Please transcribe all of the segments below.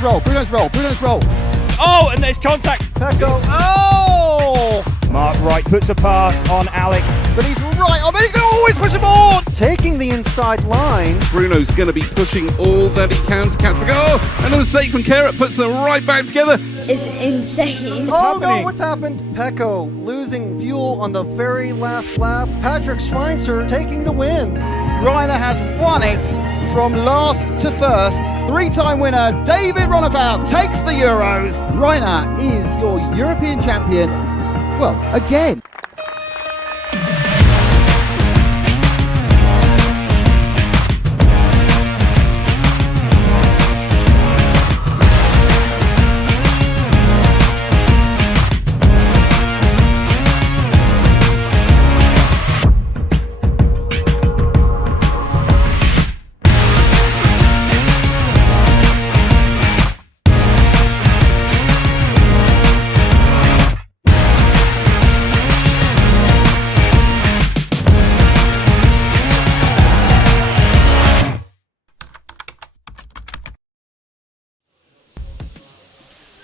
Bruno's roll, Bruno's roll, Bruno's roll. Oh, and there's contact. Pecco, oh! Marc Wright puts a pass on Alex. But he's right on, he can always push him on! Taking the inside line. Bruno's going to be pushing all that he can to catch the goal. And the mistake from Carrot puts them right back together. It's insane. Oh no, what's happened? Pecco losing fuel on the very last lap. Patrick Schweinzer taking the win. Rheinard has won it from last to first. 3-time winner David Ronnefout takes the Euros. Rheinard is your European champion, well, again.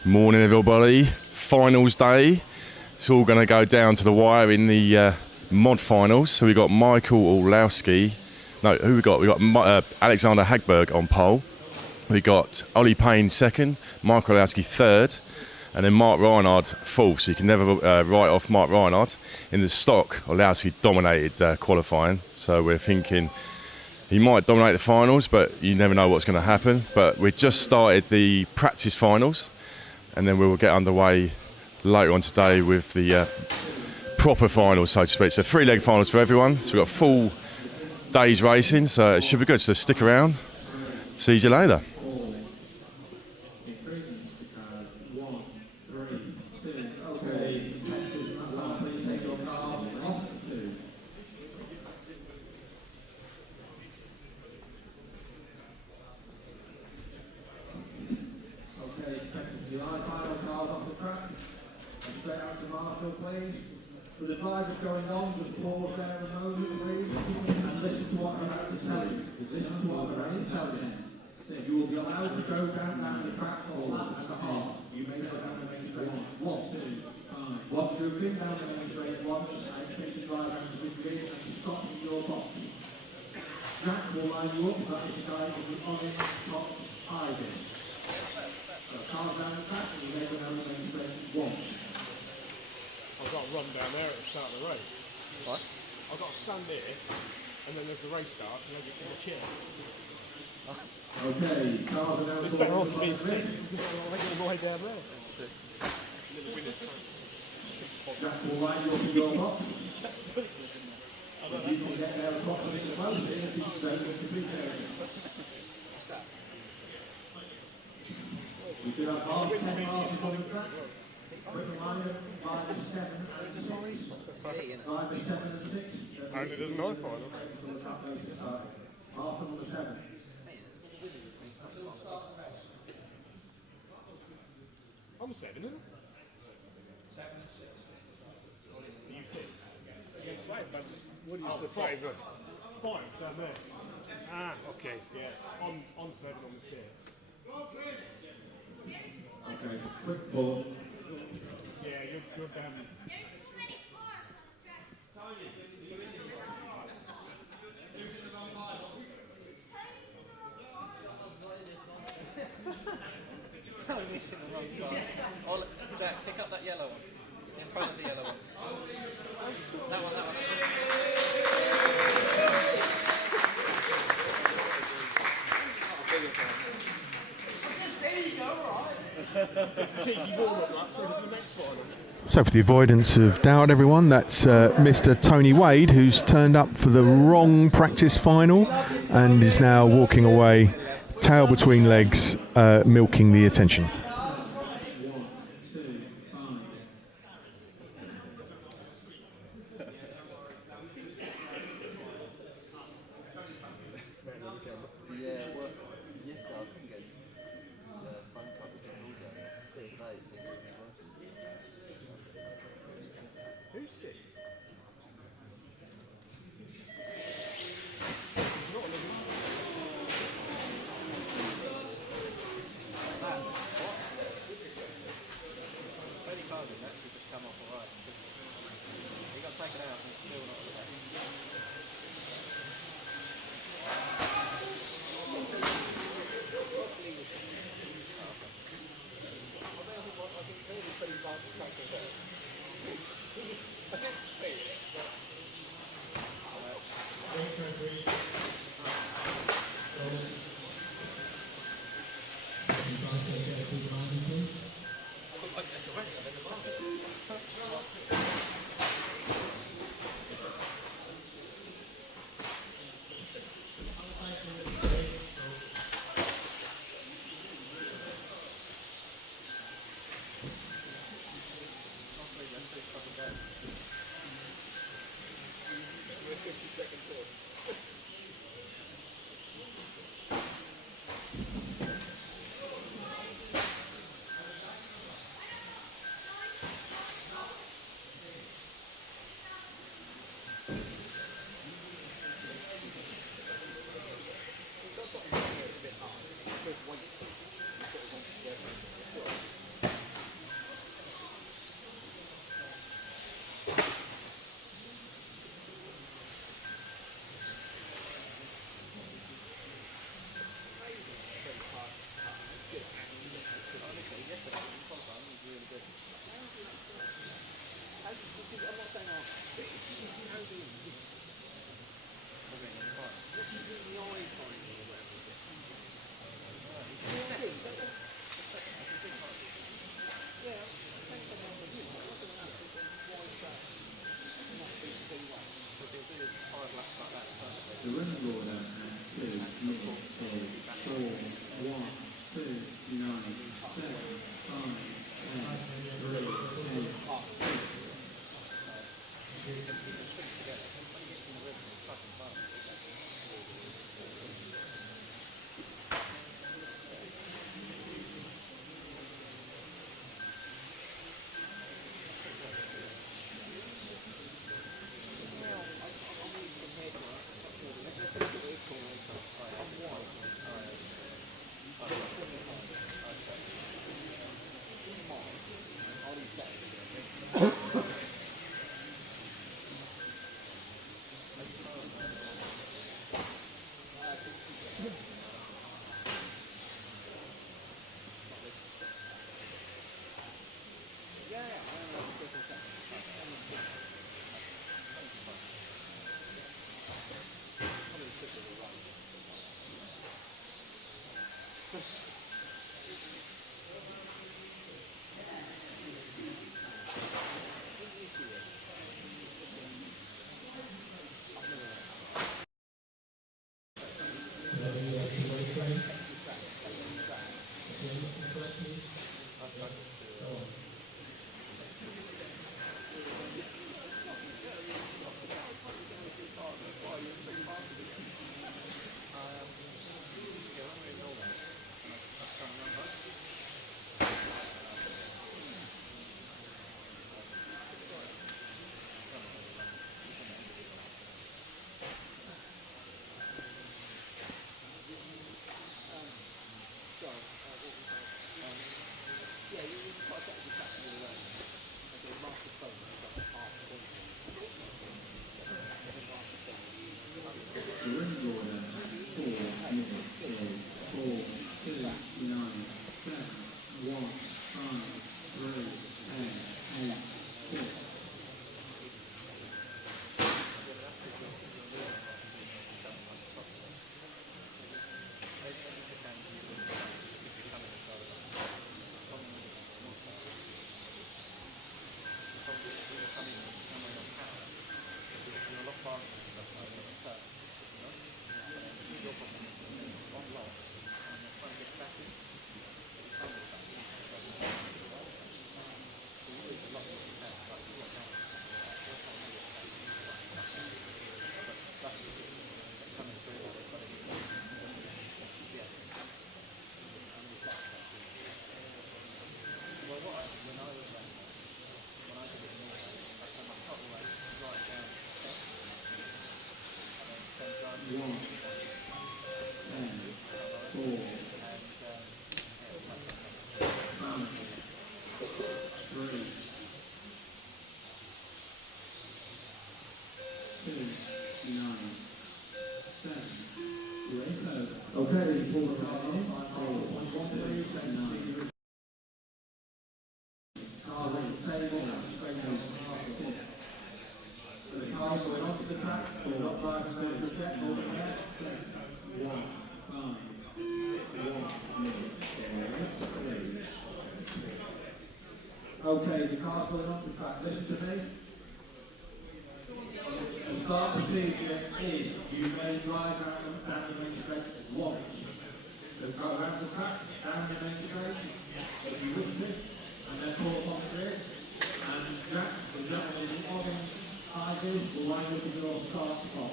Morning everybody, finals day. It's all going to go down to the wire in the mod finals. So we've got Michal Orlowski, no, who we got? We got Alexander Hagberg on pole. We got Ollie Payne second, Marc Rheinard third, and then Marc Rheinard fourth. So you can never write off Marc Rheinard. In the stock, Orlowski dominated qualifying. So we're thinking he might dominate the finals, but you never know what's going to happen. But we just started the practice finals, and then we will get underway later on today with the proper finals, so to speak. So 3-leg finals for everyone. So we've got full days racing, so it should be good. So stick around. See you later. With the drivers going on, just pause there a moment, please, and listen to what I'm about to tell you. Listen to what I'm about to tell you. You will be allowed to go down the track for a lap and a half. You may go down the main straight once. Once you've been down the main straight once, I expect the driver to begin and to stop in your box. Jack will line you up, that is the guy with the orange top hiding. So cars down the track, and you may go down the main straight once. I've got to run down there at the start of the race. What? I've got to stand here, and then as the race starts, and I get in a chair. Okay, cars are now it's better off being sick, because I'm making my way down there. Jack will line you up in your box. You can get there properly in the most, if you don't need to be there. We do have half 10 miles to come track. Quick reminder, minus 7 and 6. Minus 7 and 6. And it isn't on final. Half number 7. I'm 7, isn't it? 7 and 6. You 6? Yeah, 5, but what is the 5? 5, down there. Ah, okay, yeah. On 7 on the chair. Okay, quick ball. Yeah, you're down. Tony's in the wrong car. Oh, Jack, pick up that yellow one. In front of the yellow one. That one, that one. There you go, right? It's a cheeky warm-up, like, so for the next final. So for the avoidance of doubt, everyone, that's Mr. Tony Wade, who's turned up for the wrong practice final and is now walking away, tail between legs, milking the attention. The running order is 4, 1, 2, 9, 7, 5, 8, 3, 8. Okay, pull the car in. Cars in. check over there. 1, 5, 1, 3. Okay, the car's going on the track. Listen to me. The start procedure is you may drive down the main straight once. So go around the track, down the main straight, if you wish to, and then pull up on the grid. And Jack, the gentleman in the orange ID, will wind up in your start spot.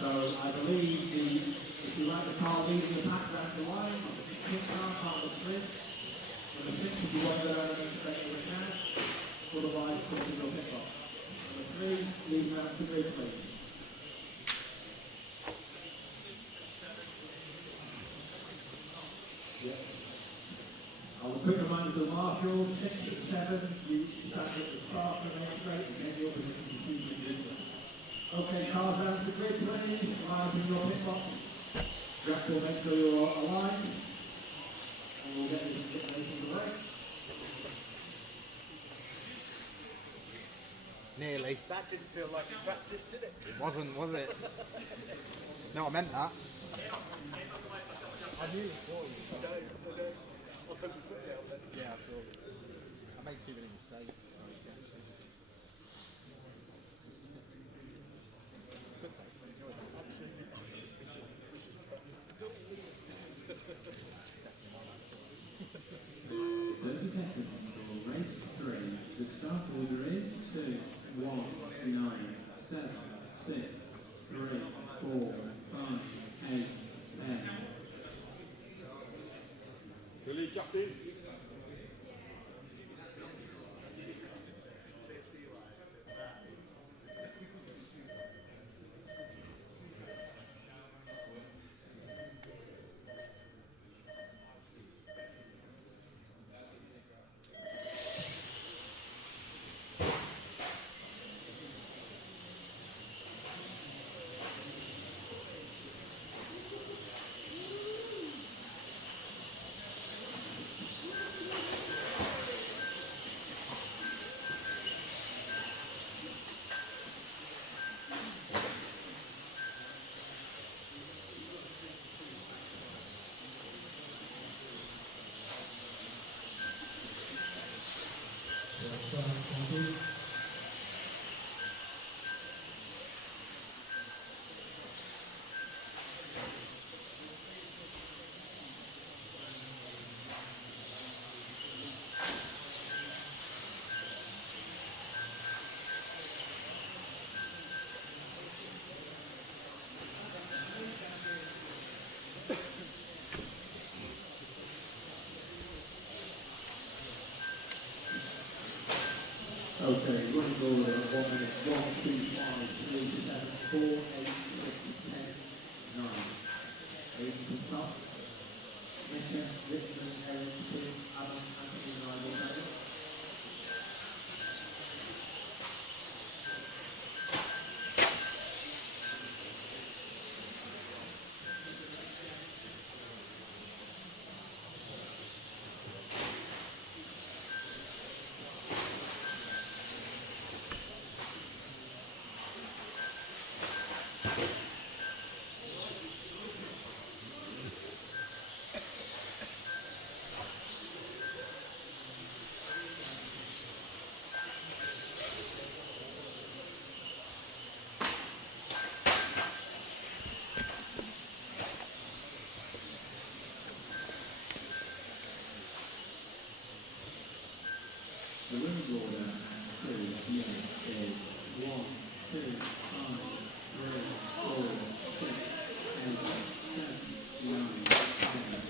So I believe if you like the car leading the pack down the line, the car can't look through. Number 6, if you want to go down the main straight, you can. Otherwise, come to your pit box. Number 3, leave around the grid, please. Yeah. I will quick reminder to the marshal, 6 and 7, you stand at the start of the main straight and then your position to choose the grid. Okay, cars down to the grid, please. Line in your pit box. Jack will make sure you're aligned. And we'll get this information away. Nearly. That didn't feel like a practice, did it? It wasn't, was it? No, I meant that. I knew it was. No. I'll put my foot down then. Yeah, I saw it. I made too many mistakes. Absolutely. This is practice. 30 seconds for race 3. The start order is 2, 1, 9, 7, 6, 3, 4, 5, 8, 10. Really, Captain? Okay, running order 1 minute, 1, 2, 5, 3, 7, 4, 8, 6, 10, 9. 8 to stop. Michal, Richmond, Eric, Tim, Adam, Anthony, Rheinard. The running order and 2 is 1, 2, 5, 3, 4, 6, 8, 7, 9, 10.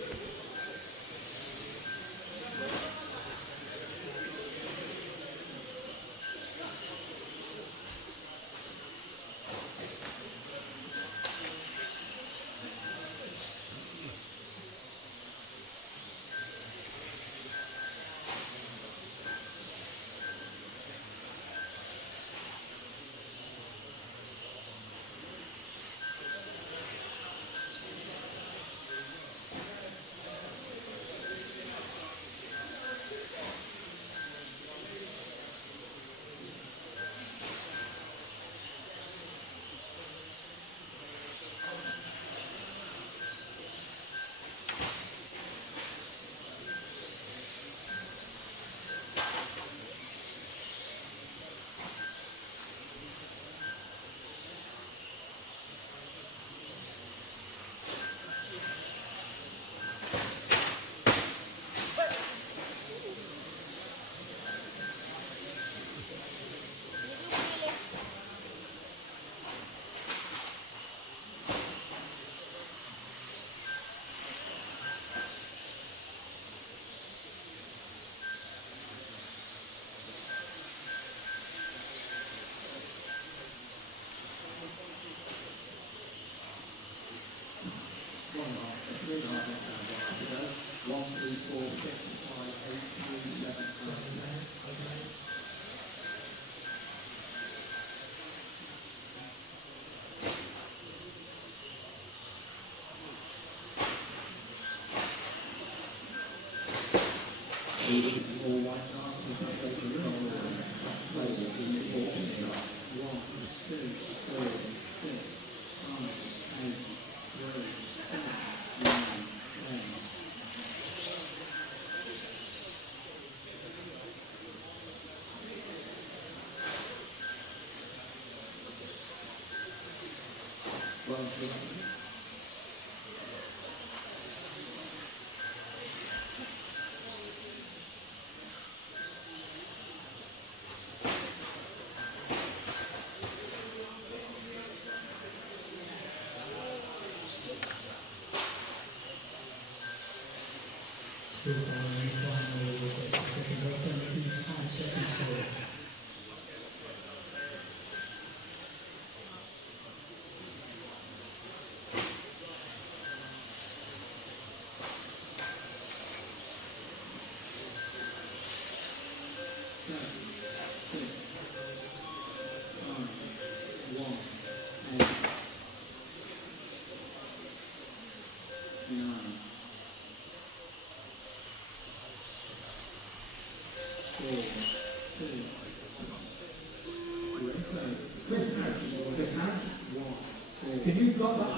Can you got that?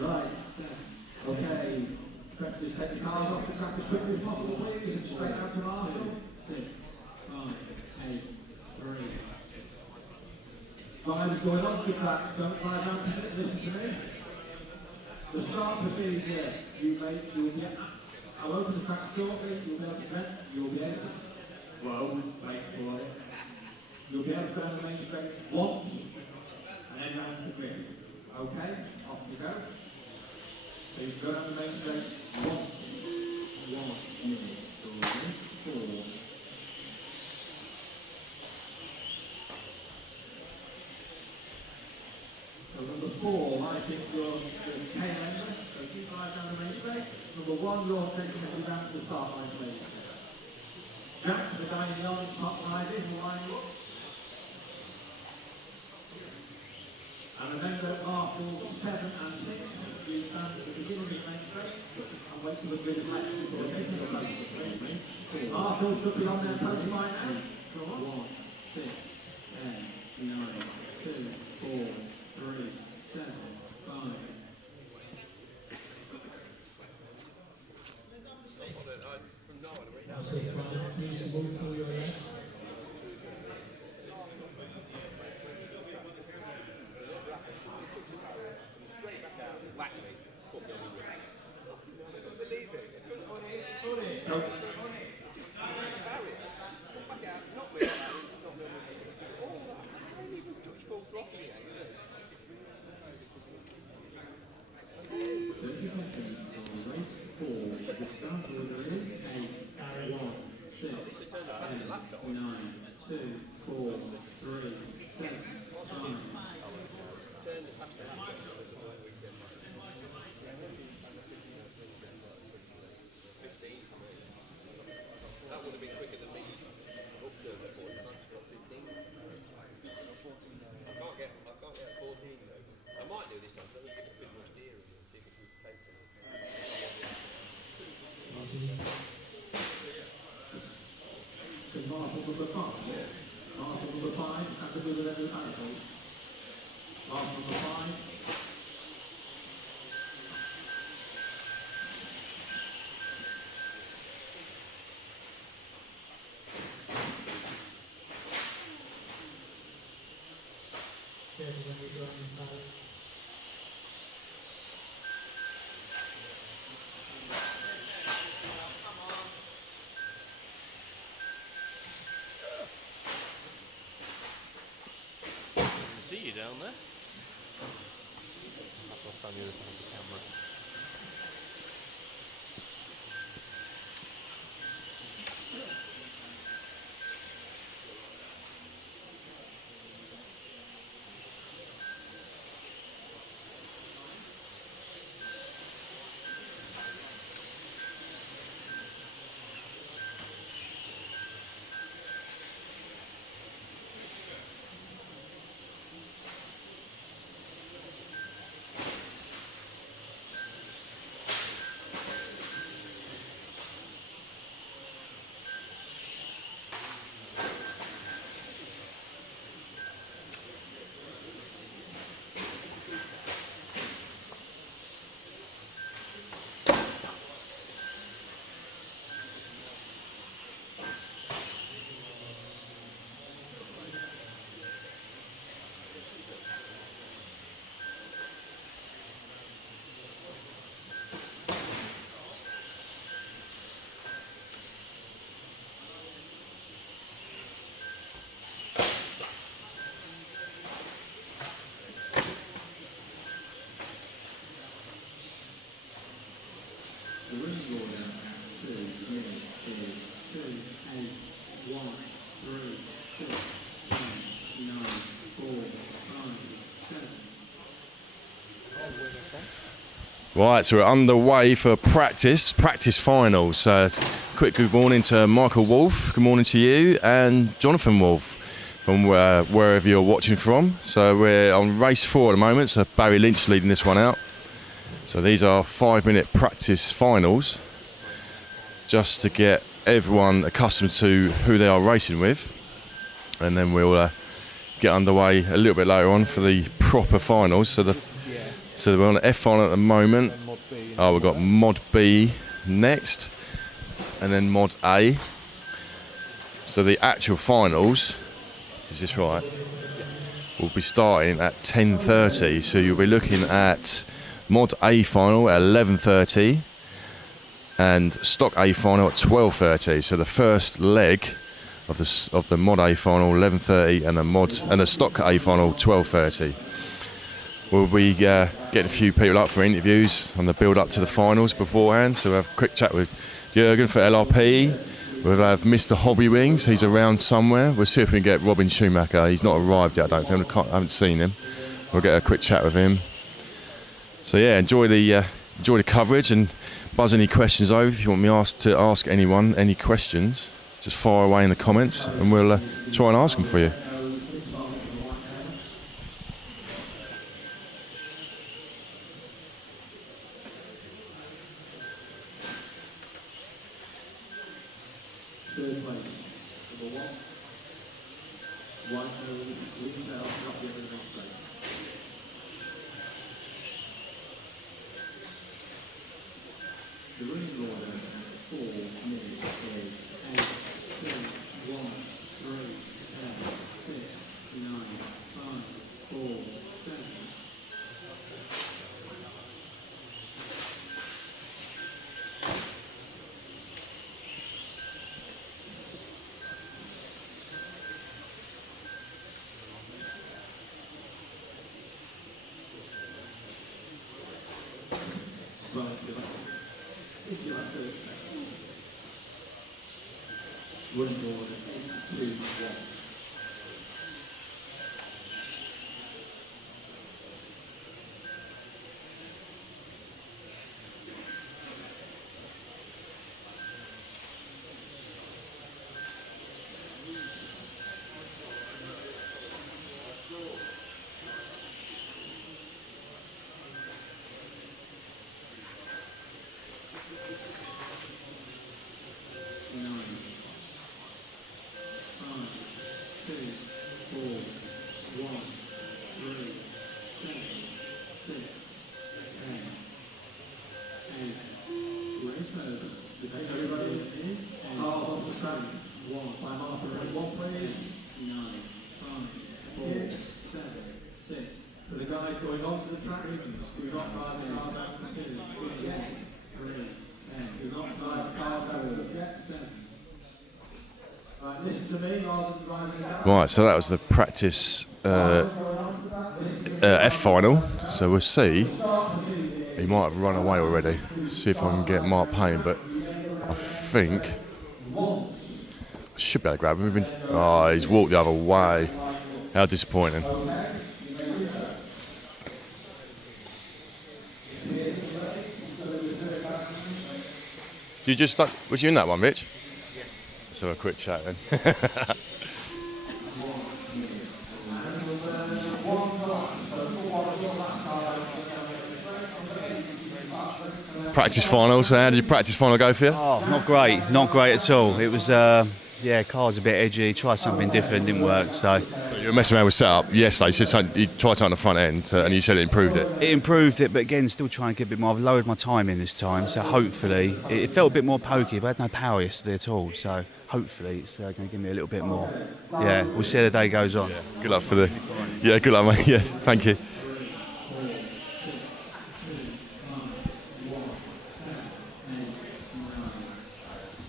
Right. Okay. Just take the cars off the track as quickly as possible, please, and straight out to Arsenal. 6, 5, 8, 3. 5 is going off the track. Don't lie down to it. Listen to me. The start procedure you'll get. I'll open the track shortly. You'll be able to vent. You'll be able to. Whoa, wait for it. You'll be able to go down the main straight once, and then down to the grid. Okay, off you go. So you go down the main straight once. 1, 2, 3, 4. So number 4, I think you're the tail ender. So keep eyes down the main straight. Number 1, you're taking it down to the start line, please. Jack to the dining yard, top riders, lining up. And remember, Marshall 7 and 6, you stand at the beginning of the main straight and wait till the grid is left before taking the place. Marshall should be on their post by now. 1, 6, 10, 9, 2, 4, 3, 7, 5. Please move to your left. That would have been quicker than me. Up to 14. I can't get 14 though. I might do this time, so I'm going to get a bit more steering and see if we can take it. Marshall number 5. Marshall number 5, have to do the level of manacles. Marshall number 5. See you down there. I'll stand the other side of the camera. The winning order 2 minutes is 2, 8, 1, 3, 6, 7, 9, 4, 5, 7. Right, so we're underway for practice finals. Quick good morning to Michael Wolf, good morning to you, and Jonathan Wolf from wherever you're watching from. So we're on race 4 at the moment, so Barry Lynch leading this one out. So these are 5-minute practice finals, just to get everyone accustomed to who they are racing with. And then we'll get underway a little bit later on for the proper finals. So we're on the F final at the moment. Oh, we've got Mod B next, and then Mod A. So the actual finals, is this right? Will be starting at 10:30. So you'll be looking at Mod A final at 11:30 and Stock A final at 12:30. So the first leg of the Mod A final 11:30 and the Stock A final 12:30. We'll be getting a few people up for interviews on the build up to the finals beforehand. So we'll have a quick chat with Jürgen for LRP. We'll have Mr. Hobby Wings, he's around somewhere. We'll see if we can get Robin Schumacher. He's not arrived yet, I don't think. I haven't seen him. We'll get a quick chat with him. So yeah, enjoy the coverage and buzz any questions over. If you want me to ask anyone any questions, just fire away in the comments and we'll try and ask them for you. Third place, number 1, leading out, not yet in the next place. The running order 4 minutes is 8, 2, 1, 3, 10, 6, 9, 5, 4, 7. Running order 8, 2, 1. Right, so that was the practice F final. So we'll see. He might have run away already. See if I can get Marc Payne, but I think I should be able to grab him. He's walked the other way. How disappointing. Was you in that one, Rich? Yes. Let's have a quick chat then. Practice finals. So how did your practice final go for you? Oh, not great at all. It was, car's a bit edgy. Tried something different, didn't work. So you were messing around with setup yesterday. You tried something on the front end, and you said it improved it. It improved it, but again, still trying to get a bit more. I've lowered my time in this time, so hopefully it felt a bit more pokey. But I had no power yesterday at all, so hopefully it's going to give me a little bit more. Yeah, we'll see how the day goes on. Yeah, good luck for the. Yeah, good luck, mate. Yeah, thank you.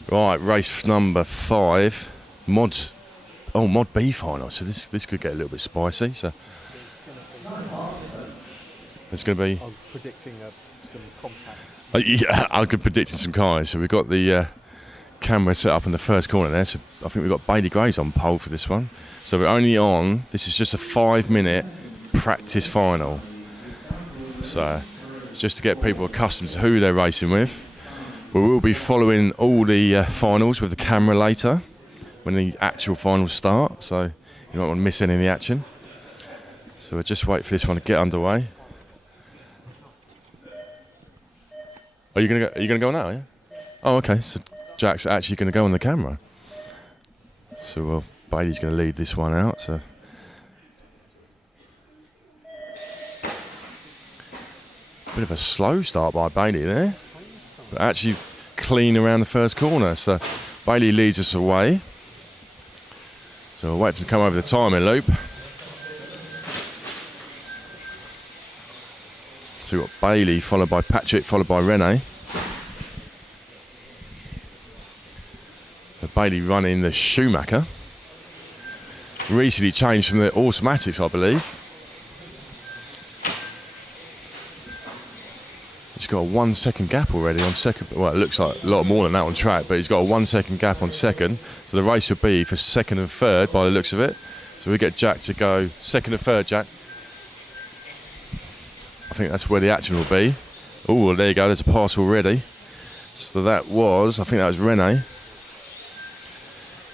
Right, race number 5, Mod B final. So this could get a little bit spicy. So it's going to be. I'm predicting a some contact. Yeah, I could predict some cars. So we've got the camera set up in the first corner there. So I think we've got Bailey Gray's on pole for this one. So we're only on. This is just a 5-minute practice final. So it's just to get people accustomed to who they're racing with. We will be following all the finals with the camera later when the actual finals start. So you don't want to miss any of the action. So we'll just wait for this one to get underway. Are you gonna go on that? Yeah. Oh, okay. So Jack's actually going to go on the camera. So Bailey's going to lead this one out. So bit of a slow start by Bailey there, but actually clean around the first corner. So Bailey leads us away. So we'll wait for him to come over the timing loop. So we've got Bailey, followed by Patrick, followed by Rene. So Bailey running the Schumacher. Recently changed from the automatics, I believe. He's got a 1 second gap already on second. Well, it looks like a lot more than that on track, but he's got a 1 second gap on second. So the race will be for second and third by the looks of it. So we get Jack to go second and third, Jack. I think that's where the action will be. Oh, there you go, there's a pass already. So that was, I think that was Rene.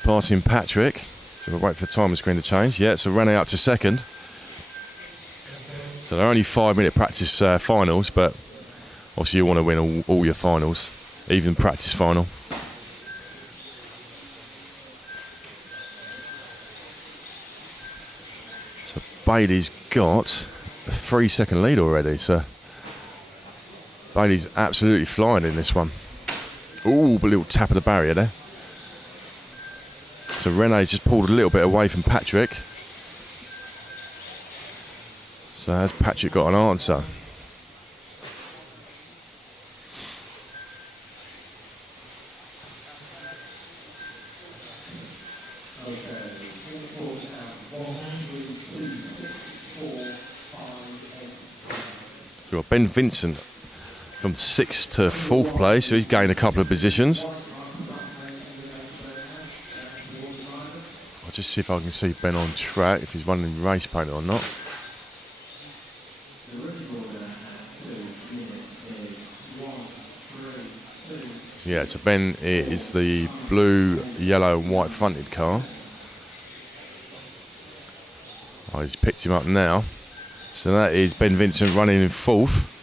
Passing Patrick. So we'll wait for the timer screen to change. Yeah, so Rene up to second. So they're only 5-minute practice finals, but obviously you want to win all your finals, even practice final. So Bailey's got a 3-second lead already, so Bailey's absolutely flying in this one. Ooh, a little tap of the barrier there. So Rene's just pulled a little bit away from Patrick. So has Patrick got an answer? We've got Ben Vincent from 6th to 4th place, so he's gained a couple of positions. I'll just see if I can see Ben on track, if he's running race paint or not. So yeah, so Ben is the blue, yellow and white fronted car. Oh, he's picked him up now. So that is Ben Vincent running in 4th.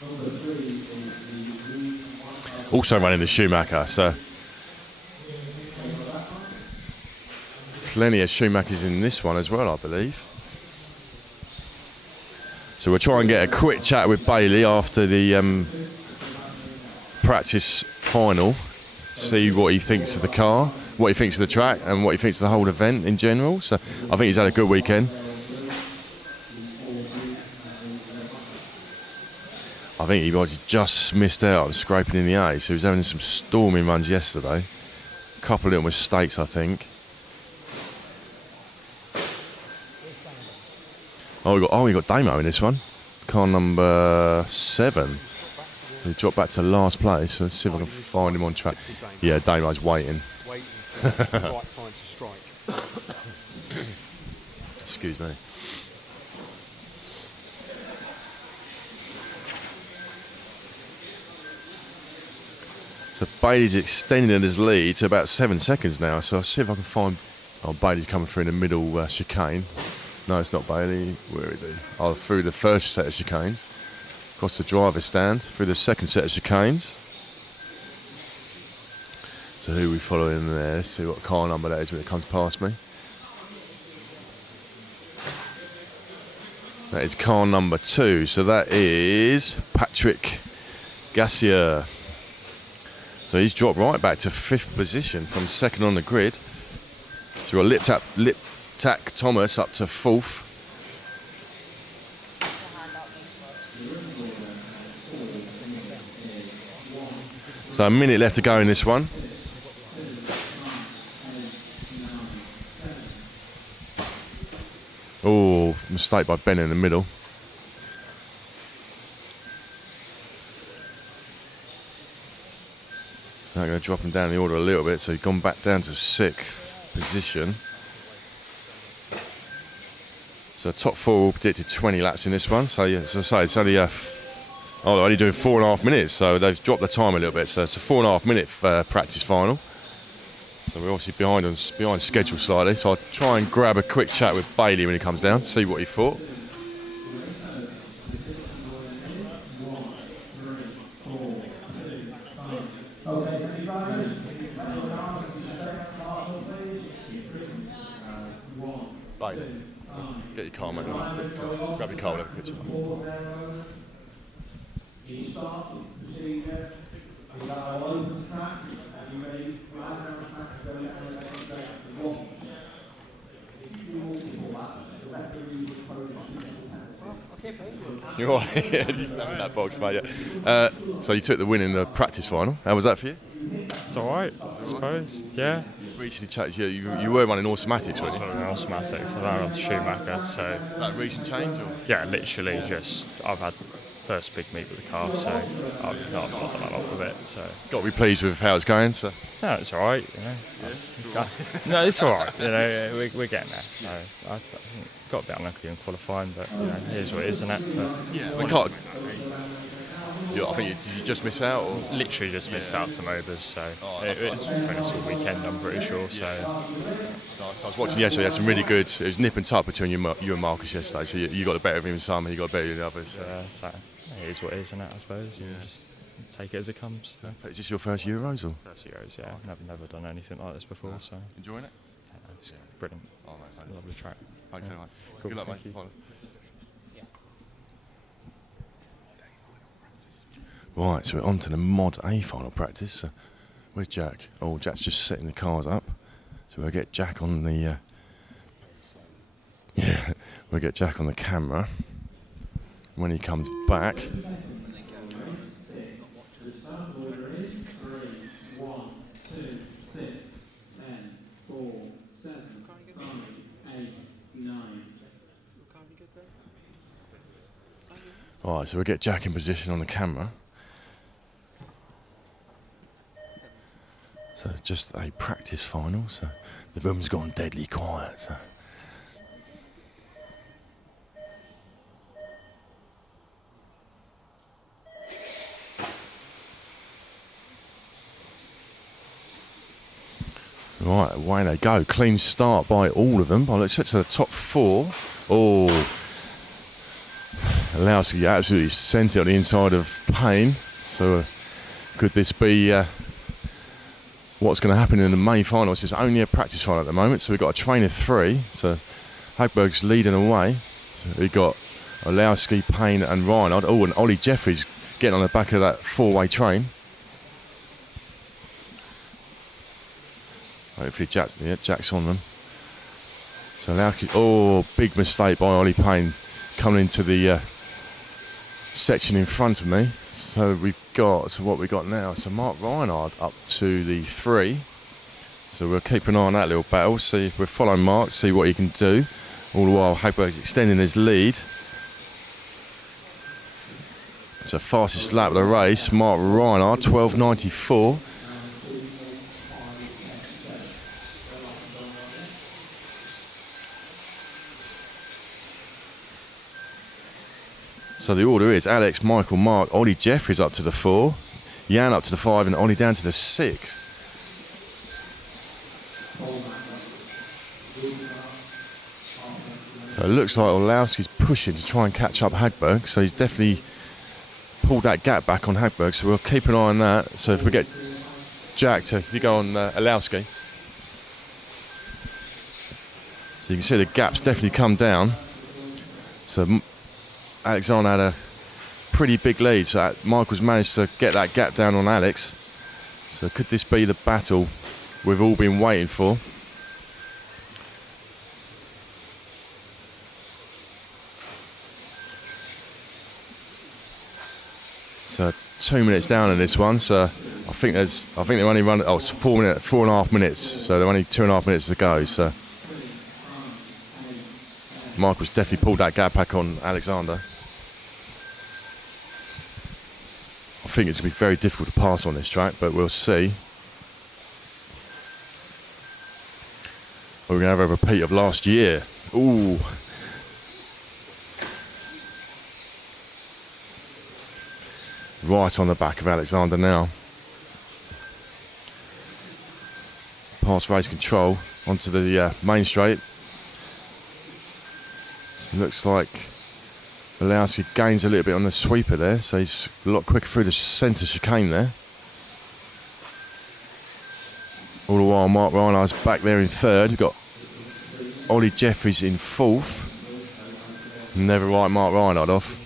Also running the Schumacher, so plenty of Schumachers in this one as well, I believe. So we'll try and get a quick chat with Bailey after the practice final. See what he thinks of the car, what he thinks of the track, and what he thinks of the whole event in general. So I think he's had a good weekend. I think he was just missed out on scraping in the A, so he was having some storming runs yesterday. A couple of little mistakes, I think. We got Damo in this one. Car number 7. So he dropped back to last place. So let's see if I can find him on track. Yeah, Damo's waiting. Right time to strike. Excuse me. So Bailey's extending his lead to about 7 seconds now. So I'll see if I can find... Oh, Bailey's coming through in the middle chicane. No, it's not Bailey. Where is he? Oh, through the first set of chicanes. Across the driver's stand. Through the second set of chicanes. So who are we following there? Let's see what car number that is when it comes past me. That is car number 2. So that is Patrick Gassier. So he's dropped right back to 5th position from 2nd on the grid. So we've got Lip Tack Thomas up to 4th. So a minute left to go in this one. Oh, mistake by Ben in the middle. Now going to drop him down the order a little bit, so he's gone back down to 6th position. So top 4 all predicted 20 laps in this one. So yeah, as I say, it's only they're only doing 4.5 minutes, so they've dropped the time a little bit. So it's a 4.5 minute practice final. So we're obviously behind schedule slightly. So I'll try and grab a quick chat with Bailey when he comes down, see what he thought. Bailey, get your car, mate. Grab your car, we'll have a quick chat. You're right. You stand in that box, mate. Yeah. So you took the win in the practice final. How was that for you? It's all right, I suppose. Yeah. Recently changed. Yeah, you were running automatics, weren't you? Automatics. I ran on to Schumacher. So. Is that a recent change? Or? Yeah, literally just I've had first big meet with the car, so I've not done that lot with it. So. Got to be pleased with how it's going. So. No, it's all right. You know. Yeah, no, it's all right. You know, we're getting there. So I think got a bit unlucky in qualifying, but you know, it is what it is, isn't it? But, yeah, we can't. I think did you just miss out? Or? Literally just missed out to Mobers, so it's between us all weekend, I'm pretty sure. So I was watching yesterday. Had some really good. It was nip and tuck between you and Markus yesterday. So you got the better of him in some, and you got the better of the others. So it is what it is, isn't it? I suppose. Yeah. Just take it as it comes. So. Is this your first Euros or? First Euros, yeah. Never done anything like this before. So enjoying it? Yeah, it's brilliant. Oh, mate, it's a lovely track. Thanks very much. Cool, good luck, thank mate. you. Right, so we're on to the Mod A final practice. So where's Jack? Oh, Jack's just setting the cars up. So we'll get Jack on the. We'll get Jack on the camera when he comes back. Alright, so we'll get Jack in position on the camera. So it's just a practice final, so the room's gone deadly quiet. So. Right, away they go. Clean start by all of them. Let's get to the top 4. Oh, Orlowski absolutely sent it on the inside of Payne. So could this be what's going to happen in the main final? It's only a practice final at the moment, so we've got a train of 3. So Hagberg's leading away. So we've got Orlowski, Payne and Rheinard. Oh, and Olly Jefferies getting on the back of that 4-way train. Hopefully Jack's on them. So Orlowski, big mistake by Ollie Payne coming into the section in front of me. So what we got now? So Marc Rheinard up to the 3. So we'll keep an eye on that little battle. See if we're following Marc, see what he can do. All the while Hagberg's extending his lead. So fastest lap of the race, Marc Rheinard, 12.94. So the order is Alex, Michael, Marc, Olly Jefferies up to the 4, Jan up to the 5 and Ollie down to the 6. So it looks like Orlowski's pushing to try and catch up Hagberg, so he's definitely pulled that gap back on Hagberg, so we'll keep an eye on that. So if we get Jack to, if you go on Orlowski, so you can see the gap's definitely come down. So Alexander had a pretty big lead, so Michael's managed to get that gap down on Alex. So could this be the battle we've all been waiting for? So 2 minutes down in this one, so I think they're only running, it's 4.5 minutes, so they're only 2.5 minutes to go. So Michael's definitely pulled that gap back on Alexander. I think it's going to be very difficult to pass on this track, but we'll see. We're going to have a repeat of last year. Ooh. Right on the back of Alexander now. Past race control onto the main straight. So it looks like Orlowski gains a little bit on the sweeper there, so he's a lot quicker through the centre chicane there. All the while Marc Rheinard's back there in third. We've got Olly Jefferies in fourth. Never write Marc Rheinard off.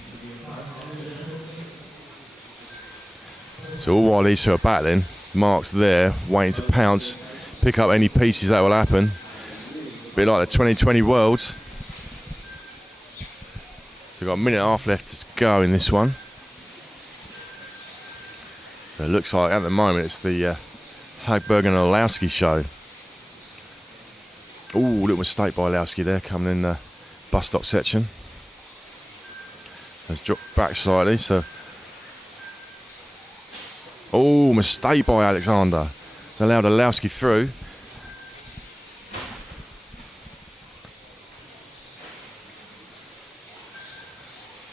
So all while these two are battling, Mark's there waiting to pounce, pick up any pieces that will happen. A bit like the 2020 Worlds. So we've got a minute and a half left to go in this one. So it looks like at the moment it's the Hagberg and Orlowski show. Ooh, little mistake by Orlowski there coming in the bus stop section. Has dropped back slightly, so. Oh, mistake by Alexander. It's allowed Orlowski through.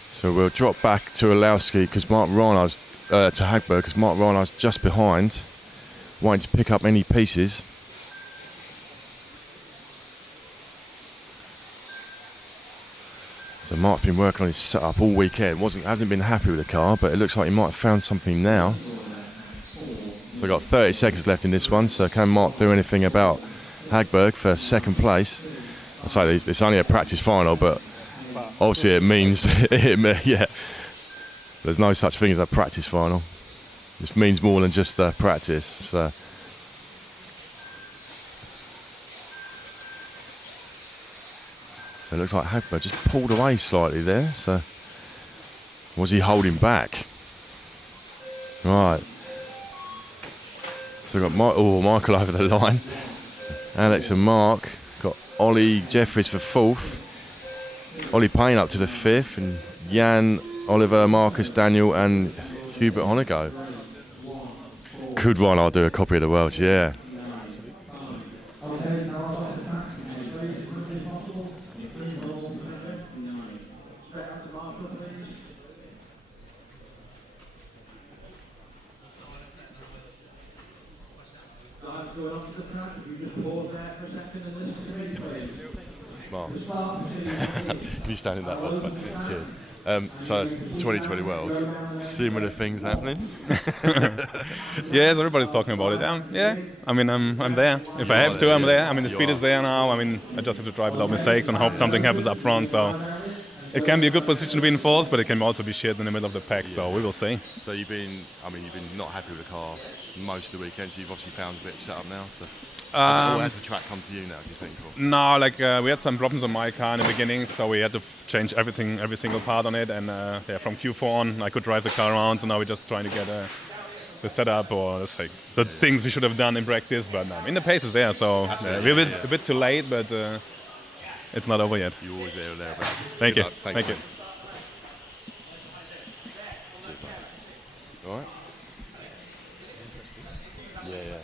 So we'll drop back to Orlowski because Marc Rheinard's to Hagberg because Marc Rheinard's just behind, waiting to pick up any pieces. So Mark's been working on his setup all weekend. Hasn't been happy with the car, but it looks like he might have found something now. So we've got 30 seconds left in this one. So can Marc do anything about Hagberg for second place? I say it's only a practice final, but obviously it means yeah. There's no such thing as a practice final. This means more than just practice. So. So it looks like Hagberg just pulled away slightly there. So was he holding back? Right. So we've got Michael over the line. Alex and Marc. Got Olly Jefferies for fourth. Ollie Payne up to the fifth. And Jan, Oliver, Marcus, Daniel and Hubert Hoenigl. Could Rheinard do a copy of the Worlds? Yeah. Mark. Can you stand in that box, mate? Cheers. So, 2020 Worlds, similar things happening? Yes, everybody's talking about it. Yeah, I mean, I'm there. If I have to, I'm there. I mean, the speed is there now. I mean, I just have to drive without mistakes and hope something happens up front. So, it can be a good position to be in fourth, but it can also be shit in the middle of the pack. So, we will see. So, you've been not happy with the car most of the weekend. So, you've obviously found a bit of setup now. So. Has the track come to you now, do you think? Or? No, we had some problems on my car in the beginning, so we had to change everything, every single part on it. And from Q4 on, I could drive the car around. So now we're just trying to get the setup or let's say the things we should have done in practice. But the pace is there, so we're a bit too late, but it's not over yet. You're always there or thereabouts. Thank you. Thanks, Thank you. All right. Yeah.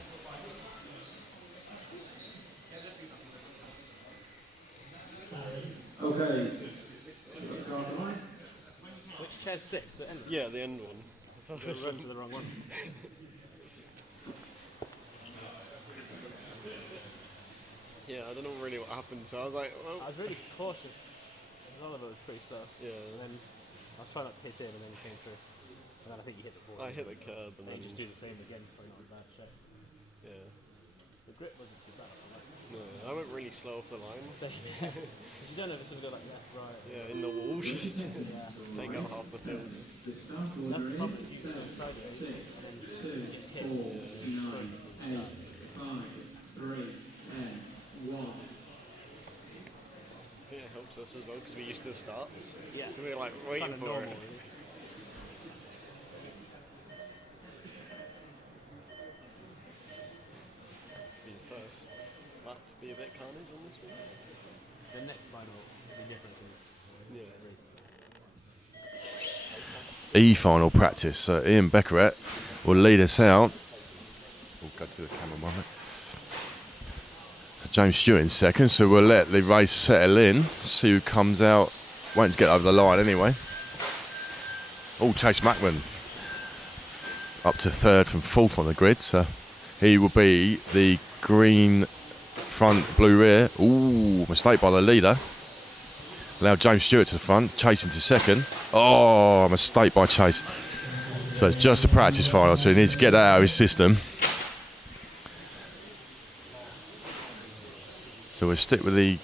Okay. Which chair's six? The end? Yeah, the end one. I went to the wrong one. Yeah, I don't know really what happened, so I was like, well. I was really cautious. Oliver was pretty slow. Yeah. And then I was trying not to hit in and then it came through. And then I think you hit the ball. I hit the curb and then. just do the same again for a bad shape. Yeah. The grip wasn't too bad. No, I went really slow off the line. You don't ever sort of go like left, right. Yeah, in the wall, just take out half the field. That's the problem. You can try it and then you get hit. 9, 8, 5, 3, 10, 1. Yeah, it helps us as well because we're used to the starts. Yeah. So we're like waiting kind of for normal, it. really. First lap be a bit carnage on this one. The next final will be different. Yeah. E-final practice. So Ian Beckeret will lead us out. We'll go to the camera moment. James Stewart in second, so we'll let the race settle in, see who comes out. Waiting to get over the line anyway. Oh, Chase Mackman up to third from fourth on the grid, so he will be the green front, blue rear. Ooh, mistake by the leader. Allow James Stewart to the front, Chase into second. Oh, mistake by Chase. So it's just a practice final, so he needs to get that out of his system. So we'll stick with the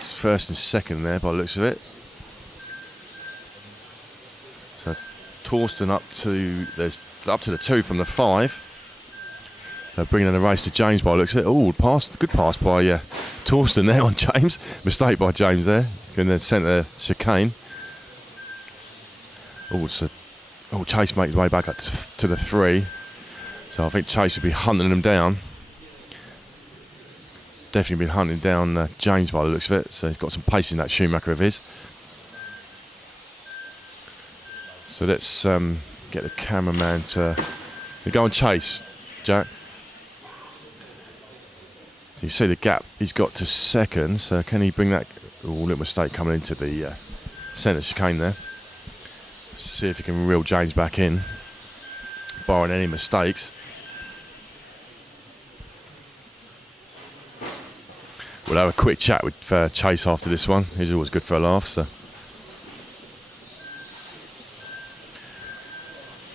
first and second there by the looks of it. So Torsten up to the 2 from the 5. So bringing in the race to James by the looks of it. Oh, good pass by Torsten there on James. Mistake by James there. Going to centre chicane. Oh, Chase makes his way back up to the 3. So I think Chase will be hunting him down. Definitely been hunting down James by the looks of it. So he's got some pace in that Schumacher of his. So let's get the cameraman to go and chase, Jack. So you see the gap he's got to second. So can he bring that? Oh, little mistake coming into the centre chicane there. See if he can reel James back in, barring any mistakes. We'll have a quick chat with Chase after this one. He's always good for a laugh, so.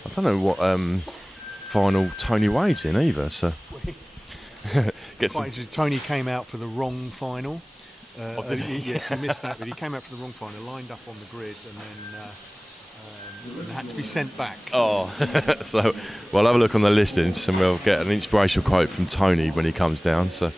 I don't know what final Tony Wade's in either, so. Tony came out for the wrong final. Did he? Yes, he missed that, but he came out for the wrong final, lined up on the grid, and then had to be sent back. Oh, so we'll have a look on the listings and we'll get an inspirational quote from Tony when he comes down, so.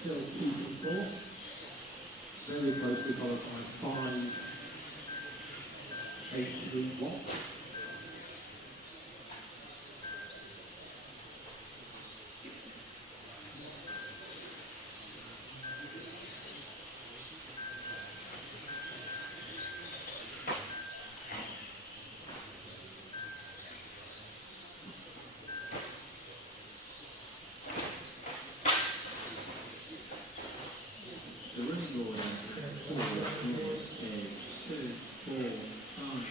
Still 2 to 4. Very closely followed by 5, 8, 3, 1. The running order is 2, 4, 5,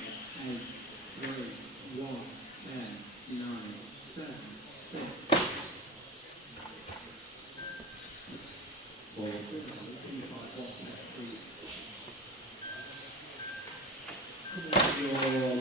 8, 3, 1, 10, 9, 7, 6. 4, 3, 5, 1, 3. Come on, your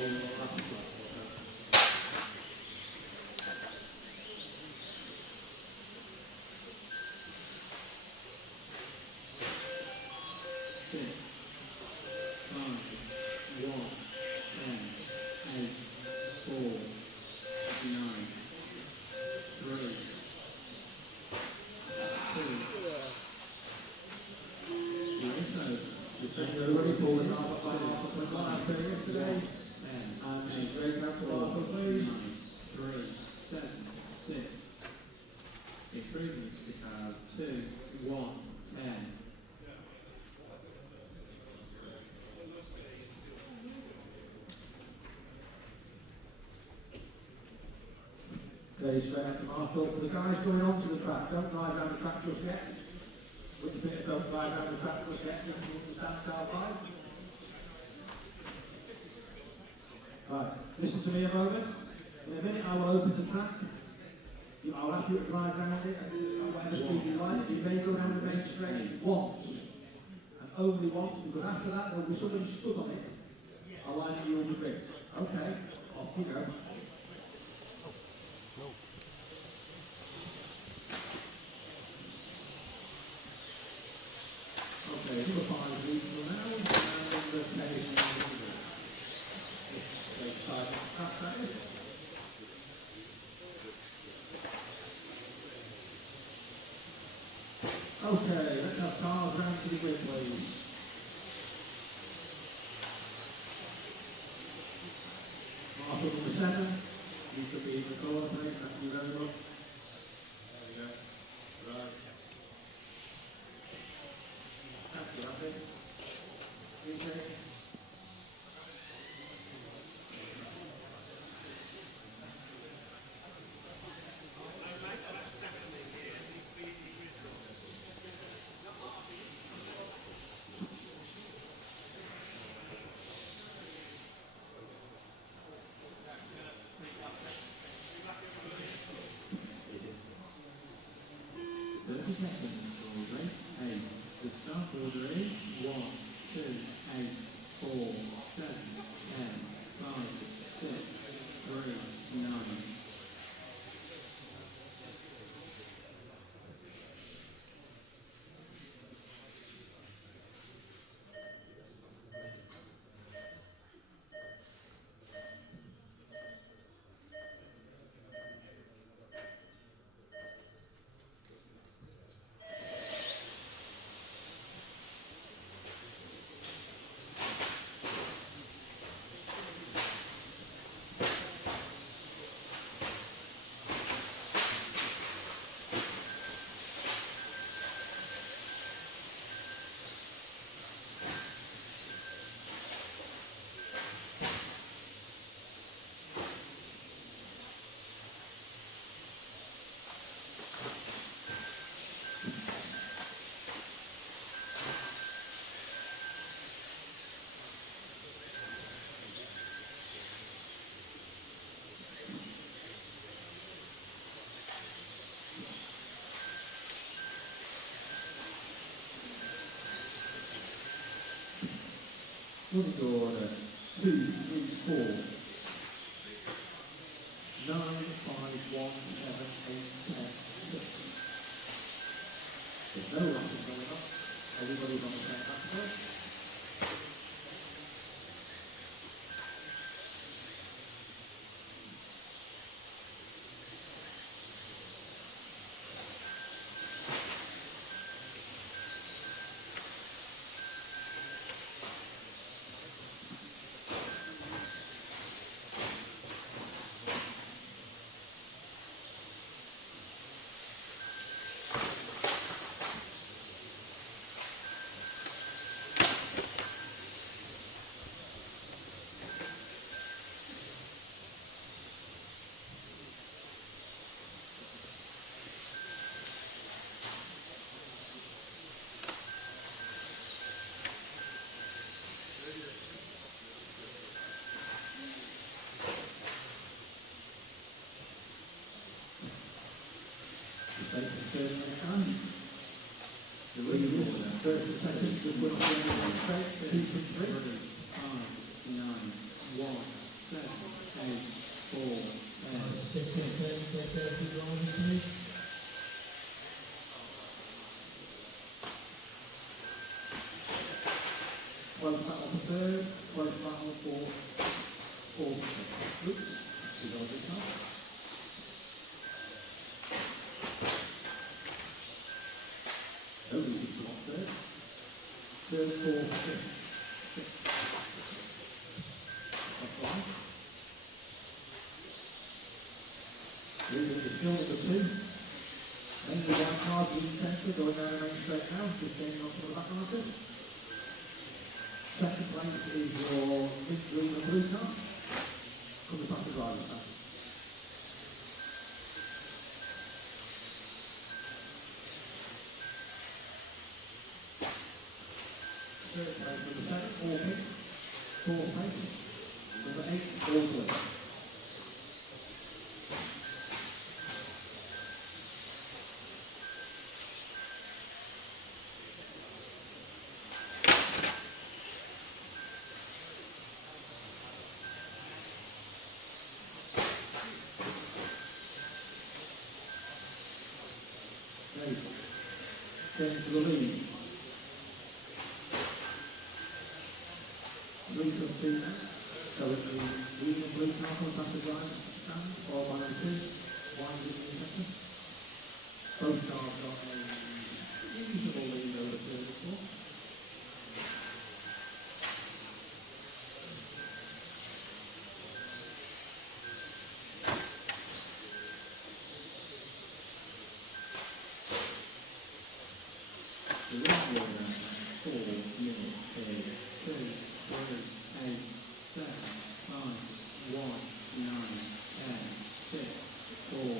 Very straight out to Marshall. For the guys going onto the track, don't drive down the track just yet. With the bit, don't drive down the track just yet. Just move the standstill line. Right, listen to me a moment. In a minute I will open the track. I'll ask you to drive around it at whatever speed you like. You may go down the main straight once. And only once, because after that there will be somebody stood on it. I'll line you on the grid. Okay, off you go. Okay, number 5 leads for now, and number 10 is now the side track, that is. Okay, let's have cars round to the grid, please. Marshall number 7, you could be in the corner, please, thank you very much. There we go. Right. Thank you, Andy. DJ. The start order is 1, 2, 8, 4, 7, 10, 5, 6, 3, 9. Running order 2, 3, 4, 9, 5, 1, 7, 8, 10, 6. There's no rushing going up. Everybody's on the same platform. The lead order, 30 seconds to put on the straight, 2 from 3, 5, 9, 1, 7, 8, 4, 10. Close battle for third, close battle for fourth. Oops, we got a bit now. Nobody can block third. Third, fourth, fifth. That's right. Leading the still number 2. Mainly one car being centre, going down the main straight now, just getting onto the back markers. Second place is your mint green and blue car. Coming back to driver's side. Fourth place, number 8, Ollie. Getting to the lead. Blue plus 2 now. So it's the green and blue car from Pastor Drive stand, followed by number 2, wide in the second. Both cars got a reasonable lead over 3 and 4. The right order, 4, 3, 2, 3, 8, 7, 5, 1, 9, 10, 6, 4.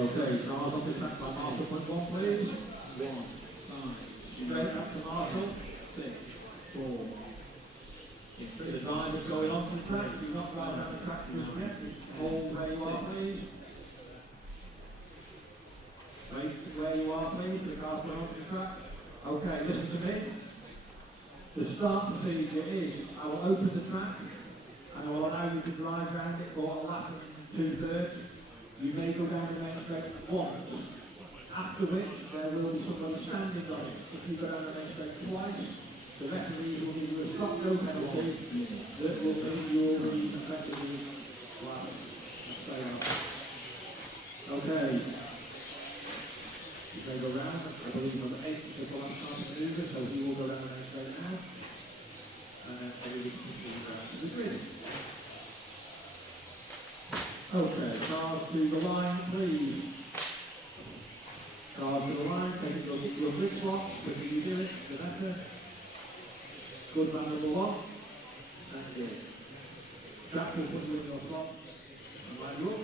Okay, cars off the track by Marshall, point 1 please. 1, 5. Straight back to Marshall. 6, 4. The time is going on to the track. Do not drive down the track just yet. Hold where you are please. Wait where you are please. The car's going on to the track. Okay, listen to me. The start procedure is I will open the track and I will allow you to drive around it for a lap and 2/3. You may go down the main straight once, after which there will be somebody standing on it. If you go down the main straight twice, the referee will give you a stop-go penalty that will mean you will be effectively flat. Okay. You may go round, I believe number 8 is the last time to move it, so he will go down the main straight now. And then everybody can continue down to the grid. Okay, cars to the line, please. Cars to the line, take your grip slot. The quicker you do it, the better. Good man number 1. And good. Jack will put you in your slot and line you up.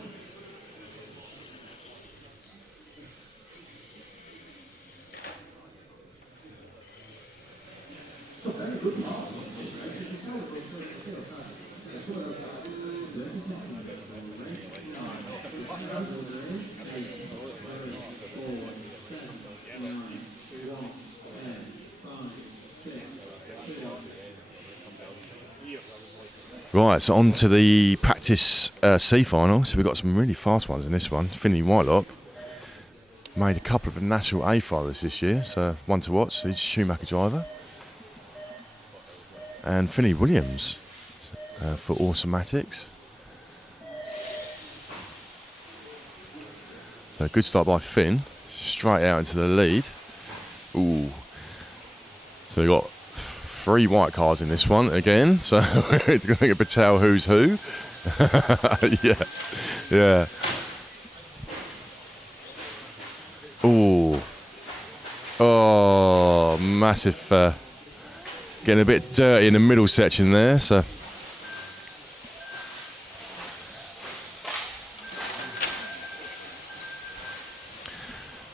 So very good pass. Right, so on to the practice C final. So we've got some really fast ones in this one. Finley Whitelock made a couple of national A finalists this year, so one to watch. He's a Schumacher driver. And Finley Williams for Automatics. So good start by Finn, straight out into the lead. Ooh. So we've got 3 white cars in this one again, so we're going to tell who's who. yeah. Ooh. Oh, massive. Getting a bit dirty in the middle section there, so.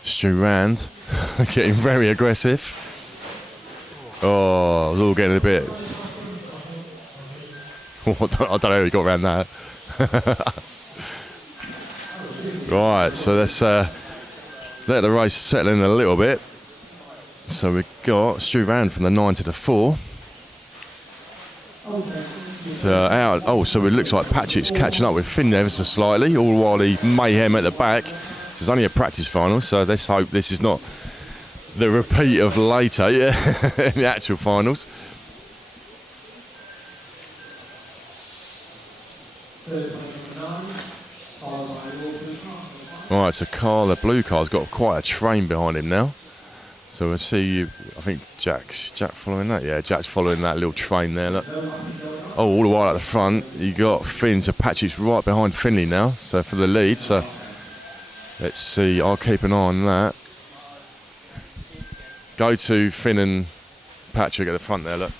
Stu Rand getting very aggressive. Oh, it was all getting a bit. I don't know how he got around that. Right, so let's let the race settle in a little bit. So we've got Stu Rand from the 9 to the 4. So out. Oh, so it looks like Patrick's catching up with Finn ever so slightly, all while he mayhem at the back. It's only a practice final, so let's hope this is not the repeat of later, in the actual finals. Alright, so Carl, the blue car's got quite a train behind him now. So we'll see you. I think Jack following that. Yeah, Jack's following that little train there. Look. Oh, all the way at the front, you got Finn. So Patrick's right behind Finley now. So for the lead. So let's see. I'll keep an eye on that. Go to Finn and Patrick at the front there. Look.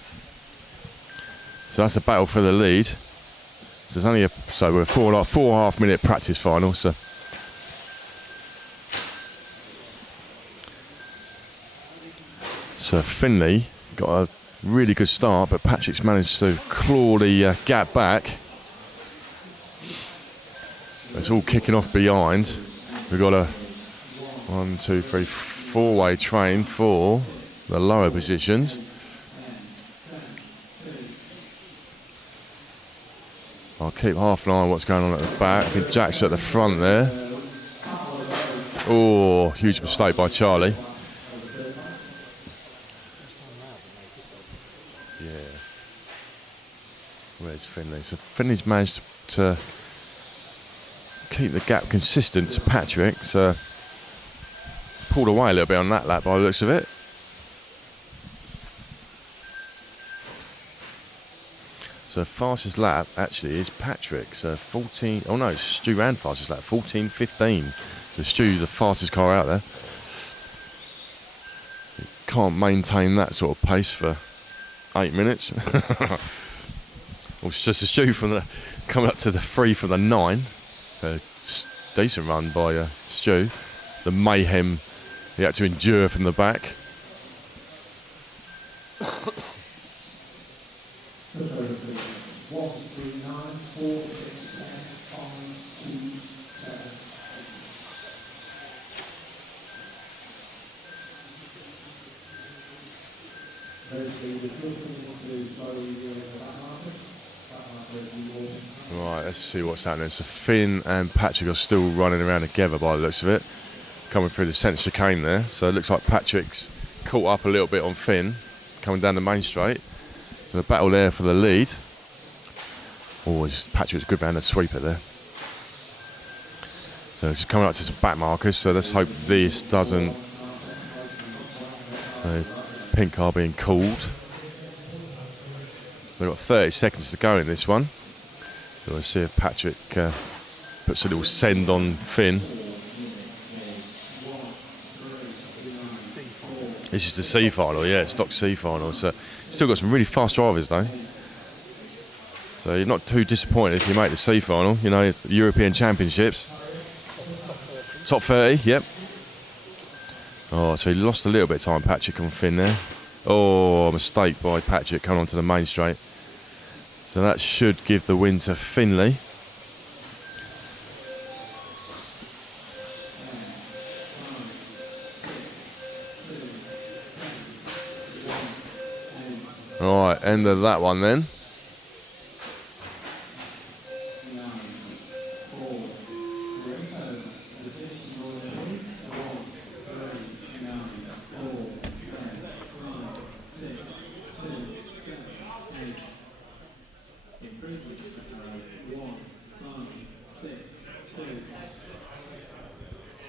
So that's the battle for the lead. So it's only we're 4.5 minute practice final. So Finley got a really good start, but Patrick's managed to claw the gap back. It's all kicking off behind. We've got a 1, 2, 3, 4-way train for the lower positions. I'll keep half an eye on what's going on at the back. I think Jack's at the front there. Oh, huge mistake by Charlie. Where's Finley? So Finley's managed to keep the gap consistent to Patrick. So pulled away a little bit on that lap by the looks of it. So fastest lap actually is Patrick. So 14. Oh no, Stu ran fastest lap 14:15. So Stu, the fastest car out there. Can't maintain that sort of pace for 8 minutes. Well, it's just a Stu coming up to the 3 from the 9. So decent run by Stu. The mayhem he had to endure from the back. Right, let's see what's happening. So Finn and Patrick are still running around together by the looks of it. Coming through the centre chicane there. So it looks like Patrick's caught up a little bit on Finn, coming down the main straight. So the battle there for the lead. Oh, Patrick's good behind the sweeper there. So it's coming up to some back markers. So let's hope this doesn't. So pink car being called. We've got 30 seconds to go in this one. So we'll see if Patrick puts a little send on Finn. This is the C final, yeah, stock C final. So still got some really fast drivers though. So you're not too disappointed if you make the C final. You know, European Championships. Top 30, yep. Oh, so he lost a little bit of time, Patrick, on Finn there. Oh, a mistake by Patrick coming onto the main straight. So that should give the win to Finley. All right, end of that one then.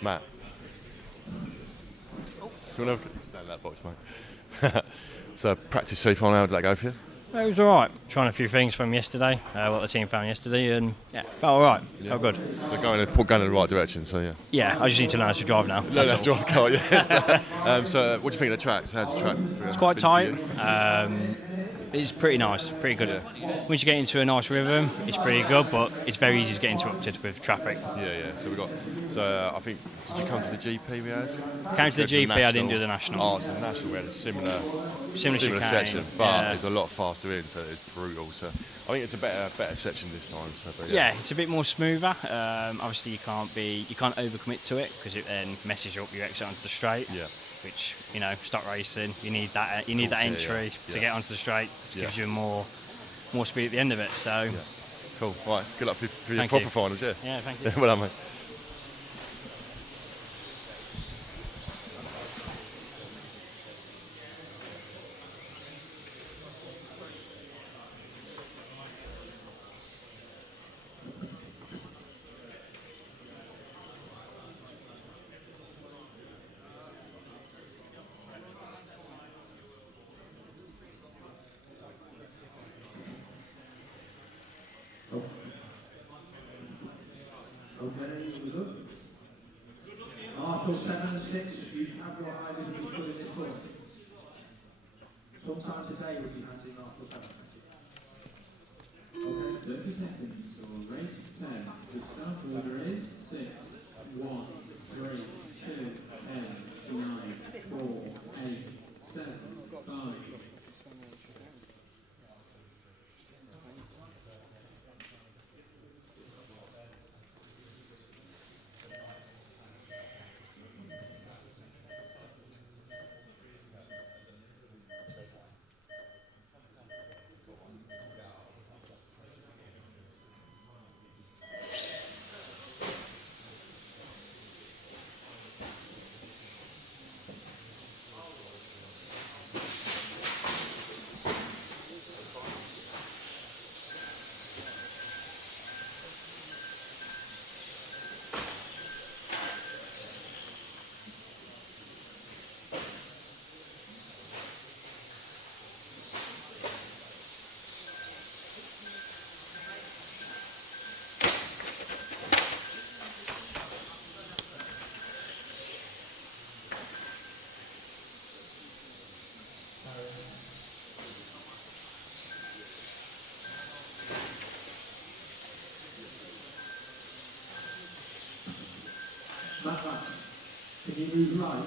Matt. Do you want to stand in that box, mate? So practice C final, how did that go for you? It was all right. Trying a few things from yesterday, what the team found yesterday, and yeah, felt all right. Yeah. Felt good. They're going in the right direction, so yeah. Yeah, I just need to learn how to drive now. Learn how to drive the car, yes. So what do you think of the track? How's the track? It's quite tight. It's pretty nice, pretty good. Yeah. Once you get into a nice rhythm, it's pretty good, but it's very easy to get interrupted with traffic. Yeah. So we got. So I think, did you come to the GP we had? Came to the GP, I didn't do the national. Oh, so the national we had a similar section, but yeah. it's a lot faster in, so it's brutal. So I think it's a better section this time. So, but yeah, it's a bit more smoother. Obviously, you can't overcommit to it because it then messes you up your exit onto the straight. Yeah. Which, you know, stock racing, you need that entry to get onto the straight, which gives you more speed at the end of it. So, yeah. Cool. Right. Good luck for your proper finals. Yeah. Yeah. Thank you. Well done, mate. really good. Article 7 and 6, you can have your ID with this in this course. Sometime today we'll be handing Article 7. Okay, 30 seconds for race 10. The start order is 6, 1, 3, 2, 10, 9, 4, 8, 7, 5. Machler, can you move right?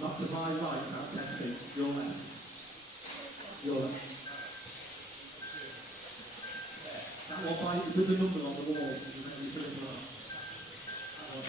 Not to my right, about 10 feet. Your left. Your left. That one by, with the number on the wall. You put it right. That one.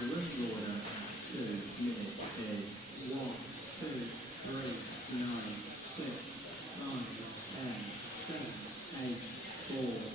The running order 2 minutes is 1, 2, 3, 9, 6, 9, 10, 7, 8, 4.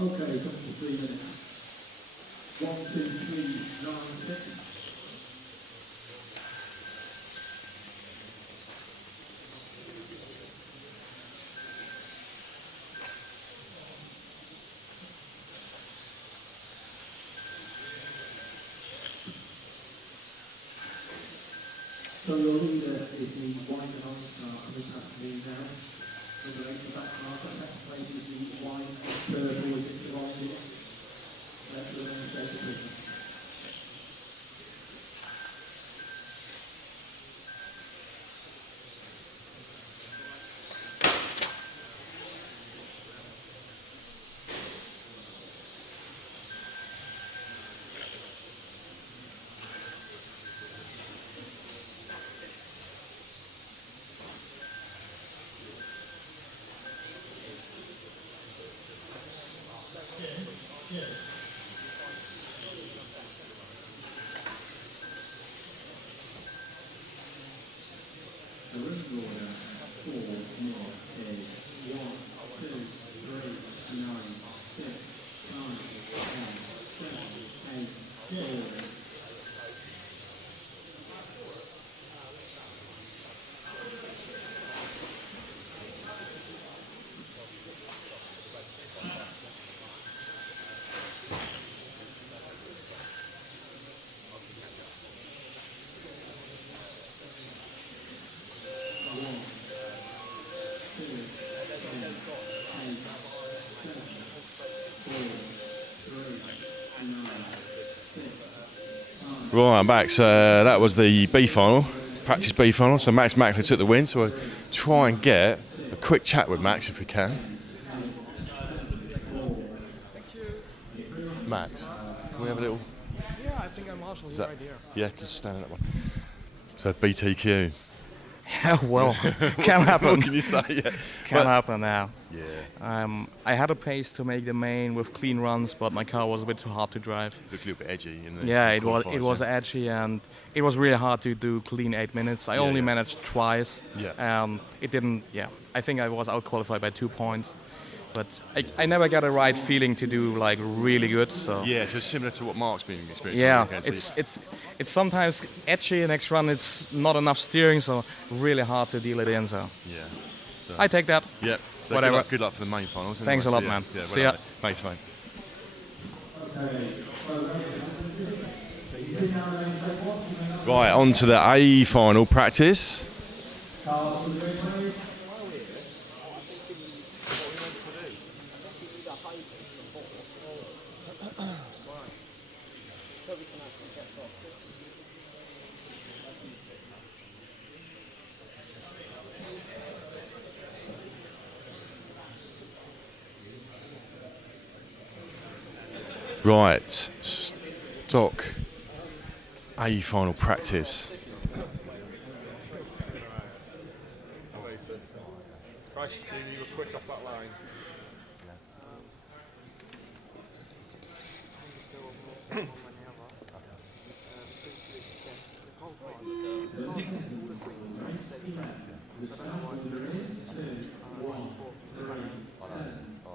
Okay, coming to 3 minutes. 1, 2, 3, 9, 6. So your leader is the white and orange car coming past me now. Number 8 of that car, the second place is the white and purple with its orange. Let's go and take the picture. Yeah. The running order 4 more is 1, 2, 3, 9, 6, 9, 10, 7, 8, 4. Right, I'm back. So that was the B final, practice B final. So Max Machler took the win. So we'll try and get a quick chat with Max if we can. Max, can we have a little? Yeah, I think I'm Marshall right here. Yeah, just stand in that one. So BTQ. Well, can happen. What can you say? Yeah. Can happen now. Yeah. I had a pace to make the main with clean runs, but my car was a bit too hard to drive. It looked a little bit edgy. In the It was edgy, and it was really hard to do clean 8 minutes. I only managed twice. Yeah. It didn't. Yeah. I think I was out qualified by 2 points. But I never got a right feeling to do like really good. So yeah, so similar to what Mark's been experiencing. Yeah, it's sometimes edgy. Next run, it's not enough steering, so really hard to deal it in. So yeah, so I take that. Yeah, so whatever. Good luck for the main finals. Thanks a lot, man. Yeah, See ya. Thanks, mate. Right, on to the A final practice. Right, stock A final practice. Christ, you were quick off that line.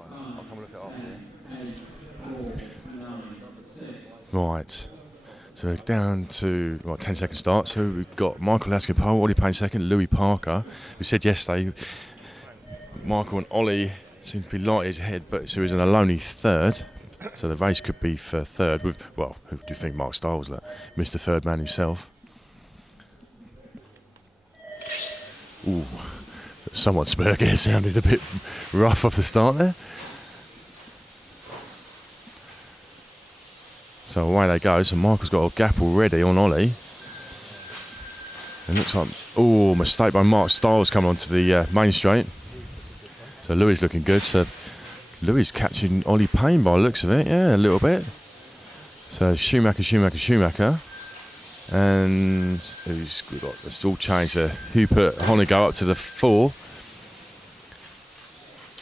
I'll come look at it after you. Right, so we're down to 10-second start. So we've got Michal Orlowski pole, Ollie Payne second, Louis Parker. We said yesterday, Michael and Ollie seem to be light years ahead, but so he's in a lonely third. So the race could be for third. With who do you think Mark Stiles, Mr. Third Man himself? Ooh, somewhat spurgy. It sounded a bit rough off the start there. So away they go. So Michael's got a gap already on Ollie. It looks like, mistake by Mark Stiles coming onto the main straight. So Louis looking good. So Louis catching Ollie Payne by the looks of it. Yeah, a little bit. So Schumacher. And it's all changed. Hubert Hoenigl up to the 4.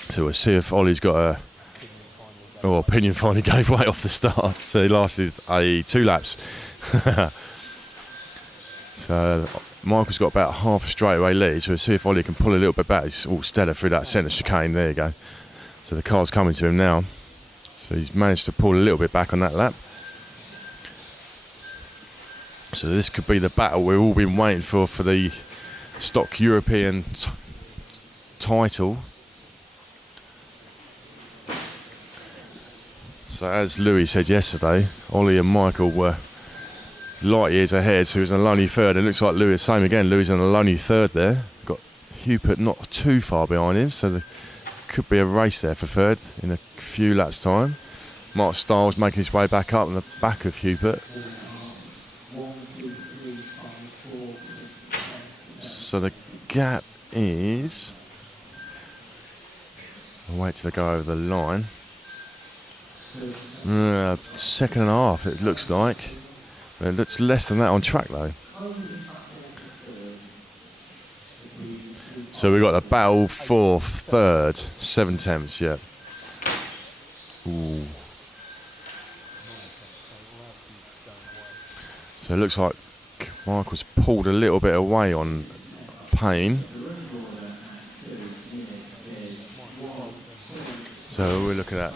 So we'll see if Ollie's got opinion finally gave way off the start. So he lasted 2 laps. So Michael's got about half a straightaway lead. So we'll see if Ollie can pull a little bit back. He's all stellar through that centre chicane. There you go. So the car's coming to him now. So he's managed to pull a little bit back on that lap. So this could be the battle we've all been waiting for the stock European title. So as Louis said yesterday, Ollie and Michael were light years ahead, so he was in a lonely third. It looks like Louis is the same again. Louis in a lonely third there. Got Hubert not too far behind him, so there could be a race there for third in a few laps' time. Mark Stiles making his way back up on the back of Hubert. So the gap is... I'll wait till they go over the line. Second and a half it looks like. It looks less than that on track though. So we've got a battle for third. 7 tenths, yeah. Ooh. So it looks like Michael's pulled a little bit away on Payne. So we're looking at...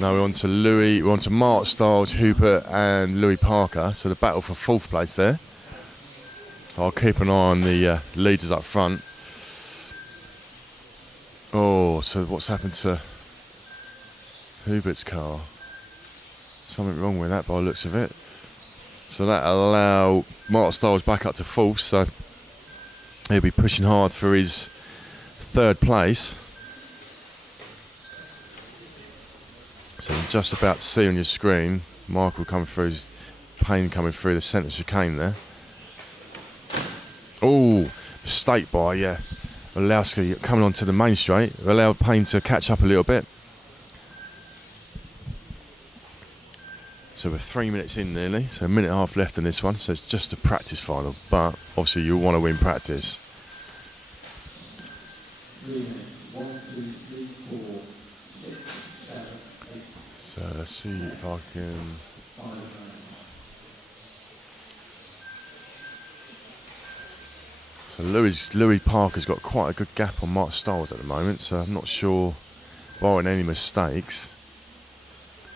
Now we're on to Louis, we're on to Mark Stiles, Hubert and Louis Parker. So the battle for 4th place there. I'll keep an eye on the leaders up front. So what's happened to Hubert's car? Something wrong with that by the looks of it. So that'll allow Mark Stiles back up to 4th, so he'll be pushing hard for his 3rd place. So I'm just about to see on your screen Michael coming through, Payne coming through the centre chicane there. Oh, mistake by Orlowski coming onto the main straight. Allowed Payne to catch up a little bit. So we're 3 minutes in nearly, so a minute and a half left in this one. So it's just a practice final, but obviously you want to win practice. So let's see if I can. So Louis Parker's got quite a good gap on Mark Stiles at the moment, so I'm not sure, barring any mistakes,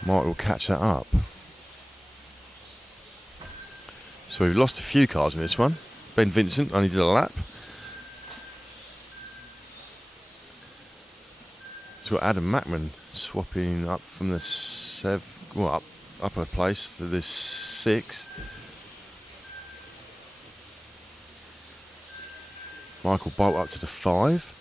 Mark will catch that up. So we've lost a few cars in this one. Ben Vincent only did a lap. So we've got Adam Mackman swapping up from the upper place to this 6. Michael Bolt up to the 5.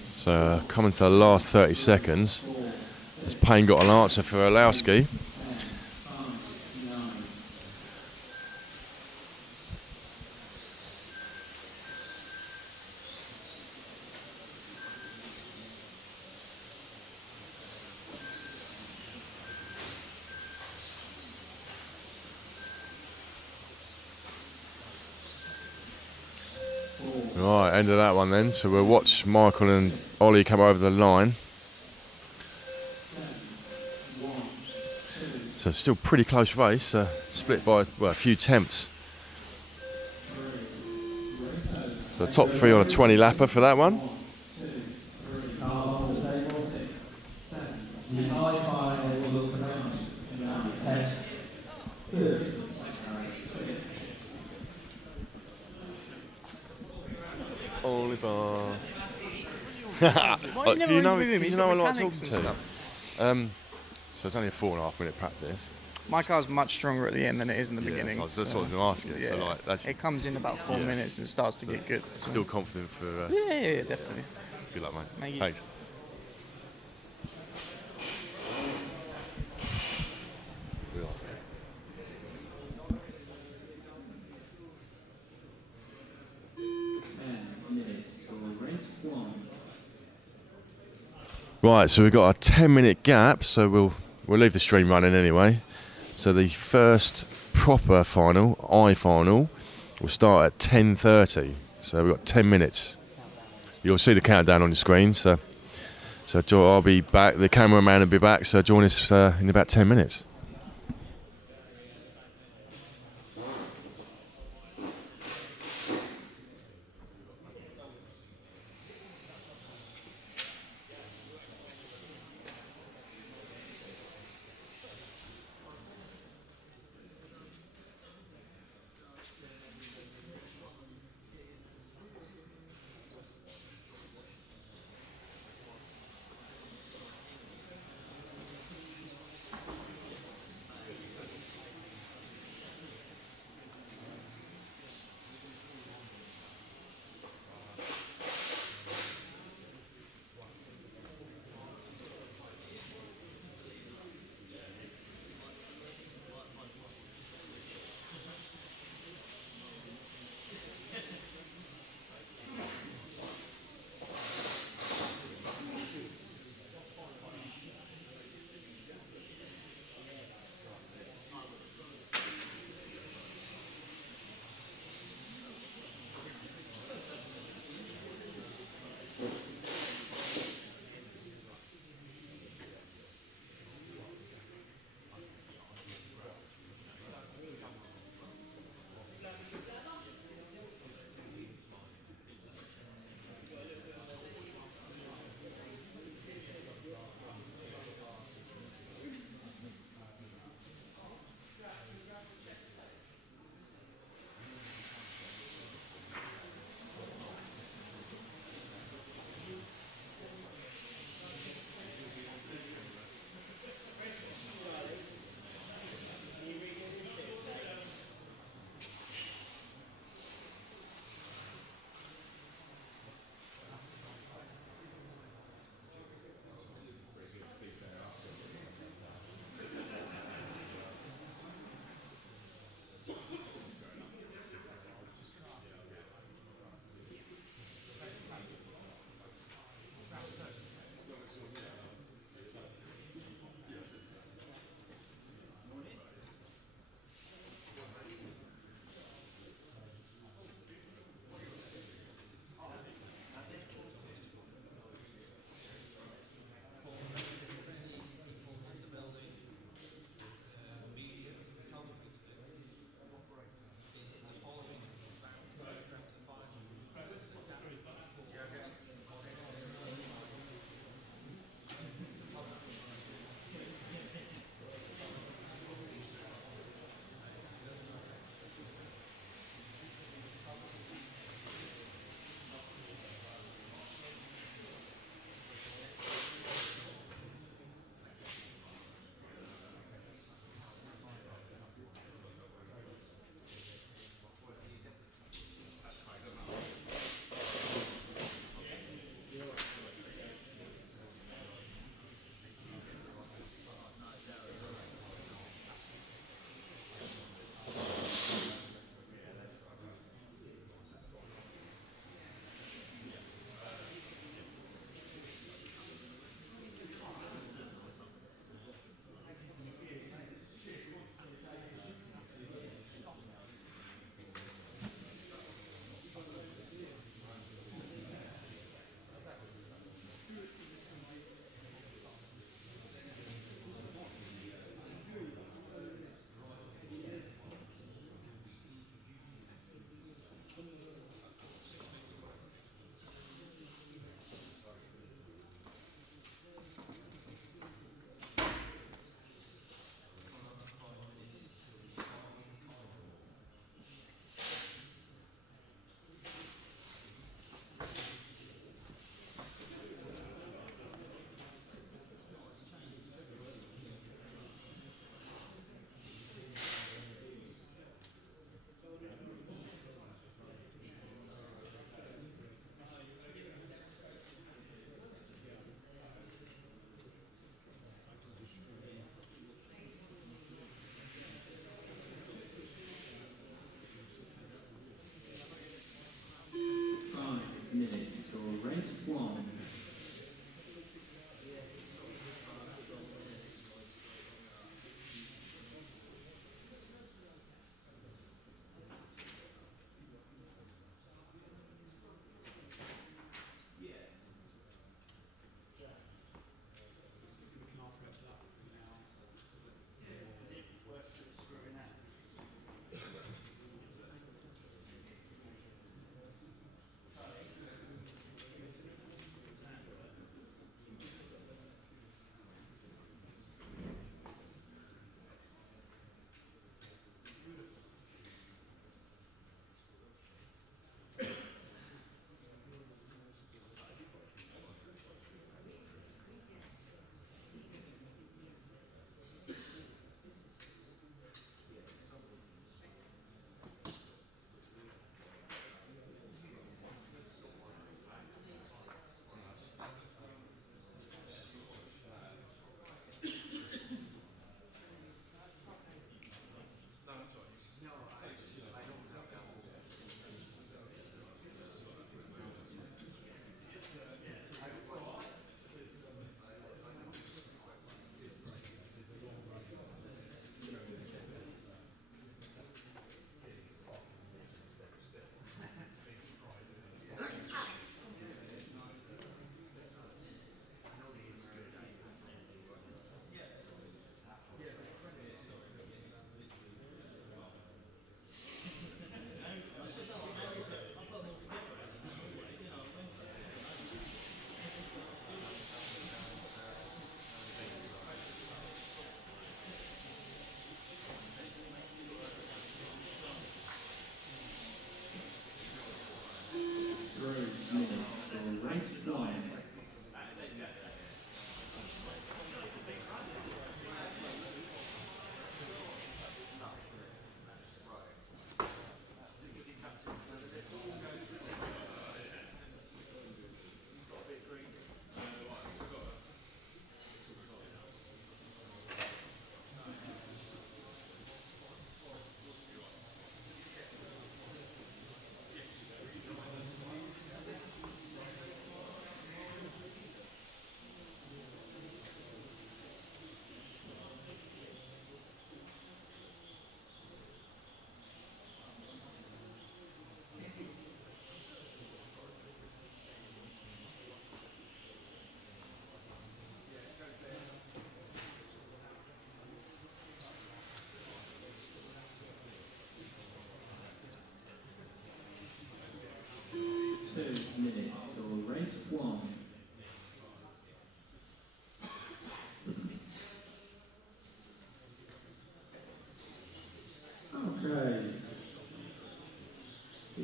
So coming to the last 30 seconds, has Payne got an answer for Orlowski? Right, end of that one then. So we'll watch Michael and Ollie come over the line. So still pretty close race, split by a few tenths. So the top 3 on a 20 lapper for that one. Oliver. You know I like talking to. So it's only a 4.5 minute practice. My car's much stronger at the end than it is in the beginning. That's what I was going to ask you. Yeah. So like, it comes in about 4 minutes and starts to get good. So. Still confident for. Yeah, definitely. Good luck, mate. Thank you. Thanks. Right, so we've got a 10-minute gap, so we'll leave the stream running anyway. So the first proper final, I-final, will start at 10:30. So we've got 10 minutes. You'll see the countdown on your screen. So I'll be back. The cameraman will be back. So join us in about 10 minutes.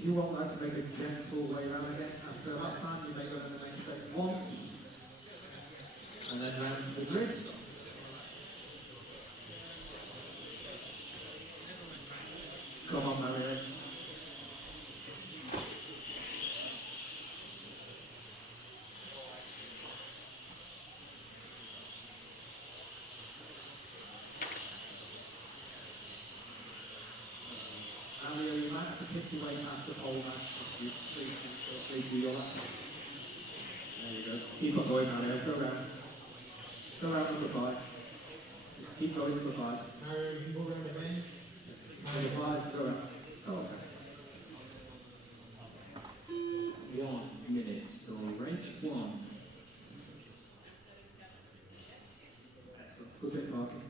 you want that to make a gentle way round again, after that time you may go to the next straight once, and then round to the grid. Come on, Mario. Mario, you might have to pick your way past the pole now. You please do your lap. There you go. Keep on going, Mario. Go round. Go round number 5. Keep going, number 5. Mario, you can go round again. Number 5, go round. Oh, okay. 1 minute. So race 1. Excellent. Good bit parking.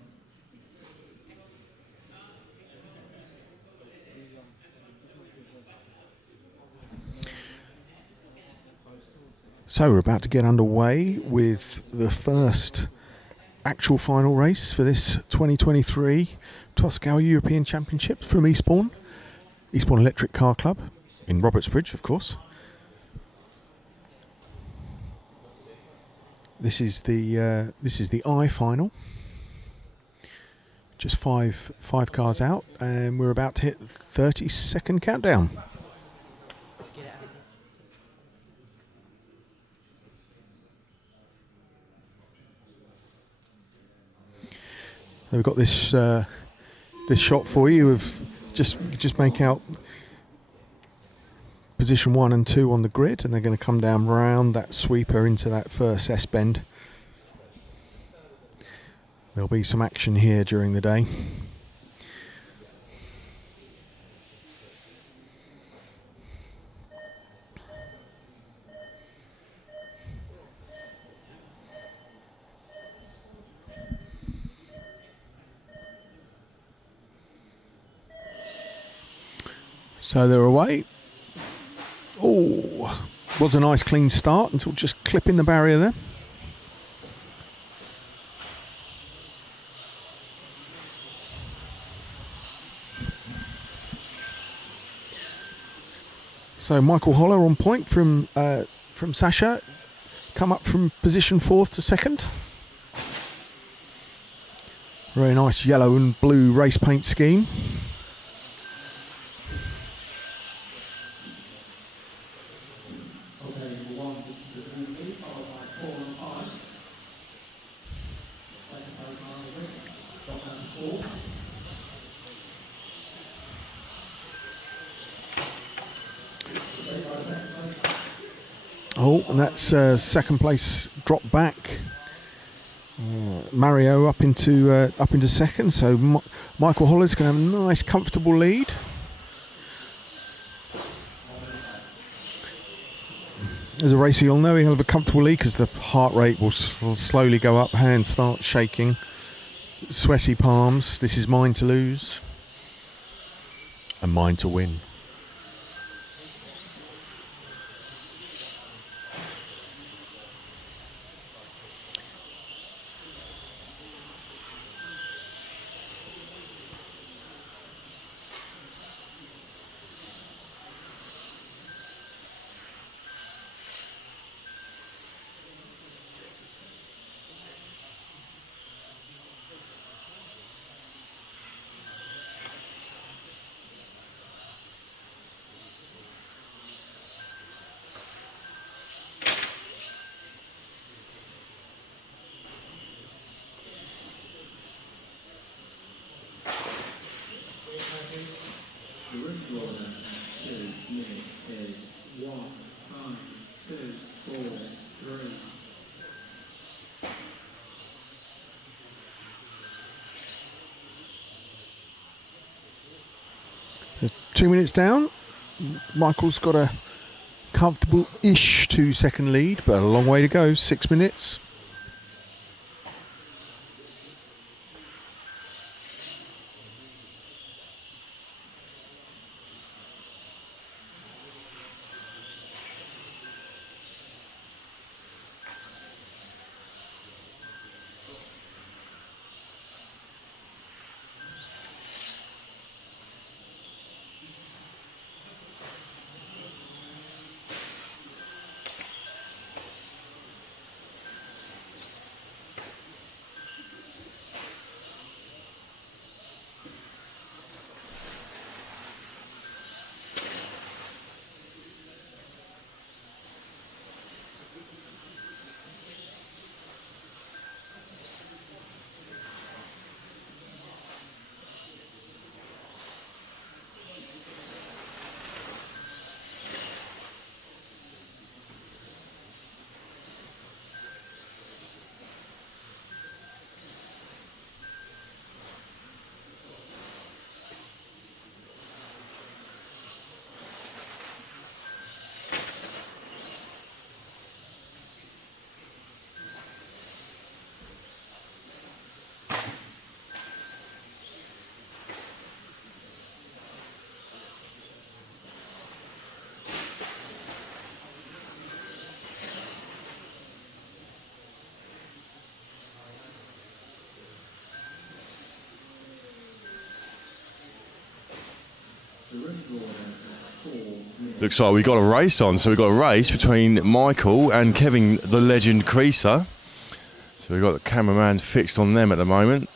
So we're about to get underway with the first actual final race for this 2023 Toscau European Championships from Eastbourne Electric Car Club in Robertsbridge, of course. This is the I final. Just five cars out, and we're about to hit 30-second countdown. We've got this this shot for you of just make out position 1 and 2 on the grid, and they're going to come down round that sweeper into that first S bend. There'll be some action here during the day. So they're away. Oh, was a nice clean start until just clipping the barrier there. So Michael Holler on point from Sasha, come up from position 4th to 2nd. Very nice yellow and blue race paint scheme. Oh, and that's second place drop back. Mario up into second, so Michael Holler's going to have a nice, comfortable lead. As a racer, you'll know he'll have a comfortable lead because the heart rate will slowly go up, hands start shaking, sweaty palms. This is mine to lose and mine to win. So 2 minutes down. Michael's got a comfortable-ish 2-second lead, but a long way to go. 6 minutes. Looks like we've got a race on. So we've got a race between Michael and Kevin, the legend creaser. So we've got the cameraman fixed on them at the moment.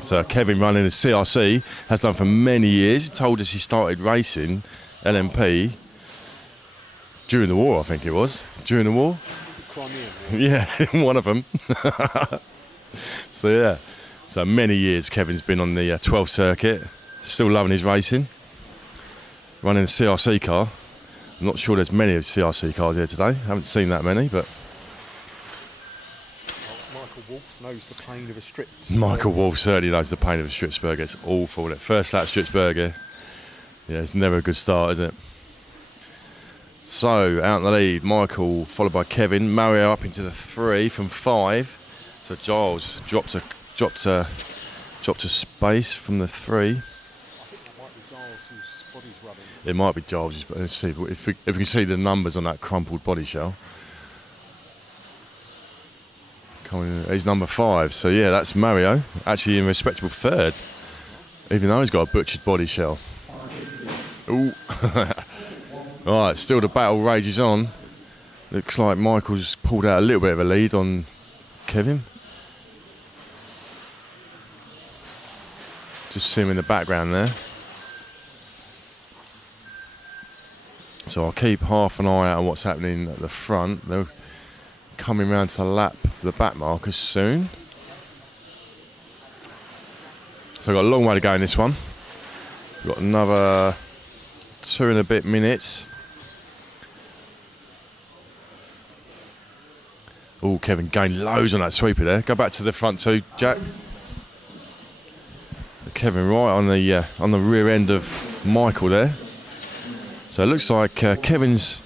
So Kevin running a CRC, has done for many years. He told us he started racing LMP during the war, I think it was. During the war? Yeah, one of them. So yeah, so many years Kevin's been on the 12th circuit, still loving his racing. Running a CRC car. I'm not sure there's many CRC cars here today. Haven't seen that many, but Michael Wolff knows the pain of a stripped. Michael Wolff certainly knows the pain of a Stritzberger. It's awful. That first lap Stritzberger, yeah, it's never a good start, is it? So out in the lead, Michael followed by Kevin. Mario up into the 3 from 5. So Giles dropped a space from the 3. It might be Giles', but let's see if we can see the numbers on that crumpled body shell. He's number 5, so yeah, that's Mario, actually in respectable 3rd, even though he's got a butchered body shell. Ooh. Alright, still the battle rages on. Looks like Michael's pulled out a little bit of a lead on Kevin. Just see him in the background there. So I'll keep half an eye out on what's happening at the front. They're coming round to lap to the back markers soon. So I've got a long way to go in this one. We've got another 2 and a bit minutes. Oh, Kevin gained loads on that sweeper there. Go back to the front 2, Jack. Kevin right on the rear end of Michael there. So it looks like Kevin's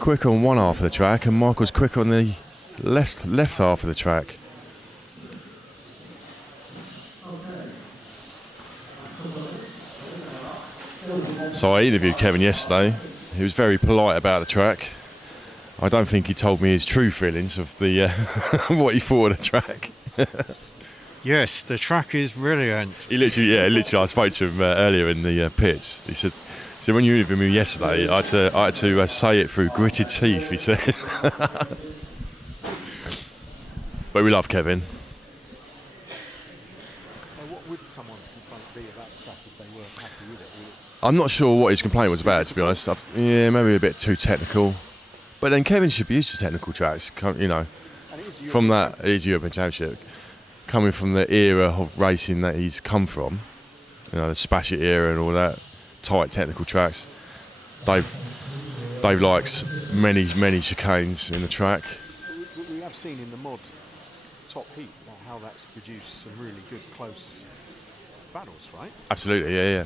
quicker on one half of the track and Michael's quicker on the left half of the track. So I interviewed Kevin yesterday. He was very polite about the track. I don't think he told me his true feelings of the what he thought of the track. Yes, the track is brilliant. He literally, I spoke to him earlier in the pits. He said, so when you interviewed me yesterday, I had to say it through gritted teeth, he said. But we love Kevin. What would someone's complaint be about the track if they weren't happy with it? I'm not sure what his complaint was about, to be honest. Yeah, maybe a bit too technical. But then Kevin should be used to technical tracks, you know. From that, it is European Championship. Coming from the era of racing that he's come from, you know, the Spash It era and all that, tight technical tracks. Dave likes many chicanes in the track. We have seen in the mod top heat how that's produced some really good close battles, right? Absolutely, yeah.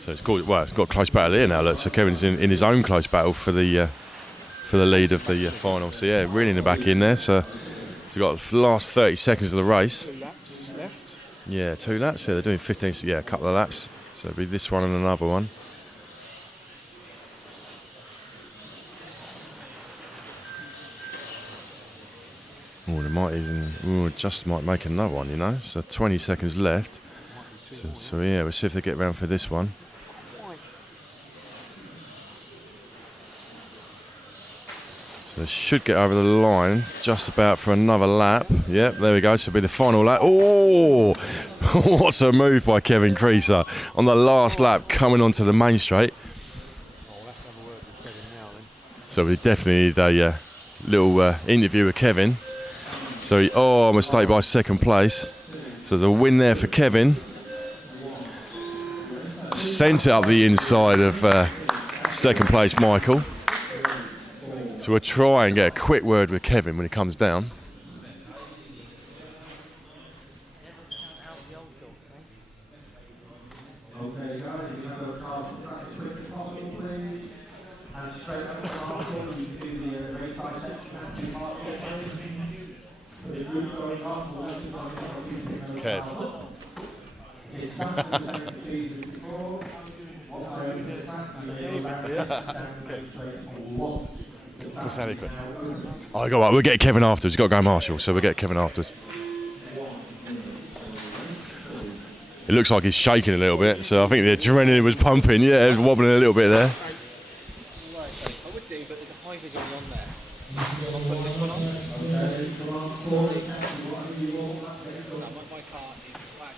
So it's got a close battle here now. Look, so Kevin's in his own close battle for the lead of the final. So yeah, really in the back in there. So we've got the last 30 seconds of the race. 2 laps left. Yeah, 2 laps. Yeah, they're doing 15. So yeah, a couple of laps. So it'll be this one and another one. Oh, they might make another one, you know. So 20 seconds left. So yeah, we'll see if they get round for this one. So they should get over the line just about for another lap. Yep, there we go. So it'll be the final lap. Oh, what a move by Kevin Creaser on the last lap coming onto the main straight. So we definitely need a little interview with Kevin. So a mistake by second place. So there's a win there for Kevin. Sent it up the inside of second place Michael. So we'll try and get a quick word with Kevin when he comes down. Okay, guys, we have a car to track as quick as possible, please. And straight up the marker, we do the race by section and do mark it. The group going off, the rest of us Kev. It's back to the second season before. Oh, go on. We'll get Kevin afterwards. We've got to go Marshall, so we'll get Kevin afterwards. It looks like he's shaking a little bit, so I think the adrenaline was pumping. Yeah, it was wobbling a little bit there. I would do, but there's a high vis on there. I'll put this one on. My car is black.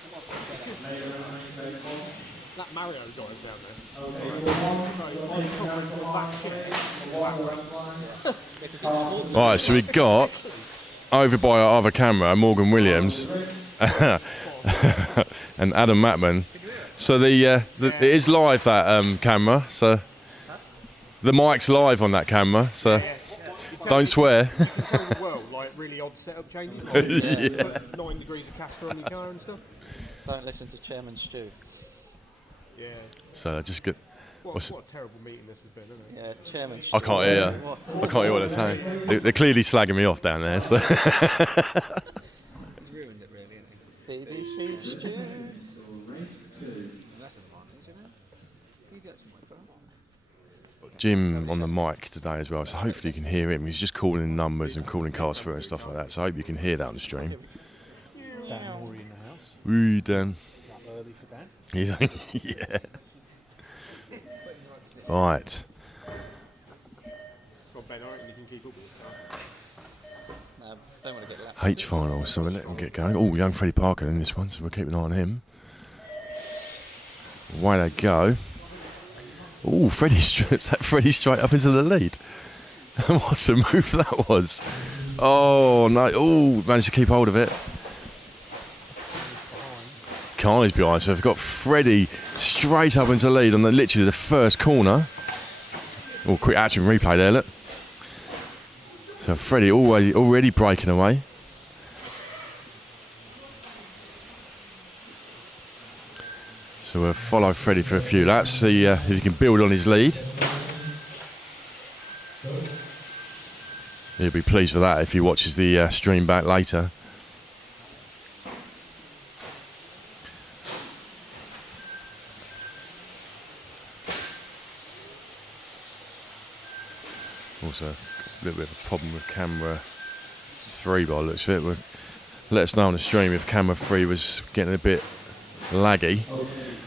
That Mario guy is down there. Right, so we got over by our other camera, Morgan Williams and Adam Mackman. So it is live, that camera. So the mic's live on that camera. So don't swear. Well, like really odd setup changes. Yeah. 9 degrees of Casper on your car and stuff. Don't listen to Chairman Stu. Yeah. So just good. What a terrible meeting this has been, isn't it? Yeah, Chairman Stu. I can't hear. I can't hear what they're saying. They're clearly slagging me off down there. So. He's ruined it, really, hasn't he? BBC Stu. That's an advantage, isn't it? He gets my car. Jim on the mic today as well, so hopefully you can hear him. He's just calling in numbers and calling cars through and stuff like that. So I hope you can hear that on the stream. Dan Morey in the house. Woo, Dan. That early for Dan. He's yeah. Right. H final, so we'll let him get going. Oh, young Freddie Parker in this one, so we'll keep an eye on him. Way to go. Oh, Freddie strips that Freddie straight up into the lead. What a move that was. Oh, no. Oh, managed to keep hold of it. Carnage behind, so we've got Freddie straight up into the lead on literally the first corner. Oh, quick action replay there, look. So Freddie already breaking away. So we'll follow Freddie for a few laps, see if he can build on his lead. He'll be pleased with that if he watches the stream back later. Also, a little bit of a problem with camera 3 by the looks of it. Let us know on the stream if camera 3 was getting a bit laggy.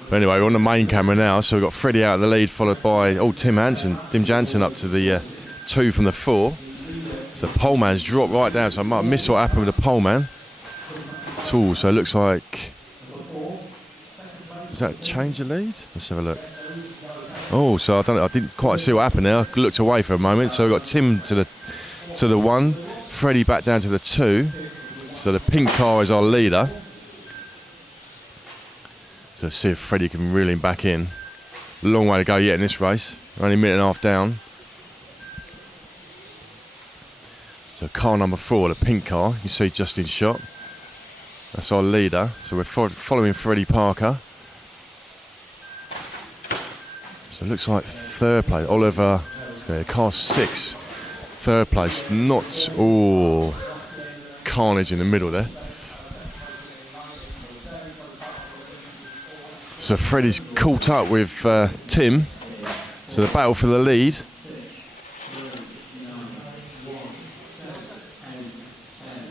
But anyway, we're on the main camera now, so we've got Freddie out of the lead, followed by Tim Jansen up to the 2 from the 4. So poleman's dropped right down, so I might miss what happened with the poleman. So it looks like... Is that a change of lead? Let's have a look. Oh, so I didn't quite see what happened there. I looked away for a moment. So we've got Tim to the 1, Freddie back down to the 2. So the pink car is our leader. So let's see if Freddie can reel him back in. Long way to go yet in this race. Only a minute and a half down. So car number 4, the pink car, you see just in shot. That's our leader. So we're following Freddie Parker. So it looks like third place. Oliver, car 6, third place. Not, carnage in the middle there. So Freddie's caught up with Tim. So the battle for the lead.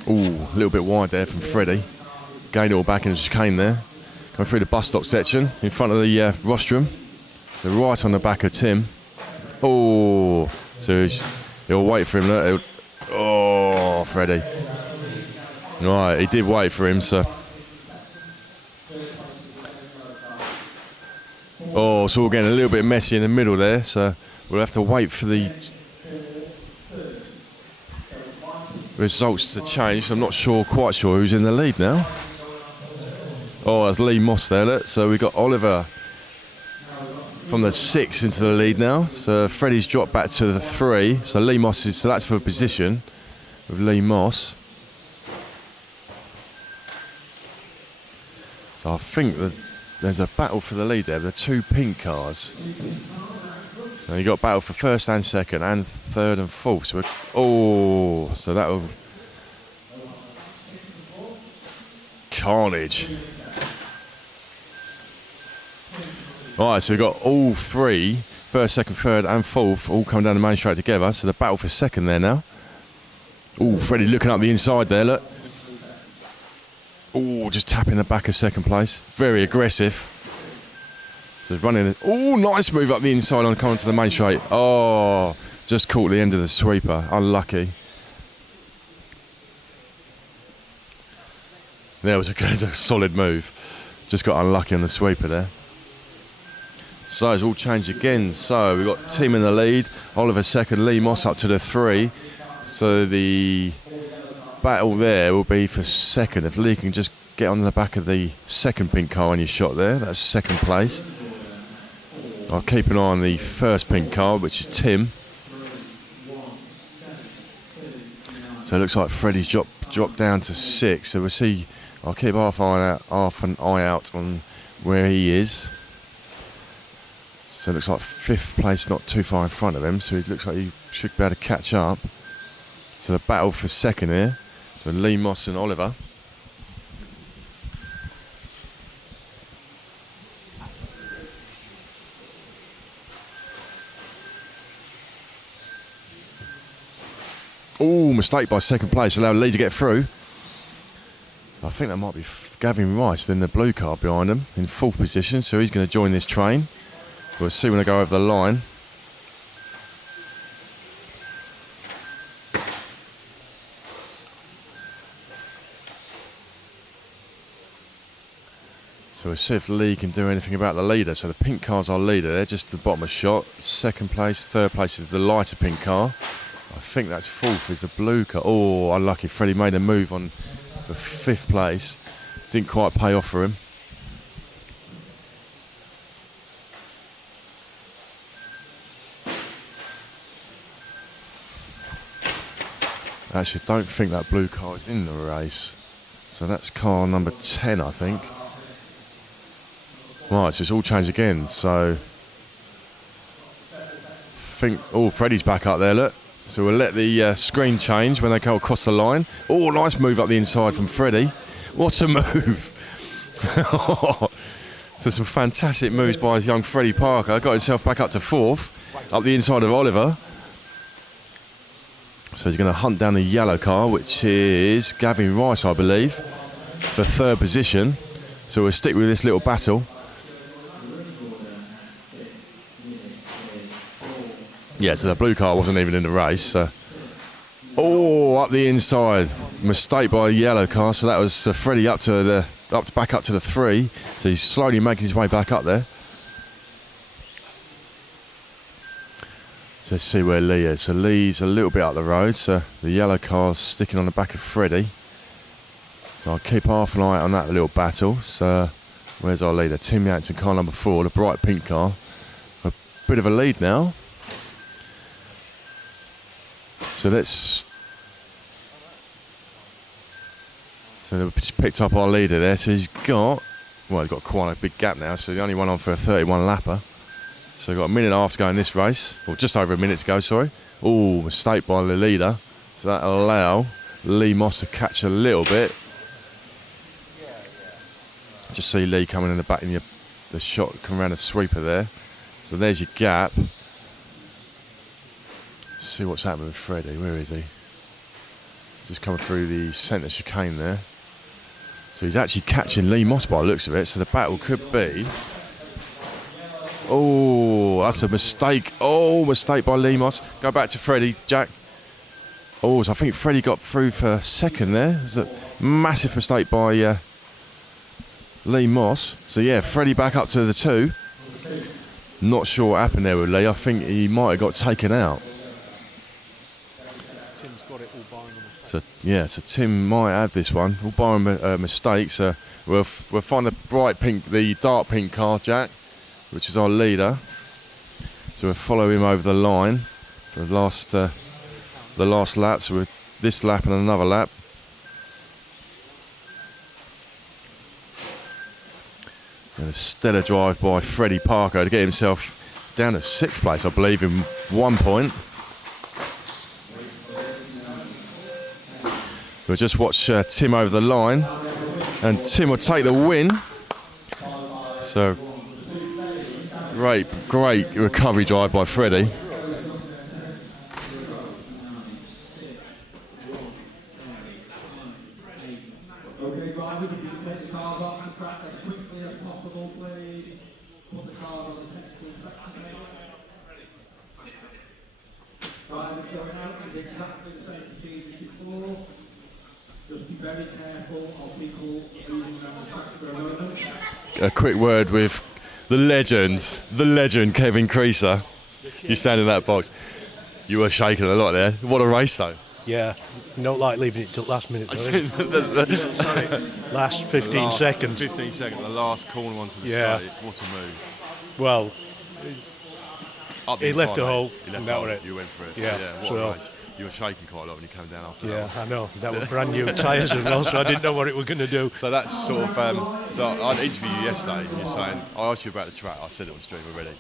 Ooh, a little bit wide there from Freddie. Gained it all back in the chicane there. Going through the bus stop section in front of the rostrum. So right on the back of Tim. Oh, so he'll wait for him. Look. Oh, Freddie. Right, he did wait for him, so. Oh, it's all getting a little bit messy in the middle there, so we'll have to wait for the results to change. I'm not quite sure who's in the lead now. Oh, that's Lee Moss there, look. So we've got Oliver from the 6 into the lead now. So Freddie's dropped back to the 3. So Lee Moss so that's for position with Lee Moss. So I think that there's a battle for the lead there, the 2 pink cars. So you got battle for first and second and third and fourth. So so that will carnage. Alright, so we've got all 3, first, second, third and fourth, all coming down the main straight together. So the battle for second there now. Oh, Freddie looking up the inside there, look. Oh, just tapping the back of second place. Very aggressive. So running it. Oh, nice move up the inside on coming to the main straight. Oh, just caught the end of the sweeper. Unlucky. There was a solid move. Just got unlucky on the sweeper there. So it's all changed again. So we've got Tim in the lead. Oliver second. Lee Moss up to the 3. So the battle there will be for second. If Lee can just get on the back of the second pink car when you shot there, that's second place. I'll keep an eye on the first pink car, which is Tim. So it looks like Freddie's dropped down to 6. So we'll see. I'll keep half an eye out on where he is. So it looks like 5th place, not too far in front of him. So it looks like he should be able to catch up. So the battle for second here. So Lee Moss and Oliver. Oh, mistake by second place. Allowed Lee to get through. I think that might be Gavin Rice, then the blue car behind him in 4th position. So he's going to join this train. We'll see when they go over the line. So we'll see if Lee can do anything about the leader. So the pink car's our leader. They're just at the bottom of shot. 2nd place, 3rd place is the lighter pink car. I think that's 4th is the blue car. Oh, unlucky. Freddie made a move on for 5th place. Didn't quite pay off for him. Actually, I don't think that blue car is in the race. So that's car number 10, I think. Right, so it's all changed again. So, Freddie's back up there, look. So we'll let the screen change when they go across the line. Oh, nice move up the inside from Freddie. What a move. So some fantastic moves by young Freddie Parker. Got himself back up to 4th, up the inside of Oliver. So he's going to hunt down the yellow car, which is Gavin Rice, I believe, for 3rd position. So we'll stick with this little battle. Yeah, so the blue car wasn't even in the race. So. Oh, up the inside. Mistake by the yellow car. So that was Freddie back up to the 3. So he's slowly making his way back up there. So let's see where Lee is. So Lee's a little bit up the road. So the yellow car's sticking on the back of Freddie. So I'll keep half an eye on that little battle. So where's our leader? Tim Yates in car number 4, the bright pink car. A bit of a lead now. So they've just picked up our leader there. So he's got quite a big gap now. So he only went on for a 31 lapper. So we've got a minute and a half to go in this race. Or just over a minute to go, sorry. Oh, mistake by the leader. So that'll allow Lee Moss to catch a little bit. Just see Lee coming in the back in the shot, come around the sweeper there. So there's your gap. Let's see what's happening with Freddie. Where is he? Just coming through the centre chicane there. So he's actually catching Lee Moss by the looks of it. So the battle could be. Oh, that's a mistake. Oh, mistake by Lee Moss. Go back to Freddie, Jack. Oh, so I think Freddie got through for 2nd there. It was a massive mistake by Lee Moss. So yeah, Freddie back up to the 2. Not sure what happened there with Lee. I think he might have got taken out. Tim's got it all barring a mistake. So yeah, so Tim might have this one. All barring a mistake. So we'll find the dark pink car, Jack, which is our leader. So we'll follow him over the line for the last lap. So with this lap and another lap. And a stellar drive by Freddie Parker to get himself down to 6th place, I believe, in 1 point. We'll just watch Tim over the line, and Tim will take the win. So great recovery drive by Freddie. Okay, drivers, if you can take the cars off the track as quickly as possible, please. Put the cars on the technical inspection table. Drivers going out is exactly the same procedure as before. Just be very careful of people moving around the track for a moment. A quick word with the legend Kevin Creaser. You stand in that box. You were shaking a lot there. What a race though. Yeah, you don't like leaving it till last minute though. Last 15 seconds. 15 seconds, the last corner onto the straight. What a move. Well, Up the he left inside, a hole, mate. He left and a that hole. was it. You went for it. Yeah, what so a race. You were shaking quite a lot when you came down after that. yeah, I know. That was brand new tyres and all, so I didn't know what it was going to do. So that's sort of. So I interviewed you yesterday, and you're saying I asked you about the track. I said it on stream already.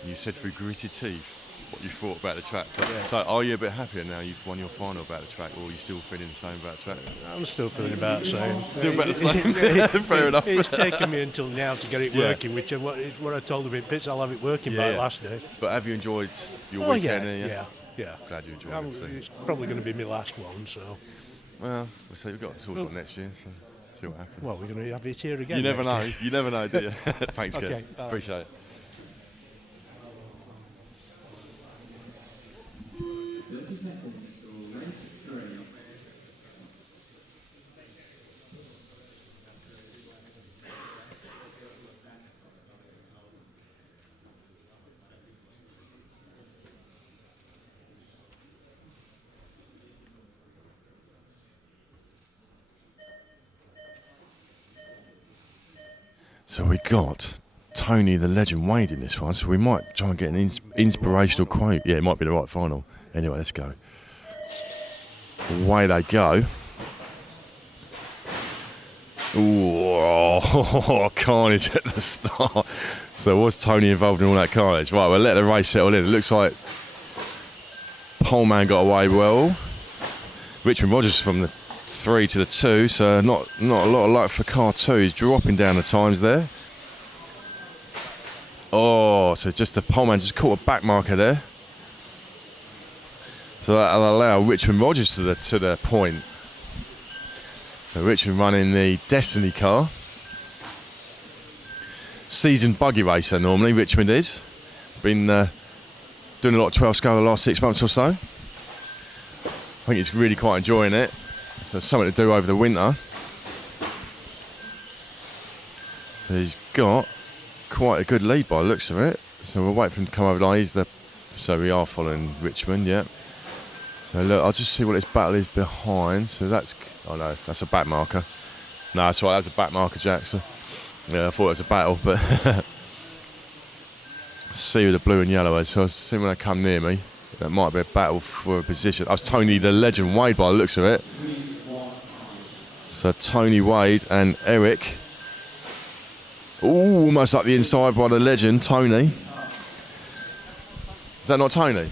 And you said through gritted teeth what you thought about the track. So are you a bit happier now you've won your final about the track, or are you still feeling the same about the track? I'm still feeling about the same. Still about the same. Fair enough. It's taken me until now to get it working, which is what I told him in pits. I'll have it working by last day. But have you enjoyed your weekend? Yeah. Glad you enjoyed it. It's probably going to be my last one, so. Well, we'll see. We've got to talk about next year, so see what happens. Well, we're going to have it here again. You never know. Year. You never know, do you? Thanks, okay, Kev. Appreciate it. So we got Tony the Legend Wade in this one, so we might try and get an inspirational quote. Yeah, it might be the right final. Anyway, let's go. Away they go. Ooh, carnage at the start. So was Tony involved in all that carnage? Right, we'll let the race settle in. It looks like Poleman got away well. Richmond Rogers from the 3 to the 2, so not a lot of luck for car 2. He's dropping down the times there. Oh, so just the Poleman just caught a back marker there. So that'll allow Richmond Rogers to the point. So Richmond running the Destiny car. Seasoned buggy racer normally, Richmond is. Been doing a lot of 12 scale the last 6 months or so. I think he's really quite enjoying it. So something to do over the winter. So he's got quite a good lead by the looks of it. So we'll wait for him to come over there. So we are following Richmond, yeah. So look, I'll just see what this battle is behind. So that's, oh no, that's a back marker. No, that's right, that's a back marker, Jackson. Yeah, I thought it was a battle, but see who the blue and yellow is. So I'll see when they come near me. That might be a battle for a position. That was Tony the Legend Wade by the looks of it. So Tony Wade and Eric. Ooh, almost up the inside by the legend, Tony. Is that not Tony?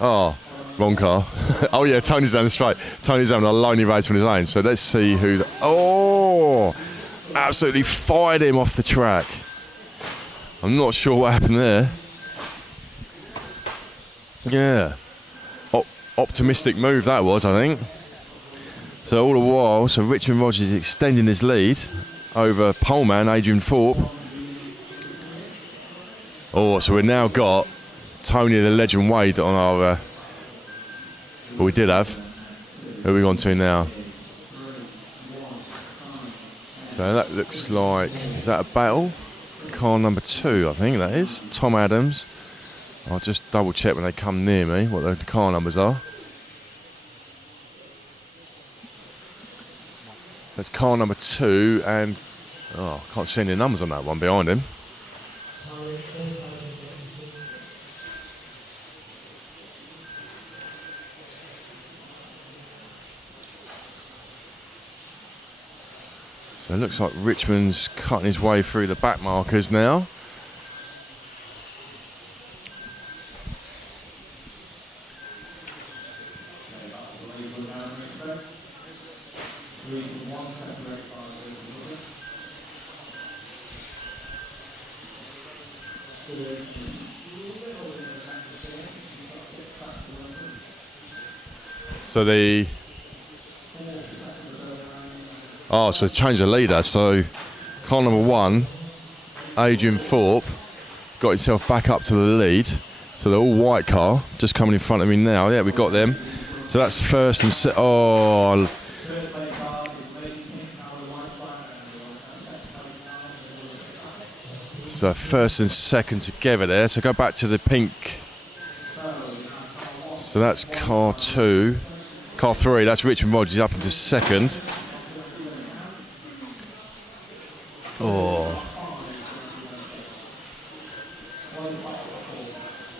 Oh, wrong car. Oh yeah, Tony's down the straight. Tony's having a lonely race on his own. So let's see who. Oh, absolutely fired him off the track. I'm not sure what happened there. Yeah, optimistic move that was, I think. So all the while, so Richmond Rogers is extending his lead over poleman Adrian Thorpe. Oh, so we've now got Tony the Legend Wade on our. Well, we did have. Who are we on to now? So that looks like, is that a battle? Car number 2, I think that is. Tom Adams. I'll just double check when they come near me what the car numbers are. That's car number 2, and I can't see any numbers on that one behind him. So it looks like Richmond's cutting his way through the back markers now. So the Oh, so change the leader. So car number 1, Adrian Thorpe, got himself back up to the lead. So the all white car just coming in front of me now. Yeah, we've got them. So that's first and oh. So first and second together there. So go back to the pink. So that's car 2. Car 3, that's Richmond Rogers up into second. Oh.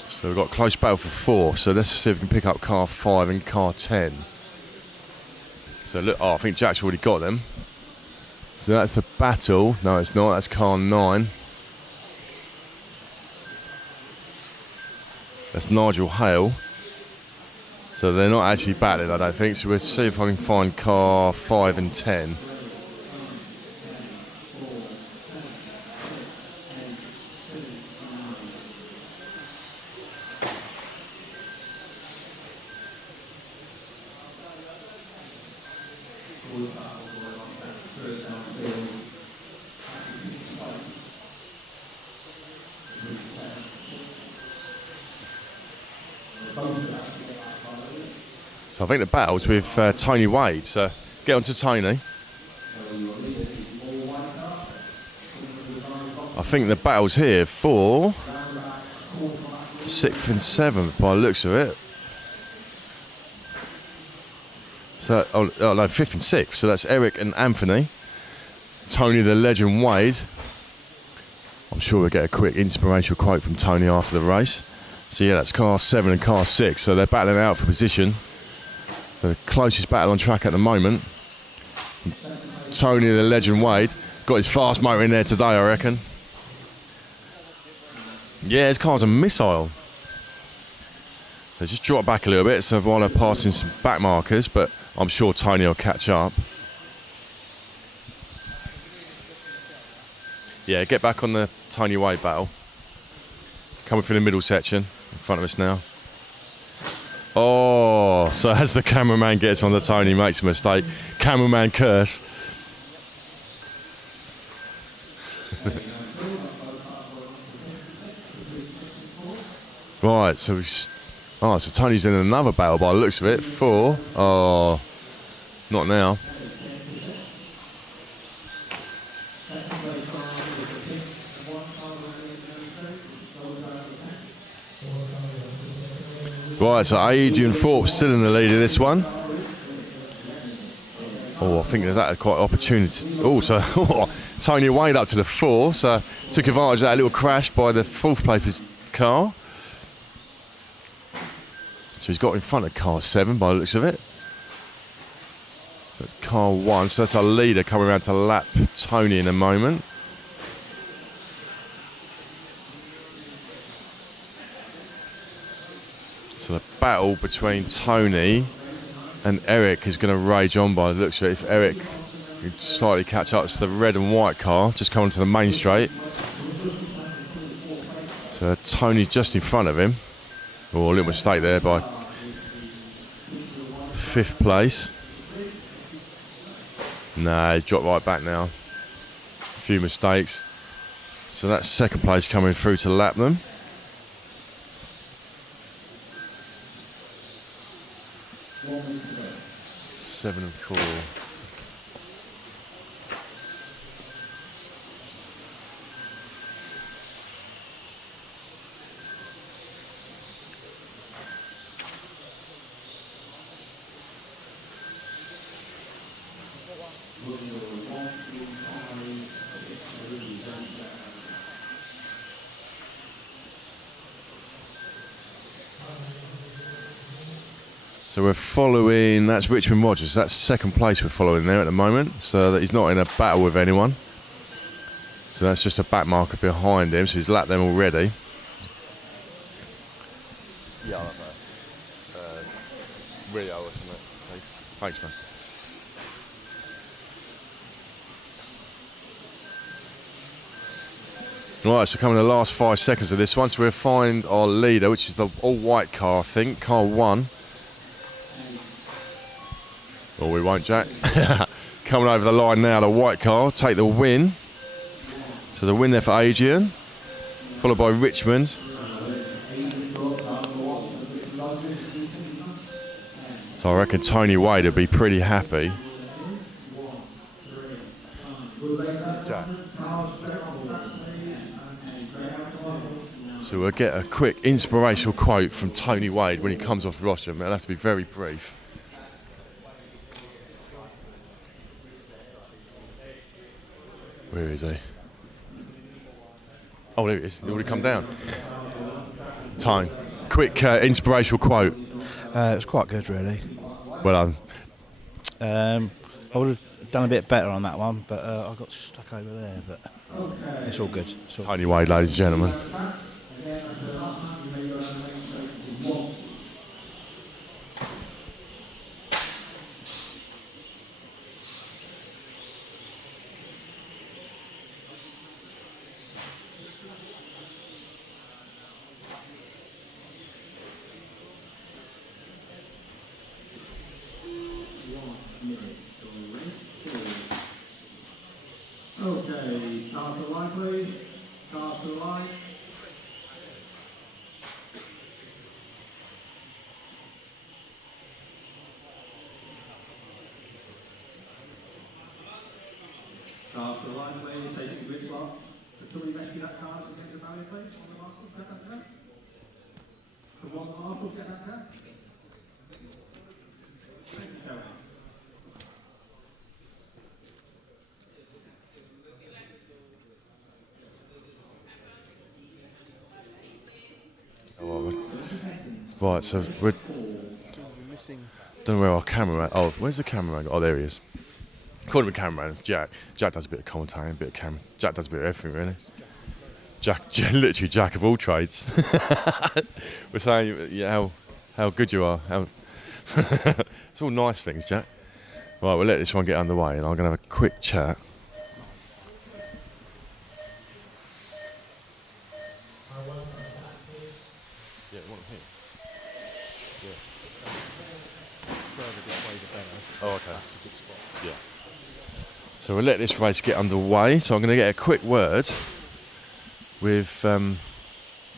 So we've got a close battle for 4th. So let's see if we can pick up car 5 and car 10. So look, oh, I think Jack's already got them. So that's the battle. No, it's not. That's car 9. That's Nigel Hale. So they're not actually battling, I don't think. So we'll see if I can find car 5 and 10. So I think the battle's with Tony Wade, so get on to Tony. I think the battle's here for 6th and 7th by the looks of it. So, oh no, 5th and 6th, so that's Eric and Anthony. Tony the legend Wade. I'm sure we'll get a quick inspirational quote from Tony after the race. So yeah, that's car 7 and car 6, so they're battling out for position. The closest battle on track at the moment. Tony the legend Wade got his fast motor in there today, I reckon. Yeah, his car's a missile. So just drop back a little bit so while they're passing some back markers, but I'm sure Tony will catch up. Yeah, get back on the Tony Wade battle. Coming through the middle section in front of us now. Oh, so as the cameraman gets on the Tony, he makes a mistake. Cameraman curse. Right, so so Tony's in another battle by the looks of it. 4. Oh, not now. Right, so Adrian Thorpe still in the lead of this one. Oh, I think there's that quite opportunity. Oh, so Tony Wade up to the 4, so took advantage of that little crash by the 4th place car. So he's got in front of car 7 by the looks of it. So that's car 1, so that's our leader coming around to lap Tony in a moment. So the battle between Tony and Eric is going to rage on by the looks of it. If Eric can slightly catch up to the red and white car, just coming to the main straight. So Tony's just in front of him. Oh, a little mistake there by 5th place. Nah, he's dropped right back now. A few mistakes. So that's 2nd place coming through to lap them. Seven and 4. So we're following, that's Richmond Rogers, that's 2nd place we're following there at the moment, so that he's not in a battle with anyone. So that's just a back marker behind him, so he's lapped them already. Yeah, I'll have a Rio or something, please. Thanks, man. Right, so coming the last 5 seconds of this one, so we'll find our leader, which is the all-white car, I think, car 1. Or we won't, Jack. Coming over the line now, the white car take the win. So the win there for Adrian, followed by Richmond. So I reckon Tony Wade would be pretty happy. Jack. So we'll get a quick inspirational quote from Tony Wade when he comes off rostrum. It'll have to be very brief. Where is he? Oh, there he is. He already come down. Tone. Quick inspirational quote. It was quite good, really. Well done. I would have done a bit better on that one, but I got stuck over there. But it's all good. Tony Wade, ladies and gentlemen. Okay, car to the line, please. Car to the line. Car to the line, please. Take it to which slot. Can somebody rescue that car to get the barrier, please? On the Marshall, get that car. The one Marshall, get that car. Thank you, Joey. Right, so we're... Don't know where our cameraman... Oh, where's the cameraman? Oh, there he is. Call him a cameraman, it's Jack. Jack does a bit of commentating, a bit of camera. Jack does a bit of everything, really. Jack, literally Jack of all trades. We're saying how good you are. It's all nice things, Jack. Right, we'll let this one get underway and I'm going to have a quick chat. Oh, okay. That's a good spot. Yeah. So we'll let this race get underway. So I'm going to get a quick word with Mr.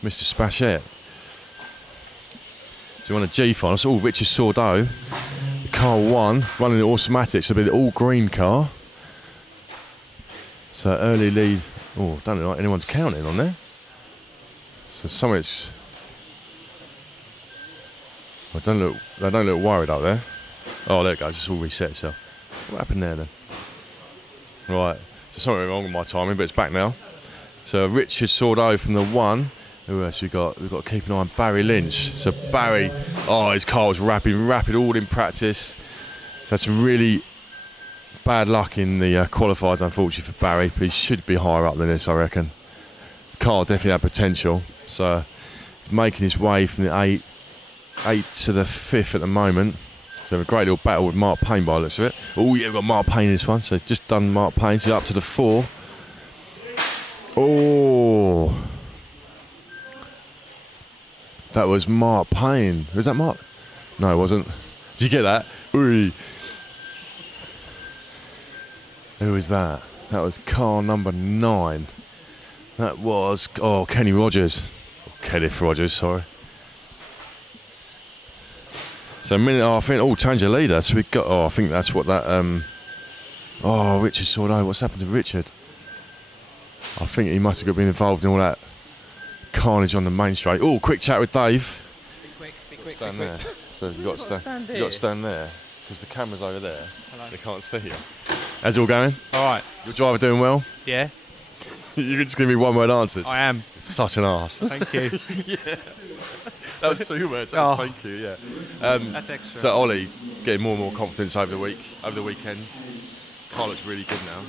Spachet. So you want a G final. It's all Richard Sordo. The car 1, running the automatic, so it'll be the all green car. So early lead. Oh, don't look like anyone's counting on there. So something's. They don't look worried up there. Oh, there it goes. It's all reset itself. What happened there then? Right. So something wrong with my timing, but it's back now. So Richard Sordo from the 1. Who else we got? We've got to keep an eye on Barry Lynch. So Barry, his car was rapid all in practice. So that's some really bad luck in the qualifiers, unfortunately, for Barry. But he should be higher up than this, I reckon. The car definitely had potential. So he's making his way from the 8 to the 5th at the moment. So a great little battle with Marc Payne by the looks of it. Oh yeah, we've got Marc Payne in this one. So just done Marc Payne, so up to the 4. Oh, that was Marc Payne. Was that Mark? No, it wasn't. Did you get that? Ooh. Who was that? That was car number 9. That was Kenny Rogers. Kenneth Rogers, sorry. So a minute, I think, change of leader. So we got, I think that's what that, Richard Sordo, what's happened to Richard? I think he must have been involved in all that carnage on the main straight. Oh, quick chat with Dave. Be quick. Stand there. So you've got to stand there, because the camera's over there. Hello. They can't see you. How's it all going? All right. Your driver doing well? Yeah. You're just going to be one-word answers. I am. Such an arse. Thank you. Yeah. That was 2 words. That was thank you. Yeah. That's extra. So Ollie getting more and more confidence over the weekend. Car looks really good now.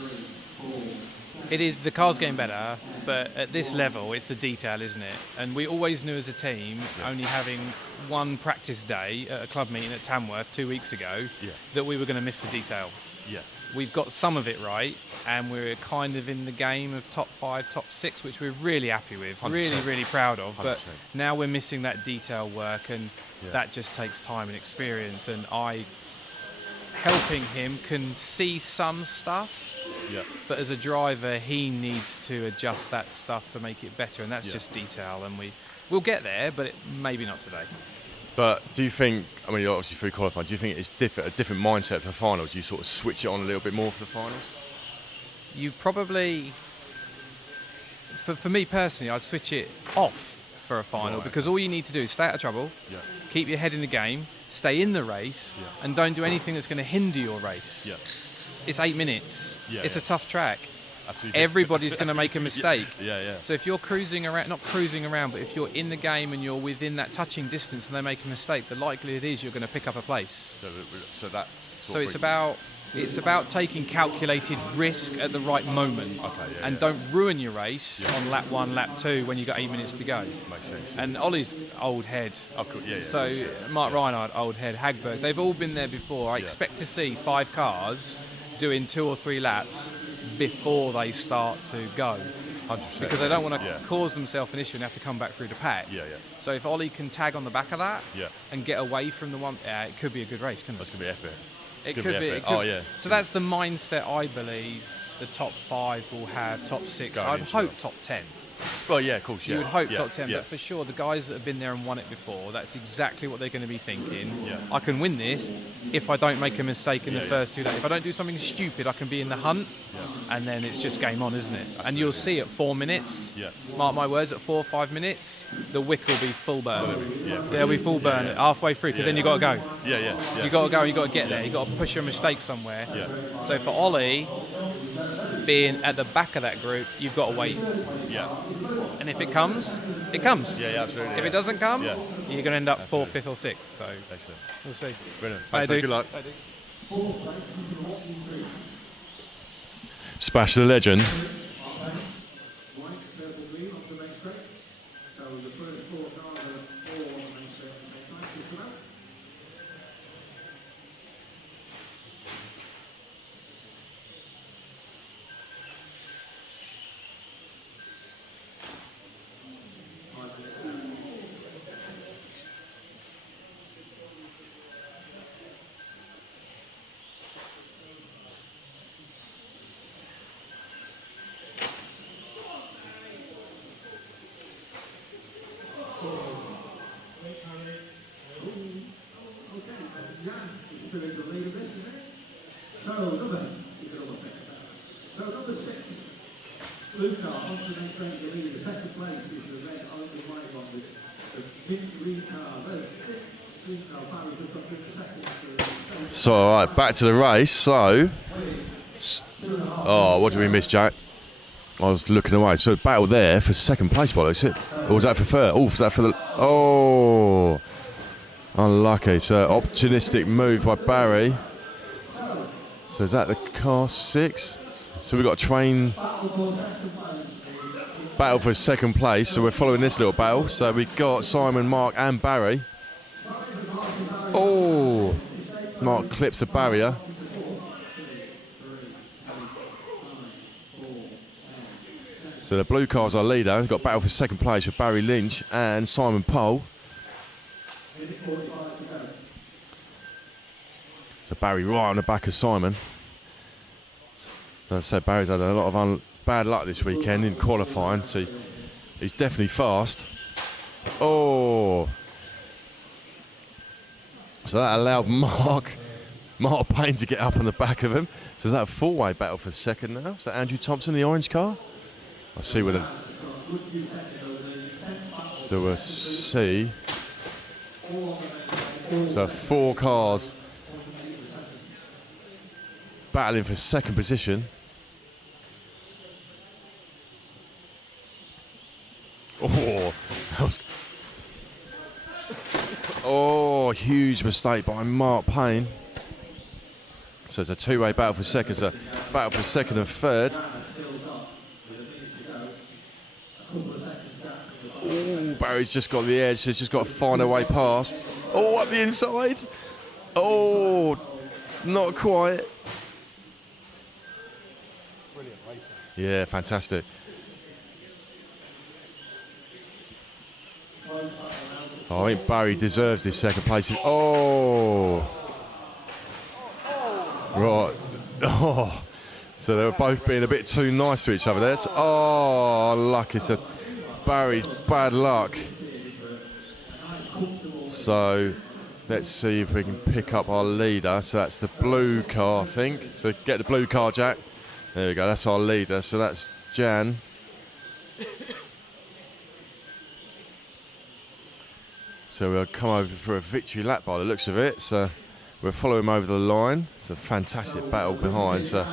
It is. The car's getting better, but at this level, it's the detail, isn't it? And we always knew as a team, only having one practice day at a club meeting at Tamworth 2 weeks ago, that we were going to miss the detail. Yeah. We've got some of it right, and we're kind of in the game of top 5, top 6, which we're really happy with, 100%. really, really proud of. 100%. But now we're missing that detail work, and that just takes time and experience. And I helping him can see some stuff. Yeah. But as a driver, he needs to adjust that stuff to make it better, and that's Yeah. just detail. And we'll get there, but maybe not today. But do you think, I mean, you're obviously through qualifying, do you think it's a different mindset for finals? You sort of switch it on a little bit more for the finals? You probably, for me personally, I'd switch it off for a final, because all you need to do is stay out of trouble, keep your head in the game, stay in the race, and don't do anything that's going to hinder your race. It's 8 minutes. It's a tough track. Absolutely. Everybody's going to make a mistake. Yeah. So if you're cruising around, not cruising around, but if you're in the game and you're within that touching distance and they make a mistake, the likelihood is you're going to pick up a place. So that's. So it's about taking calculated risk at the right moment, and don't ruin your race on lap 1, lap 2 when you've got 8 minutes to go. Makes sense. And Ollie's old head. Oh, cool. Yeah. So Marc Rheinard, old head, Hagberg, they've all been there before. I expect to see 5 cars doing 2 or 3 laps before they start to go. 100%. Because they don't want to cause themselves an issue and have to come back through the pack. So if Ollie can tag on the back of that and get away from the one, it could be a good race, couldn't it? That's going to be epic. It could be. So that's the mindset I believe the top 5 will have, top 6. I'd hope top 10. Well, yeah, of course, You would hope top 10, but for sure, the guys that have been there and won it before, that's exactly what they're going to be thinking. I can win this if I don't make a mistake in the first 2 laps. If I don't do something stupid, I can be in the hunt, and then it's just game on, isn't it? Absolutely. And you'll see at 4 minutes, mark my words, at 4 or 5 minutes, the wick will be full burn. They'll be full burn halfway through, because then you've got to go. You've got to go, you've got to get there, you've got to push your mistake somewhere. So for Ollie, being at the back of that group, you've got to wait. And if it comes, it comes. Absolutely. If it doesn't come, you're going to end up 4th, 5th, or 6th. So we'll see. Brilliant. Bye, Thanks, dude. good luck. Splash the legend. So, all right, back to the race. So, what did we miss, Jack? I was looking away. So, battle there for second place, by the way. Or was that for third? Oh, was that for the... Oh, unlucky. So, opportunistic move by Barry. So, is that the car 6? So, we've got a train battle for second place. So, we're following this little battle. So, we've got Simon, Mark and Barry. Oh, Mark clips the barrier. So the blue car's our leader. We've got battle for second place with Barry Lynch and Simon Pole. So Barry right on the back of Simon. So as I said, Barry's had a lot of bad luck this weekend in qualifying, so he's definitely fast. Oh. So that allowed Marc Payne to get up on the back of him. So is that a 4-way battle for second now? Is that Andrew Thompson, the orange car? I'll see whether... So we'll see. So 4 cars battling for second position. Oh, that was... Oh, huge mistake by Marc Payne. So it's a 2-way battle for second. It's a battle for second and third. Oh, Barry's just got the edge. He's just got to find a way past. Oh, up the inside. Oh, not quite. Brilliant racing. Yeah, fantastic. So I think Barry deserves this second place. Oh. Oh, so they were both being a bit too nice to each other there. Oh, luck. It's Barry's bad luck. So let's see if we can pick up our leader. So that's the blue car, I think. So get the blue car, Jack. There we go. That's our leader. So that's Jan. So we'll come over for a victory lap by the looks of it. So we'll follow him over the line. It's a fantastic battle behind. So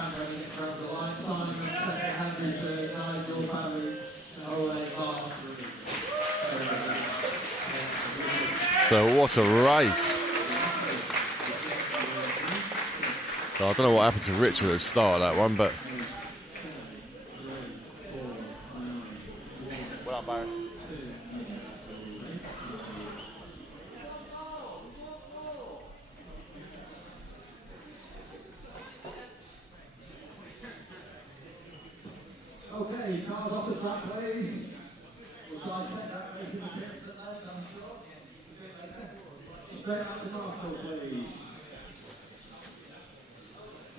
what a race. So I don't know what happened to Richard at the start of that one, but well done, Barry. Okay, cars off the track, please. We'll try and take that race in the pits at that, I'm sure. Straight out to Marshall, please.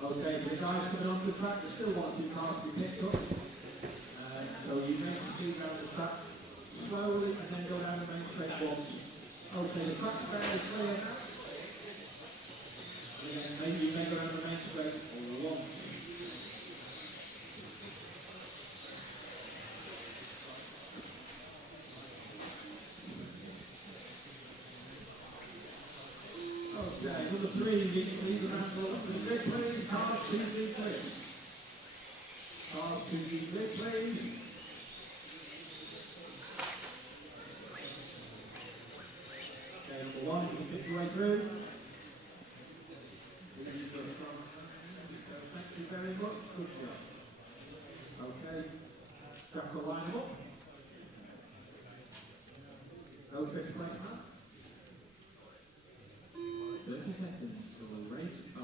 Okay, so the guys coming onto the track, there's still one or two cars to be picked up. So you make the speed around the track slowly and then go down the main straight once. Okay, the track's fairly clear now. Again, maybe you may go down the main straight once. Okay, number 3, please around the grid, please. Cars 2 grid, please. Cars 2 grid, please. Okay, number 1, you can pick your way through. Thank you very much. Good job. Okay, track will line up. No fixed place now. 30 seconds for the race by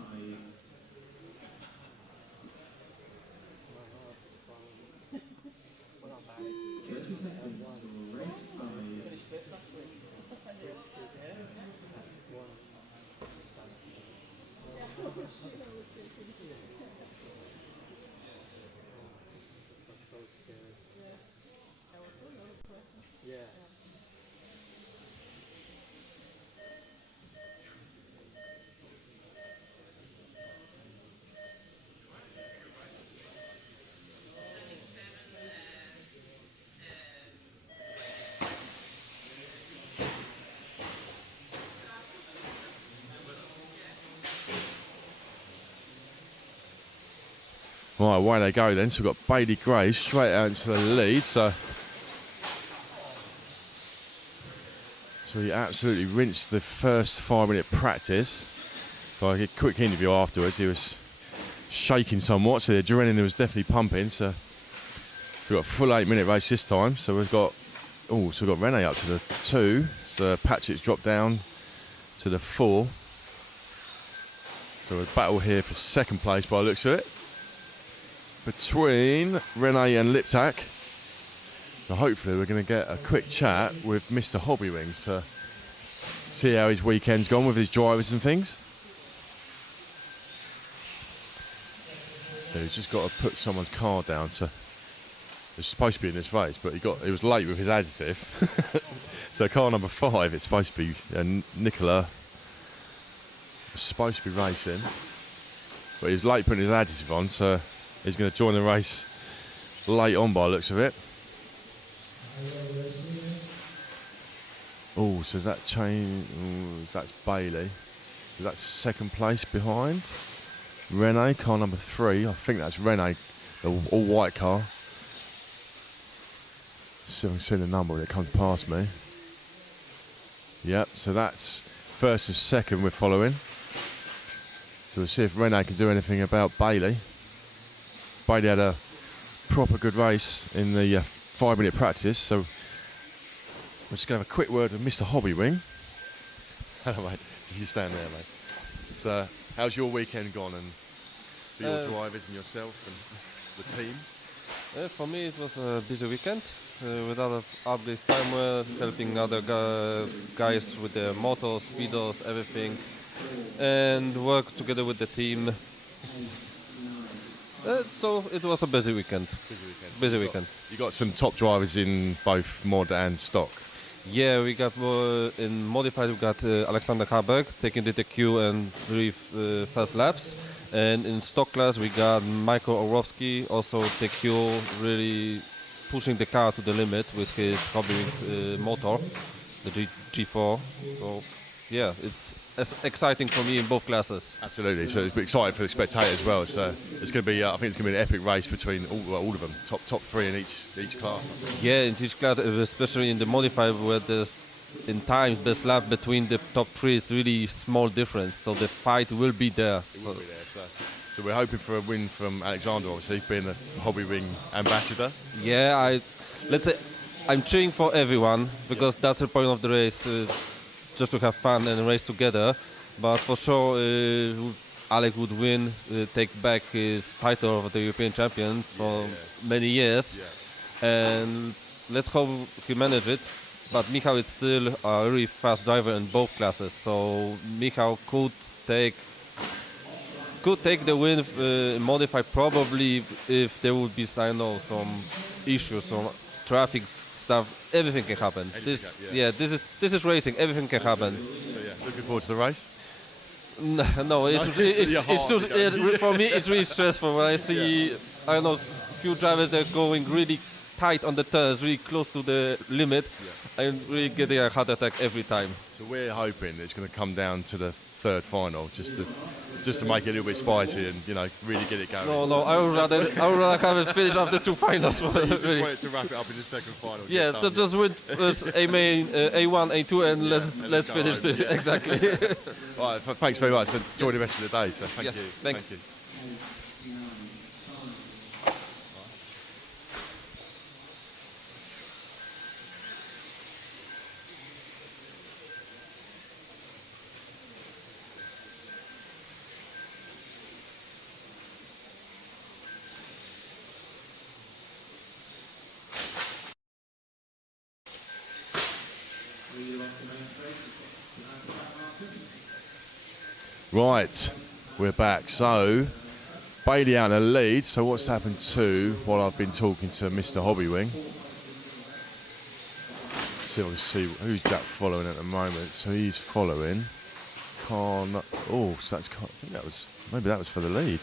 30 seconds for the race by yeah. right, away they go then. So we've got Bailey Gray straight out into the lead. So he absolutely rinsed the first 5-minute practice. So I did a quick interview afterwards. He was shaking somewhat, so the adrenaline was definitely pumping. So we've got a full 8-minute race this time. So we've got Rene up to the 2. So Patrick's dropped down to the 4. So a battle here for second place by the looks of it, between Rene and Liptak. So hopefully we're going to get a quick chat with Mr. Hobbywings to see how his weekend's gone with his drivers and things. So he's just got to put someone's car down. So it's supposed to be in this race, but he was late with his additive. So car number 5, it's supposed to be Nicola. Was supposed to be racing, but he was late putting his additive on, so he's going to join the race late on by the looks of it. Oh, so that that's Bailey. So that's second place behind Rene, car number 3. I think that's Rene, the all white car. See if I can see the number when it comes past me. Yep, so that's first and second we're following. So we'll see if Rene can do anything about Bailey. Bailey had a proper good race in the 5-minute practice, so we're just going to have a quick word with Mr. Hobbywing. Hello, mate. If you stand there, mate. So, how's your weekend gone, and for your drivers and yourself and the team? For me, it was a busy weekend with a lot of updates, time helping other guys with their motors, speedos, everything, and work together with the team. So it was a busy weekend. Busy weekend. You got some top drivers in both mod and stock. Yeah, we got in modified. We got Alexander Hagberg taking the DQ and 3 first laps, and in stock class we got Michal Orlowski also DQ, really pushing the car to the limit with his hobby motor, the G4. So yeah, it's exciting for me in both classes. Absolutely. So it's exciting for the spectator as well. So it's going to be, I think it's going to be an epic race between all of them, top 3 in each class. Yeah, in each class, especially in the modified, where there's in time best lap between the top 3 is really small difference. So the fight will be there. So we're hoping for a win from Alexander, obviously being the hobby ring ambassador. Yeah, let's say I'm cheering for everyone because that's the point of the race. Just to have fun and race together, but for sure Alec would win, take back his title of the European champion for many years, and let's hope he manage it. But Michal is still a really fast driver in both classes, so Michal could take the win in modified probably if there would be some issues, some traffic stuff. Everything can happen. This is racing. Everything can happen. So yeah, looking forward to the race. No, it's too, for me it's really stressful when I see few drivers that are going really tight on the turns, really close to the limit. I'm really getting a heart attack every time. So we're hoping it's going to come down to the 3rd final, just to make it a little bit spicy and really get it going. No, I would rather have it finish after 2 finals. So you just wanted to wrap it up in the 2nd final. Yeah, just win first A1, A2, and let's finish this exactly. All right, thanks very much. Enjoy the rest of the day. So thank you. Thanks. Thank you. Right, we're back. So, Bailey out in the lead. So what's happened to, while I've been talking to Mr. Hobbywing. See if I can see who's Jack following at the moment. So he's following. So that's, I think maybe that was for the lead.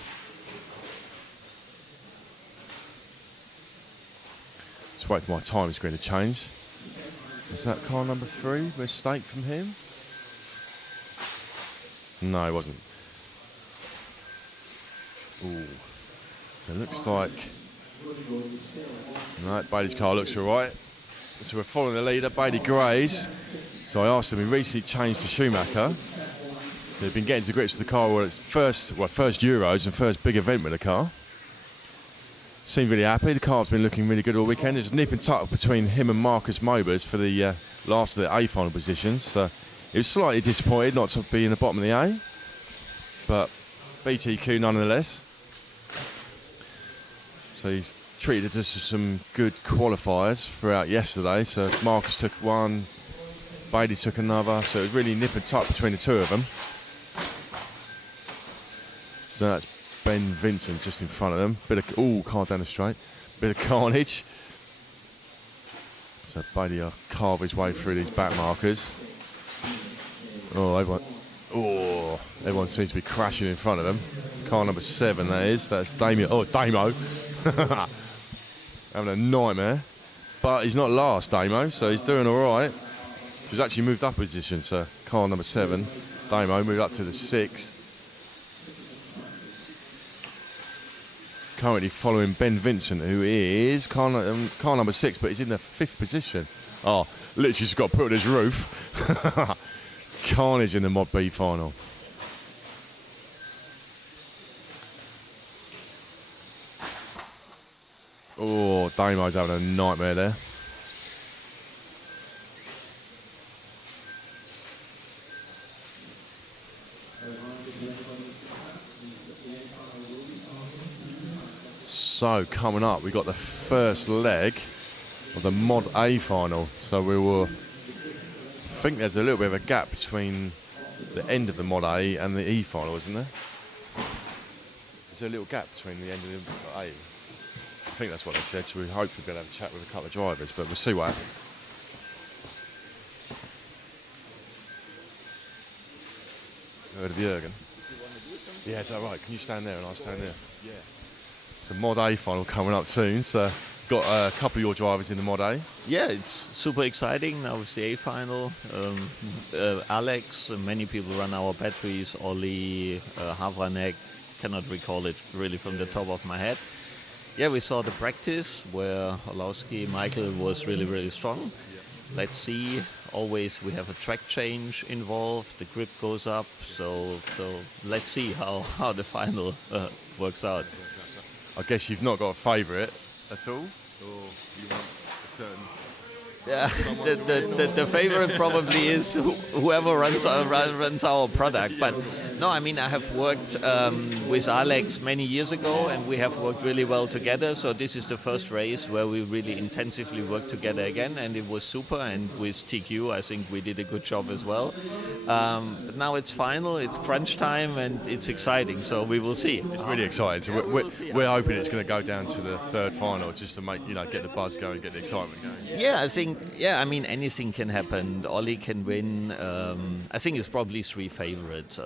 Just wait for my time screen to change. Is that car number 3? Mistake from him? No, it wasn't. Ooh. So it looks like... No, Bailey's car looks all right. So we're following the leader, Bailey Grays. So I asked him, he recently changed to Schumacher. So he's been getting to grips with the car, it's first Euros and first big event with the car. Seemed really happy. The car's been looking really good all weekend. There's a nip and tuck between him and Markus Mobers for the last of the A final positions. So he was slightly disappointed not to be in the bottom of the A, but BTQ nonetheless. So he treated us to some good qualifiers throughout yesterday. So Markus took one, Bailey took another. So it was really nip and tuck between the 2 of them. So that's Ben Vincent just in front of them. Car down the straight. Bit of carnage. So Bailey will carve his way through these back markers. Everyone seems to be crashing in front of him. Car number 7, that is. That's Damo. Having a nightmare. But he's not last, Damo, so he's doing all right. He's actually moved up a position, so car number 7, Damo, moved up to the 6. Currently following Ben Vincent, who is car number 6, but he's in the 5th position. Literally just got put on his roof. Carnage in the Mod B final. Damo's having a nightmare there. So coming up, we got the first leg of the Mod A final. So I think there's a little bit of a gap between the end of the Mod A and the E final, isn't there? is there a little gap between the end of the A? I think that's what they said, so we'll hopefully be able to have a chat with a couple of drivers, but we'll see what happens. Heard of Jürgen? Yeah, is that right? Can you stand there and I'll stand there? Yeah. It's a Mod A final coming up soon, so got a couple of your drivers in the Mod A. Yeah, it's super exciting. Now it's the A final. Alex, many people run our batteries. Ollie, Havranek, cannot recall it really from the top of my head. Yeah, we saw the practice where Orlowski, Michal was really, really strong. Let's see. Always we have a track change involved. The grip goes up. So let's see how the final works out. I guess you've not got a favourite at all, or you want a certain. Yeah, the favorite probably is whoever runs our product. But no, I mean, I have worked with Alex many years ago, and we have worked really well together. So this is the first race where we really intensively worked together again, and it was super. And with TQ, I think we did a good job as well. But now it's final, it's crunch time, and it's exciting. So we will see. It's really exciting. So we're hoping it's going to go down to the third final, just to make get the buzz going, get the excitement going. Yeah, I think. Yeah, I mean, anything can happen. Ollie can win. I think it's probably three favorites: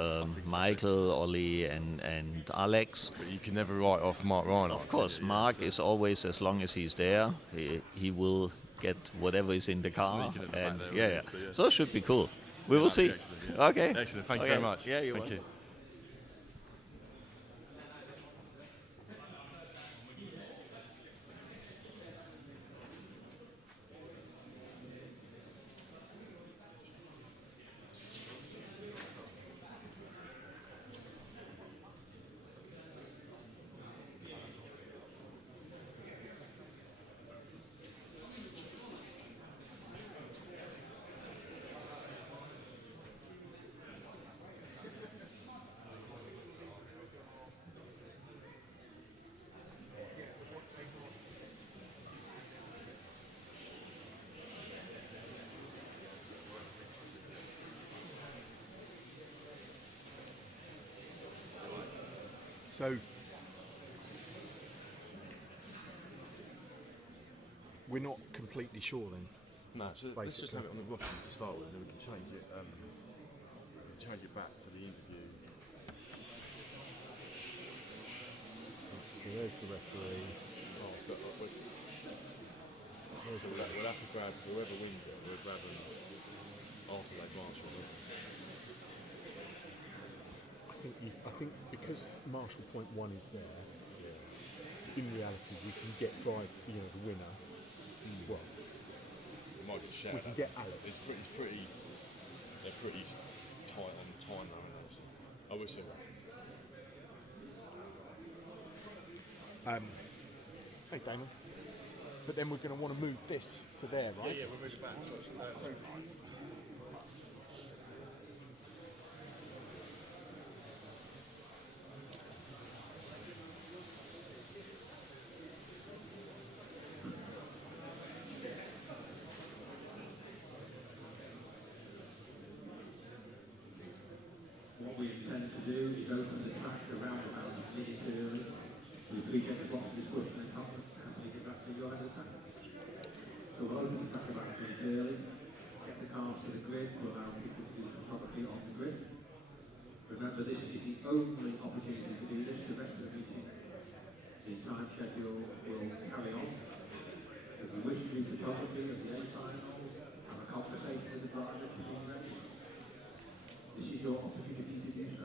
Michal, Ollie, and Alex. But you can never write off Marc Rheinard. Of course, Marc is always, as long as he's there, he will get whatever is in the car. And so it should be cool. We will see. Excellent. Okay. Excellent. Thank you very much. Yeah, you're welcome. welcome. So we're not completely sure then. No, so let's just have it on the Russian to start with, and then we can change it. Change it back for the interview. So there's the referee. We'll have to grab whoever wins it. We'll grab them after they marshal it. I think because Marshall Point 1 is there, in reality we can get the winner. Well, it might get shared. We can get Alex. They're pretty tight on time though, aren't they? I will see that. Hey Damon. But then we're going to want to move this to there, right? Yeah, we'll move it back. What we intend to do is open the track around about a minute early. We appreciate the block discussion and company capacity you're able to. So we'll open the track about a minute early, get the cars to the grid to allow people to do photography on the grid. Remember, this is the only opportunity to do this. The rest of the meeting, the time schedule will carry on. If you wish to do photography of the A final, have a conversation with the drivers before the race, this is your opportunity to do so.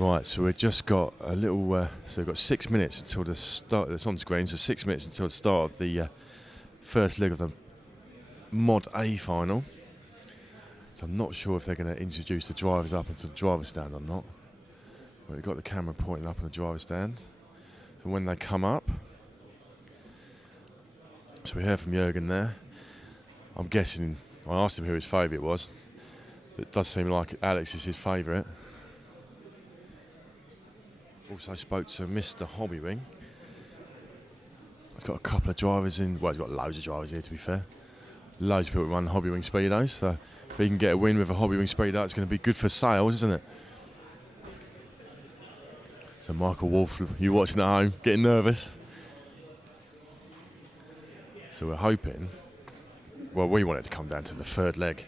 Right, so we've just got a little. So we've got 6 minutes until the start. It's on screen. So 6 minutes until the start of the first leg of the Mod A final. So I'm not sure if they're going to introduce the drivers up onto the driver's stand or not. But we've got the camera pointing up on the driver's stand. So when they come up, so we heard from Jürgen there. I'm guessing. I asked him who his favourite was. It does seem like Alex is his favourite. Also spoke to Mr. Hobbywing. He's got a couple of drivers in. Well, he's got loads of drivers here, to be fair. Loads of people run Hobbywing Speedos. So if he can get a win with a Hobbywing Speedo, it's going to be good for sales, isn't it? So Michael Wolf, you watching at home, getting nervous. So we're hoping. Well, we want it to come down to the third leg.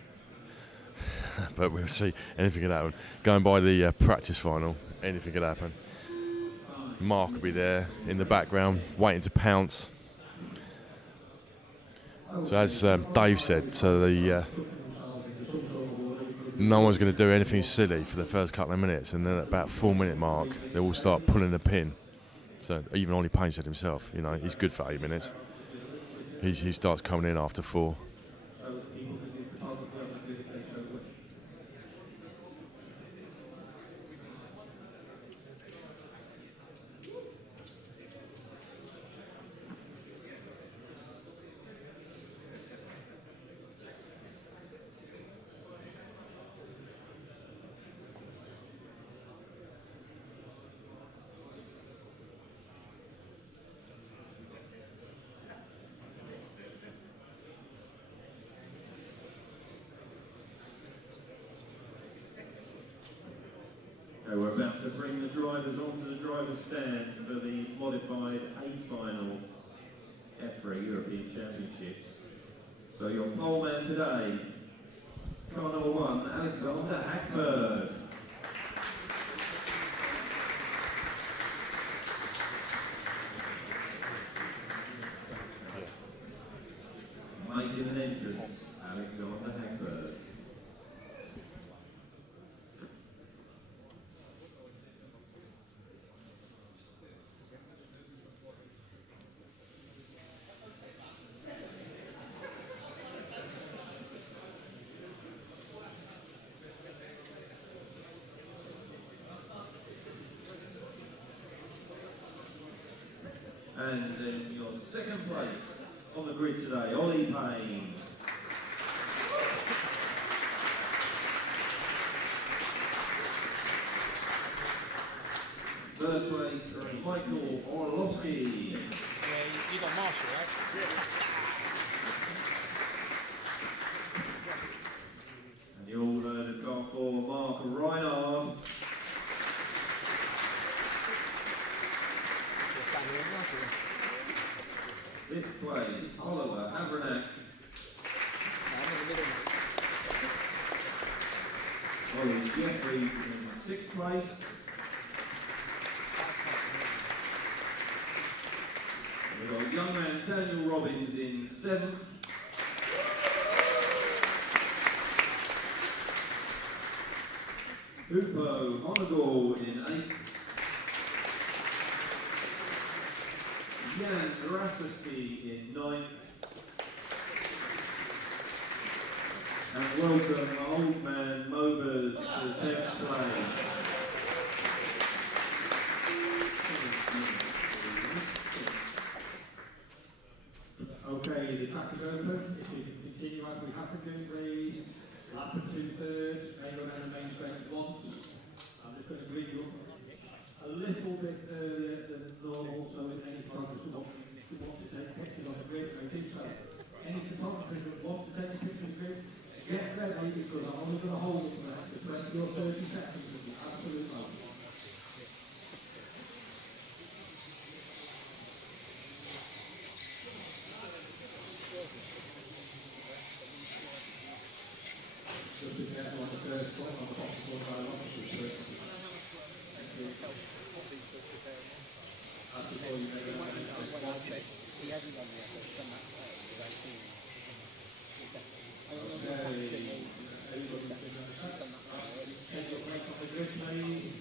But we'll see. Anything could happen. Going by the practice final, anything could happen. Mark will be there in the background, waiting to pounce. So as Dave said, so no one's going to do anything silly for the first couple of minutes, and then at about 4 minute mark, they will start pulling the pin. So even Ollie Payne said himself, you know, he's good for 8 minutes. He starts coming in after 4. We're about to bring the drivers onto the driver's stand for the modified A final F3 European Championships. So your pole man today, car number 1, Alexander Hagberg. Making an entrance, Alexander Hagberg. And in your second place on the grid today, Ollie Payne. Third place, Michal Orlowski. You got Marshall, right? And you all heard the car for Marc Rheinard. Fifth place, Havranek. Olly Jefferies in sixth place. We've got young man Daniel Robbins in seventh. Hubert Hoenigl in eighth. Ratheisky in ninth. And welcome old man Mobers to 10th place. Okay, the track is open. If we can continue as we have to do, please. Lap and 2/3, may go down the main straight once. I'm just going to bring you up a little bit earlier than normal, so if any photographers who want to take pictures on the grid, they do so. Any photographers that want to take pictures on the grid, get ready because I'm only going to hold it for 20 or 30 seconds with the absolute moment. Just be careful on the first one, on the bottom one by officers. That's before you make it. He hasn't done yet, but he's done that. Everybody take your break on the grid, please.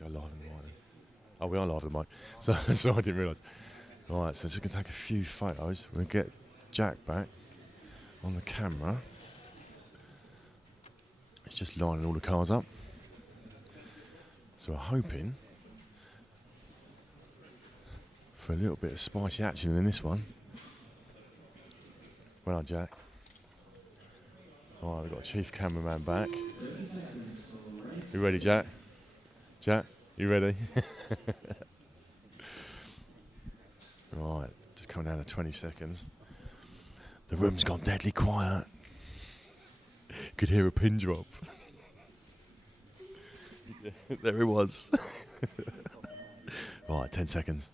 Go live on the mic then. Oh, we are live on the mic. So I didn't realise. All right, so just going to take a few photos. We're going to get Jack back on the camera. He's just lining all the cars up. So we're hoping for a little bit of spicy action in this one. Well done, Jack. All right, we've got a chief cameraman back. You ready, Jack? Jack, you ready? Right, just coming down to 20 seconds. The room's gone deadly quiet. Could hear a pin drop. There it was. Right, 10 seconds.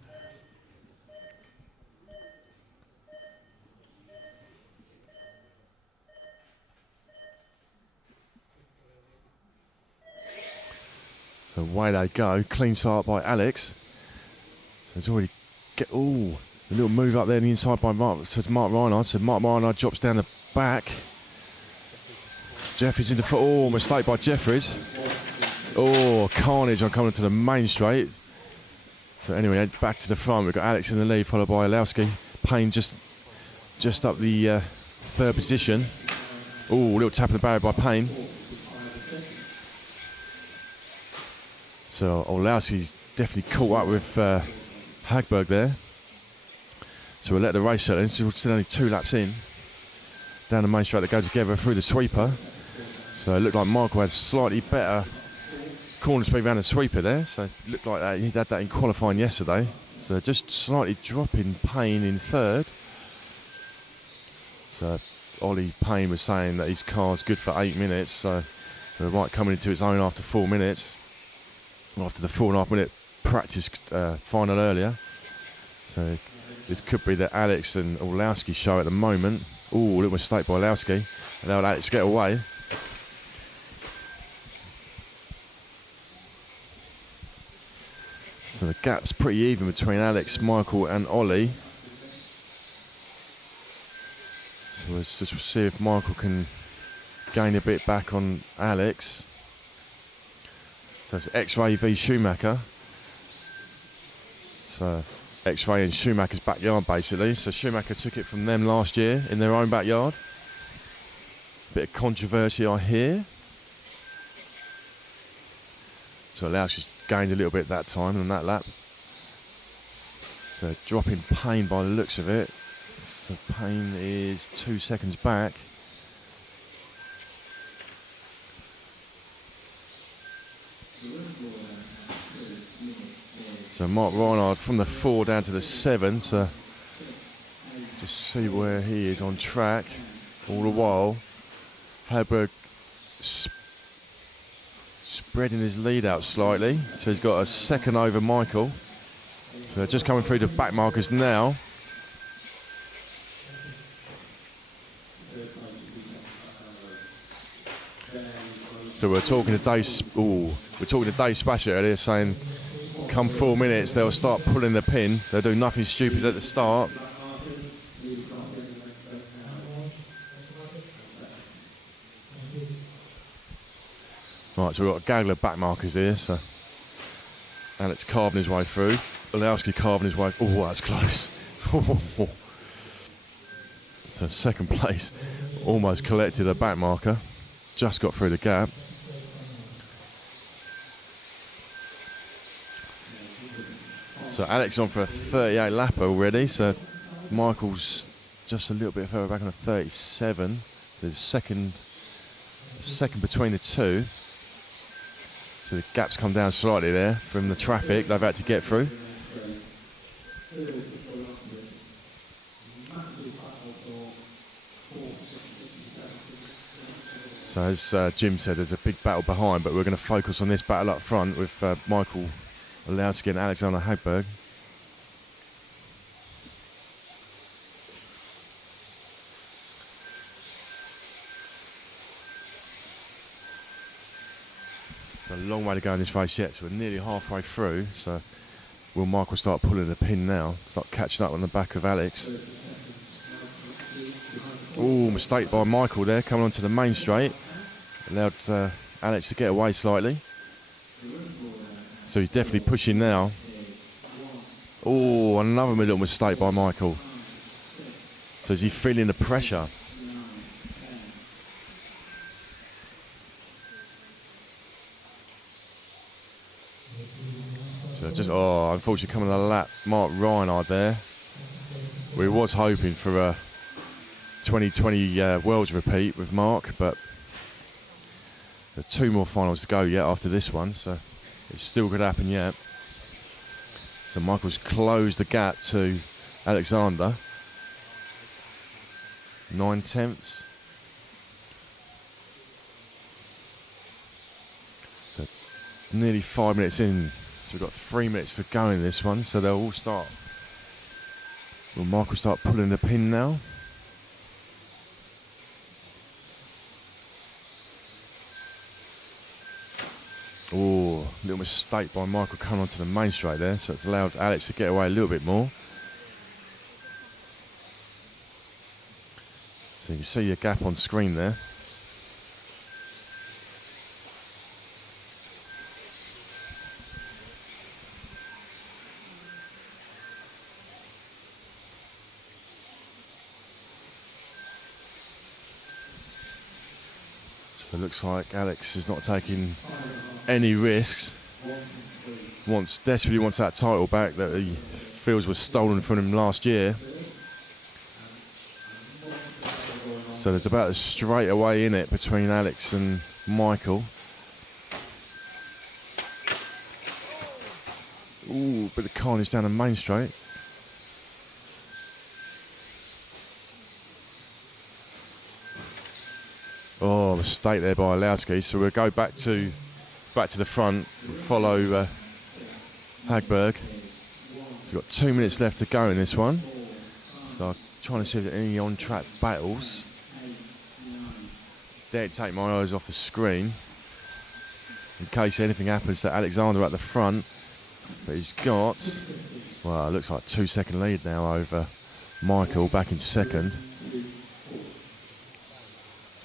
Away they go. Clean start by Alex. So it's already a little move up there on the inside by Marc Rheinard. So Marc Rheinard drops down the back. Jefferies into foot. Oh, mistake by Jefferies. Oh, carnage on coming to the main straight. So anyway, back to the front. We've got Alex in the lead, followed by Orlowski. Payne just up the third position. Oh, a little tap in the barrier by Payne. So Orlowski's definitely caught up with Hagberg there. So we'll let the race settle in. Still only 2 laps in. Down the main straight that go together through the sweeper. So it looked like Michael had slightly better corner speed around the sweeper there. So it looked like that. He had that in qualifying yesterday. So just slightly dropping Payne in third. So Ollie Payne was saying that his car's good for 8 minutes. So it might come into its own after 4 minutes. After the 4.5 minute practice final earlier. So this could be the Alex and Orlowski show at the moment. Oh, little mistake by Orlowski. And now Alex get away. So the gap's pretty even between Alex, Michael and Ollie. So let's just see if Michael can gain a bit back on Alex. So it's X-Ray v Schumacher. So X-Ray in Schumacher's backyard basically. So Schumacher took it from them last year in their own backyard. Bit of controversy I hear. So Orlowski's gained a little bit that time on that lap. So dropping Payne by the looks of it. So Payne is 2 seconds back. So Marc Rheinard from the 4 down to the 7, so just see where he is on track. All the while, Hagberg spreading his lead out slightly, so he's got a second over Michael. So they're just coming through the back markers now. So we're talking to Dave Spasher earlier saying, come 4 minutes, they'll start pulling the pin. They'll do nothing stupid at the start. Right, so we've got Gagler back markers here. So Alex carving his way through. Orlowski carving his way. Oh, that's close. So second place, almost collected a back marker. Just got through the gap. So Alex on for a 38 lapper already. So Michael's just a little bit further back on a 37. So second between the two. So the gap's come down slightly there from the traffic they've had to get through. So as Jim said, there's a big battle behind, but we're going to focus on this battle up front with Michael Orlowski and Alexander Hagberg. It's a long way to go in this race yet, so we're nearly halfway through. So will Michael start pulling the pin now? Start catching up on the back of Alex. Oh, mistake by Michael there, coming onto the main straight. Allowed Alex to get away slightly. So he's definitely pushing now. Oh, another little mistake by Michael. So is he feeling the pressure? So just, unfortunately coming on a lap, Marc Rheinard there. We was hoping for a 2020 Worlds repeat with Marc, but there are 2 more finals to go yet after this one, so it still could happen yet. So Michael's closed the gap to Alexander. 9/10. So nearly 5 minutes in. So we've got 3 minutes to go in this one, so they'll all start. Will Michael start pulling the pin now? Oh, little mistake by Michael coming onto the main straight there, so it's allowed Alex to get away a little bit more. So you can see your gap on screen there. So it looks like Alex is not taking any risks. Desperately wants that title back that he feels was stolen from him last year. So there's about a straight away in it between Alex and Michael. Ooh, bit of carnage down the main straight. Oh, mistake there by Orlowski. So we'll go back to the front and follow Hagberg. So we've got 2 minutes left to go in this one. So I'm trying to see if there are any on-track battles. Dare take my eyes off the screen in case anything happens to Alexander at the front. But he's got, well, it looks like a 2-second lead now over Michael back in second.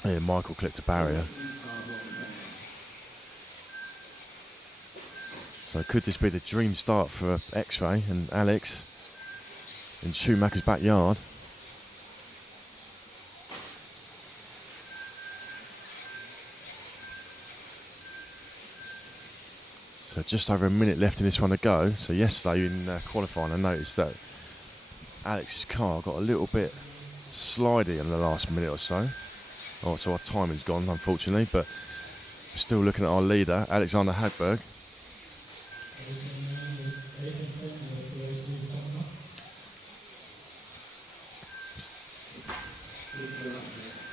Yeah, Michael clipped a barrier. So could this be the dream start for X-Ray and Alex in Schumacher's backyard? So just over a minute left in this one to go. So yesterday in qualifying I noticed that Alex's car got a little bit slidey in the last minute or so. Oh, so our timing's gone, unfortunately, but we're still looking at our leader, Alexander Hagberg.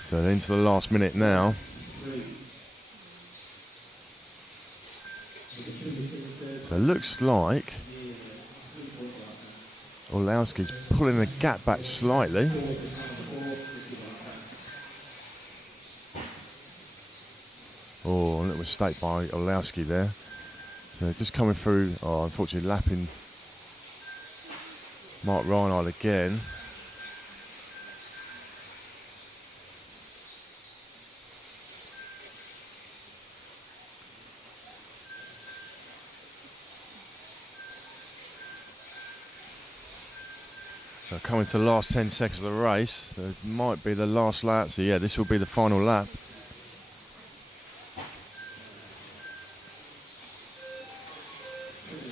So into the last minute now. So it looks like Orlowski's pulling the gap back slightly. Oh, a little mistake by Orlowski there. So just coming through, unfortunately lapping Marc Rheinard again. So coming to the last 10 seconds of the race, so it might be the last lap. So yeah, this will be the final lap.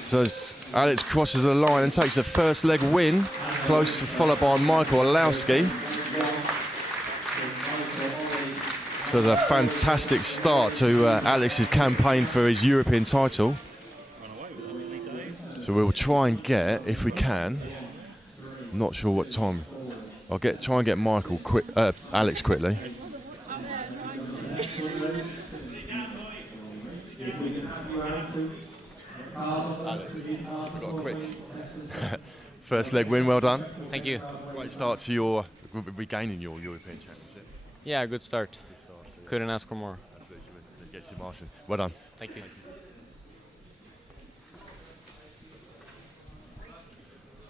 So as Alex crosses the line and takes the first leg win, close followed by Michal Orlowski. So it's a fantastic start to Alex's campaign for his European title. So we'll try and get, if we can, not sure what time. I'll try and get Alex quickly. Alex, we've got a quick first leg win, well done. Thank you. Great start to your regaining your European Championship. Yeah, good start. Couldn't ask for more. Absolutely. Yes, Martin. Well done. Thank you.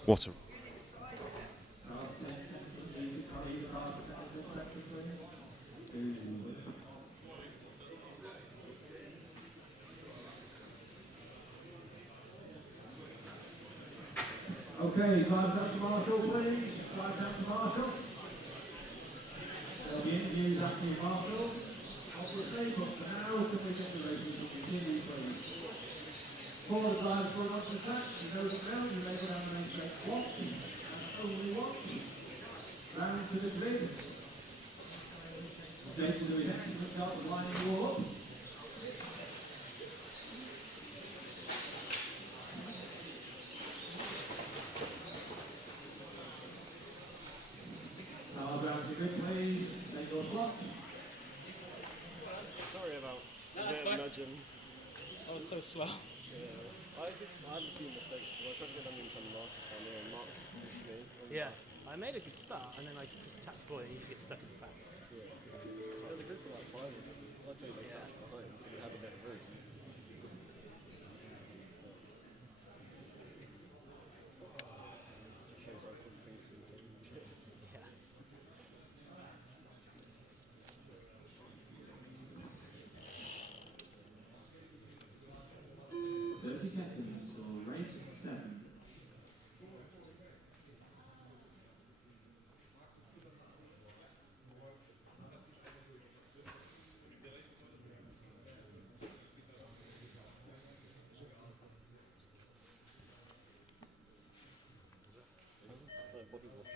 What a... Okay, drive down to Marshall, please. Drive down to Marshall. There'll be interviews after Marshall. Obviously, but for now, can we get the racing to continue, please? For the drivers going on to the track, you know the ground, you label down the main straight once, and only once. Round to the grid. Jason doing excellent job of lining you all up. Cars round to the grid, please. Take your slot. Sorry about nudging. I was so slow. Yeah. I had a few mistakes. I tried to get them in some Marcus down there and Mark pushed me. Yeah, I made a good start and then I tapped the ball and you get stuck in the back. Yeah. It was a good for like 5 of them. I played like behind, so we had a better route. Shows how some things can change. Yeah. Seconds for race 7. Body wash.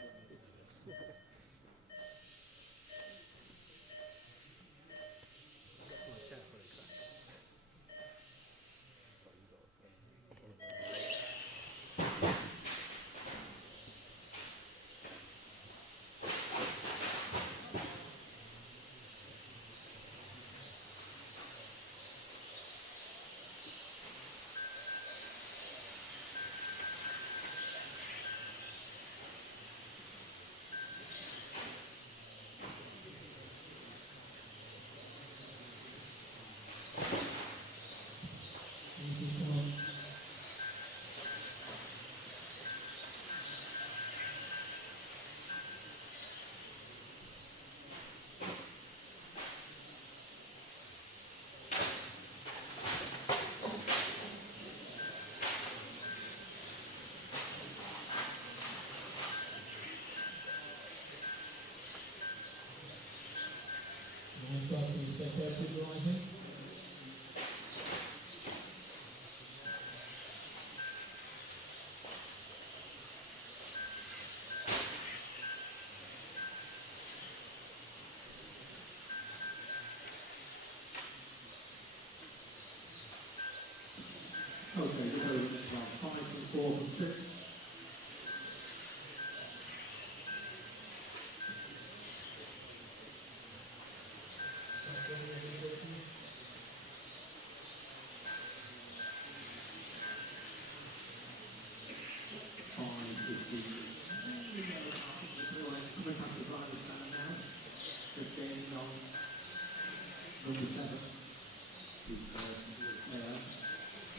Okay, we'll go with next round. 5 and 4 and 6.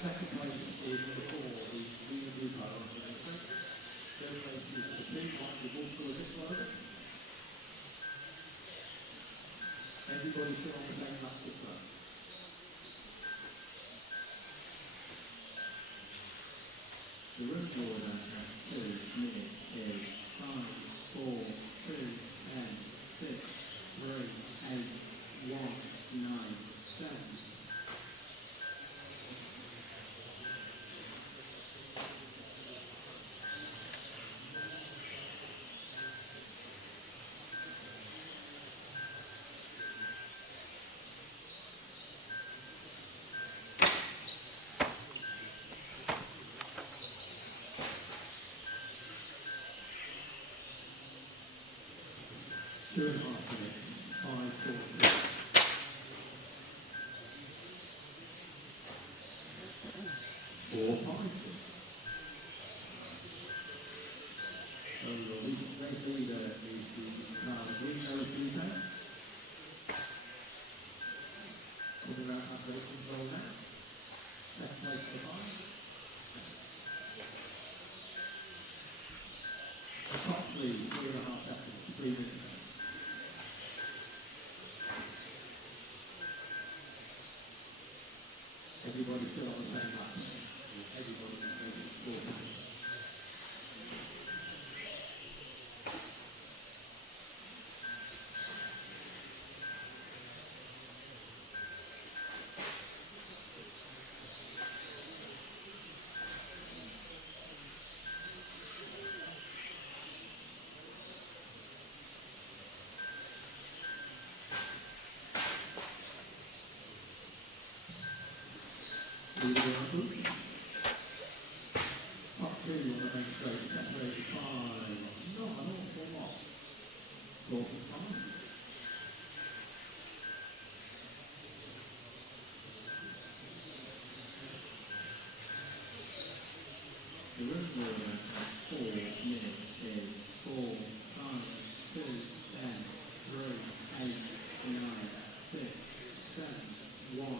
Second place is number 4, who's Lena Bupo on the racer. Third place is number 2, Michael Walker a bit slower. Everybody still on the same lap this time. The room order at 2 minutes is 5, 4, 2, 10, 6, 3, 8, 1, 9, 7. Two and a half minutes, 5, 4, 6. Four, 5, 6. So the race leader is the Marc Rheinard. Coming around Everybody still on the same lap. Everybody making 4 points. Top 2 on the main straight, separated by not an awful lot. 45. The room order at 4 minutes is 4, 5, 2, 10, 3, 8, 9, 6, 7, 1.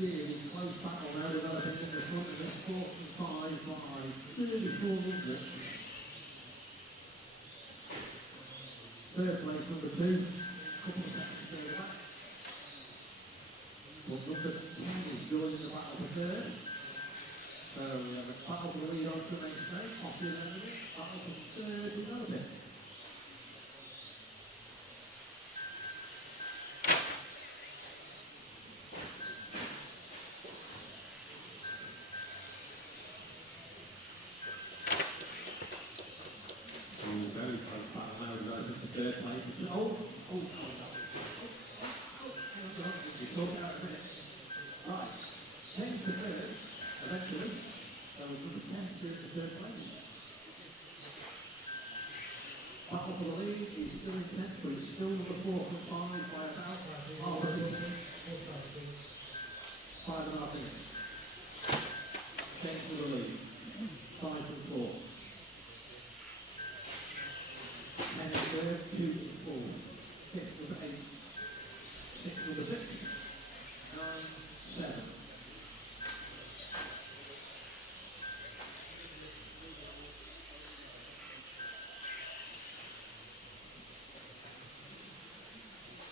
Really close battle now developing in the front of it, 45 by 3400. Third place, number 2, couple of seconds to go back. But number 10 is joining the battle for third. So we have a battle for the lead on to the main straight, off the end of it, battle for third developing. Very close battle now developing for third place. You talk about a minute. Right, 10 to third, eventually. So number 10 through to third place. Battle for the lead is still intense, but it's still number 4 from 5 by about half a minute. 5.5 minutes. 10 for the lead. 5 from 4. 10 is third, 2 is 4. 6 was 8. 6 was 6. 9, 7.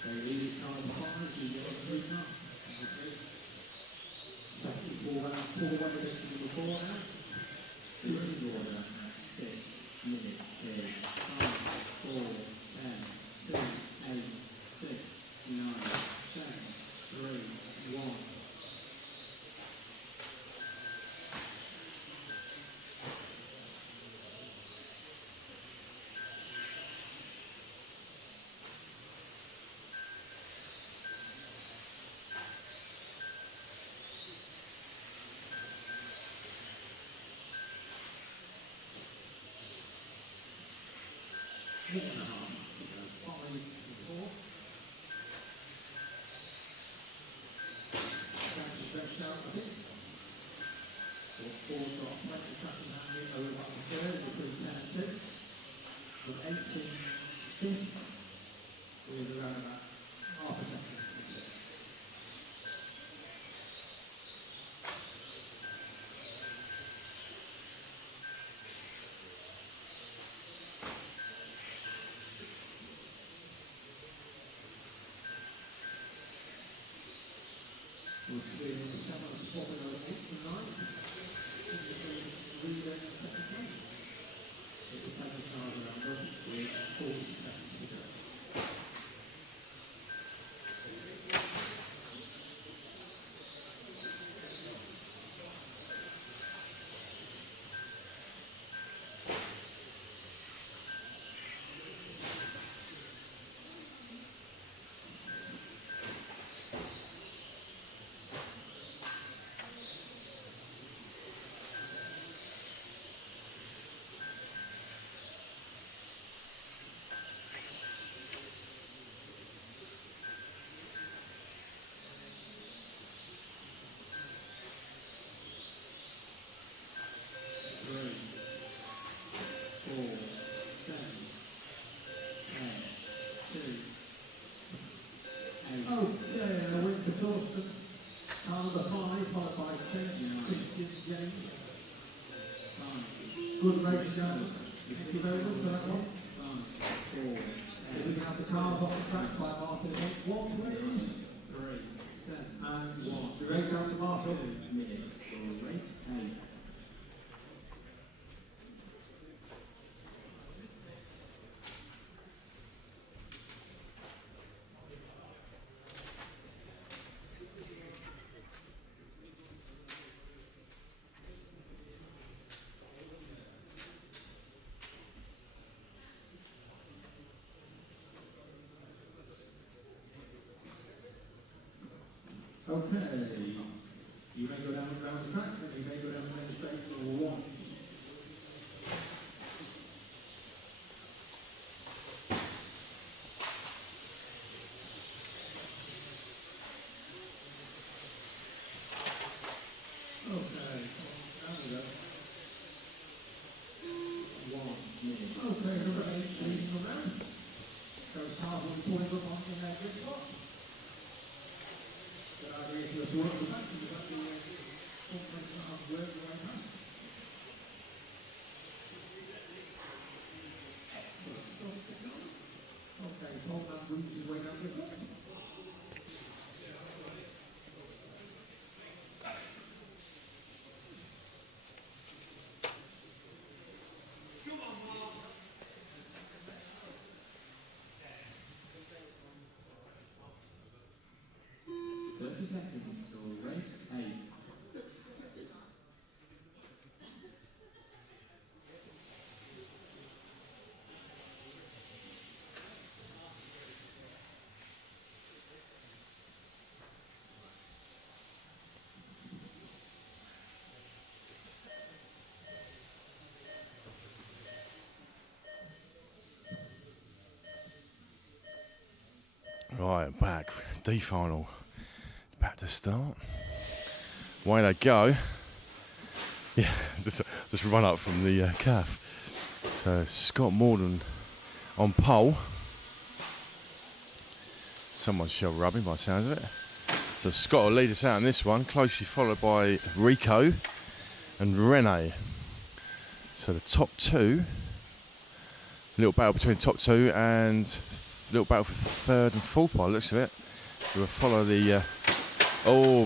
So lead is now 5, you get up 3 now. Second 4 round, 4 1 against number 4 now. 2 in order. 6 minutes is 5, 4, 10, 2, 8, 6, 9, 7, 3, 1. Eight and a half. 5 and 4. Trying to stretch out, I think. 4's got plenty of traction happening over about the third between 10 and 6. From 8 to 6 is around about half a second. We'll see number 7 swapping over 8 and 9. Lead in second place. It's a second cars around us with 40 seconds to go. Car number 5, followed by Christian James. Good race, Jones. Thank you very much for that one. 4. We can have the cars off the track by Martin. 1, please. 3, 7, and 1. The race out to Martin. 2 minutes for race 8. Okay, you may go down the track, and you may go down the straight for 1. Okay, down we go. 1 minute. Okay, number 8 leading around. So cars will be pulling up on their grip spot. Right, back, D final, back to start. Away they go. Yeah, just run up from the calf. So Scott Morden on pole. Someone's shell rubbing by the sounds of it. So Scott will lead us out in this one, closely followed by Rico and Rene. So the top two, little battle between the top two and little battle for third and fourth by the looks of it. So we'll follow the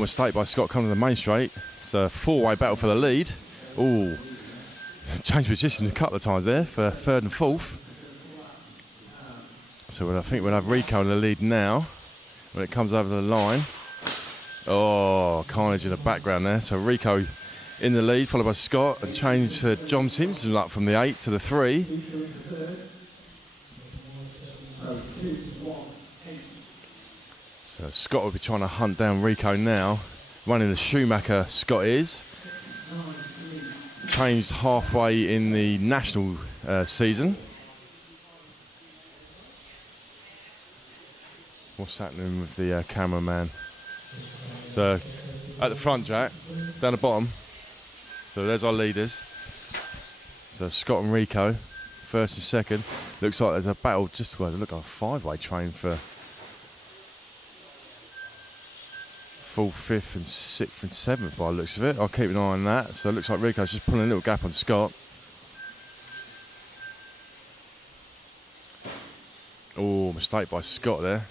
mistake by Scott coming to the main straight. It's a four-way battle for the lead. Oh, changed positions a couple of times there for third and fourth. So I think we'll have Rico in the lead now when it comes over the line. Oh, carnage in the background there. So Rico in the lead, followed by Scott, and change for John Simpson up from the 8 to the 3. So Scott will be trying to hunt down Rico now. Running the Schumacher, Scott is. Changed halfway in the national season. What's happening with the cameraman? So at the front, Jack, down the bottom. So there's our leaders. So Scott and Rico, first and second. Looks like there's a battle just where look like a five-way train for fourth, fifth, and sixth and seventh by the looks of it. I'll keep an eye on that. So it looks like Rico's just pulling a little gap on Scott. Oh, mistake by Scott there.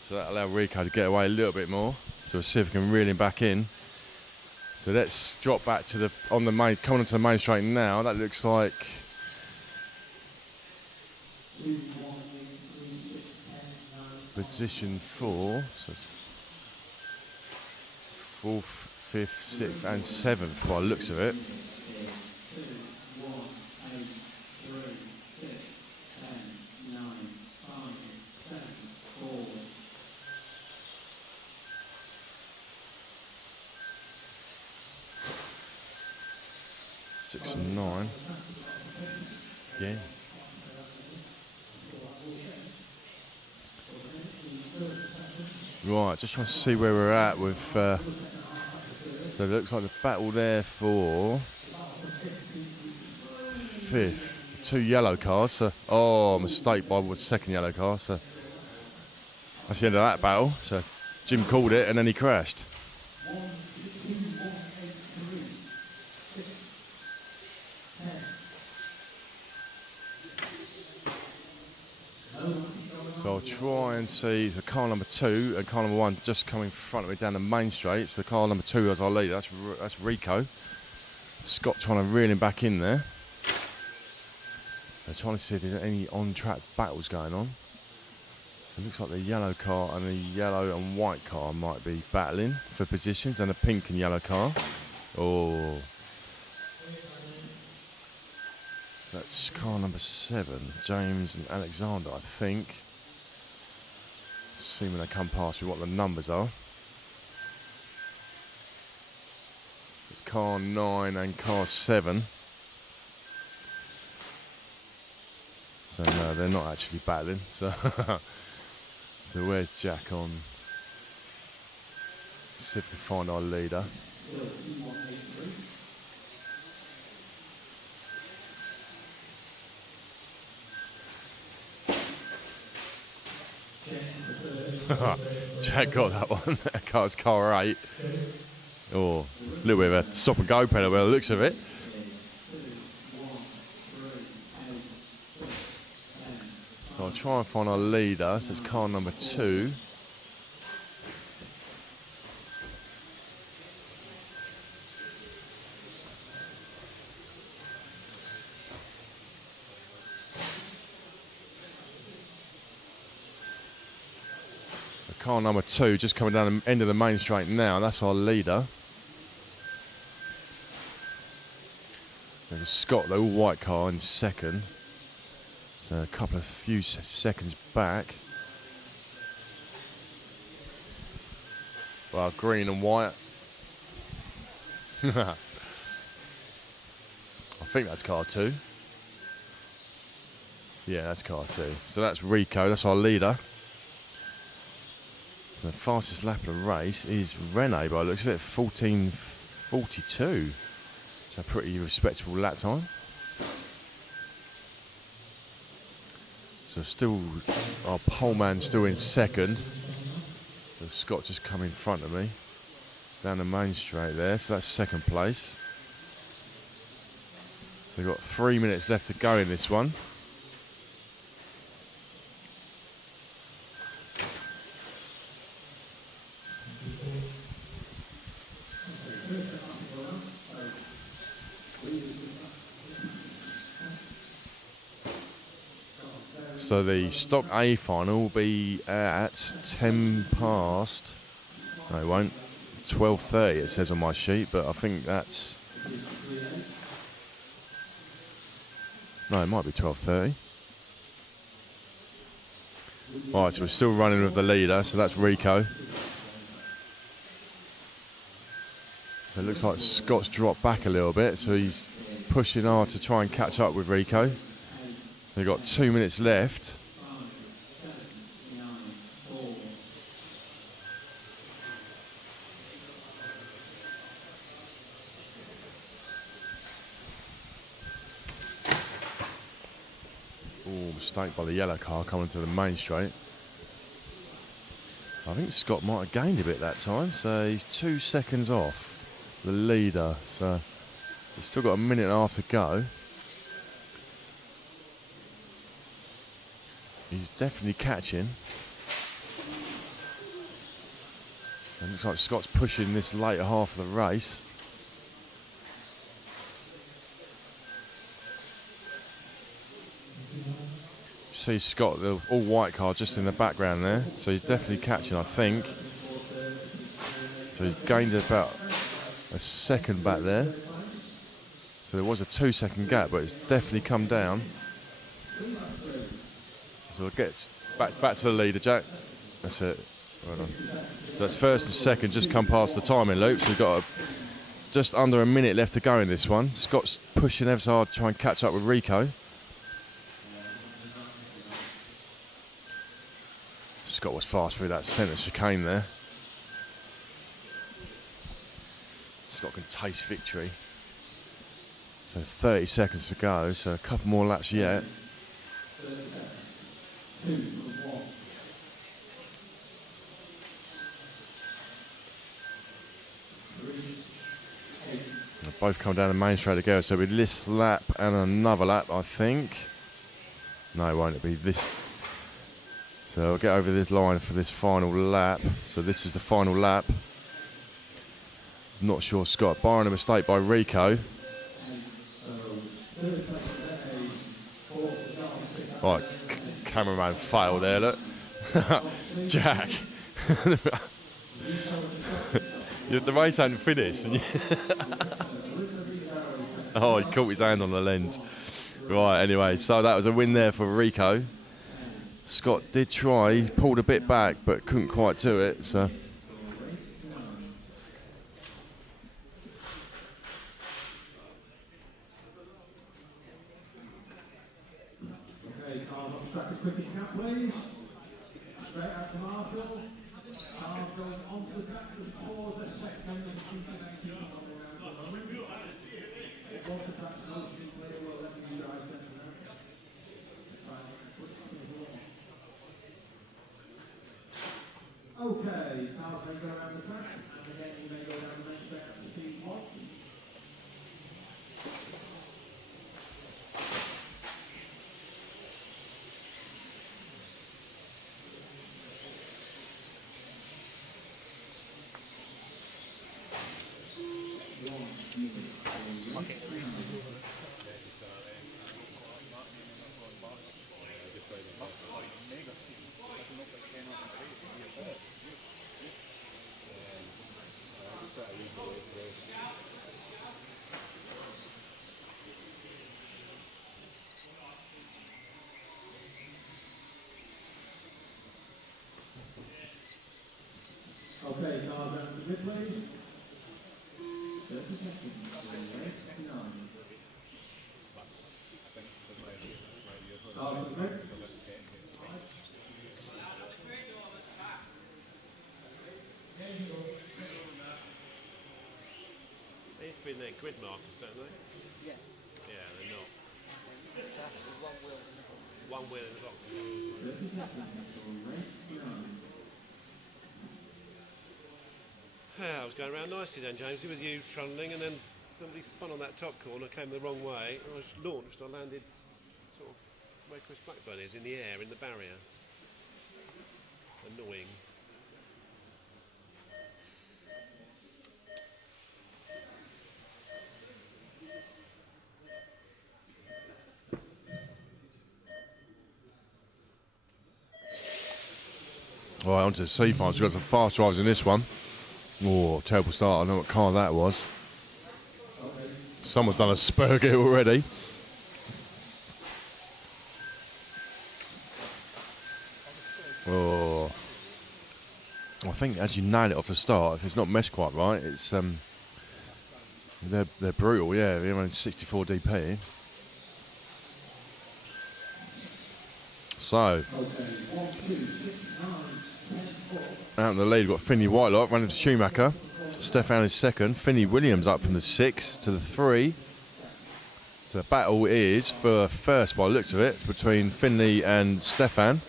So that allowed Rico to get away a little bit more. So we'll see if we can reel him back in. So let's drop back to coming onto the main straight now. That looks like position 4. So it's 4th, 5th, 6th, and 7th by the looks of it. Six and 9. Yeah. Right, just trying to see where we're at with. So it looks like the battle there for 5th. 2 yellow cars. So, mistake by the second yellow car. So that's the end of that battle. So Jim called it and then he crashed. So I'll try and see the car number 2 and car number 1 just coming in front of me down the main straight. So the car number 2 as our leader, that's Rico. Scott trying to reel him back in there. They're trying to see if there's any on-track battles going on. So it looks like the yellow car and the yellow and white car might be battling for positions, and the pink and yellow car. Oh. So that's car number 7, James and Alexander, I think. Let's see when they come past me what the numbers are. It's car 9 and car 7. So no, they're not actually battling. So, so where's Jack on? Let's see if we can find our leader. Jack got that one. That car's car 8. Oh, a little bit of a stop and go pedal by the looks of it. So I'll try and find our leader. So it's car number 2. So car number 2 just coming down the end of the main straight now. That's our leader. So Scott, the all white car, in second. So a few seconds back. Well, green and white. I think that's car 2. Yeah, that's car 2. So that's Rico, that's our leader. So the fastest lap of the race is Rene by the looks of it, 14:42. So a pretty respectable lap time. So still, our pole man still in second. So Scott just come in front of me. Down the main straight there, so that's second place. So we've got 3 minutes left to go in this one. So the Stock A final will be at 10 past. No, it won't. 12:30 it says on my sheet, but I think that's. No, it might be 12:30. All right, so we're still running with the leader, so that's Rico. So it looks like Scott's dropped back a little bit, so he's pushing hard to try and catch up with Rico. They've got 2 minutes left. Oh, mistake by the yellow car coming to the main straight. I think Scott might have gained a bit that time, so he's 2 seconds off the leader. So he's still got a minute and a half to go. He's definitely catching. So it looks like Scott's pushing this later half of the race. See Scott, the all white car just in the background there. So he's definitely catching, I think. So he's gained about a second back there. So there was a 2 second gap, but it's definitely come down. So it gets back to the leader, Jack. That's it. Well done. So that's first and second, just come past the timing loop. So we've got just under a minute left to go in this one. Scott's pushing ever so hard to try and catch up with Rico. Scott was fast through that centre chicane there. Scott can taste victory. So 30 seconds to go, so a couple more laps yet. They've both come down the main straight to go, so it'll be this lap and another lap, I think. No, it won't. It'll be this. So So I'll get over this line for this final lap. So this is the final lap. Not sure Scott. Barring a mistake by Rico. Right, cameraman failed there, look. Jack. The race hadn't finished. And oh, he caught his hand on the lens. Right, anyway, so that was a win there for Rico. Scott did try, he pulled a bit back, but couldn't quite do it, so. Okay, cars on track as quick as you can, please. Straight out to Marshall. Cars going onto the track, just pause a second and keep it 18 on the round for a moment. Once the track's motion clear, we'll let you guys gentlemen. Okay, cars may go around the track, and again you may go down the main straight up to speed 1. Okay, cars down to the pit, please. 30 seconds. Race 9. Cars to the pit. They used to be in their grid markers, don't they? Yeah. Yeah, they're not. That's One wheel in the box. 30 seconds for race 9. I was going around nicely then, Jamesy, with you trundling, and then somebody spun on that top corner, came the wrong way, and I was launched. I landed sort of where Chris Blackburn is, in the air, in the barrier. Annoying. Right, on to the C-Finals. We've got some fast drivers in this one. Oh, terrible start. I know what car that was. Some have done a spurget already. Oh. I think as you nail it off the start, if it's not meshed quite right, it's they're brutal, yeah. They're running 64 DP. So out in the lead, we've got Finney Whitelock running to Schumacher. Stefan is second. Finney Williams up from the 6 to the 3. So the battle is for first, by the looks of it, between Finney and Stefan.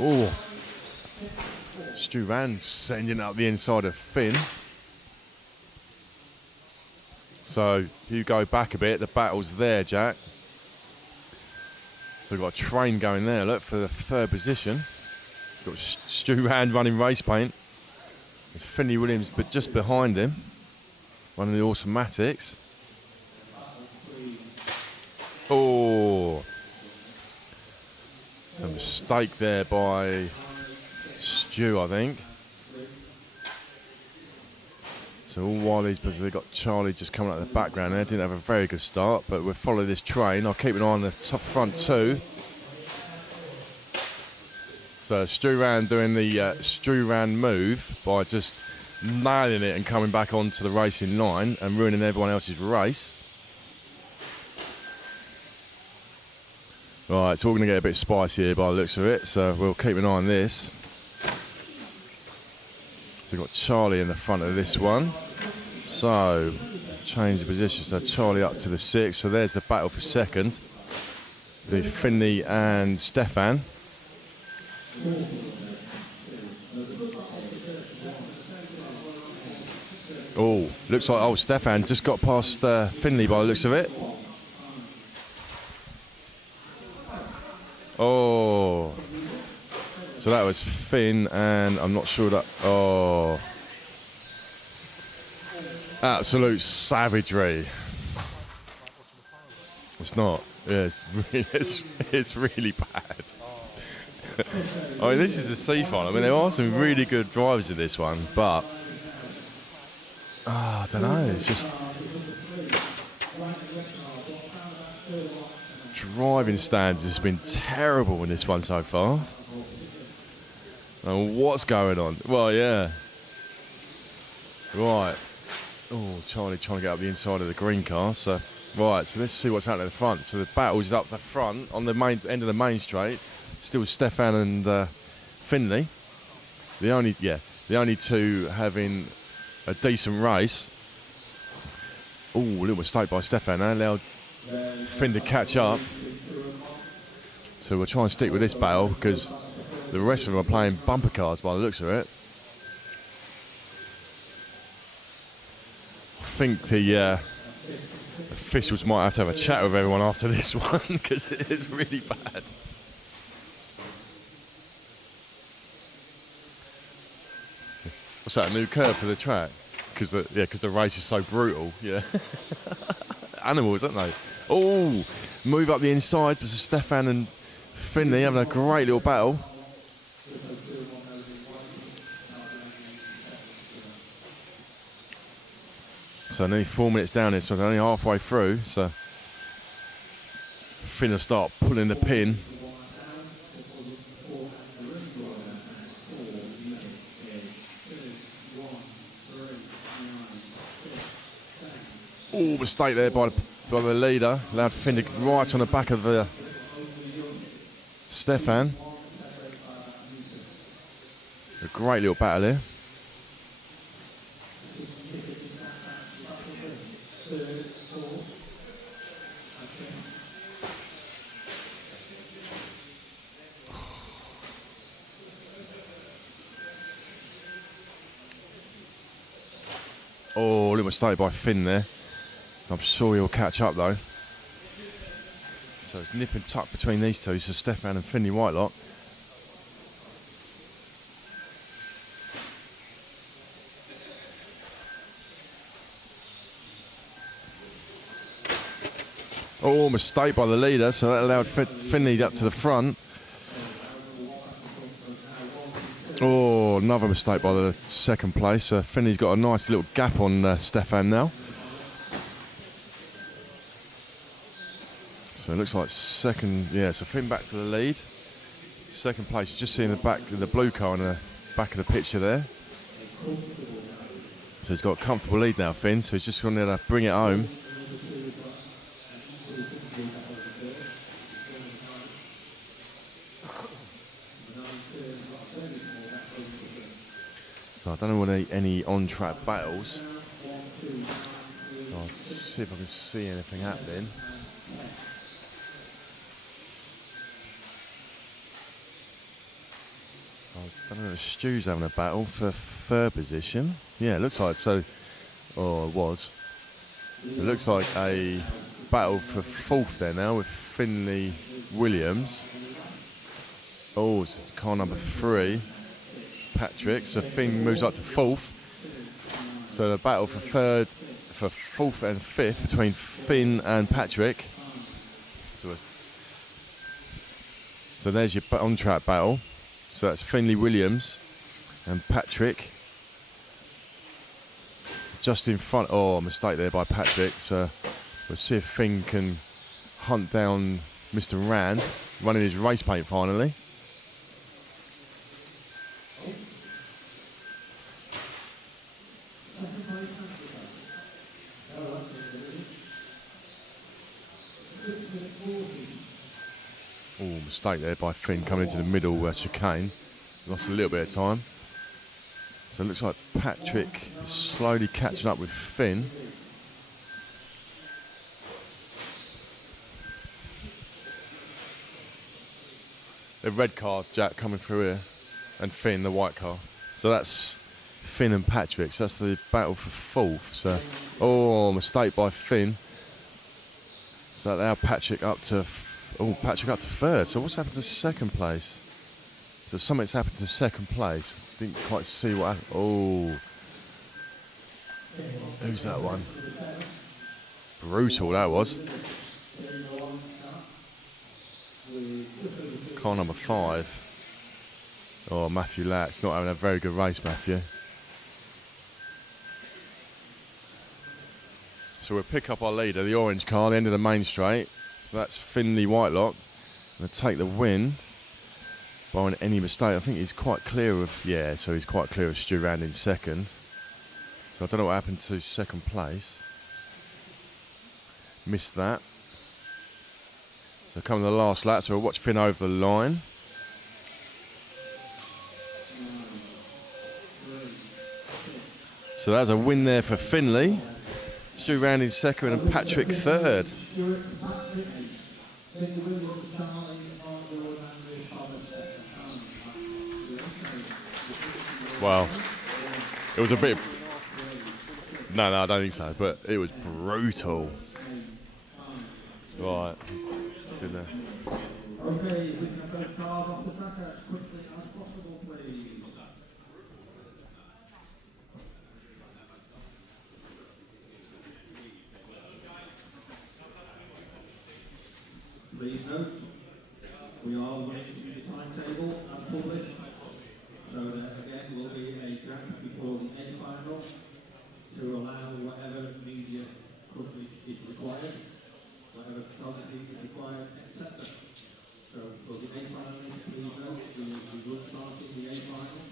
Oh, Stu Van sending up the inside of Finn. So if you go back a bit, the battle's there, Jack. So we've got a train going there, look, for the third position. Got Stu Rand running race paint. There's Finney Williams, but just behind him, running the automatics. Oh, it's a mistake there by Stu, I think. So all while they've got Charlie just coming out of the background there. Didn't have a very good start, but we'll follow this train. I'll keep an eye on the top front two. So Struan doing the Struan move by just nailing it and coming back onto the racing line and ruining everyone else's race. Right, it's all going to get a bit spicy here by the looks of it, so we'll keep an eye on this. So we've got Charlie in the front of this one. So, change the position, so Charlie up to the 6, so there's the battle for second. The Finney and Stefan. Oh, looks like Stefan just got past Finney by the looks of it. Oh, So that was Finn, and I'm not sure that. Oh, absolute savagery. It's not. Yeah, it's really bad. I mean, this is a C final. I mean, there are some really good drivers in this one, but I don't know. It's just driving standards has been terrible in this one so far. And what's going on? Well, yeah. Right. Oh, Charlie trying to get up the inside of the green car. So, right. So let's see what's happening at the front. So the battle's up the front on the main end of the main straight. Still Stefan and Finley. The only two having a decent race. Oh, a little mistake by Stefan. That allowed Finn to catch up. So we'll try and stick with this battle because the rest of them are playing bumper cars by the looks of it. I think the officials might have to have a chat with everyone after this one because it is really bad. What's that, a new curve for the track? Because the race is so brutal, yeah. Animals, aren't they? Oh, move up the inside. This is Stefan and Finley having a great little battle. So nearly 4 minutes down here, so they're only halfway through. So Finn will start pulling the pin. Oh, mistake there by the leader. Allowed Finn to right on the back of Stefan. A great little battle here. Oh, a little mistake by Finn there. I'm sure he'll catch up though. So it's nip and tuck between these two, so Stefan and Finley Whitelock. Oh, mistake by the leader, so that allowed Finley up to the front. Oh, another mistake by the second place. Finley's got a nice little gap on Stefan now. So it looks like second, so Finn back to the lead. Second place, you just seeing the back of the blue car in the back of the picture there. So he's got a comfortable lead now, Finn, so he's just going to bring it home. So I don't know any on-track battles. So I'll see if I can see anything happening. I don't know if Stu's having a battle for third position. Yeah, it looks like so. Or it was. So it looks like a battle for fourth there now with Finley Williams. Oh, it's car number 3, Patrick. So Finn moves up to fourth. So the battle for fourth and fifth between Finn and Patrick. So there's your on-track battle. So that's Finley Williams and Patrick. Just in front. Oh, mistake there by Patrick. So we'll see if Finn can hunt down Mr. Rand, running his race paint finally. Oh, mistake there by Finn coming into the middle chicane. Lost a little bit of time. So it looks like Patrick is slowly catching up with Finn. The red car, Jack, coming through here. And Finn, the white car. So that's Finn and Patrick. So that's the battle for fourth. So, mistake by Finn. So now Patrick up to... Patrick up to third. So what's happened to second place? So something's happened to second place. Didn't quite see what happened. Oh. Who's that one? Brutal that was. Car number 5. Oh, Matthew Latz not having a very good race, Matthew. So we'll pick up our leader, the orange car, the end of the main straight. So that's Finley Whitelock. Going to take the win. Barring any mistake, I think he's quite clear of, yeah, so he's quite clear of Stu Rand in second. So I don't know what happened to second place. Missed that. So coming to the last lap, so we'll watch Finn over the line. So that's a win there for Finley. Stu Rand in second and Patrick third. Well, it was a bit... No, I don't think so, but it was brutal. Right, didn't it? Okay, we can have those cars off the track as quickly as possible, please. Please note, we are waiting the timetable as published, so there again will be a draft before the A final to allow whatever media coverage is required, whatever photography is required, etc. So for the A final, please note, we will start the A final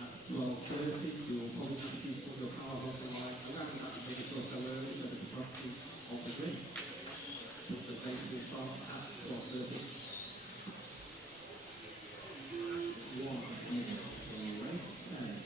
at 12:30. We will probably have to put your cars on the line around that minute or so early so that the property of the grid. But the race will start at 12:30. 1 minute for race 10.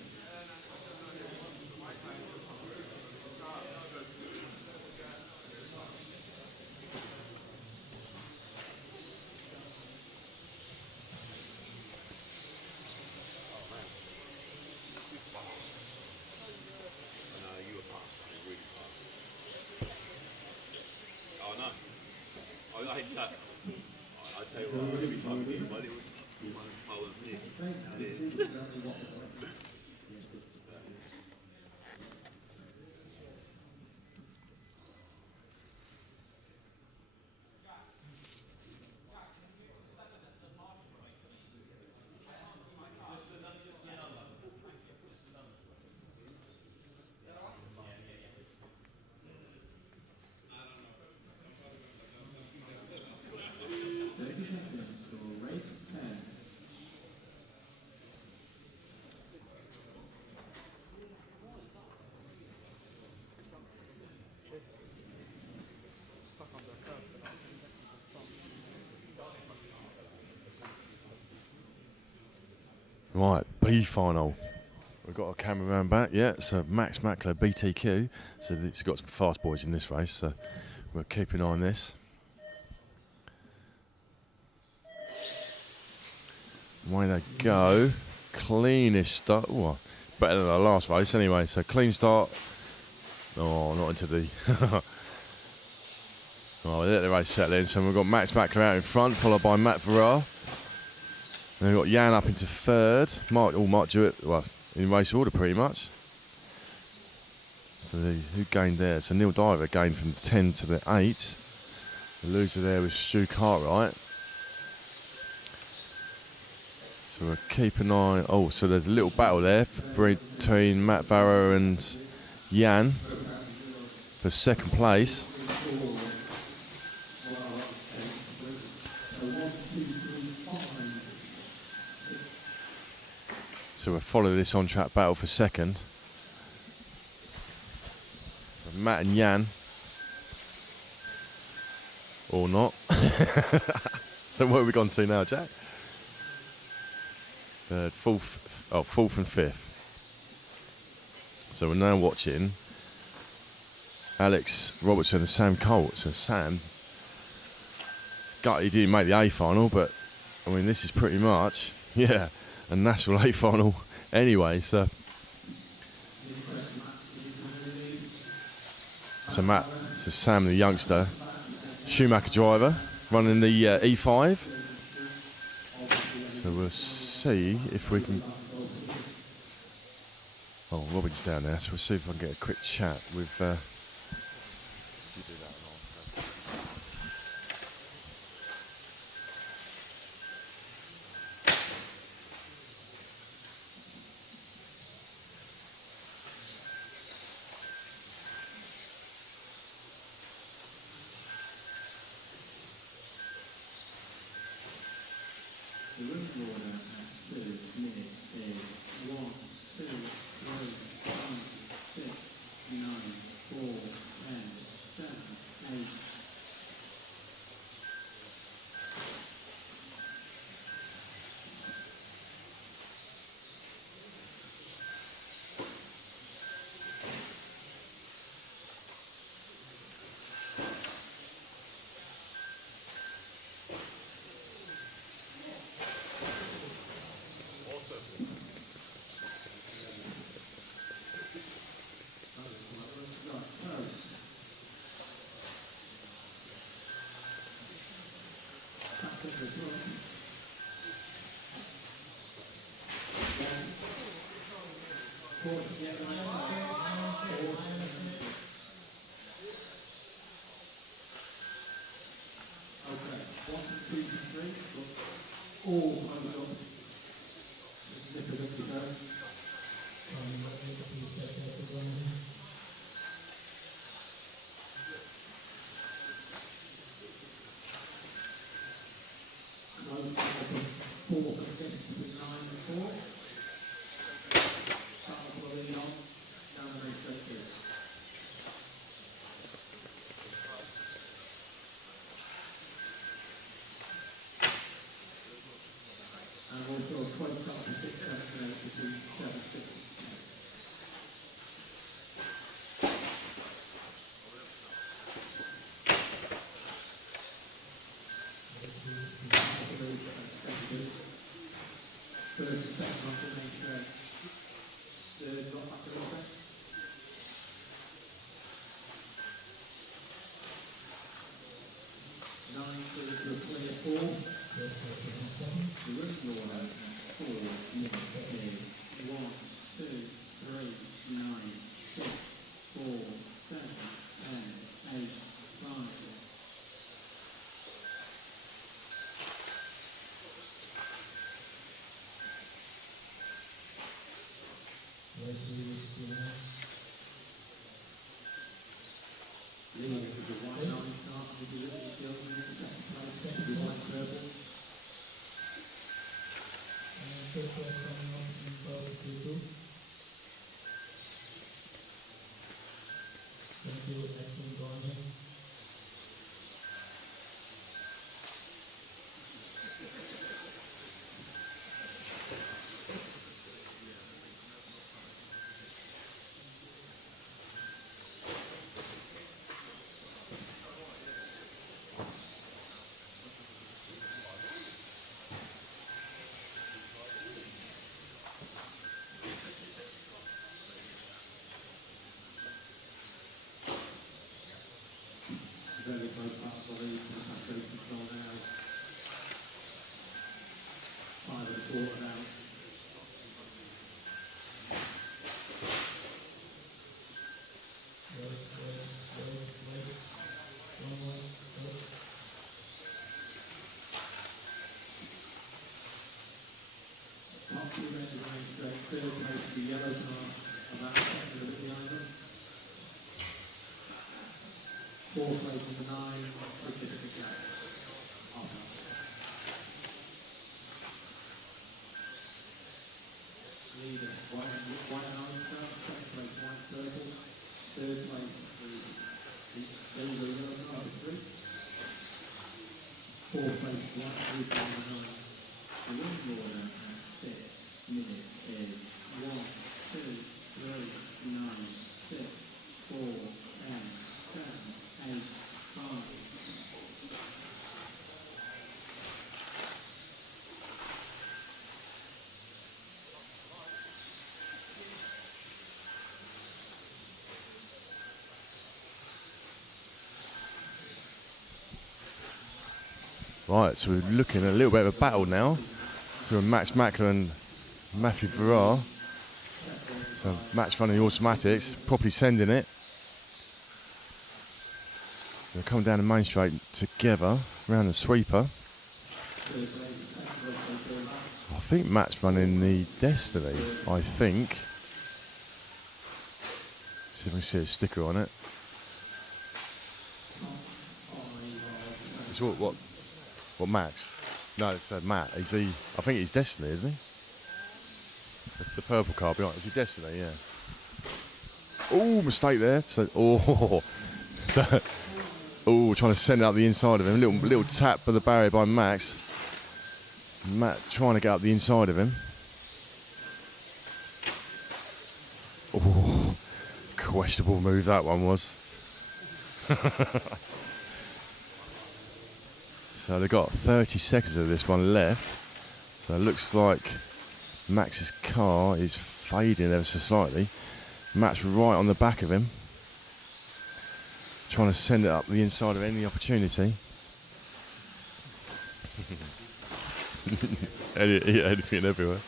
I tell you what, every time we get money, we want to follow me. Right, B final. We've got our cameraman back, yeah, so Max Machler, BTQ. So it's got some fast boys in this race, so we'll keep an eye on this. Away they go. Cleanish start. Ooh, better than our last race anyway, so clean start. Oh, not into the... Oh, we let the race settle in, so we've got Max Machler out in front, followed by Matt Varah. Then we've got Jan up into third. Mark Jewett, well, in race order pretty much. So who gained there? So Neil Diver gained from the 10 to the 8. The loser there was Stu Cartwright. So we'll keep an eye. Oh, so there's a little battle there between Matt Varah and Jan for second place. So we'll follow this on-track battle for second. So Matt and Jan. Or not. So where have we gone to now, Jack? Third, fourth and fifth. So we're now watching Alex Robertson and Sam Coult. So Sam, he didn't make the A final, but I mean this is pretty much, yeah, a national A final anyway. So Sam the youngster, Schumacher driver, running the E5. So So we'll see if we can. Oh, Robin's down there, so we'll see if I can get a quick chat with. The room order at 2 minutes is 1, 2, 3, 5, 6, 9, 4, 10, 7, 8. All close up. Zip it up to go. Very close up for the control now. 5 1/4 now. Top 2 men remain straight. Third place the yellow car, about a second of it behind them. 4th place in the 9, Richard in the gap. Leader, white Einstein, 2nd place, white circle. 3rd place, the yellow car, 3. 4th place, white group in the 9. The win order at 6 minutes is 1, 2, 3, 9, 6, 4, 10, 7, 8, 5. Right, so we're looking at a little bit of a battle now. So Max Machler and Matthew Varah. So Max running the automatics, properly sending it. So they're coming down the main straight together, round the sweeper. I think Matt's running the Destiny, I think. See if I can see a sticker on it. It's what Max? No, it's Matt. I think he's Destiny, isn't he? The purple car behind. Is he Destiny? Yeah. Oh, mistake there. Trying to send it up the inside of him. Little tap of the barrier by Max. Matt trying to get up the inside of him. Oh, questionable move that one was. So they've got 30 seconds of this one left. So it looks like Max's car is fading ever so slightly. Matt's right on the back of him. Trying to send it up the inside of any opportunity. Anything everywhere.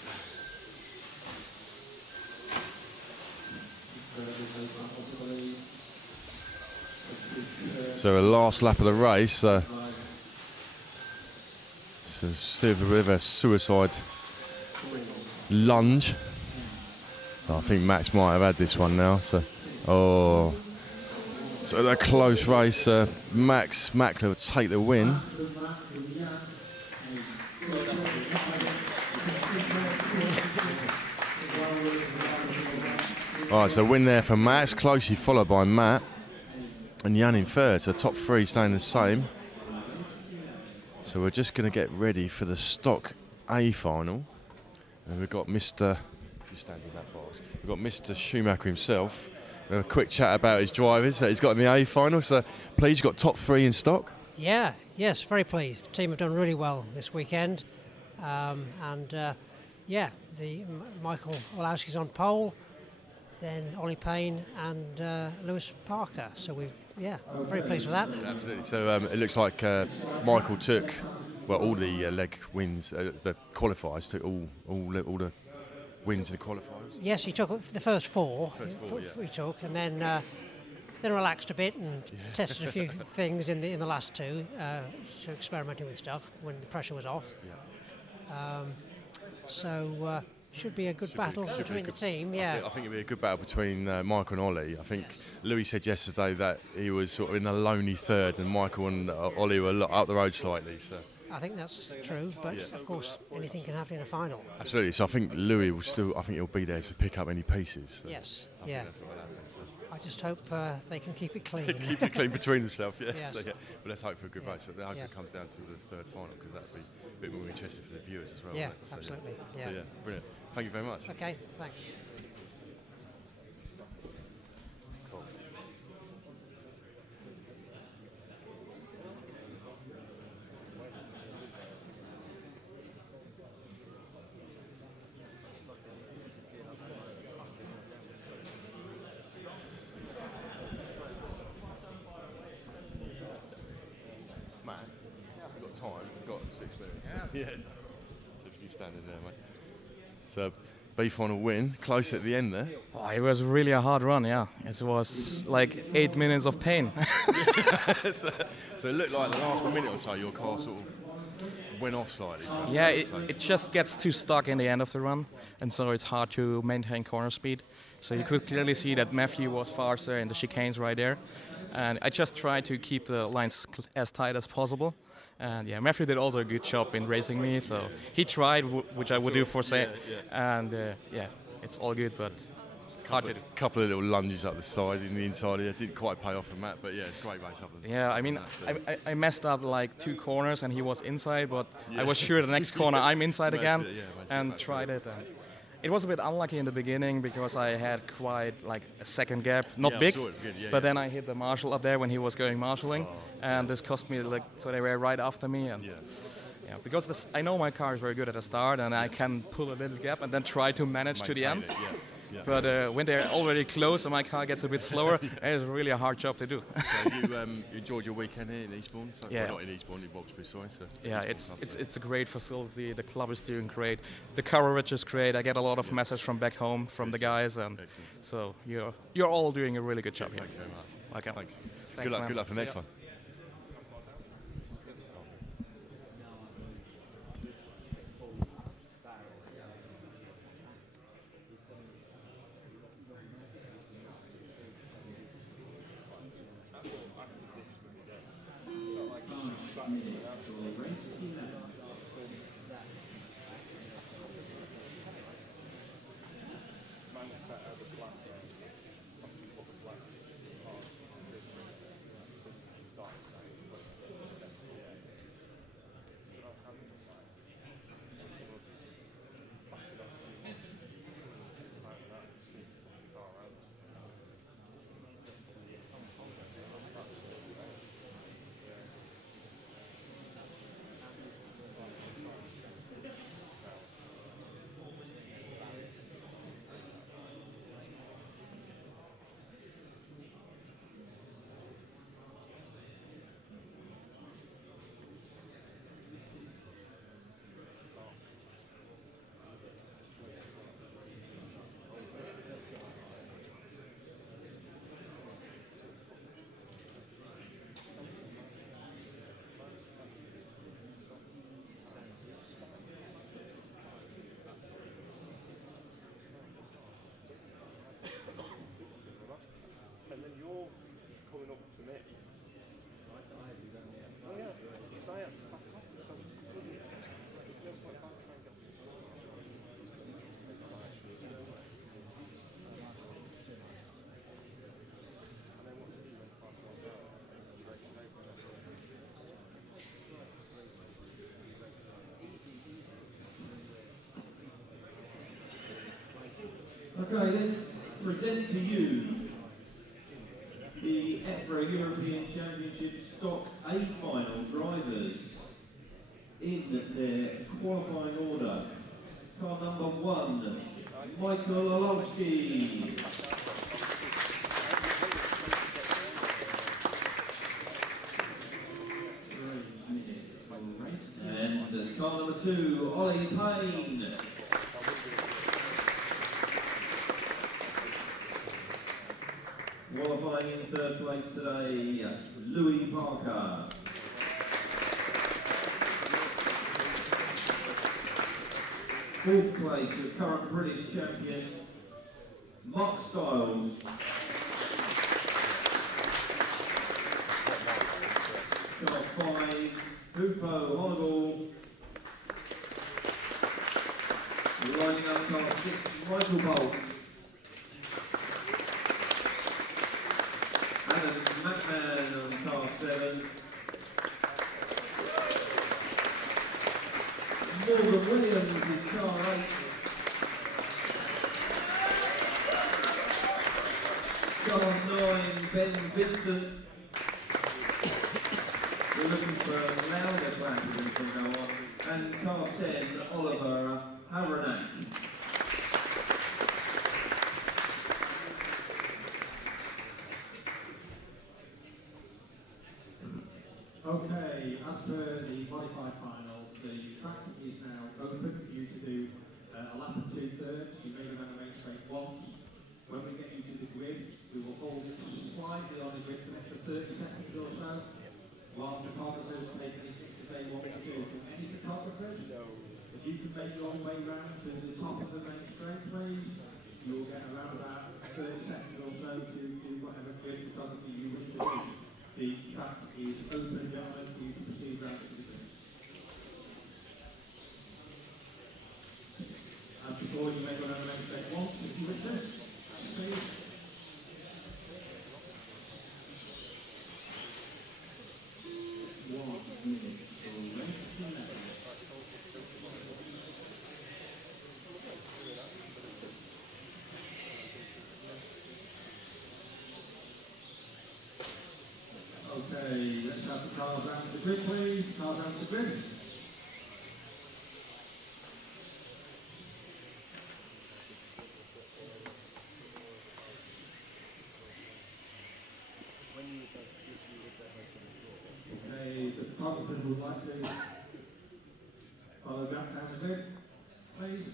So a last lap of the race. So see if we have a suicide lunge. So I think Max might have had this one now. So a close race. Max Machler would take the win. Alright, so win there for Max, closely followed by Matt and Jan in third, so top three staying the same. So we're just going to get ready for the Stock A final. And we've got Mr. If you stand in that box, we've got Mr. Schumacher himself. We'll have a quick chat about his drivers that he's got in the A final. So please, you've got top three in Stock. Yes, very pleased. The team have done really well this weekend. Michal Orlowski's on pole, then Ollie Payne and Lewis Parker. So very pleased with that. Absolutely. So it looks like Michael took all the leg wins, the qualifiers took all the wins in the qualifiers. Yes, he took the first four. He took, and then relaxed a bit and tested a few things in the last two, so experimenting with stuff when the pressure was off. Should be a good battle between the team. I think it'll be a good battle between Michael and Ollie. I think Louis said yesterday that he was sort of in a lonely third, and Michael and Ollie were up the road slightly. So I think that's true, but of course anything can happen in a final. Absolutely. So I think Louis will still. I think he'll be there to pick up any pieces. So Yes. I think that's what will happen. So. I just hope they can keep it clean. Keep it clean between themselves. Yeah. Yes. So, but let's hope for a good race. So I hope it comes down to the third final, because that'd be a bit more interesting for the viewers as well. Yeah, so, absolutely. So brilliant. Thank you very much. Okay, thanks. Cool. Matt, we've got time. We've got 6 minutes. Yeah. So if you can stand in there, mate. So B final win, close at the end there. Oh, it was really a hard run, yeah. It was like 8 minutes of pain. So it looked like the last minute or so your car sort of went off slightly. Yeah, it just gets too stuck in the end of the run, and so it's hard to maintain corner speed. So you could clearly see that Matthew was faster in the chicanes right there. And I just tried to keep the lines as tight as possible. And Matthew did also a good job in racing me, so he tried, which I would do for say, and it's all good, but hard to do. A couple of little lunges up the side in the inside here, didn't quite pay off for Matt, but great race up there. Yeah, I mean, I messed up like 2 corners and he was inside, but I was sure the next corner I'm inside again, and tried it. And it was a bit unlucky in the beginning because I had quite like a second gap, not big, but then I hit the marshal up there when he was going marshalling, and this cost me so they were right after me, and because I know my car is very good at the start, and I can pull a little gap and then try to manage to the end. Yeah. But when they're already close and my car gets a bit slower, it's really a hard job to do. So you enjoyed your weekend here in Eastbourne? So, Yeah. well, not in Eastbourne, in Vauxhall, sorry. So Yeah, Eastbourne Club, it's a great facility. The club is doing great. The coverage is great. I get a lot of messages from back home from the guys, and so you're all doing a really good job here. Thank you very much. Welcome. Thanks. Thanks, Good luck. man. Good luck for the next See ya. one. And then you're coming up to me. Oh yeah, because I had to back off. So there's no point trying to get Okay, let's present to you the EFRA European Championship Stock A final drivers in their qualifying order. Car number 1, Michal Orlowski. And car number 2, Ollie Payne. Qualifying in third place today, Louis Parker. Fourth place, the current British champion, Mark Stiles. Car 5, Hubert Hoenigl. Lining up car 6, Michael Bolt. Adam Mackman on car 7. Morgan Williams is car 8. Car 9, Ben Vincent. We're looking for louder clapping from now on. And car 10, Oliver Havranek. Okay, as per the modified final, the track is now open for you to do a lap of 2/3. You may run the main straight once. When we get you to the grid, we will hold slightly on the grid for an extra 30 seconds or so, while photographers take anything that they want to do from any photographers. If you can make your way round to the top of the main straight, please, you will get around about 30 seconds or so to do whatever grid photography you wish to do. The track is open, gentlemen, for you to proceed round to the grid. As before, you may go around the main straight once if you wish to. Please. Okay, let's have the cars round to the grid, please. Cars round to the grid. Okay, the photographers would like to follow back down the grid, please.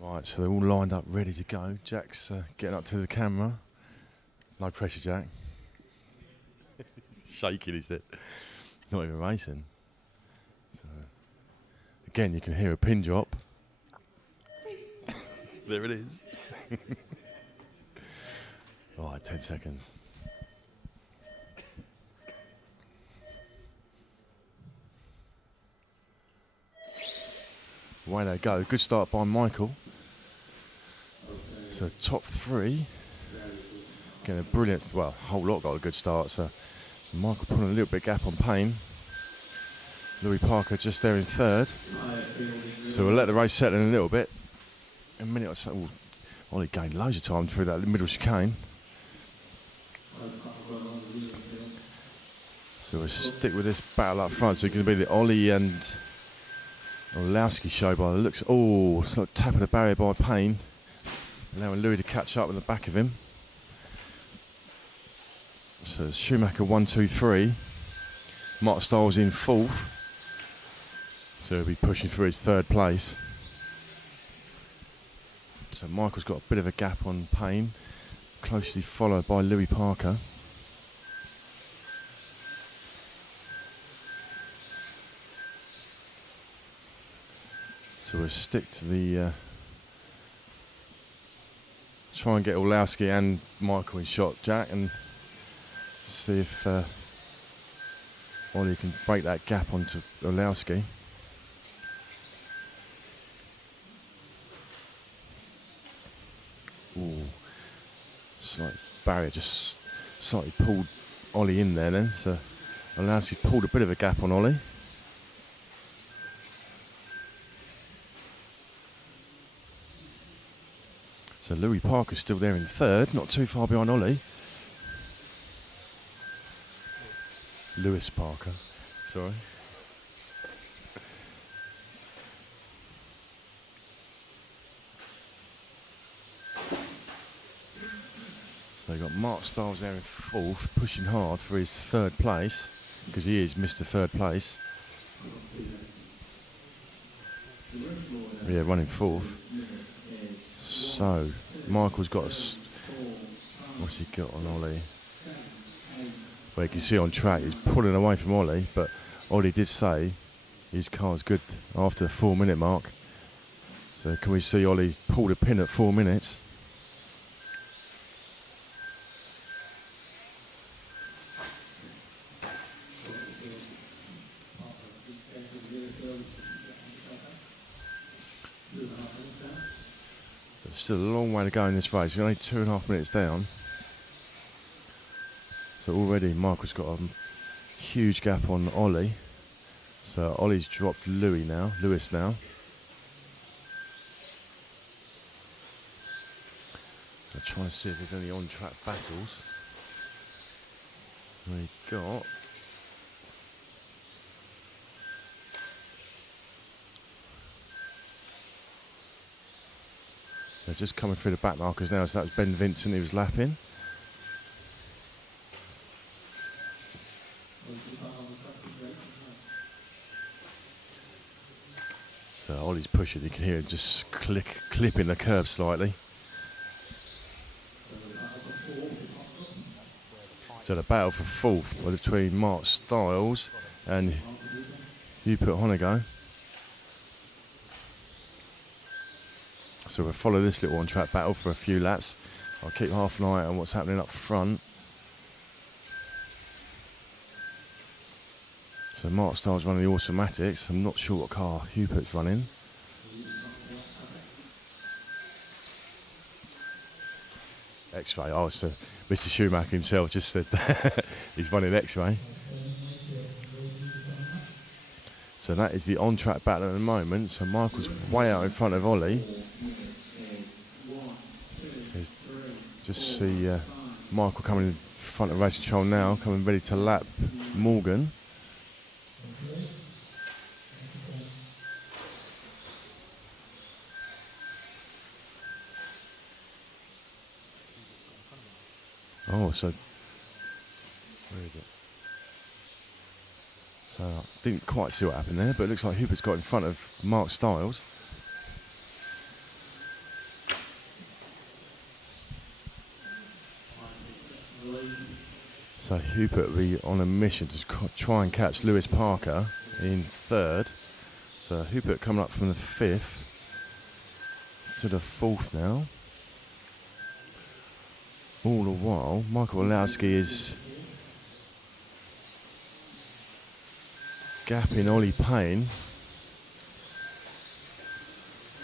Right, so they're all lined up, ready to go. Jack's getting up to the camera. No pressure, Jack. He's shaking, is it? He's not even racing. So, again, you can hear a pin drop. There it is. All right, 10 seconds. Away they go. Good start by Michael. So top three. Getting a brilliant, well, a whole lot got a good start. So Michael putting a little bit gap on Payne. Louis Parker just there in third. So we'll let the race settle in a little bit. A minute or so. Ollie gained loads of time through that middle chicane. So we'll stick with this battle up front. So it's going to be the Ollie and Orlowski show by the looks. Oh, sort of tap of the barrier by Payne, allowing Louis to catch up in the back of him. So Schumacher 1, 2, 3. Mark Stiles in fourth. So he'll be pushing for his third place. So Michael's got a bit of a gap on Payne, closely followed by Louis Parker. So we'll stick to the try and get Orlowski and Michael in shot, Jack, and see if Ollie can break that gap onto Orlowski. Ooh, slight barrier just slightly pulled Ollie in there then, so Orlowski pulled a bit of a gap on Ollie. So Louis Parker's still there in third, not too far behind Ollie. Lewis Parker, sorry. So they've got Mark Stiles there in fourth, pushing hard for his third place, because he is Mr. Third Place. Yeah, running fourth. So, Michael's got what's he got on Ollie? Well, you can see on track he's pulling away from Ollie, but Ollie did say his car's good after the 4 minute mark. So can we see Ollie pull the pin at 4 minutes? So still a long way to go in this race. We're only 2.5 minutes down. So already Michael's got a huge gap on Ollie. So Ollie's dropped Lewis now. So trying to see if there's any on-track battles. We got so just coming through the back markers now. So that was Ben Vincent who was lapping. So Ollie's pushing, you can hear him just clipping the curb slightly. So the battle for fourth between Mark Stiles and Hubert Hoenigl. So we'll follow this little on-track battle for a few laps. I'll keep half an eye on what's happening up front. So Mark Stiles running the automatics. I'm not sure what car Hubert's running. X-ray. Oh, so Mr. Schumacher himself just said that he's running X-ray. So that is the on-track battle at the moment. So Michael's way out in front of Ollie. So just see Michael coming in front of race control now, coming ready to lap Morgan. Oh, so where is it? So I didn't quite see what happened there, but it looks like Hubert's got in front of Mark Stiles. So Hubert will be on a mission to try and catch Lewis Parker in third. So Hubert coming up from the 5th to the 4th now. All the while, Michal Orlowski is gapping Ollie Payne.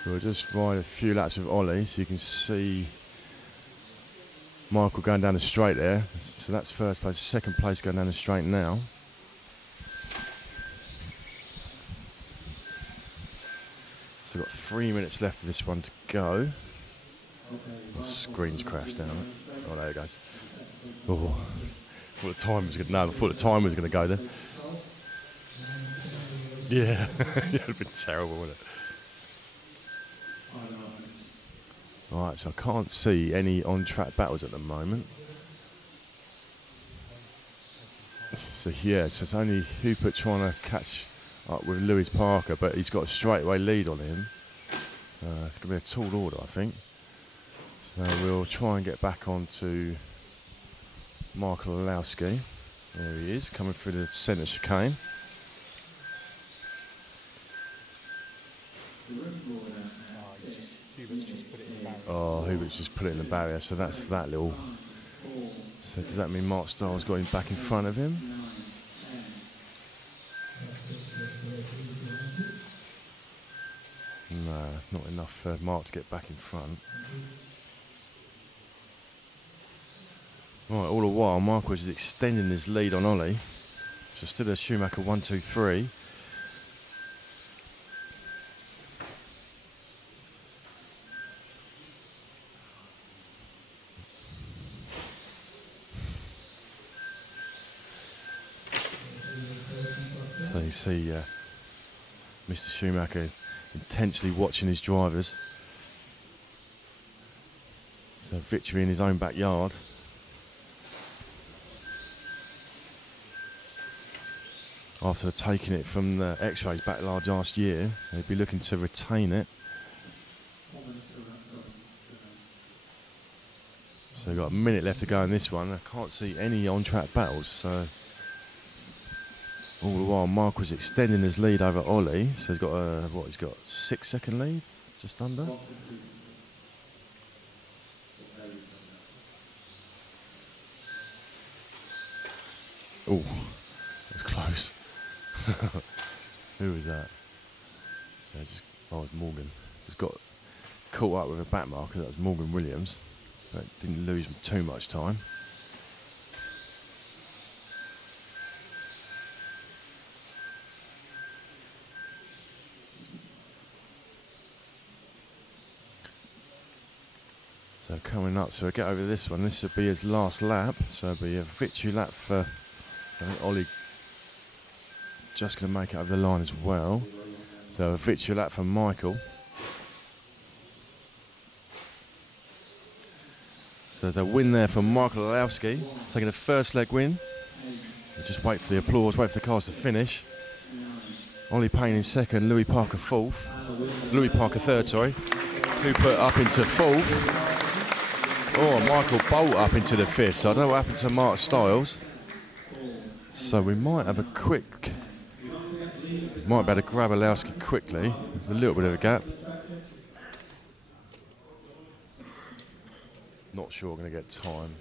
So we'll just ride a few laps with Ollie so you can see Michael going down the straight there. So that's first place. Second place going down the straight now. So we've got 3 minutes left of this one to go. The screen's crashed down. Oh, there it goes. Oh, I thought the time was going to. No, I thought the time was going to go there. Yeah, it would have been terrible, wouldn't it? Right, so I can't see any on-track battles at the moment. So yeah, so it's only Hubert trying to catch up with Lewis Parker, but he's got a straightaway lead on him. So it's going to be a tall order, I think. So we'll try and get back onto Michal Orlowski. There he is, coming through the centre chicane. Oh, Hubert's just put it in the barrier, so that's that little. So does that mean Mark Stiles got him back in front of him? No, not enough for Mark to get back in front. Right, all the while, Mark was extending his lead on Ollie. So still a Schumacher 1, 2, 3. So you see Mr. Schumacher intensely watching his drivers. So victory in his own backyard. After taking it from the X-rays back last year, they'd be looking to retain it. So we've got a minute left to go in this one. I can't see any on-track battles, so all the while Mark was extending his lead over Ollie. So he's got a, what, he's got 6-second lead, just under. Oh, that's close. Who was that? Yeah, oh, it's Morgan. Just got caught up with a back marker. That was Morgan Williams, but didn't lose too much time. So coming up, so we'll get over this one. This will be his last lap, so it'll be a victory lap for. So I think Ollie just going to make it over the line as well. So a victory lap for Michael. So there's a win there for Michal Orlowski, taking the first leg win. We'll just wait for the applause, wait for the cars to finish. Ollie Payne in second, Louis Parker fourth. Louis Parker third, sorry. Who put up into fourth. Oh, Michael Bolt up into the fifth. So I don't know what happened to Mark Stiles. So we might have a quick. Might be able to grab Orlowski quickly. There's a little bit of a gap. Not sure we're going to get time.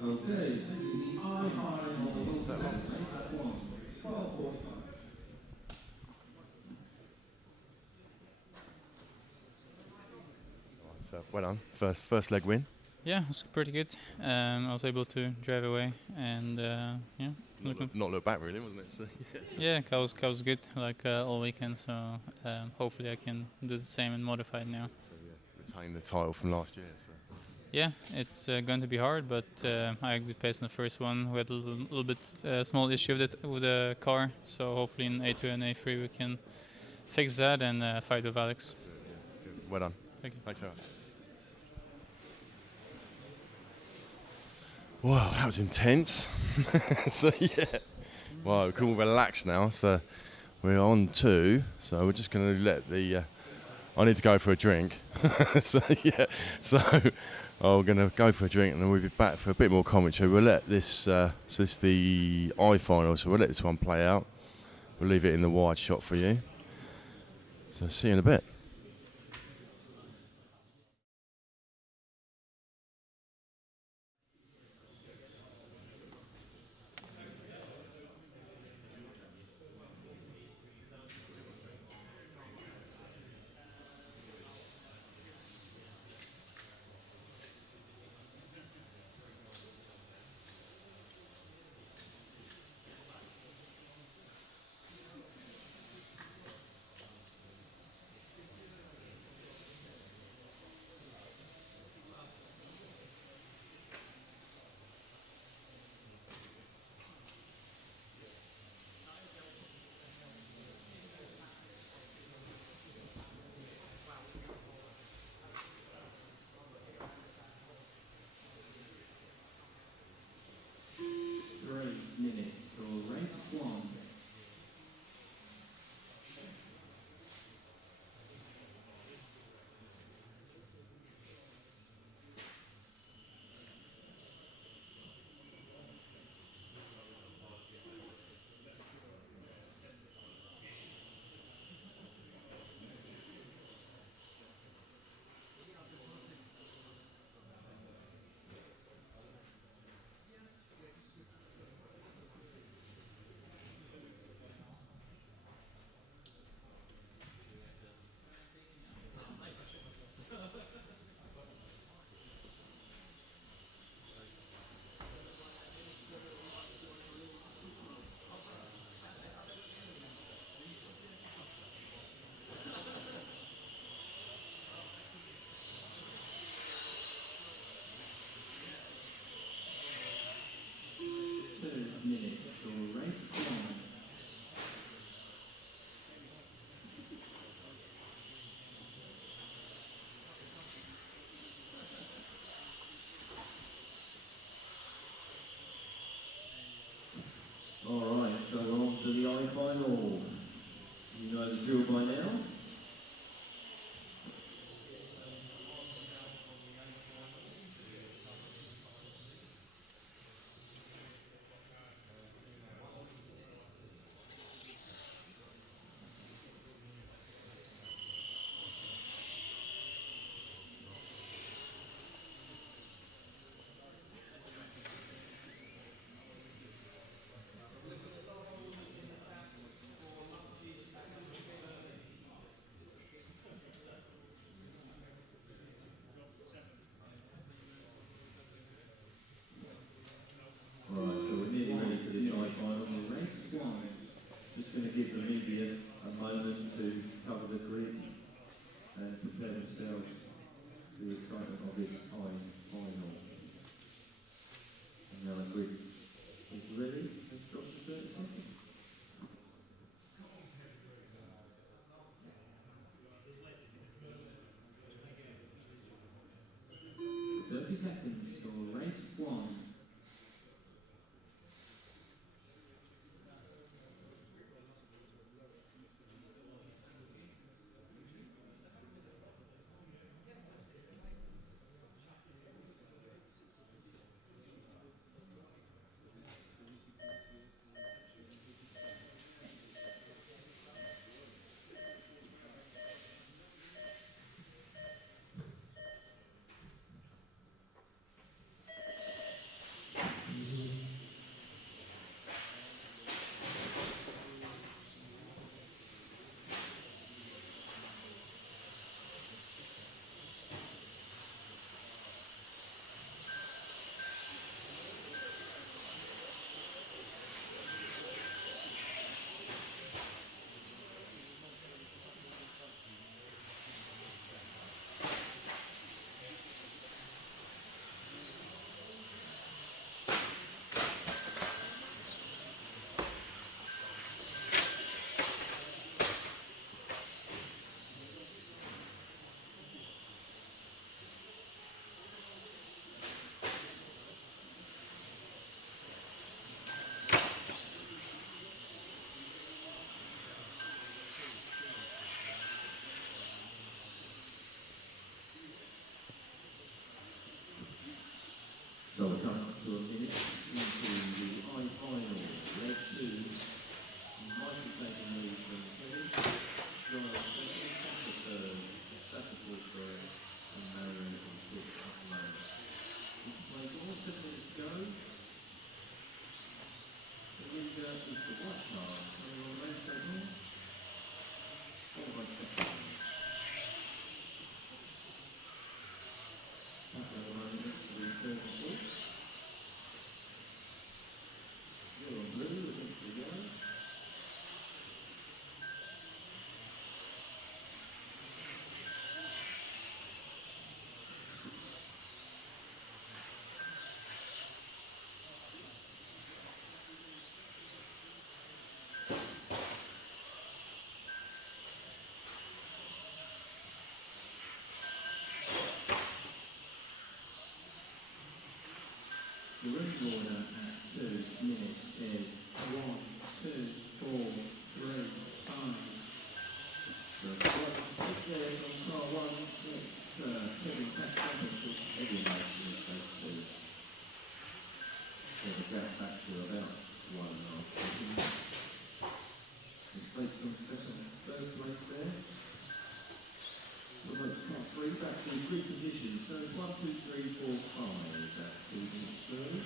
Okay, the I-final. Is that long? Race 1, 12:45. So well done. First leg win. Yeah, it was pretty good. I was able to drive away and yeah. Not look back really, wasn't it? So, yeah, car was good like all weekend. So hopefully I can do the same and modify it now. So retain the title from last year. So. Yeah, it's going to be hard, but I had good pace on the first one. We had a little bit small issue with the car, so hopefully in A2 and A3 we can fix that and fight with Alex. Well done. Thank you. Thanks very much. Wow, that was intense. So yeah, well, we can all relax now. So we're on 2. So we're just going to let the. I need to go for a drink. So yeah, so I'm going to go for a drink and then we'll be back for a bit more commentary. We'll let this. So this is the I final. So we'll let this one play out. We'll leave it in the wide shot for you. So see you in a bit. Alright, so we're on to the I-final. You know the drill by now. versus the white car. Anyone race so far? Followed by second. At the moment, it's the third split. Yellow and blue against the yellow. The running order at 2 minutes is 1, 2, 4, 3, 5. The first there on car 1, it's turning back championship heavy race in this race too. So the gap back to about 1.5 seconds. It's placed on second, third place there. The most car 3 back to 3 positions. So it's 1, 2, 3, 4, 5. That's 2 minutes third.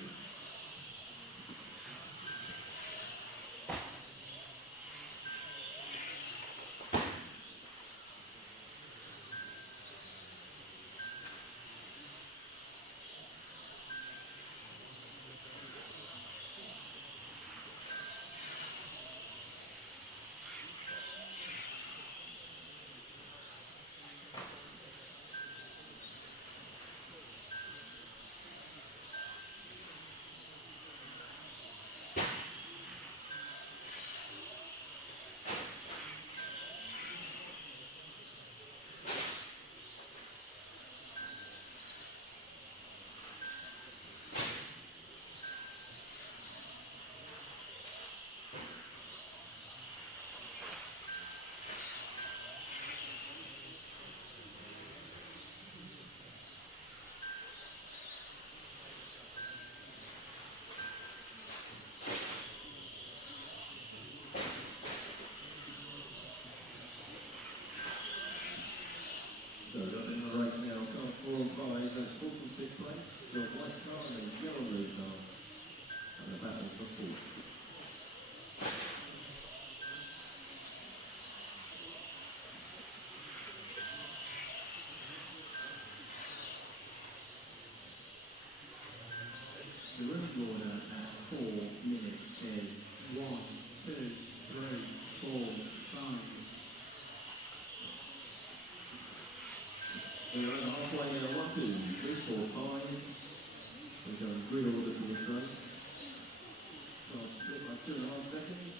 So in the race now, cars 4 and 5, that's 4th and 6th place. The white car and the yellow blue car. And the battle for 4th. The running order at 4 minutes is 1, 2, 3, 4, 5. We're at halfway now, 1, 2, 3, 4, 5. We're going grid order for this race. So I'll split by 2.5 seconds,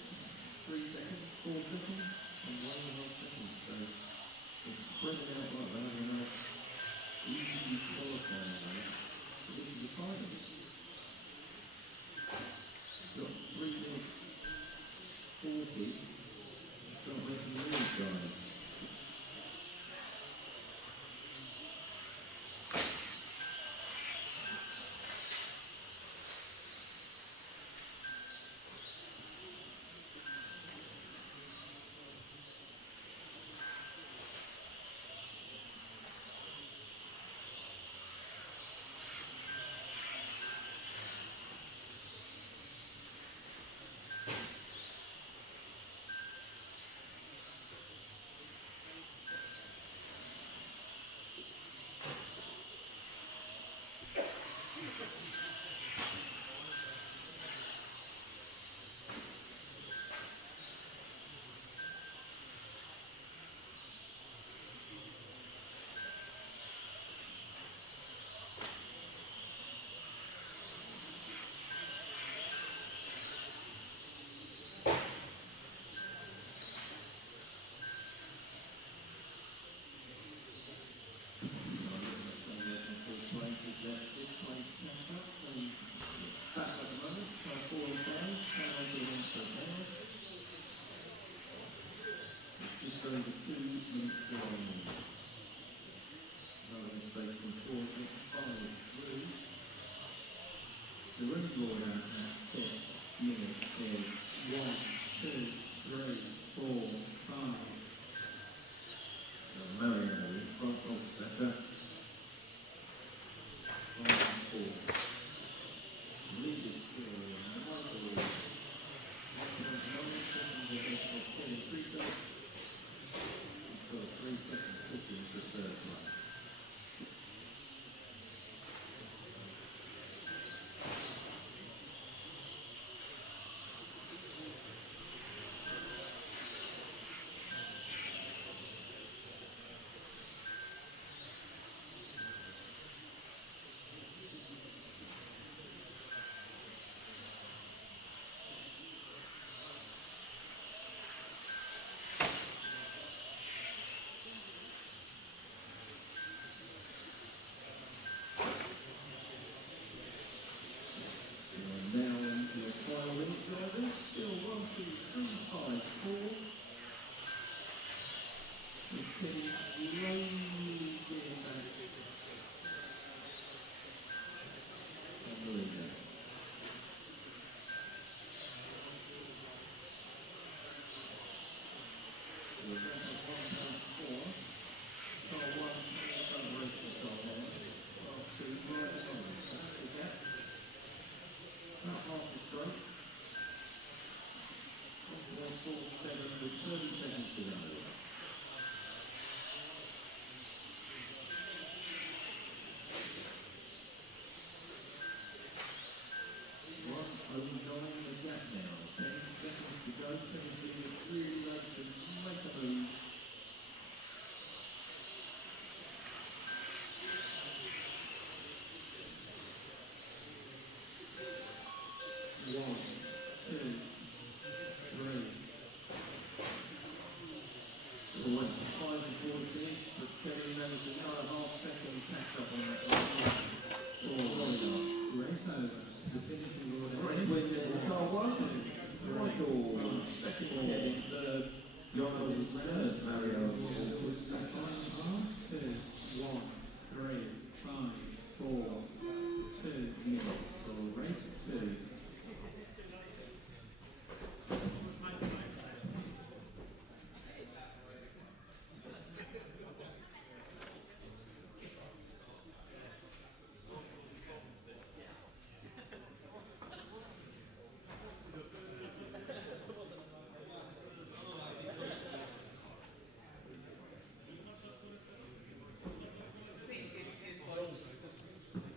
3 seconds, 4 seconds, and 1.5 seconds. So it's spreading out like that. We're not easily qualifying race. So this is the final. Got 3 minutes 40. Start making the lead, guys. The running order at 6 minutes is 1, 2, 3, 4, 5. Mariano in front of better. 5, 4. Lead is still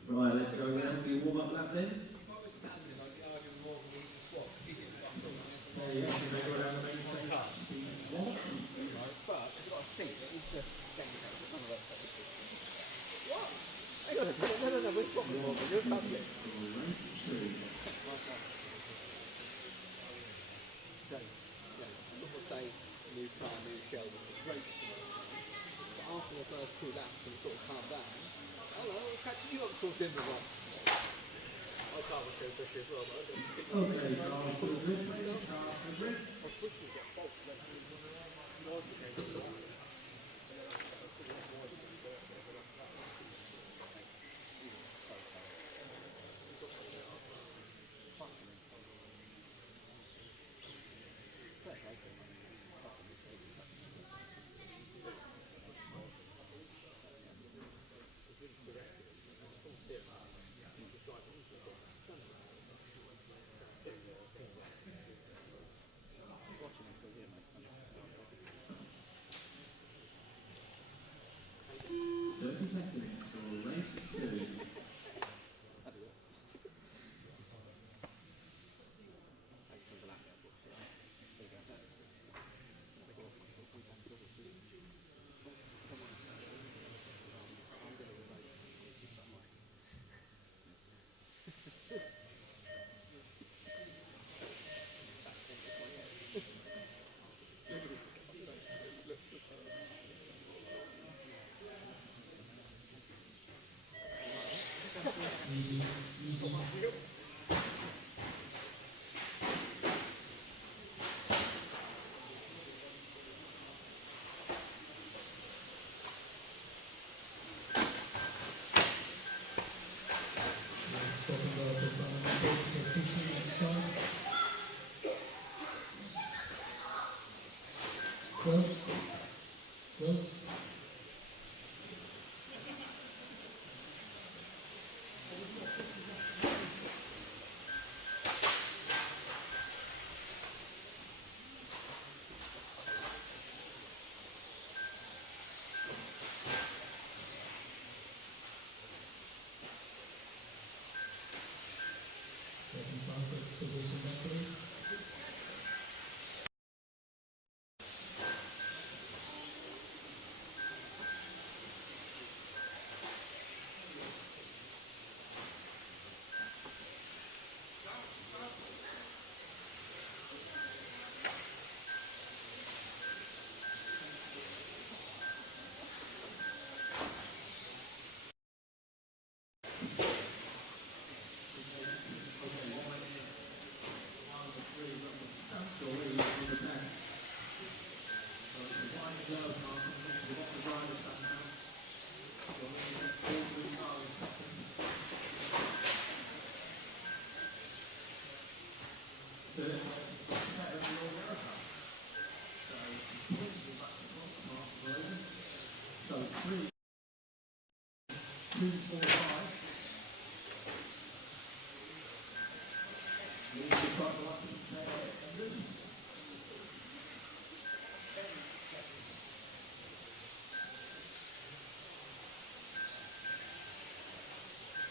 Right, let's go around for your warm-up lap then. Yeah, you may go around the main stage. But you've got a seat that is the What? Hang on a minute, no, we're talking about it. You're public. People say new car, new shell, great. But after the first 2 laps and sort of calm down, hello, you got to talk in the one. I can't was so pushy as well, but I don't Okay, Charles, put a grid, please. Charles, a grid.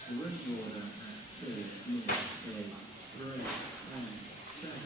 The running order at 2 minutes 3, 10 seconds.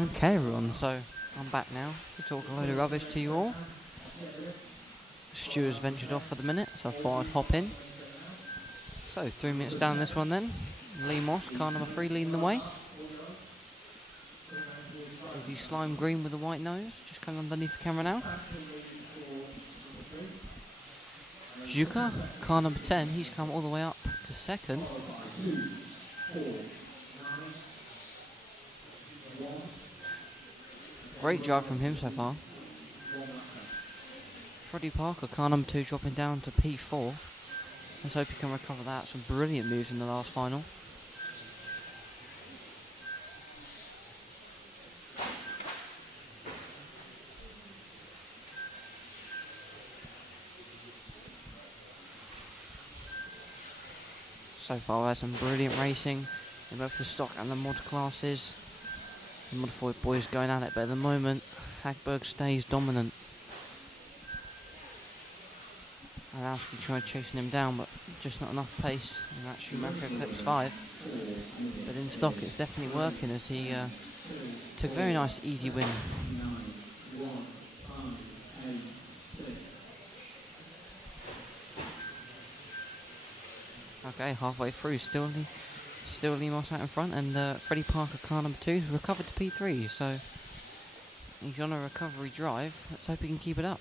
Okay everyone, so I'm back now to talk a load of rubbish to you all. Stuart's ventured off for the minute, so I thought I'd hop in. So 3 minutes down this one then. Lee Moss, car number 3, leading the way. Is the slime green with the white nose, just coming underneath the camera now. Juka, car number 10, he's come all the way up to second. Great drive from him so far. Freddie Parker, car number 2, dropping down to P4. Let's hope he can recover that. Some brilliant moves in the last final. So far, we've had some brilliant racing in both the stock and the mod classes. The modified boys going at it, but at the moment, Hagberg stays dominant. Orlowski tried chasing him down, but just not enough pace, and that Schumacher clips 5. But in stock, it's definitely working as he took a very nice, easy win. Okay, halfway through, still Lee Moss out in front, and Freddie Parker, car number 2, has recovered to P3, so he's on a recovery drive. Let's hope he can keep it up.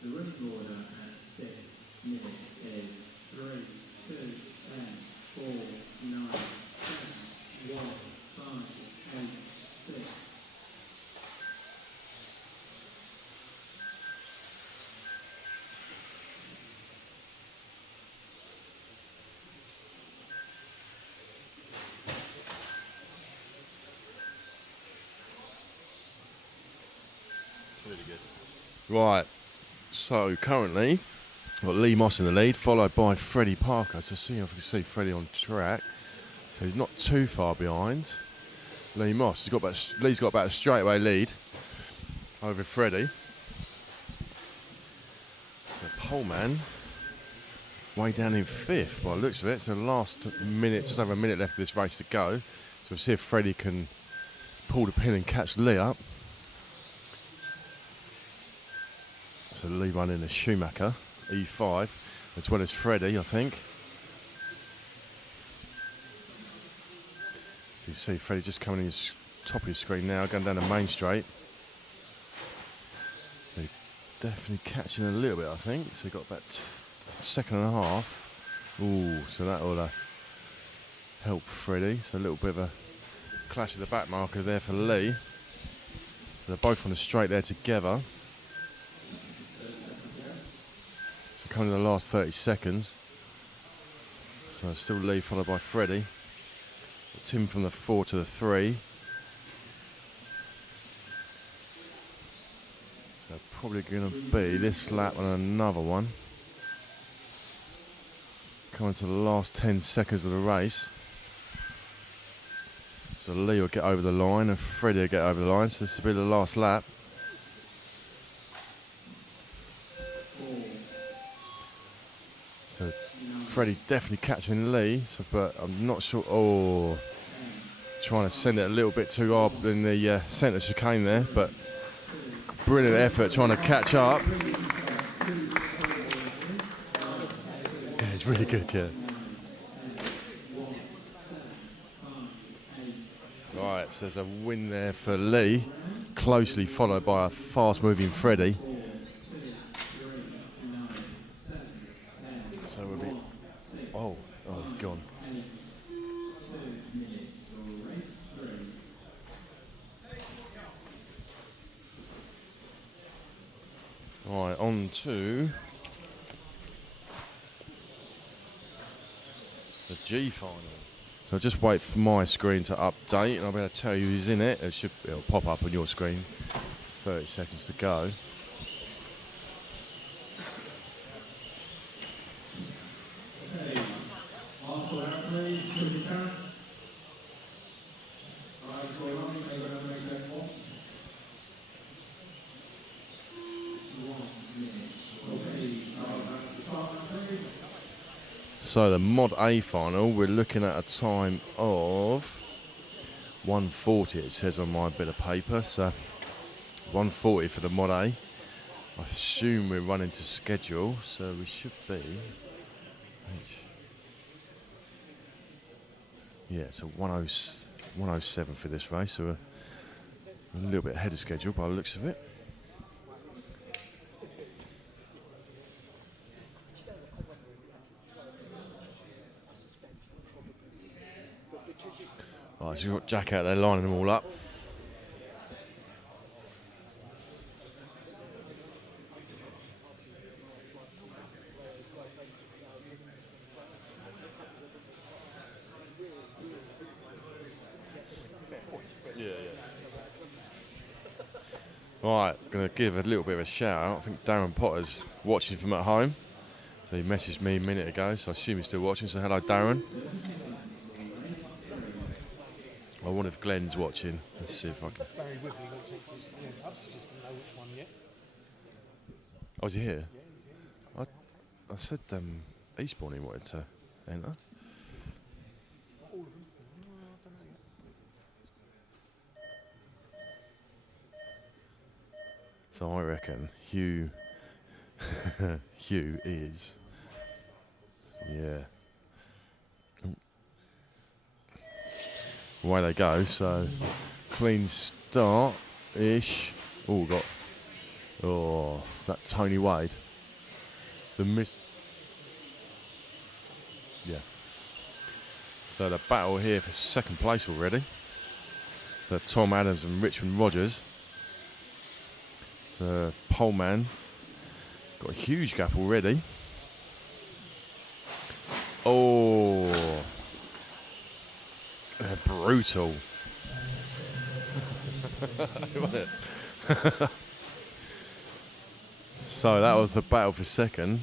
The running order at 6 minutes is 3, 2, 10, 4, 9, 10, 1, 5, 8, 6. Really good. Right. So currently, we've got Lee Moss in the lead, followed by Freddie Parker. So see if we can see Freddie on track. So he's not too far behind Lee Moss. Lee's got about a straightaway lead over Freddie. So Poleman way down in 5th by the looks of it. So the last minute, just over a minute left of this race to go. So we'll see if Freddie can pull the pin and catch Lee up. So Lee running a Schumacher E5 as well as Freddie, I think. So you see Freddie just coming in his top of your screen now, going down the main straight. He's definitely catching a little bit, I think. So he got about second and a half. Ooh, so that will help Freddie. So a little bit of a clash of the back marker there for Lee. So they're both on the straight there together. So coming to the last 30 seconds. So still Lee followed by Freddie. Tim from the 4 to the 3. So probably going to be this lap and another one. Coming to the last 10 seconds of the race. So Lee will get over the line and Freddie will get over the line. So this will be the last lap. So Freddie definitely catching Lee, so, but I'm not sure. Oh, trying to send it a little bit too hard in the centre chicane there, but brilliant effort trying to catch up. Yeah, it's really good, yeah. Right, so there's a win there for Lee, closely followed by a fast-moving Freddie. So we'll be. Oh, it's gone. Right, on to the G final. So I'll just wait for my screen to update and I'll be able to tell you who's in it. It'll pop up on your screen. 30 seconds to go. So the Mod A final, we're looking at a time of 1:40, it says on my bit of paper. So 1:40 for the Mod A. I assume we're running to schedule, so we should be. Yeah, so 1:07 for this race, so we're a little bit ahead of schedule by the looks of it. Right, so you've got Jack out there lining them all up. Right, going to give a little bit of a shout out. I think Darren Potter's watching from at home. So he messaged me a minute ago, so I assume he's still watching. So hello, Darren. I wonder if Glenn's watching. Let's see if I can. Barry Whibley wants it to stand up, so just didn't know which one yet. Oh, is he here? Yeah, he's here. I said Eastbourne he wanted to enter. All of them? No, I don't know yet. So I reckon Hugh is, yeah. Away they go, so clean start-ish. Oh, is that Tony Wade? The miss. Yeah. So the battle here for second place already. So Tom Adams and Richmond Rogers. So Poleman got a huge gap already. Oh. They're brutal. So that was the battle for second.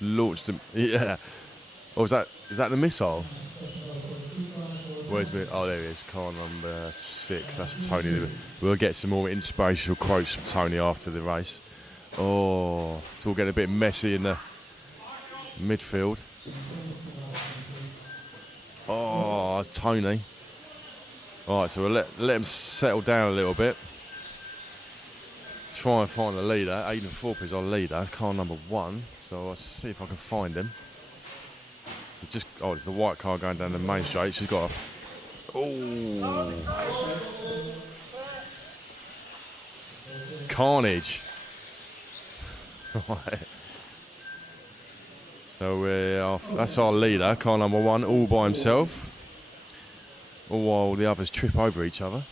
Launched him. Yeah. Oh, is that the missile? Where's me? Oh, there he is. Car number 6. That's Tony. We'll get some more inspirational quotes from Tony after the race. Oh, it's all getting a bit messy in the midfield. Oh, Tony. All right, so we'll let him settle down a little bit. Try and find the leader. Aidan Thorpe is our leader, car number 1. So I'll see if I can find him. So it's the white car going down the main straight. She's got a... Oh. Carnage. Right. So that's our leader, car number 1, all by himself. All while the others trip over each other.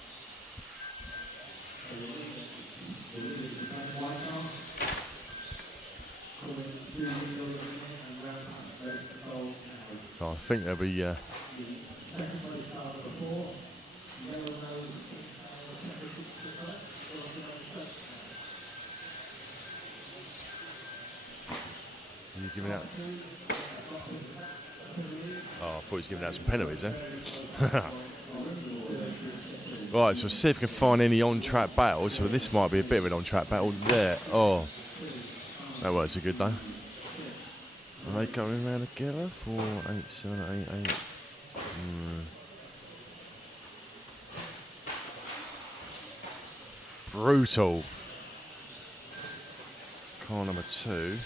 So I think there'll be you giving out? Oh, I thought he was giving out some penalties there. Right, so see if we can find any on-track battles. So this might be a bit of an on-track battle there. Oh, that was a good though. Are they going around together? 4, 8, 7, 8, 8. Brutal. Car number 2.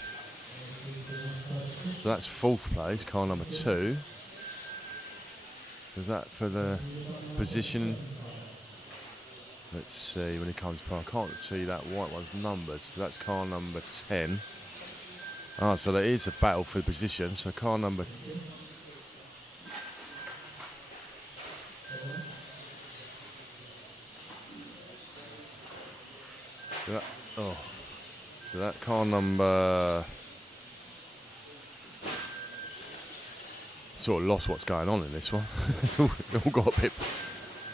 So that's 4th place, car number 2. So is that for the position? Let's see when he comes past. I can't see that white one's numbers. So that's car number 10. Ah, so there is a battle for the position. So car number... So that car number... Sort of lost what's going on in this one. It's all got a bit...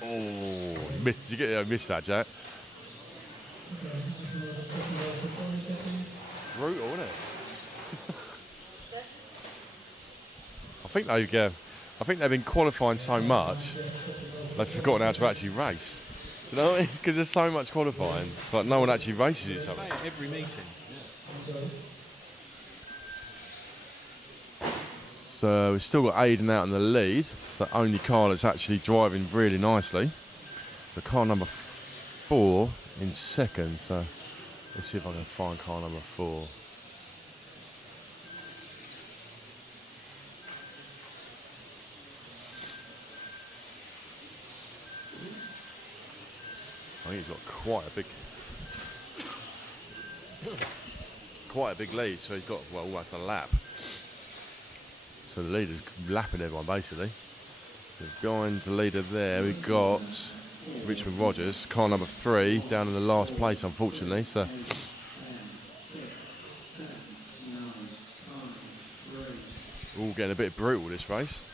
Oh, missed, did you get missed that, Jack? Brutal, isn't it? I think they've been qualifying so much, they've forgotten how to actually race. Do you know what I mean? Because there's so much qualifying, it's like no one actually races each other. Every meeting. So we've still got Aiden out in the lead. It's the only car that's actually driving really nicely. So car number 4 in second. So let's see if I can find car number 4. I think he's got quite a big lead. So he's got, well, almost a lap. So the leader's lapping everyone basically. So behind the leader there, we've got Richmond Rogers, car number 3, down in the last place unfortunately. So all getting a bit brutal this race.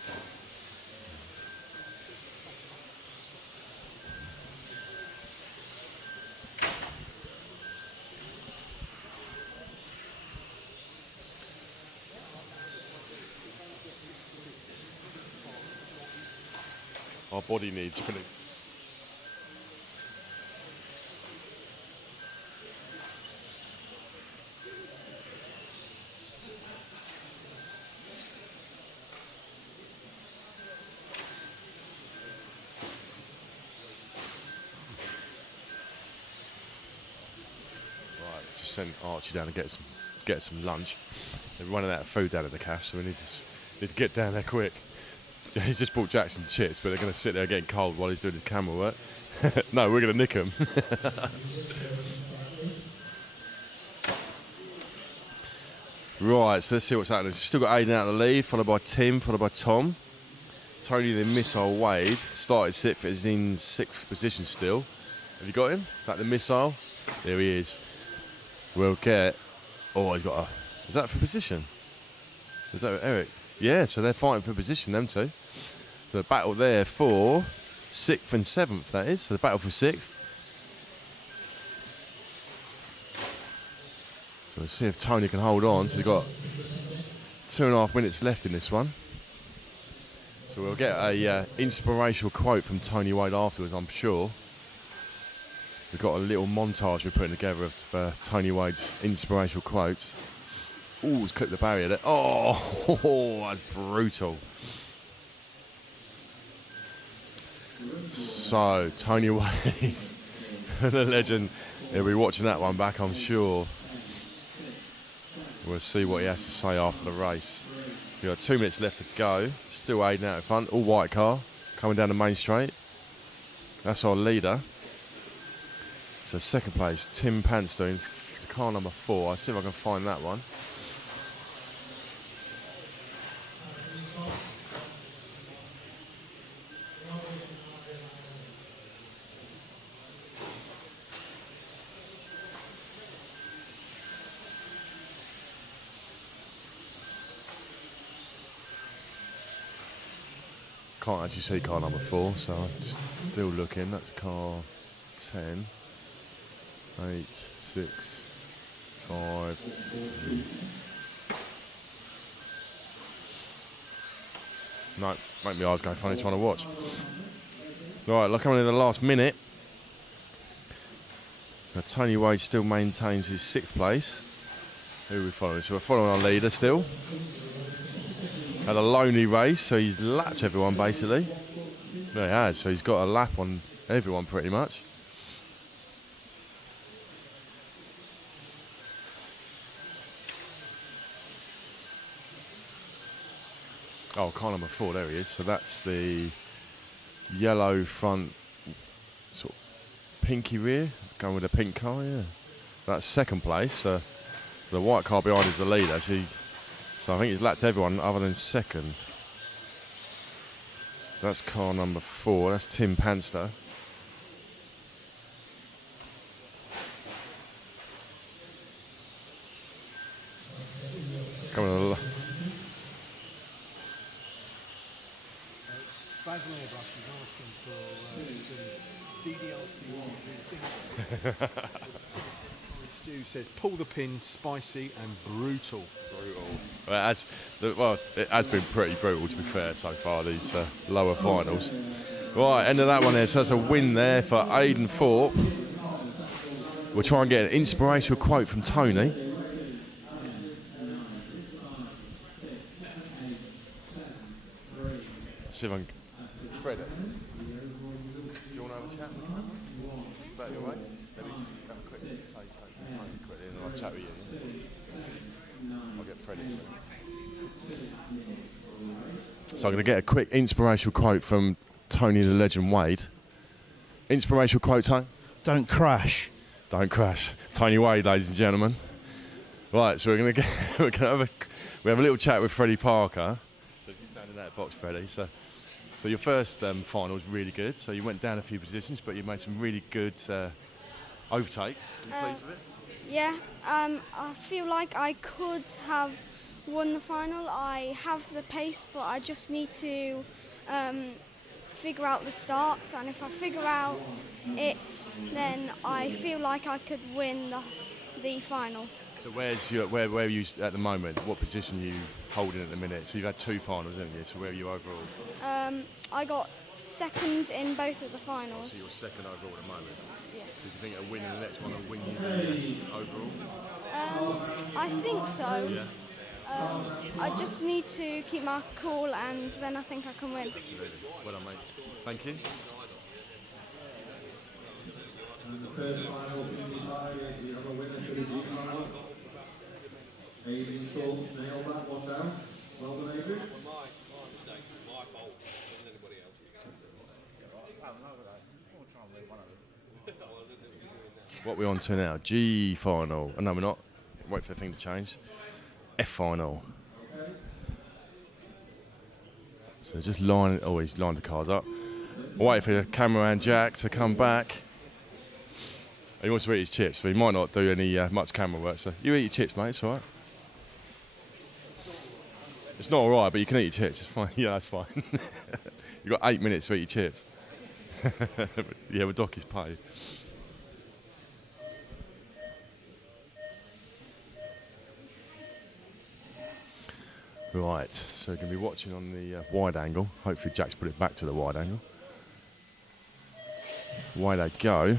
Our body needs filling. Right, just send Archie down and get some lunch. They're running out of food down at the cache, so we need to get down there quick. He's just bought Jack some chips, but they're going to sit there getting cold while he's doing his camera work. No, we're going to nick them. Right, so let's see what's happening. Still got Aiden out of the lead, followed by Tim, followed by Tom. Tony the Missile Wade started 6th, is in 6th position still. Have you got him? Is that the Missile? There he is. We'll get... Oh, he's got a... Is that for position? Is that Eric? Yeah, so they're fighting for position, them two. So the battle there for 6th and 7th, that is. So the battle for 6th. So we'll see if Tony can hold on. So he's got 2.5 minutes left in this one. So we'll get a inspirational quote from Tony Wade afterwards, I'm sure. We've got a little montage we're putting together of Tony Wade's inspirational quotes. Ooh, he's clipped the barrier there. Oh, that's brutal. So, Tony Wade, the legend, he'll be watching that one back, I'm sure. We'll see what he has to say after the race. So we've got 2 minutes left to go. Still Aiden out in front, all white car, coming down the main straight. That's our leader. So second place, Tim Panstone, car number 4. I'll see if I can find that one. can't actually see car number 4, so I'm still looking. That's car 10, 8, 6, 5. No, make my eyes go funny trying to watch. Right, look, coming in the last minute. So Tony Wade still maintains his 6th place. Who are we following? So we're following our leader still. Had a lonely race, so he's lapped everyone basically. There he has, so he's got a lap on everyone pretty much. Oh, car number 4, there he is. So that's the yellow front, sort of pinky rear, going with a pink car, yeah. That's 2nd place, so the white car behind is the leader. So I think he's lapped everyone other than 2nd. So that's car number 4, that's Tim Panster. Coming on. Basil Airbrush is asking for some DDLC. Stu says, pull the pin, spicy and brutal. Well, it has been pretty brutal, to be fair, so far, these lower finals. Right, end of that one there. So that's a win there for Aidan Thorpe. We'll try and get an inspirational quote from Tony. See if I can... Fred, do you want to have a chat with him about your race? Maybe just have a quick say to Tony quickly and I'll chat with you. I'll get Fred in. So I'm going to get a quick inspirational quote from Tony the Legend Wade. Inspirational quote, Tony? Don't crash. Don't crash. Tony Wade, ladies and gentlemen. Right, so we have a little chat with Freddie Parker. So if you stand in that box, Freddie. So your first final was really good. So you went down a few positions, but you made some really good overtakes. Are you pleased with it? Yeah, I feel like I could have won the final. I have the pace, but I just need to figure out the start. And if I figure out it, then I feel like I could win the final. So where are you at the moment? What position are you holding at the minute? So you've had 2 finals, haven't you? So where are you overall? I got 2nd in both of the finals. So you're 2nd overall at the moment? Yes. So do you think a win in the next one will win you overall? I think so. Yeah. I just need to keep my cool and then I think I can win. Absolutely. Well done, mate. Thank you. And the first final decided, we have a winner for the G final. Aidan Thorpe nailed that one down. Well done, Aidan. What are we on to now? G final. Oh, no, we're not. Wait for the thing to change. F final. So just he's lined the cars up. Wait for the cameraman Jack to come back. He wants to eat his chips, so he might not do any much camera work. So you eat your chips, mate. It's all right. It's not all right, but you can eat your chips. It's fine. Yeah, that's fine. You've got 8 minutes to eat your chips. Yeah, with Docky's pay. Right, so we're going to be watching on the wide angle. Hopefully Jack's put it back to the wide angle. Away they go.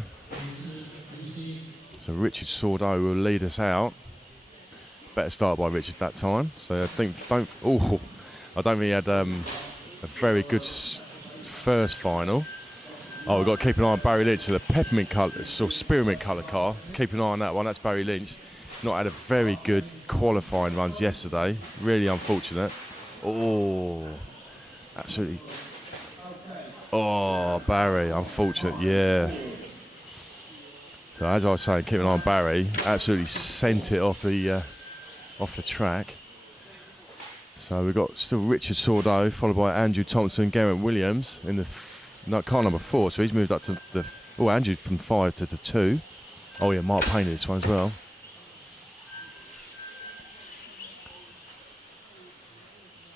So Richard Sordo will lead us out. Better start by Richard that time. So I think I don't think he had a very good first final. Oh, we've got to keep an eye on Barry Lynch. So the peppermint colour, sort of spearmint colour car. Keep an eye on that one. That's Barry Lynch. Not had a very good qualifying runs yesterday. Really unfortunate. Oh, absolutely. Oh, Barry, unfortunate. Yeah. So as I was saying, keep an eye on Barry. Absolutely sent it off the track. So we've got still Richard Sordo, followed by Andrew Thompson, Garrett Williams in the car number 4. So he's moved up to Andrew from 5 to the 2. Oh yeah, Marc Payne this one as well.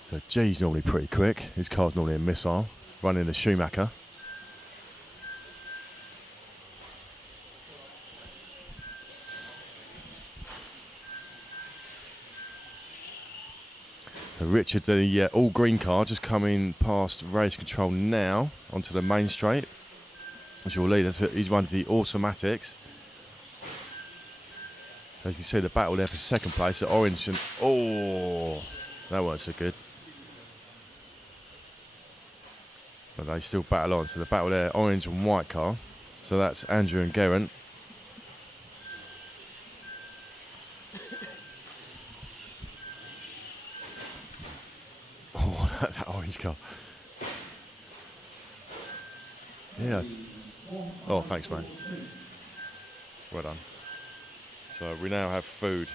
So G's normally pretty quick. His car's normally a missile. running the Schumacher. So Richard, the all green car, just coming past race control now onto the main straight. As your leader, so he runs the automatics. So you can see the battle there for second place at Orange. And oh, that wasn't so good. But they still battle on. So the battle there, orange and white car. So that's Andrew and Geraint. Oh, that orange car. Yeah. Oh, thanks, mate. Well done. So we now have food.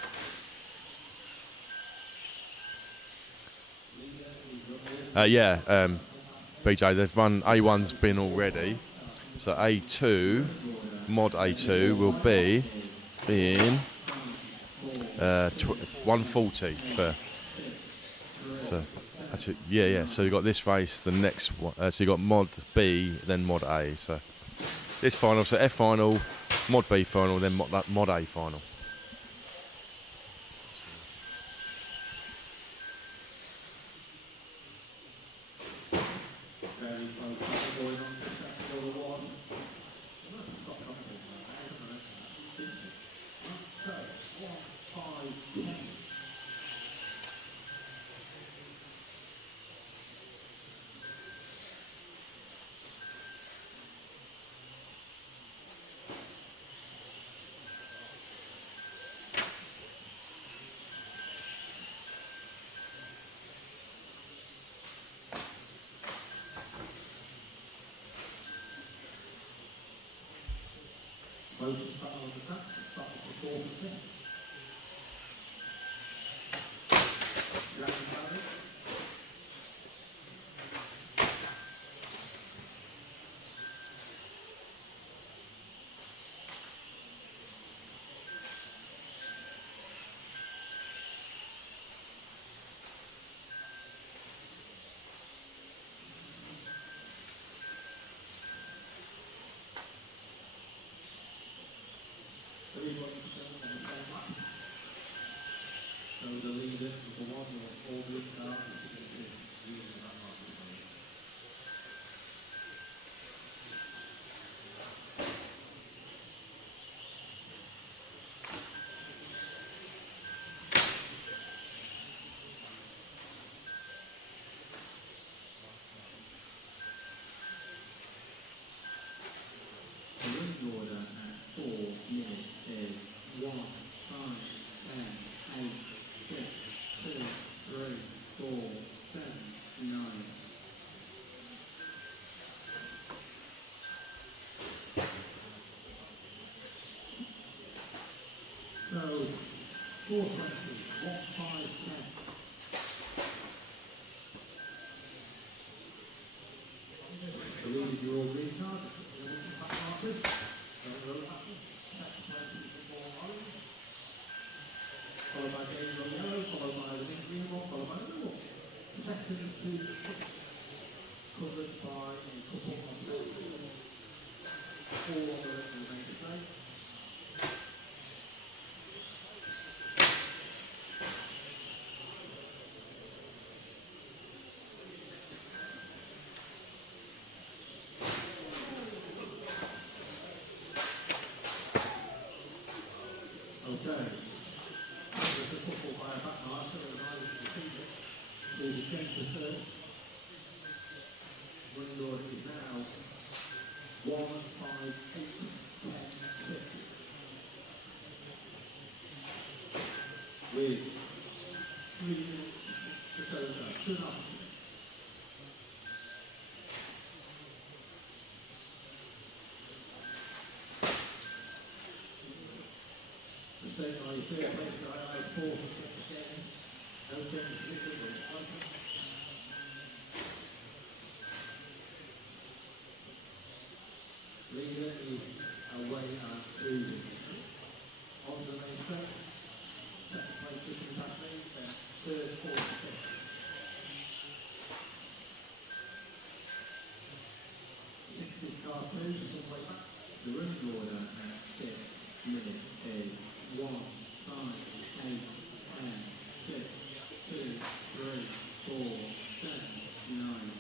BJ, they've run A1's been already. So A2, mod A2 will be in 140 for. So that's it. Yeah. So you got this race, the next one. So you got mod B, then mod A. So this final, so F final, mod B final, then mod A final. Car 2, some way back. The running order at 6 minutes is 1, 5, 8, 10, 6, 2, 3, 4, 7, 9.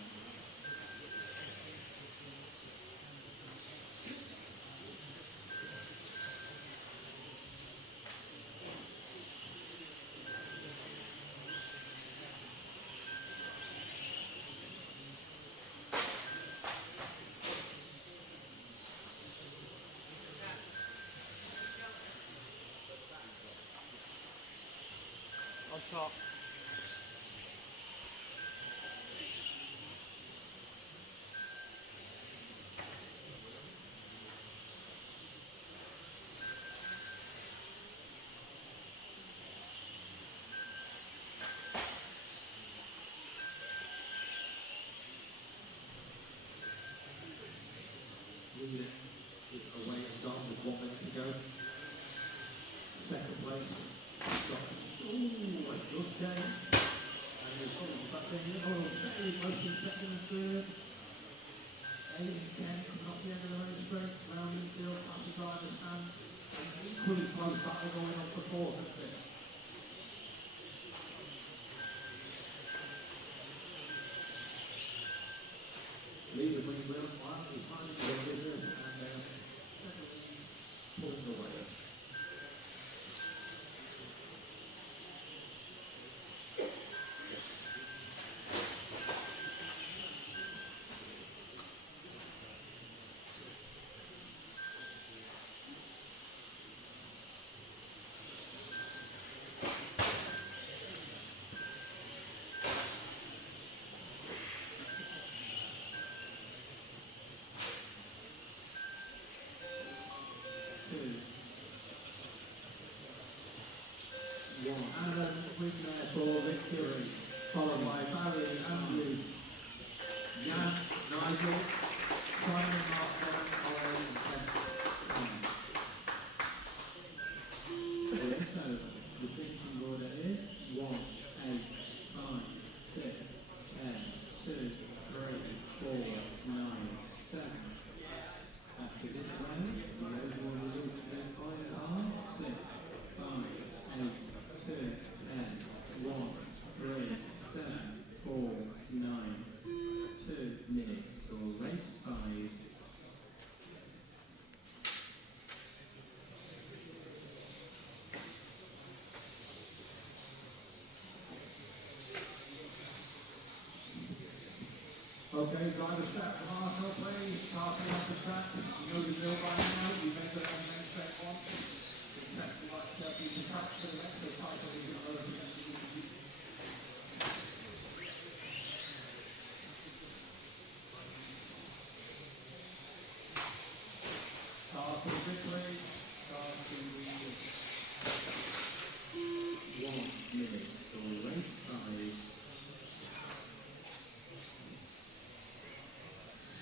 On top. Lead it away and gone with 1 minute to go. Second place. Ooh, a good game. And there's back in. Very close in second and third. 8 and 10 coming off the end of the race straight. Round infield, past the driver's hand. And equally close battle going on for fourth and fifth. Leader winning well, last is finding the business and pulling away. Adam Mackman for victory, followed by Varah, Andrew, Jan, Nigel, Simon, Marc Rheinard, and so the finishing order is 1, 8, 5, 6, 10, 2, 3, 4, 9, 7. After this round, the overall result of this point are 6, 5, 8, 2, 10, 1, 3, 7, 4, 9, 2 minutes for race 5. Okay, driver set for Marshall, please. Starting off the track. You know the drill by now. You made the main track once. The next one, you track for the next title is going to open. Start to victory. Start to 1 minute for race 5.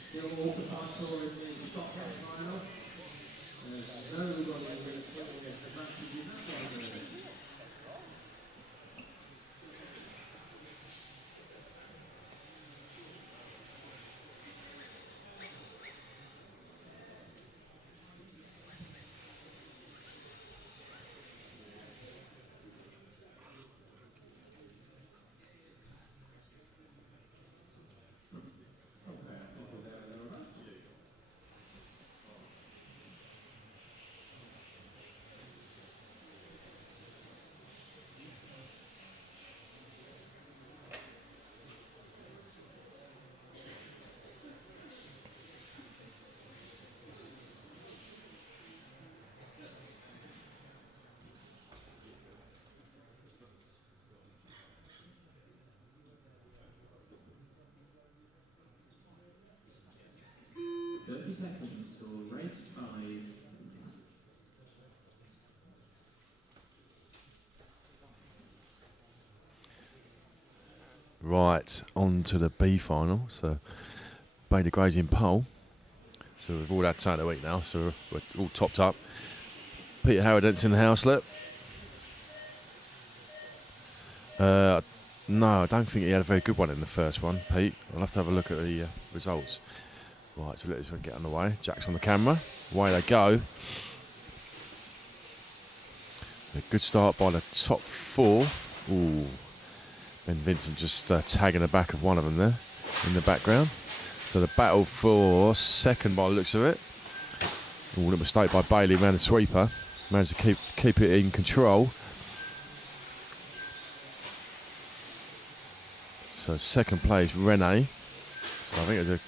Still all the time in the stop race final. Nobody is going to get the match to do that. Seconds till race 5. Right, on to the B final. So, Bailey Gray's in pole. So we've all had Saturday week now, so we're all topped up. Peter Harrodent's in the house, look. No, I don't think he had a very good one in the first one, Pete. I'll have to have a look at the results. Right, so let this one get underway. Jack's on the camera. Away they go. A good start by the top 4. Ooh. Ben Vincent just tagging the back of one of them there in the background. So the battle for second by the looks of it. Ooh, little mistake by Bailey around the sweeper. Managed to keep it in control. So second place, Rene. So I think it was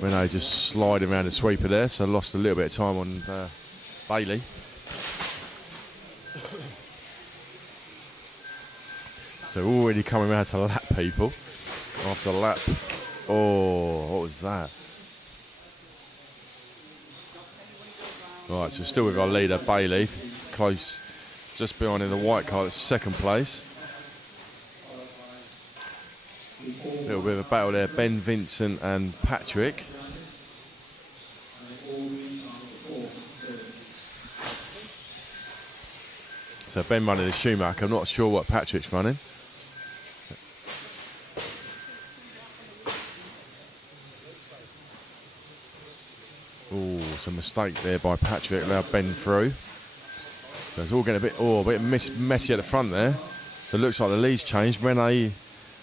Rene just sliding around the sweeper there, so lost a little bit of time on Bailey. So already coming around to lap people after lap. Oh, what was that? Right, so still with our leader, Bailey, close, just behind in the white car, that's second place. A little bit of a battle there, Ben Vincent and Patrick. So Ben running the Schumacher, I'm not sure what Patrick's running. Oh, some mistake there by Patrick, allowed Ben through. So it's all getting a bit messy at the front there. So it looks like the lead's changed. Rene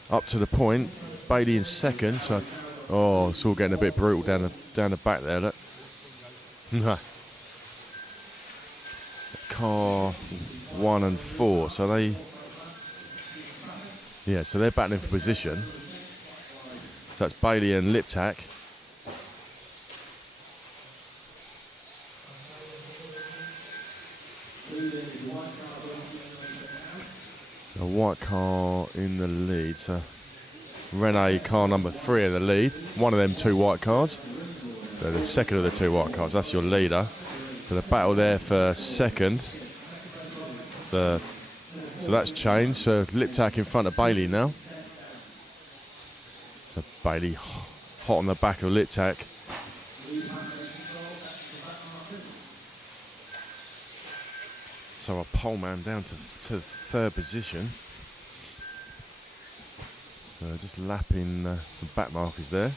up to the point, Bailey in second. So, it's all getting a bit brutal down the back there. Look. Car 1 and 4. So they're battling for position. So that's Bailey and Liptak. So a white car in the lead. So Rene, car number 3 in the lead. One of them 2 white cars. So the second of the 2 white cars, that's your leader. So the battle there for second. So that's changed. So Liptak in front of Bailey now. So Bailey hot on the back of Liptak. So a pole man down to third position. So just lapping some back markers there.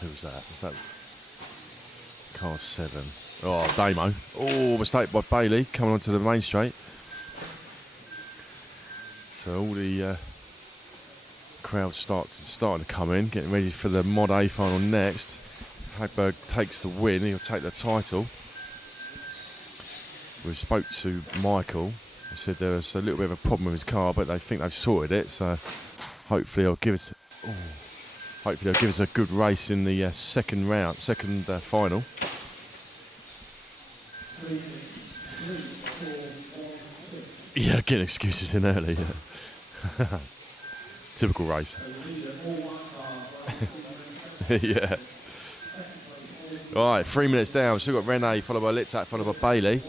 Who was that? Was that car 7? Oh, Damo. Oh, mistake by Bailey coming onto the main straight. So all the crowd starting to come in, getting ready for the Mod A final next. Hagberg takes the win, he'll take the title. We spoke to Michael. He said there was a little bit of a problem with his car, but they think they've sorted it. So hopefully he'll give us a good race in the second final. Yeah, getting excuses in early. Yeah. Typical race. Yeah. All right, 3 minutes down. We've still got Rene, followed by Liptak, followed by Bailey.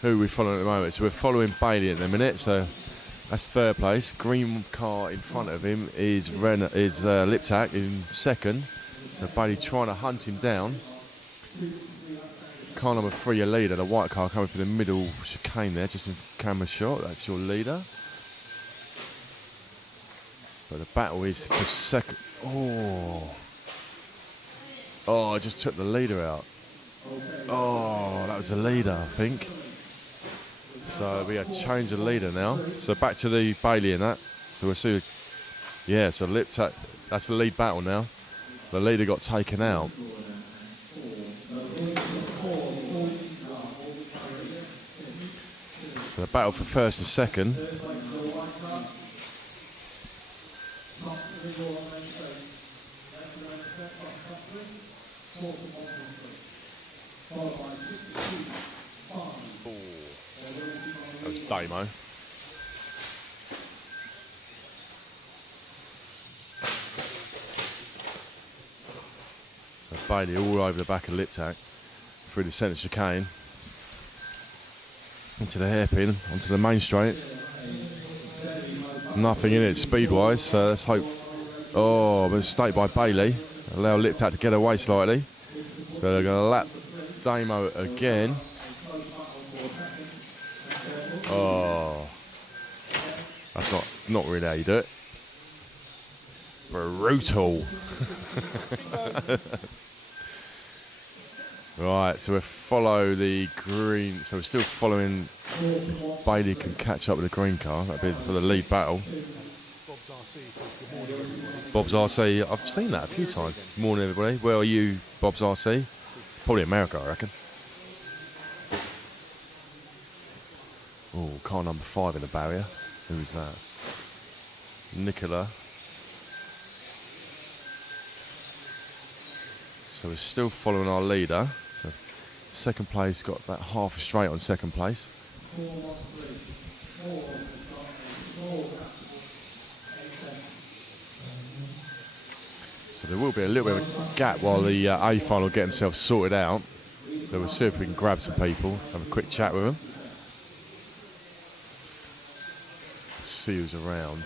Who we're following at the moment. So we're following Bailey at the minute. So that's third place. Green car in front of him is Liptak in second. So Bailey trying to hunt him down. Car number 3, your leader. The white car coming for the middle chicane there, just in camera shot. That's your leader. But the battle is for second. Oh, I just took the leader out. Oh, that was the leader, I think. So we have changed the leader now. So back to the Bailey in that. So we'll see. Yeah, so Liptak, that's the lead battle now. The leader got taken out. So the battle for first and second. That was Damo. So Bailey all over the back of Liptak through the centre chicane into the hairpin, onto the main straight. Nothing in it speed-wise, so let's hope. Oh, mistake by Bailey. Allow Liptak to get away slightly. So they're going to lap Damo again. Oh, that's not really how you do it. Brutal. Right, so we follow the green. So we're still following. If Bailey can catch up with the green car, that'd be for the lead battle. Bob's RC, I've seen that a few times. Morning, everybody. Where are you, Bob's RC? Probably America, I reckon. Oh, car number 5 in the barrier. Who is that? Nicola. So we're still following our leader. So second place got about half a straight on second place. So there will be a little bit of a gap while the A final get themselves sorted out. So we'll see if we can grab some people, have a quick chat with them. See who's around.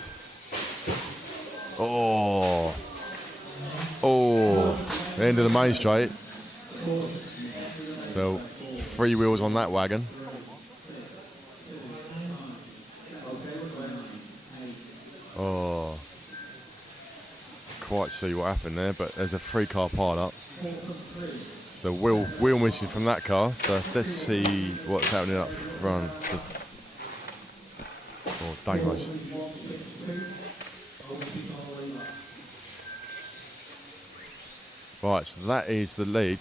Oh, the end of the main straight. So 3 wheels on that wagon. Oh, quite see what happened there, but there's a 3-car pile up. The wheel missing from that car. So let's see what's happening up front. So, oh, Damos. Right, so that is the lead.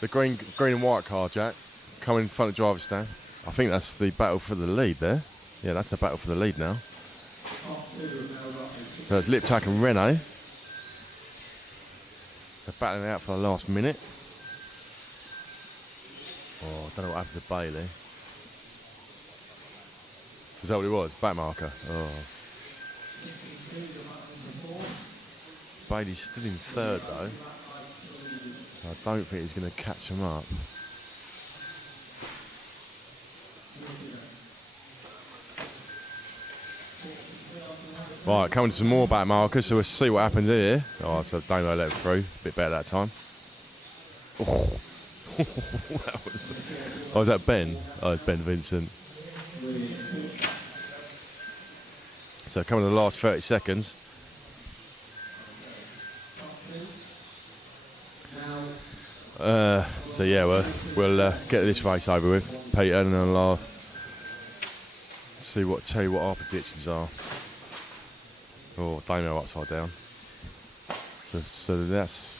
The green and white car, Jack, coming in front of the driver's stand. I think that's the battle for the lead there. Yeah, that's the battle for the lead now. So it's Liptak and Renault. They're battling it out for the last minute. Oh, I don't know what happened to Bailey. Is that what it was? Back marker. Oh. Bailey's still in third though. So I don't think he's going to catch him up. Right, coming to some more back markers, so we'll see what happened here. Oh, so Damo let it through. A bit better that time. Oh. Was that Ben? Oh, it's Ben Vincent. So coming to the last 30 seconds. So yeah, we'll get this race over with, Peter, and then I'll tell you what our predictions are. Oh, Damo upside down. So that's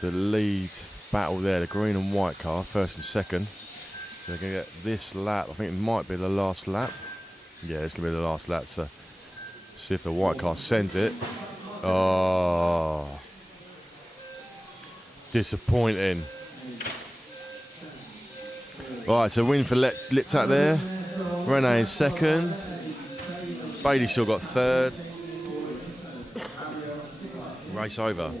the lead battle there, the green and white car, first and second. So they're going to get this lap. I think it might be the last lap. Yeah, it's going to be the last lap. So see if the white car sends it. Oh, disappointing. Right, so win for Liptak there. Renault in second. Bailey still got third. Race over.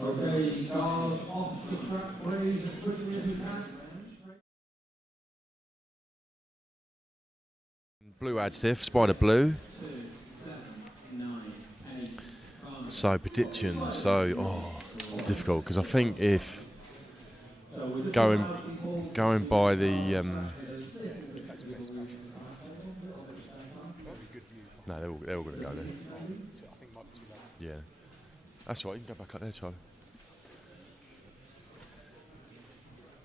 Okay, cars off the track, please, as quickly as you can. Blue additive, Spider Blue. So predictions, difficult, because I think if going by the no, they're all going to go there. Yeah, that's right. You can go back up there, Charlie.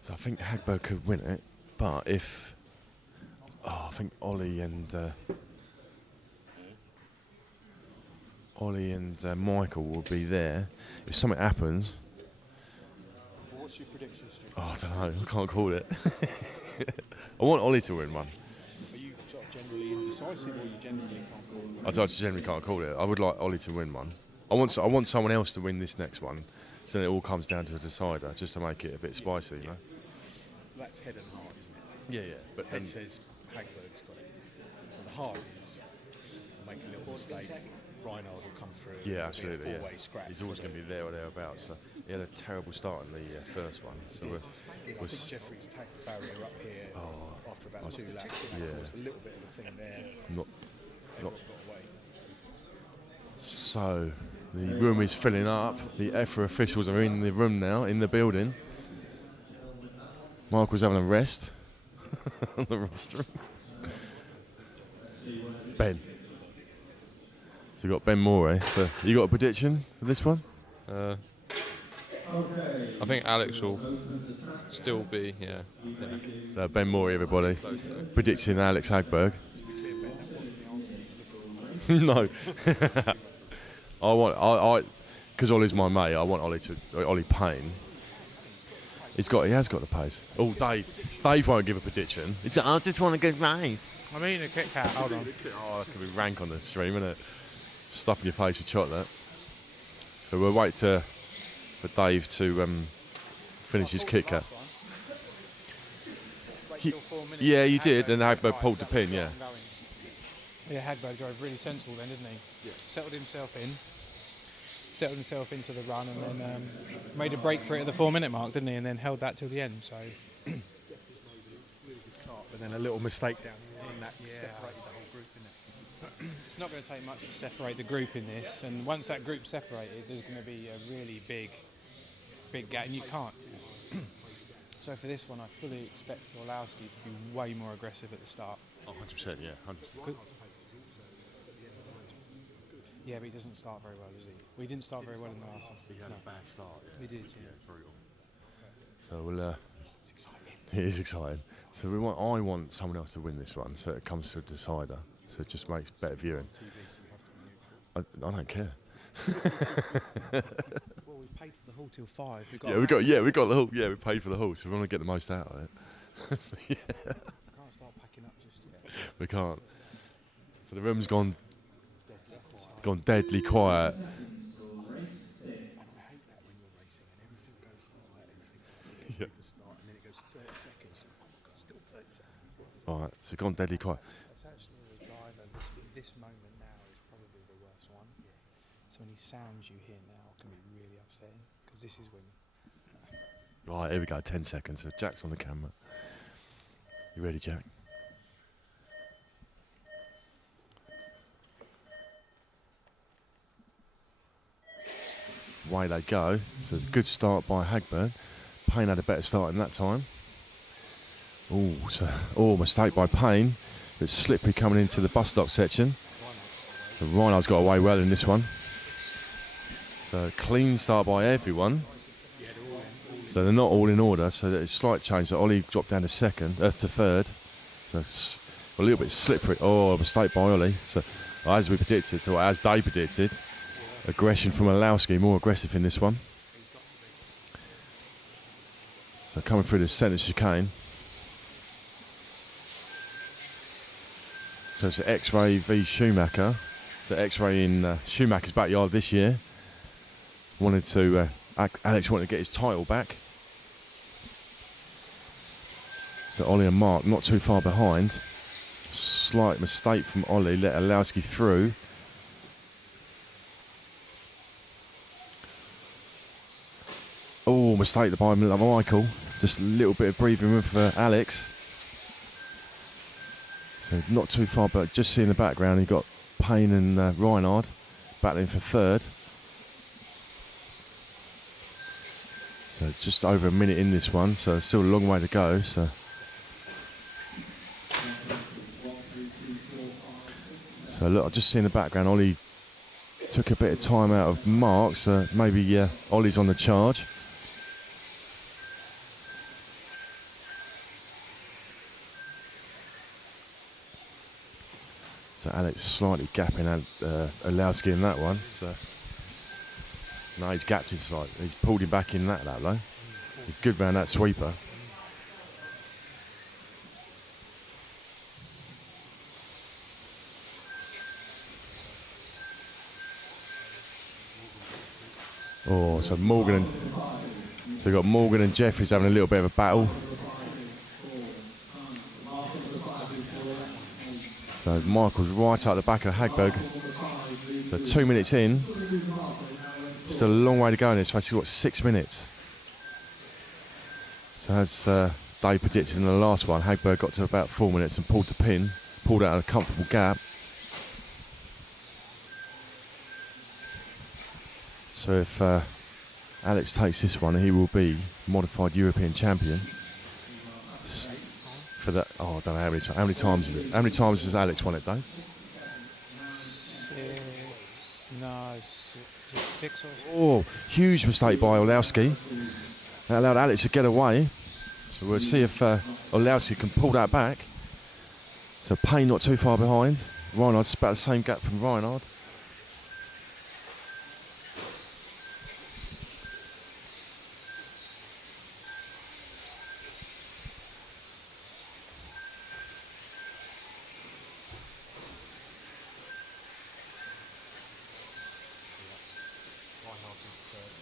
So I think Hagberg could win it, but if I think Ollie and Michael will be there. If something happens, What's your prediction, Stu? I don't know. I can't call it. I want Ollie to win one. Are you sort of generally indecisive, or you generally can't call it? I generally can't call it. I would like Ollie to win one. I want someone else to win this next one, so then it all comes down to a decider, just to make it a bit spicy, you know. That's head and heart, isn't it? Yeah, yeah. But head says Hagberg's got it. And the heart is make a little mistake. Rheinard will come through. Yeah, absolutely. Four-way scrap. He's always going to be there or thereabouts. So he had a terrible start in the first one. So I think Jefferies tagged the barrier up here after about 2 laps. And that caused a little bit of a thing there. Not got away. So the room is filling up. The EFRA officials are in the room now, in the building. Mark was having a rest on the rostrum. Ben. So we've got Ben Morey. So you got a prediction for this one? I think Alex will still be, yeah. So Ben Morey, everybody. Predicting Alex Hagberg. No. Because Ollie's my mate, I want Ollie Payne. He has got the pace. Oh, Dave won't give a prediction. I just want a good race. I'm eating a Kit Kat, hold on. Oh, that's going to be rank on the stream, isn't it? Stuffing your face with chocolate. So we'll wait for Dave to finish his Kit Kat. Yeah, you did, and Hagberg pulled the pin, yeah. Yeah, Hagberg drove really sensible then, didn't he? Yeah. Settled himself into the run, and then made a break for it at the 4-minute mark, didn't he? And then held that till the end. So, but then a little mistake down in that separated the whole group, isn't it? It's not going to take much to separate the group in this, and once that group's separated, there's going to be a really big gap, and you can't. So for this one, I fully expect Orlowski to be way more aggressive at the start. Oh, 100%, yeah, 100%. Yeah, but he doesn't start very well, does he? Well, he didn't start very well in the last one. He had a bad start, yeah. He did, yeah. Brutal. So we'll... it's exciting. It is exciting. So I want someone else to win this one, so it comes to a decider. So it just makes better viewing. I don't care. Well, we've paid for the hall till 5. We got the hall. Yeah, we paid for the hall, so we want to get the most out of it. So, yeah. We can't start packing up just yet. We can't. So the room's gone deadly quiet. Yeah. Alright, so gone deadly quiet. It's actually the driver. This moment now is probably the worst one. Yeah. So any sounds you hear now can be really upsetting, because this is when... Right, here we go, 10 seconds. So Jack's on the camera. You ready, Jack? Away they go. So a good start by Hagberg. Payne had a better start in that time. Mistake by Payne. But slippery coming into the bus stop section. So Rheinard's got away well in this one. So clean start by everyone. So they're not all in order. So there's a slight change. So Ollie dropped down to third. So a little bit slippery. Oh, a mistake by Ollie. So as we predicted, or as they predicted, aggression from Orlowski, more aggressive in this one. So coming through the centre chicane. So it's X-Ray v Schumacher. So X-Ray in Schumacher's backyard this year. Alex wanted to get his title back. So Ollie and Mark not too far behind. Slight mistake from Ollie, let Orlowski through. Oh, mistake by Michael. Just a little bit of breathing room for Alex. So not too far, but just see in the background, you've got Payne and Rheinard battling for third. So it's just over a minute in this one, so still a long way to go. So look, I just see in the background, Ollie took a bit of time out of Mark, so maybe Ollie's on the charge. So Alex slightly gapping Orlowski in that one. So no, he's gapped his side. He's pulled him back in that though. He's good round that sweeper. Oh, so we've got Morgan and Jefferies having a little bit of a battle. So Michael's right up the back of Hagberg. So 2 minutes in. Still a long way to go in this race. He's got 6 minutes. So as Dave predicted in the last one, Hagberg got to about 4 minutes and pulled the pin. Pulled out a comfortable gap. So if Alex takes this one, he will be modified European champion. For that, I don't know how many times is it? How many times has Alex won it, Dave? 6 or... Oh, huge mistake by Orlowski. That allowed Alex to get away. So we'll see if Orlowski can pull that back. So Payne not too far behind. Rheinard's about the same gap from Rheinard.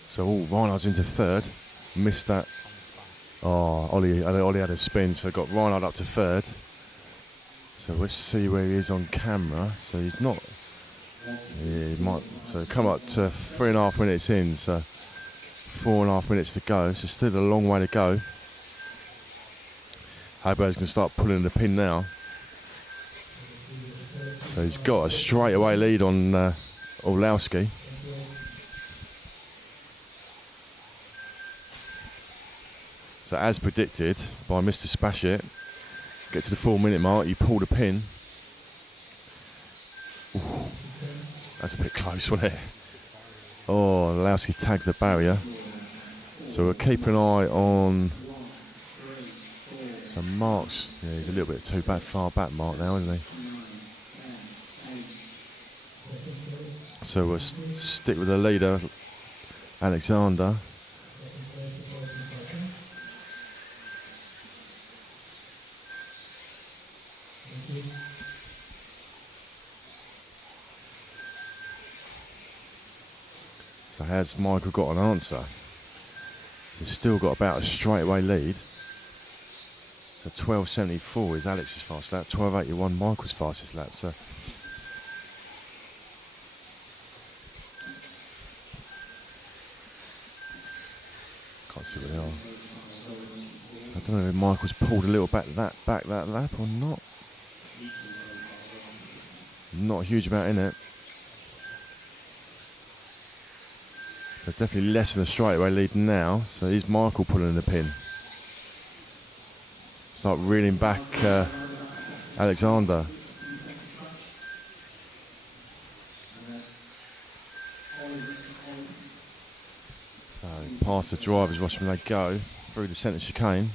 So Rheinard's into third. Missed that. Oh, Ollie had a spin, so got Rheinard up to third. So let's see where he is on camera. So he's not. Yeah, he might. So come up to 3.5 minutes in. So 4.5 minutes to go. So still a long way to go. Hagberg's going to start pulling the pin now. So he's got a straightaway lead on Orlowski. So as predicted by Mr. Spashit, get to the 4-minute mark, you pull the pin. Ooh, that's a bit close, wasn't it? Oh, Orlowski tags the barrier. So we'll keep an eye on. So Mark's, yeah, he's a little bit too far back, Mark, now, isn't he? So we'll stick with the leader, Alexander. So has Michael got an answer? So still got about a straightaway lead. So 12.74 is Alex's fast lap, 12.81 Michael's fastest lap. So can't see what they are. So I don't know if Michael's pulled a little back that lap or not. Not a huge amount in it. So definitely less than a straightaway lead now. So here's Michael pulling the pin. Start reeling back Alexander. So past the drivers, watch them they go through the centre chicane.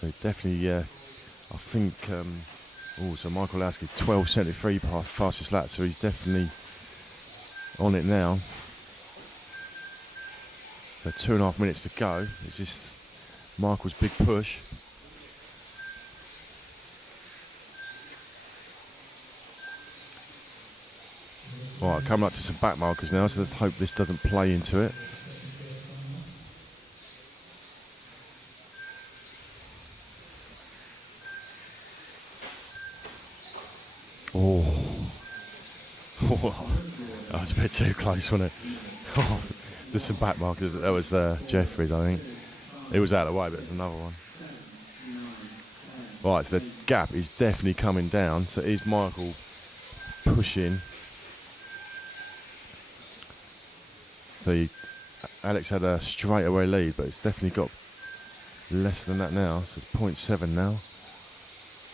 So definitely, I think. So Michael Orlowski, 12.73 fastest lap, so he's definitely on it now. So 2.5 minutes to go. It's just Michael's big push. Right, coming up to some back markers now, so let's hope this doesn't play into it. Oh, that was a bit too close, wasn't it? Oh, just some back markers. That was Jefferies, I think. It was out of the way, but it's another one. Right, so the gap is definitely coming down. So is Michael pushing? So Alex had a straightaway lead, but it's definitely got less than that now. So it's 0.7 now.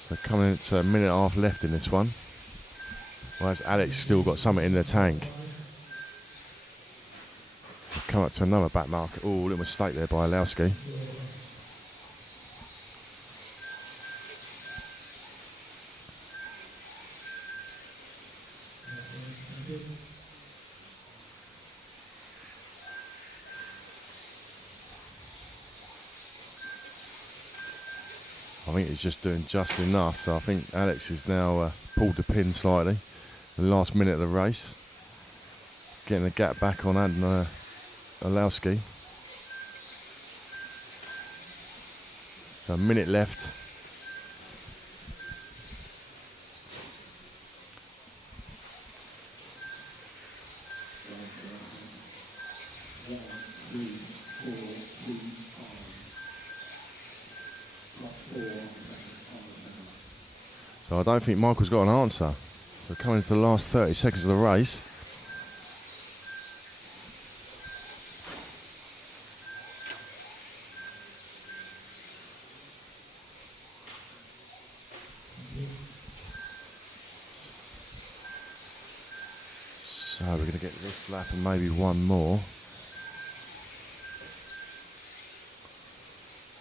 So coming into a minute and a half left in this one. Whereas Alex still got something in the tank. Come up to another back marker. Oh, little mistake there by Orlowski. I think he's just doing just enough. So I think Alex has now pulled the pin slightly. The last minute of the race. Getting the gap back on Adam Orlowski. So a minute left. So I don't think Michael's got an answer. So coming into the last 30 seconds of the race. So we're going to get this lap and maybe one more.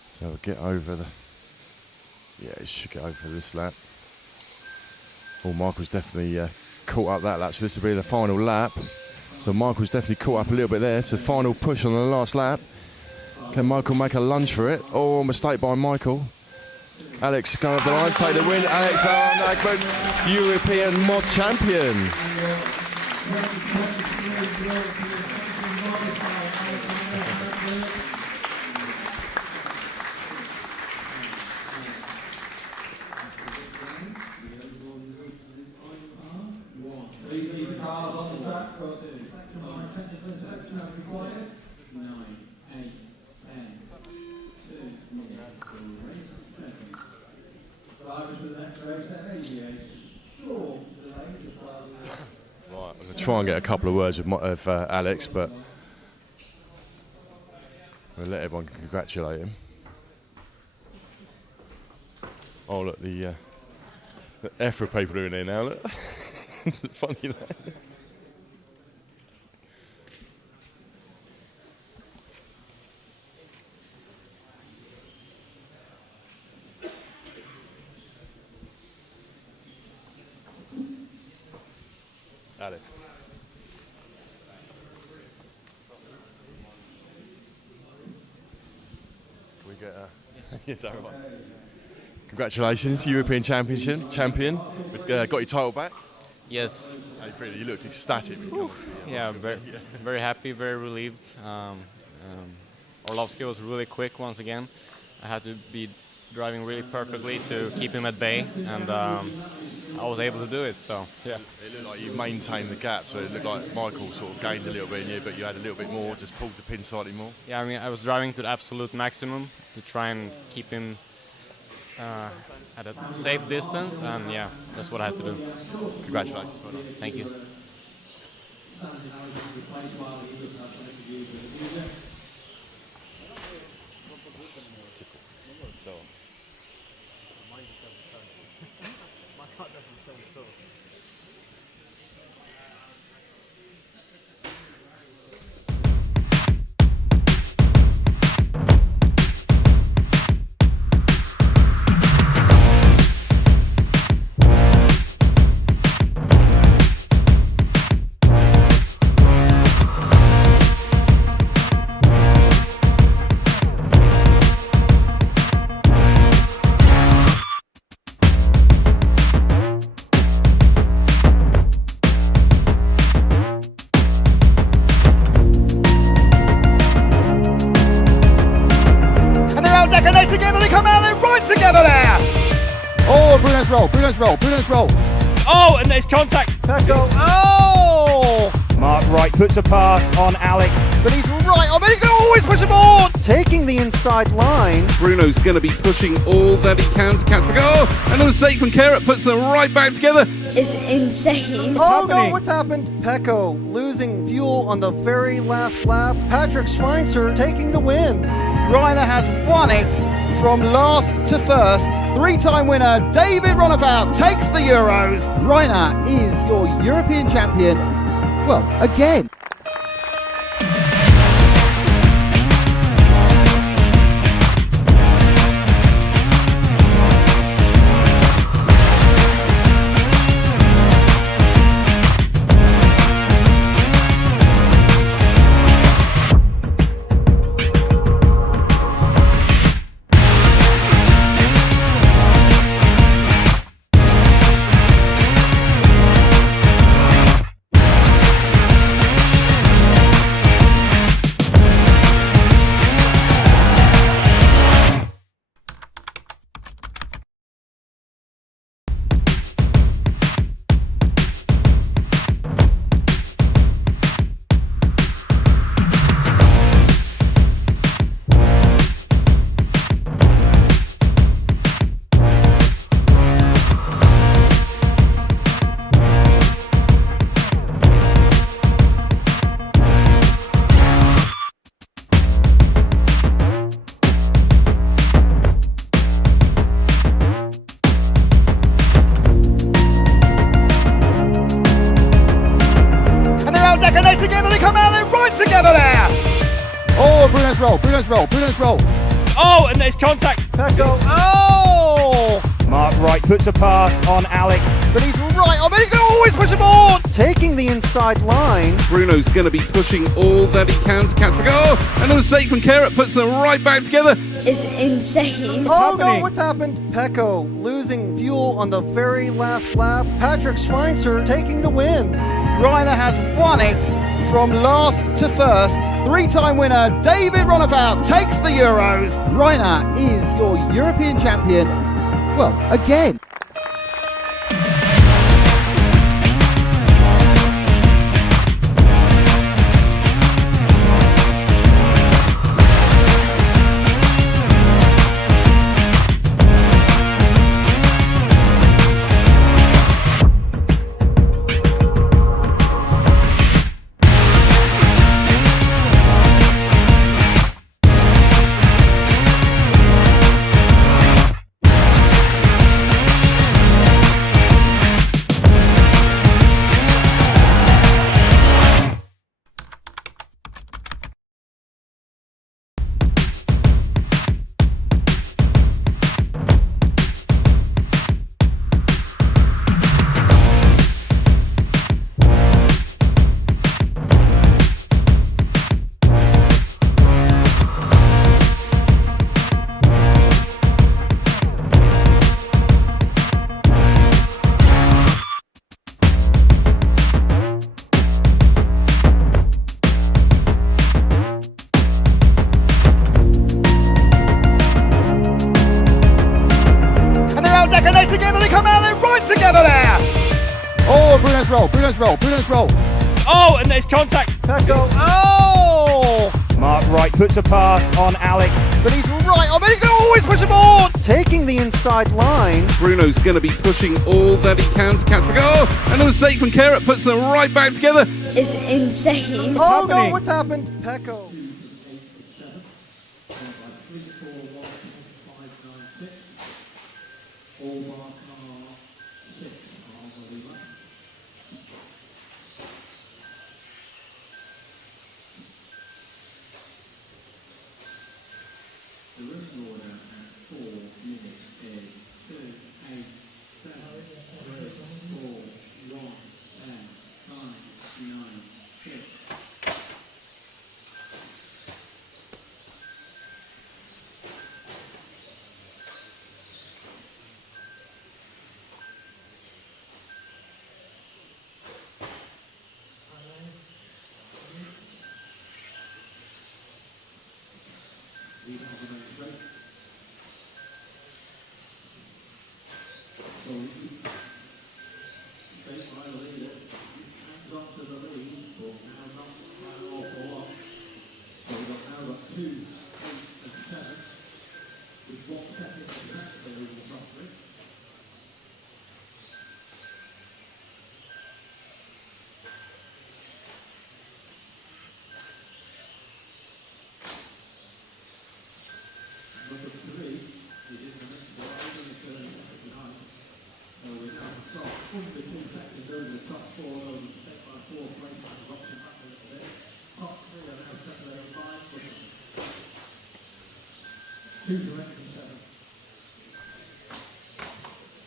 So we'll get over the... Yeah, it should get over this lap. Oh, Michael's definitely caught up that lap, so this will be the final lap. So Michael's definitely caught up a little bit there. So final push on the last lap. Can Michael make a lunge for it? Oh, mistake by Michael. Alex going up the line, take the win. Alex Mackman, European mod champion. Please leave the cars on the track. 9, 8, 10, 2, 7. Drivers for the next race, there may be a short delay. Right, I'm going to try and get a couple of words with Alex, but we'll let everyone congratulate him. Oh, look, the EFRA people are in here now, look. It's funny that. Alex. Can we get yes, all right. Congratulations, European champion. We've got your title back. Yes. How you feeling? You looked ecstatic. Yeah, very happy, very relieved. Orlowski was really quick once again. I had to be driving really perfectly to keep him at bay, and I was able to do it. So yeah. It looked like you maintained the gap, so it looked like Michael sort of gained a little bit in you, but you had a little bit more, just pulled the pin slightly more. Yeah, I mean, I was driving to the absolute maximum to try and keep him at a safe distance, and yeah, that's what I had to do. Congratulations. Thank you. Bruno's roll. Oh, and there's contact. Pecco. Oh! Marc Wright puts a pass on Alex. But he's right on. He can always push him on. Taking the inside line. Bruno's going to be pushing all that he can to catch Pecco. Oh, and a mistake from Carrot puts them right back together. It's insane. No, what's happened? Pecco losing fuel on the very last lap. Patrick Schweinzer taking the win. Rheinard has won it from last to first. 3-time winner David Ronnefout takes the Euros. Rheinard is your European champion, well, again. roll. Bruno's roll. Oh, and there's contact. Pecco. Oh! Marc Wright puts a pass on Alex. But he's right. Oh, but he can always push him on. Taking the inside line. Bruno's going to be pushing all that he can to catch the goal. And a mistake from Carrot puts them right back together. It's insane. Oh no, what's happened? Pecco losing fuel on the very last lap. Patrick Schweinzer taking the win. Rheinard has won it from last to first. Three-time winner David Ronnefout takes the Euros. Rheinard is your European champion. Well, again. Bruno's roll. Oh, and there's contact. Pecco. Oh! Marc Wright puts a pass on Alex. But he's right. Oh, but he can always push him on. Taking the inside line. Bruno's going to be pushing all that he can to catch the goal. And a mistake from Carrot puts them right back together. It's insane. Oh no, what's happened? Pecco.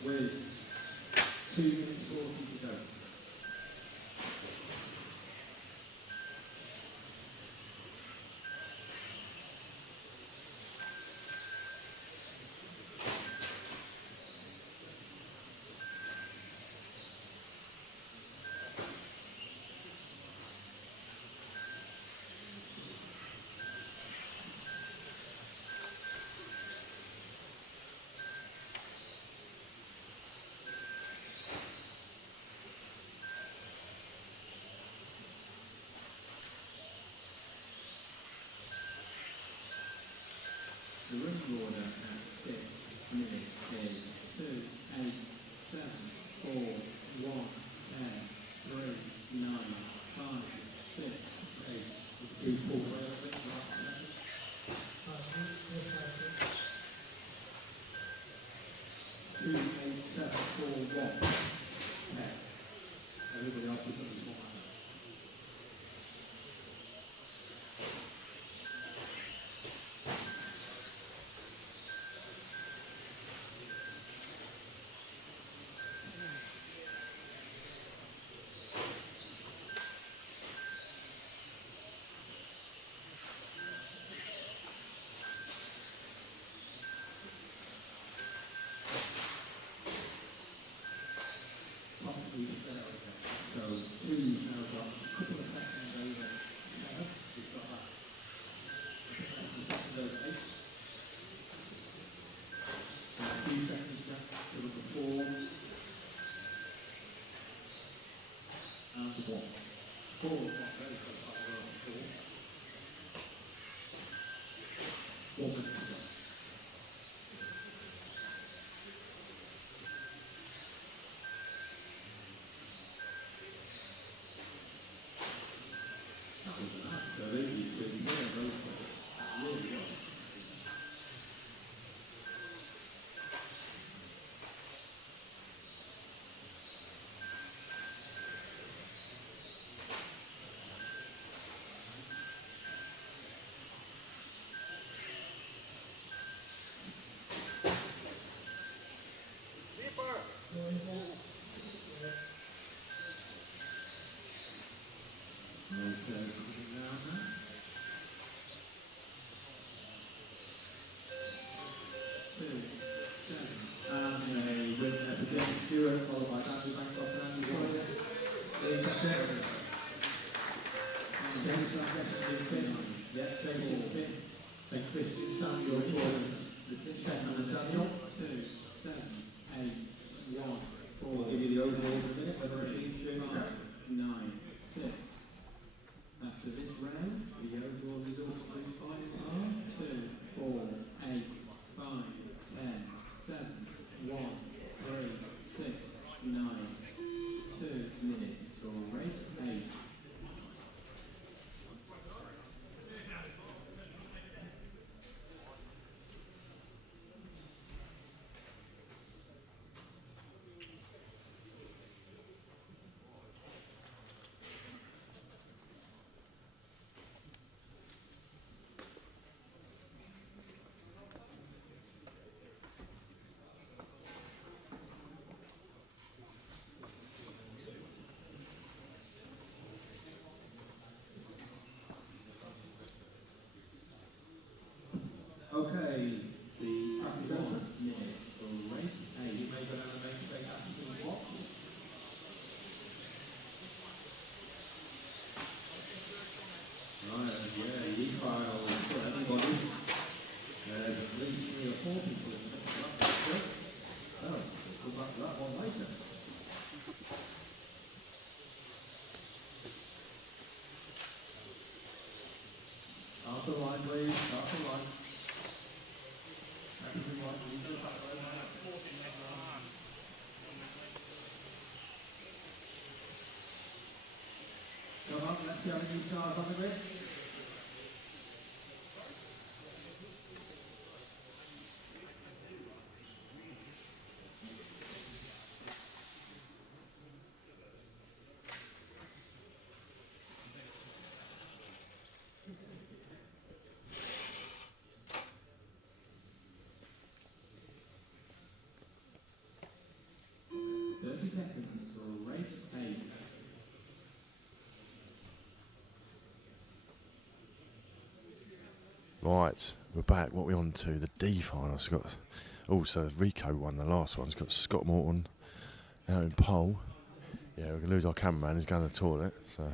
With 2 minutes 40 to go. The running order at 6 minutes is 2, 8, 7, 4, 1, 10, 3, 9, 5, 6, 8, 2, 4, 2, 8, 7, 4, 1, 10. Everybody else is on the line. your tournament. Check on the Daniel. 2, 7, 8, 1, 4. We'll give you the overall in a minute, whether it's 5, 9, 6. After this round, the overall result is 5, 2, 4, 8, 5, 10, 7, 1, 3, 6, 9, 2 minutes for race 8. Okay, the track is open. Minutes for race 8. You may go down the main straight after the block. Right, yeah, the file for everybody. There's at least 3 or 4 people in the back. Oh, let's go back to that one later. Start the line, please. Start the line. Come on, let's get a new start on the grid. Seconds for race 8. Right, we're back. What are we on to? The D finals. Got also Rico won the last one. It's got Scott Morton out in pole. Yeah, we're gonna lose our cameraman. He's going to the toilet, so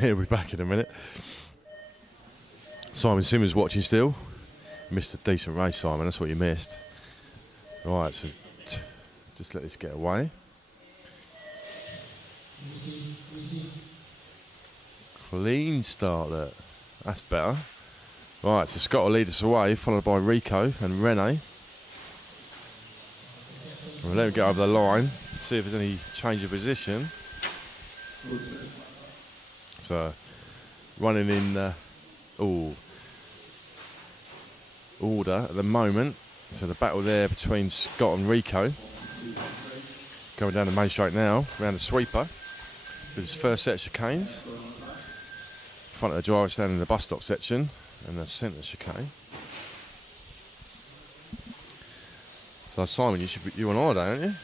he'll be back in a minute. Simon Simmons watching still. Missed a decent race, Simon. That's what you missed. Right, so just let this get away. Clean start there. That's better. Right, so Scott will lead us away, followed by Rico and Rene. We'll let him get over the line, see if there's any change of position. So, running in order at the moment. So the battle there between Scott and Rico. Going down the main straight now, around the sweeper. With his first set of chicanes. Front of the driver stand in the bus stop section and the centre chicane. So Simon, you on holiday, aren't you? I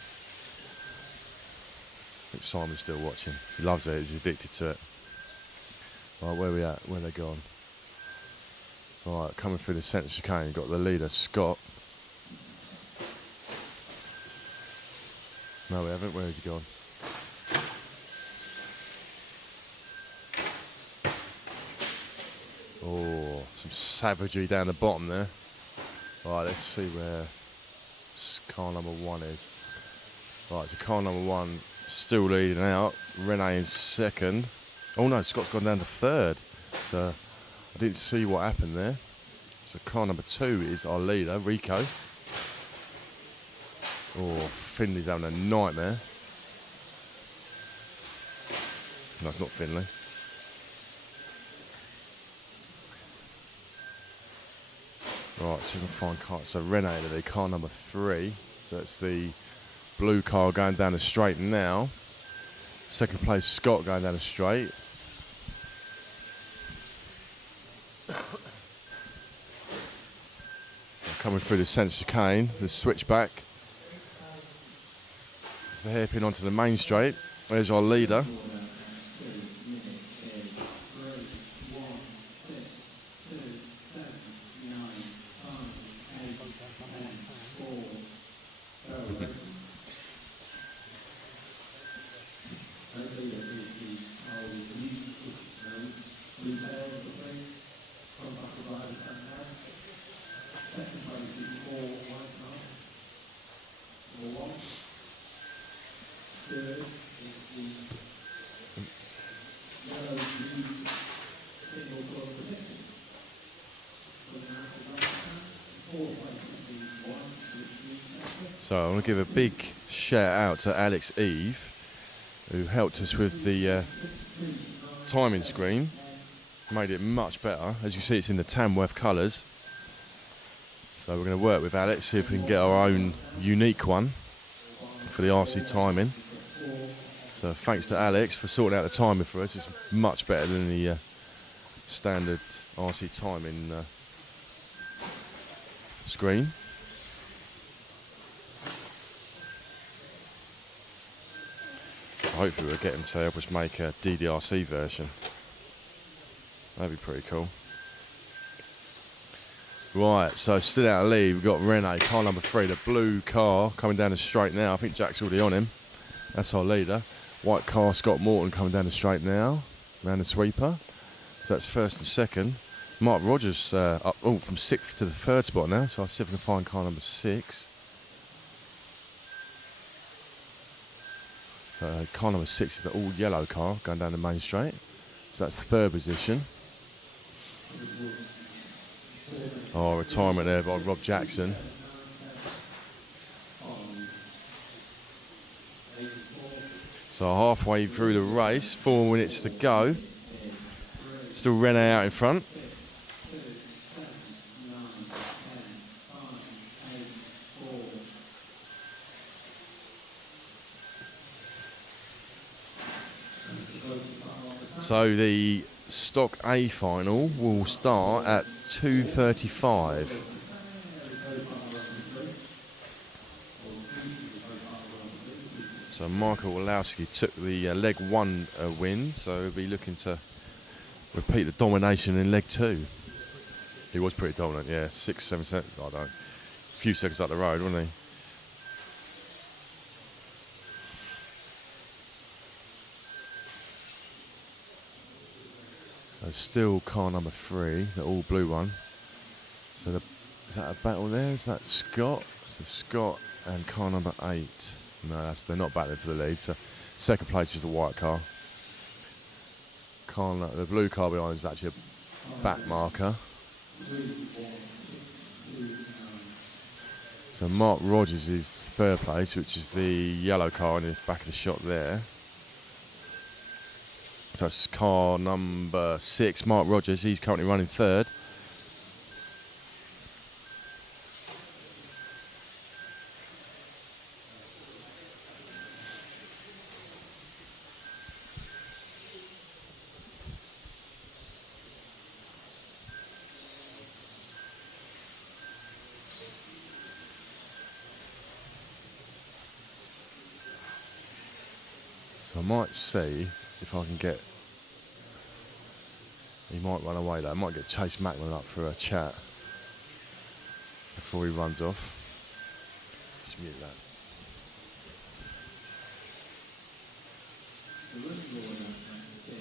think Simon's still watching. He loves it, he's addicted to it. Right, where are we at? Where are they gone? Right, coming through the centre chicane, you've got the leader, Scott. No, we haven't. Where has he gone? Oh, some savagery down the bottom there. Right, let's see where car number 1 is. Right, so car number 1 still leading out. Rene in second. Oh no, Scott's gone down to third. So I didn't see what happened there. So car number 2 is our leader, Rico. Oh, Finley's having a nightmare. No, it's not Finley. Right, so we can find car. So Rene, the car number 3. So it's the blue car going down the straight now. Second place, Scott going down the straight. So coming through the centre chicane, the switchback. The hairpin onto the main straight. There's our leader. second place is more white car. Number 1. Third is the yellow green single colour protection. Fourth place is the white with green sector. So I want to give a big shout out to Alex Eve, who helped us with the timing screen. Made it much better. As you see, it's in the Tamworth colours. So we're going to work with Alex, see if we can get our own unique one for the RC timing. So thanks to Alex for sorting out the timing for us. It's much better than the standard RC timing screen. So hopefully we'll get him to help us make a DDRC version. That'd be pretty cool. Right, so still out of lead, we've got Rene, car number 3, the blue car coming down the straight now. I think Jack's already on him. That's our leader. White car, Scott Morton coming down the straight now, round the sweeper. So that's first and second. Mark Rogers up from 6th to the 3rd spot now, so I'll see if I can find car number 6. So car number 6 is the all yellow car going down the main straight. So that's 3rd position. Oh, retirement there by Rob Jackson. So halfway through the race, 4 minutes to go. Still Rene out in front. So the Stock A final will start at 2:35. So Michal Orlowski took the leg 1 win, so he'll be looking to repeat the domination in leg 2. He was pretty dominant, yeah, 6, 7 seconds, I don't know, a few seconds up the road, wasn't he? So still car number 3, the all blue one. So is that a battle there? Is that Scott? So Scott and car number 8. No, they're not battling for the lead. So second place is the white car. The blue car behind is actually a back marker. So Mark Rogers is 3rd place, which is the yellow car in the back of the shot there. So that's car number 6, Mark Rogers. He's currently running 3rd. So I might see if I can get... He might run away though. I might get Chase Mackman up for a chat before he runs off. Just mute that. The running order at 6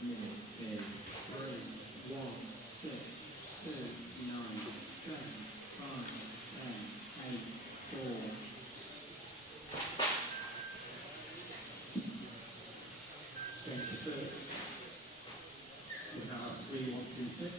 minutes is 3, 1, 6, 2, 9, 7, 5, 10, 8, 4. Change to 1st. We now have 3, 1, 2, 6.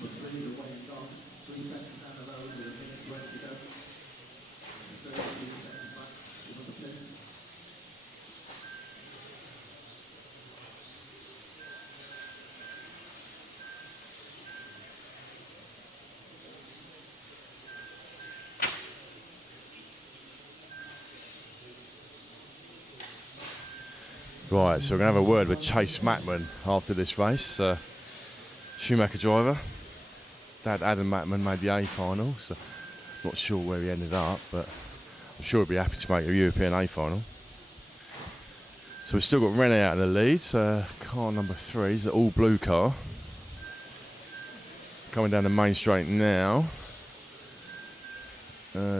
Number 3, the weight off, 3 seconds down the road with a minute 20 to go. The 32 seconds back to number 2. Right, so we're going to have a word with Chase Mackman after this race. Schumacher driver. Dad Adam Mackman made the A final, so not sure where he ended up, but I'm sure he'll be happy to make a European A final. So we've still got René out in the lead. Car number 3 is the all blue car. Coming down the main straight now.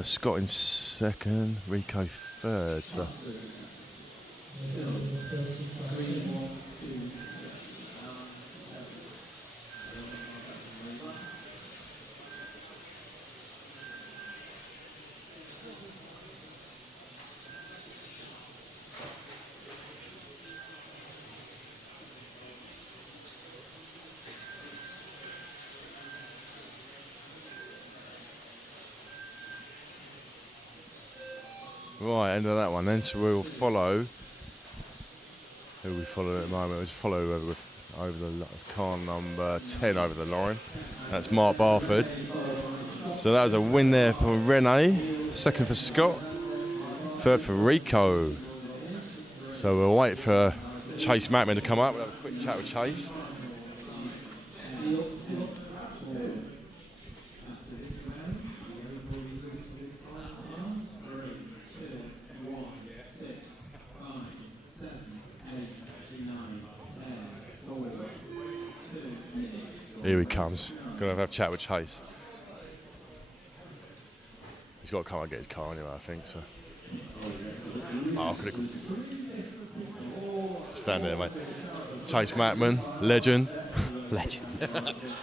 Scott in second, Rico third. So. Right, end of that one then. So we'll follow. Who we follow at the moment? We'll follow over the car number 10 over the line. That's Mark Barford. So that was a win there for René. Second for Scott. Third for Rico. So we'll wait for Chase Mackman to come up. We'll have a quick chat with Chase. Here he comes. Gonna have a chat with Chase. He's got to come and get his car anyway, I think. So. Oh, could have. Stand there, mate. Chase Mackman, legend. Legend.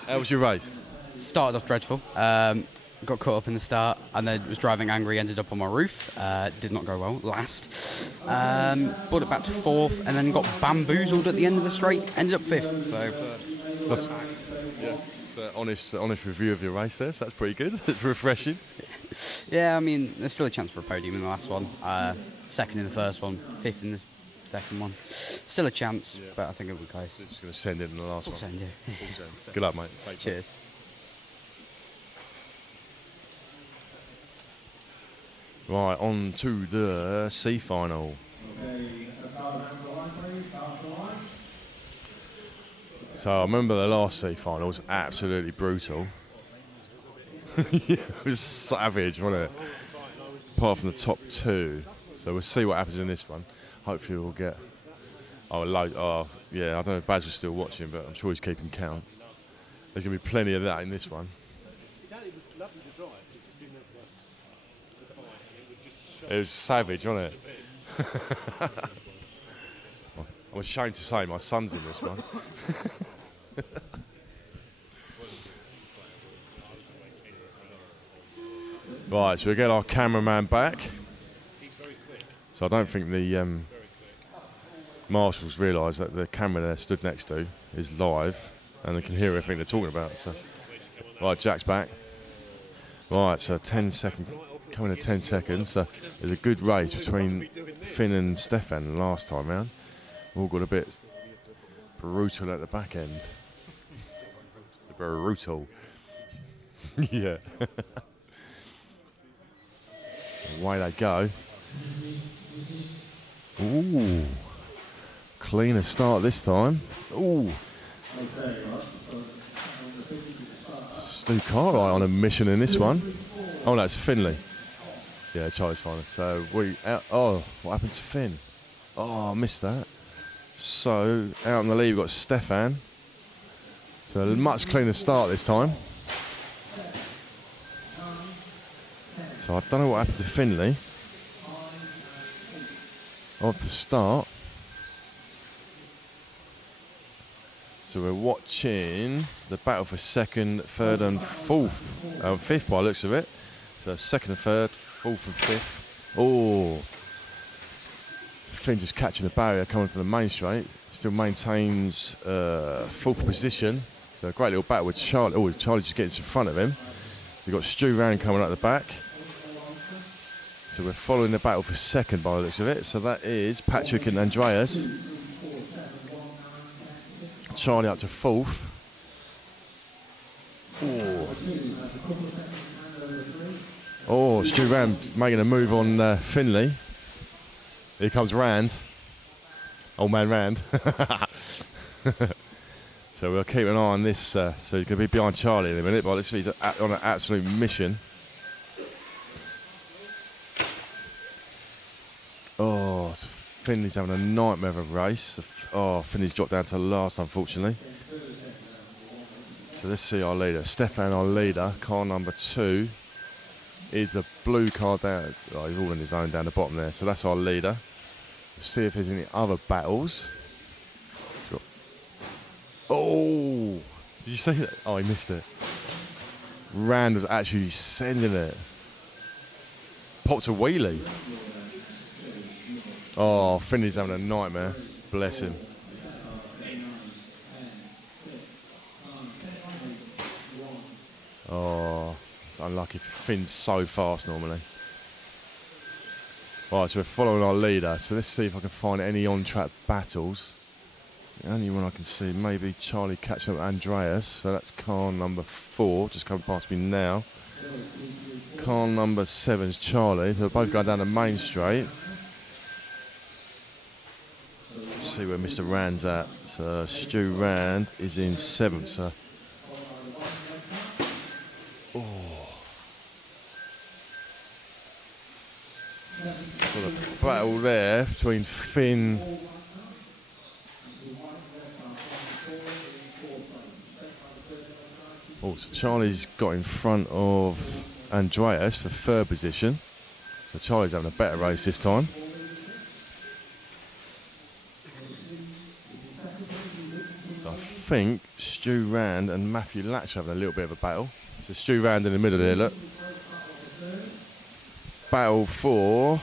How was your race? Started off dreadful. Got caught up in the start and then was driving angry, ended up on my roof. Did not go well, last. Brought it back to 4th and then got bamboozled at the end of the straight, ended up 5th. So that's, yeah, it's an honest review of your race there, so that's pretty good. It's refreshing. Yeah, I mean, there's still a chance for a podium in the last one. 2nd in the first one, 5th in the second one. Still a chance, but I think it'll be close. They're just going to send it in the last one. Send, yeah. Good luck, mate. Thanks, cheers. Right, on to the C final. So I remember the last C final was absolutely brutal. It was savage, wasn't it? Apart from the top 2. So we'll see what happens in this one. Hopefully we'll get... yeah, I don't know if Baz was still watching, but I'm sure he's keeping count. There's going to be plenty of that in this one. It was savage, wasn't it? I'm ashamed to say my son's in this one. Right, so we get our cameraman back. So I don't think the marshals realise that the camera they're stood next to is live and they can hear everything they're talking about. So, right, Jack's back. Right, so 10 seconds. Coming at 10 seconds, so there's a good race between Finn and Stefan last time round. All got a bit brutal at the back end. Brutal. Yeah. Away they go. Ooh. Cleaner start this time. Ooh. Stu Cartwright on a mission in this one. Oh no, it's Finley. Yeah, Charlie's final. So what happened to Finn? Oh, I missed that. So out on the lead, we've got Stefan. So a much cleaner start this time. So I don't know what happened to Finley. Off the start. So we're watching the battle for 2nd, 3rd and 4th. 5th by the looks of it. So 2nd and 3rd, 4th and 5th. Oh. Finn just catching the barrier coming to the main straight. Still maintains 4th position. So a great little battle with Charlie. Oh, Charlie just gets in front of him. We've got Stu Rand coming up the back. So we're following the battle for 2nd by the looks of it. So that is Patrick and Andreas. Charlie up to 4th. Oh, Stu Rand making a move on Finley. Here comes Rand. Old man Rand. So we'll keep an eye on this. So he's going to be behind Charlie in a minute, but he's on an absolute mission. Oh, so Finley's having a nightmare of a race. Finley's dropped down to last, unfortunately. So let's see our leader. Stefan, our leader, car number 2, is the blue car down. Oh, he's all in his own down the bottom there. So that's our leader. Let's see if there's any other battles. Oh, did you see that? Oh, he missed it. Rand was actually sending it. Popped a wheelie. Oh, Finley's having a nightmare. Bless him. Oh, it's unlucky. Finn's so fast normally. Right, so we're following our leader. So let's see if I can find any on-track battles. The only one I can see, maybe Charlie catching up with Andreas. So that's car number 4, just coming past me now. Car number 7's Charlie. They're both going down the main straight. Let's see where Mr. Rand's at. So Stu Rand is in 7th. So sort of battle there between Finn so Charlie's got in front of Andreas for 3rd position. So Charlie's having a better race this time. So I think Stu Rand and Matthew Latch having a little bit of a battle. So Stu Rand in the middle there, look. Battle for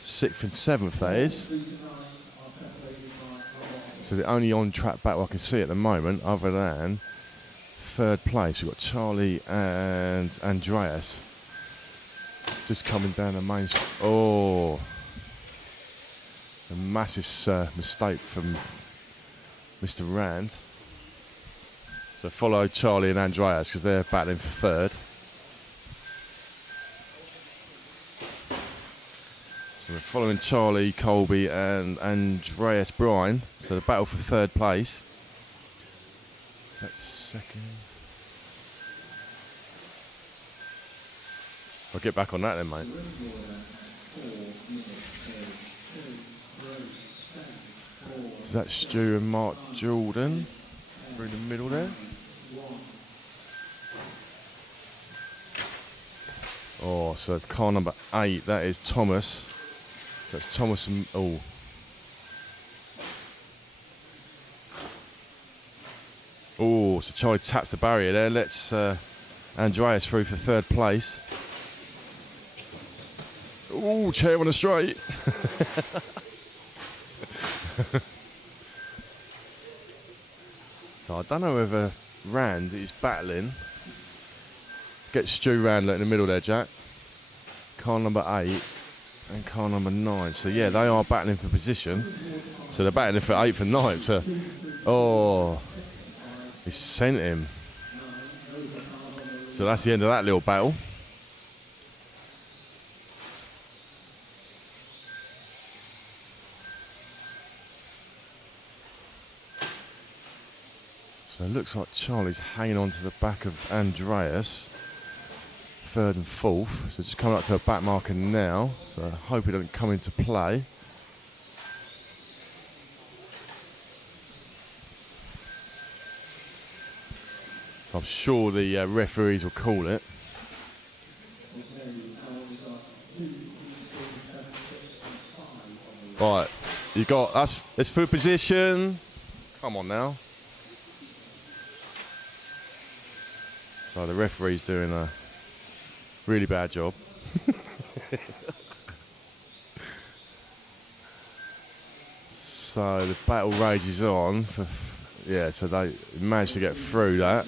6th and 7th, that is. So the only on-track battle I can see at the moment, other than 3rd place, we've got Charlie and Andreas just coming down the main street. Oh, a massive mistake from Mr. Rand. So follow Charlie and Andreas because they're battling for 3rd. So we're following Charlie, Colby and Andreas Bryan. So the battle for 3rd place. Is that 2nd? I'll get back on that then, mate. So that's Stu and Mark Jordan through the middle there. Oh, so it's car number 8. That is Thomas. So it's Thomas and Oh, so Charlie taps the barrier there. Let's Andreas through for 3rd place. Oh, chair on a straight. So I don't know whether Rand is battling. Get Stu Rand in the middle there, Jack. Car number 8 and car number 9. So yeah, they are battling for position. So they're battling for 8th and 9th. So, he sent him. So that's the end of that little battle. So it looks like Charlie's hanging on to the back of Andreas. 3rd and 4th. So just coming up to a back marker now. So I hope he doesn't come into play. So I'm sure the referees will call it. Right, you got us. It's full position. Come on now. So the referee's doing a really bad job. So the battle rages on. So they managed to get through that.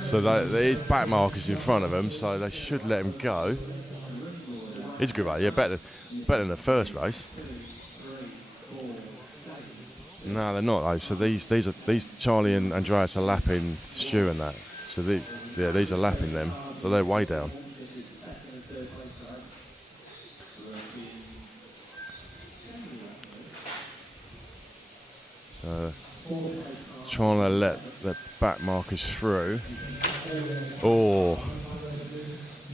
So there is back markers in front of them, so they should let him go. It's a good race, yeah, better than the first race. No, they're not though. So these Charlie and Andreas are lapping Stu and that. So these are lapping them. So they're way down. So trying to let the back markers through. Oh,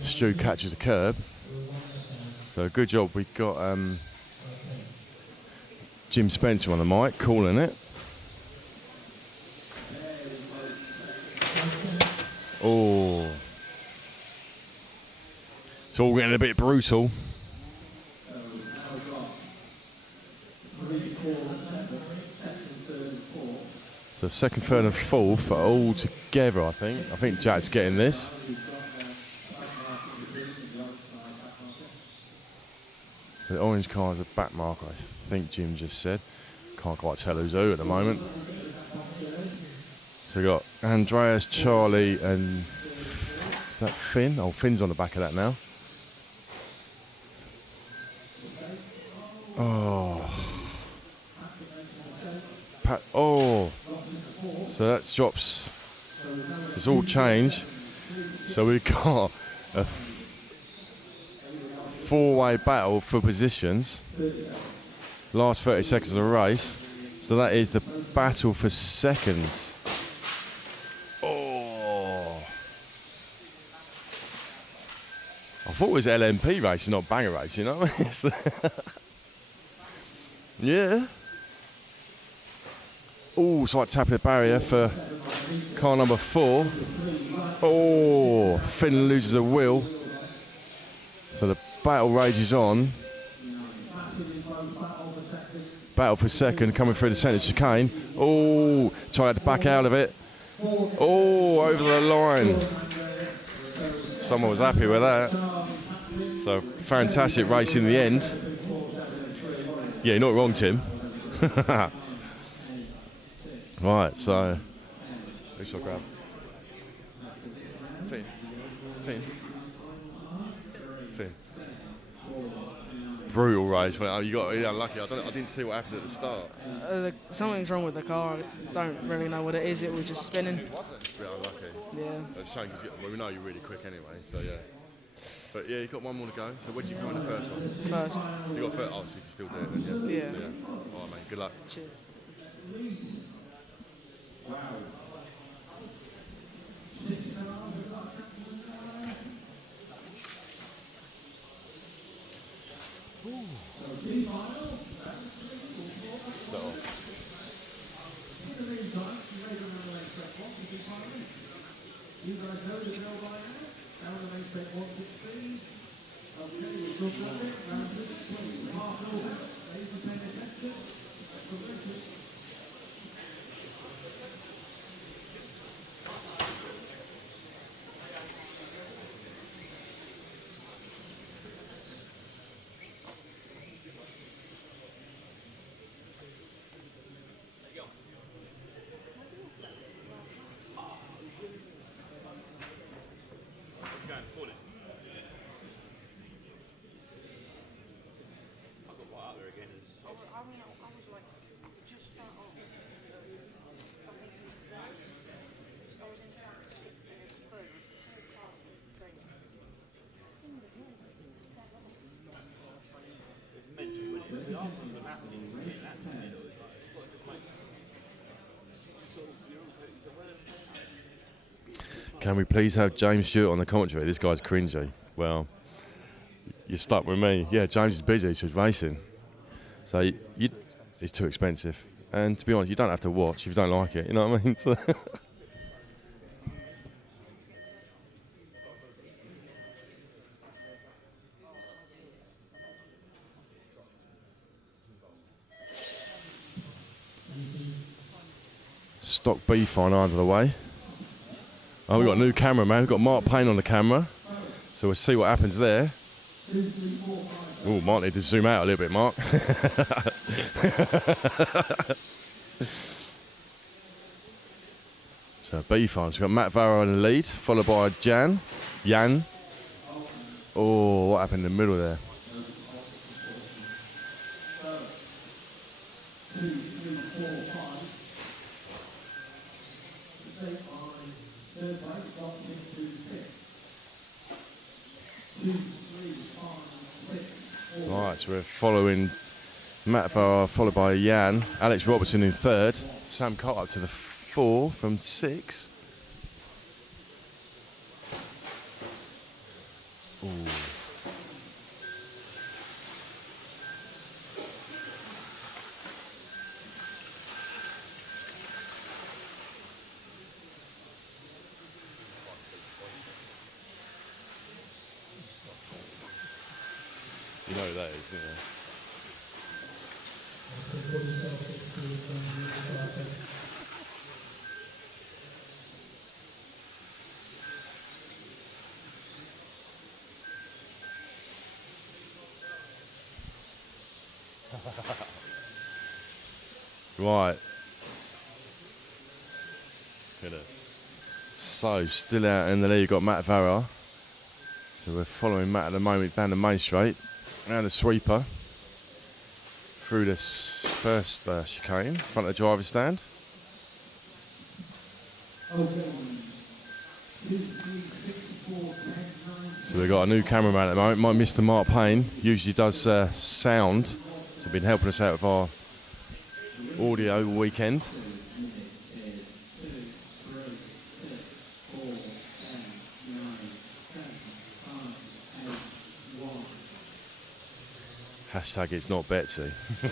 Stu catches a curb. So So good job. We got Jim Spencer on the mic, calling it. Oh. It's all getting a bit brutal. So second, third and fourth are all together, I think. I think Jack's getting this. So the orange car is a back mark, I think Jim just said. Can't quite tell who's who at the moment. So we got Andreas, Charlie and is that Finn? Oh, Finn's on the back of that now. Oh. Oh. So that drops. It's all changed. So we've got a four-way battle for positions. Last 30 seconds of the race. So that is the battle for seconds. Oh. I thought it was LMP racing, not banger racing, you know what I mean? Yeah. Oh, it's like tapping the barrier for car number 4. Oh, Finn loses a wheel. So the battle rages on. Battle for second, coming through the centre chicane. Oh, tried to back out of it. Oh, over the line. Someone was happy with that. So fantastic race in the end. Yeah, you're not wrong, Tim. Right, so who shall I grab? Finn. Brutal race. Well, you got unlucky. I didn't see what happened at the start. Something's wrong with the car. I don't really know what it is. It was just spinning. It's a bit unlucky. Yeah. It's a shame because we know you're really quick anyway. So yeah. But yeah, you've got one more to go. So where did you come in the first one? First. So you got first. Oh, so you can still do it then, yeah. Yeah. So, yeah. All right, mate. Good luck. Cheers. Can we please have James Stewart on the commentary? This guy's cringy. Well, you're stuck with me. Yeah, James is busy, so he's racing. So it's too expensive. And to be honest, you don't have to watch if you don't like it. You know what I mean? So Stock B final under the way. Oh, we've got a new cameraman. We've got Marc Payne on the camera. So we'll see what happens there. Oh, might need to zoom out a little bit, Mark. So B final. So we've got Matt Varah in the lead, followed by Jan. Oh, what happened in the middle there? Right, so we're following Matt Varah, followed by Jan. Alex Robertson in third. Sam Coult up to the 4 from 6. Ooh. know who that is, don't you? Right. So, still out in the lead, you've got Matt Varah. So we're following Matt at the moment down the main straight, around the sweeper, through this first chicane, in front of the driver's stand. So we've got a new cameraman at the moment, Mr. Marc Payne, usually does sound, so been helping us out with our audio all weekend. Hashtag it's not Betsy. I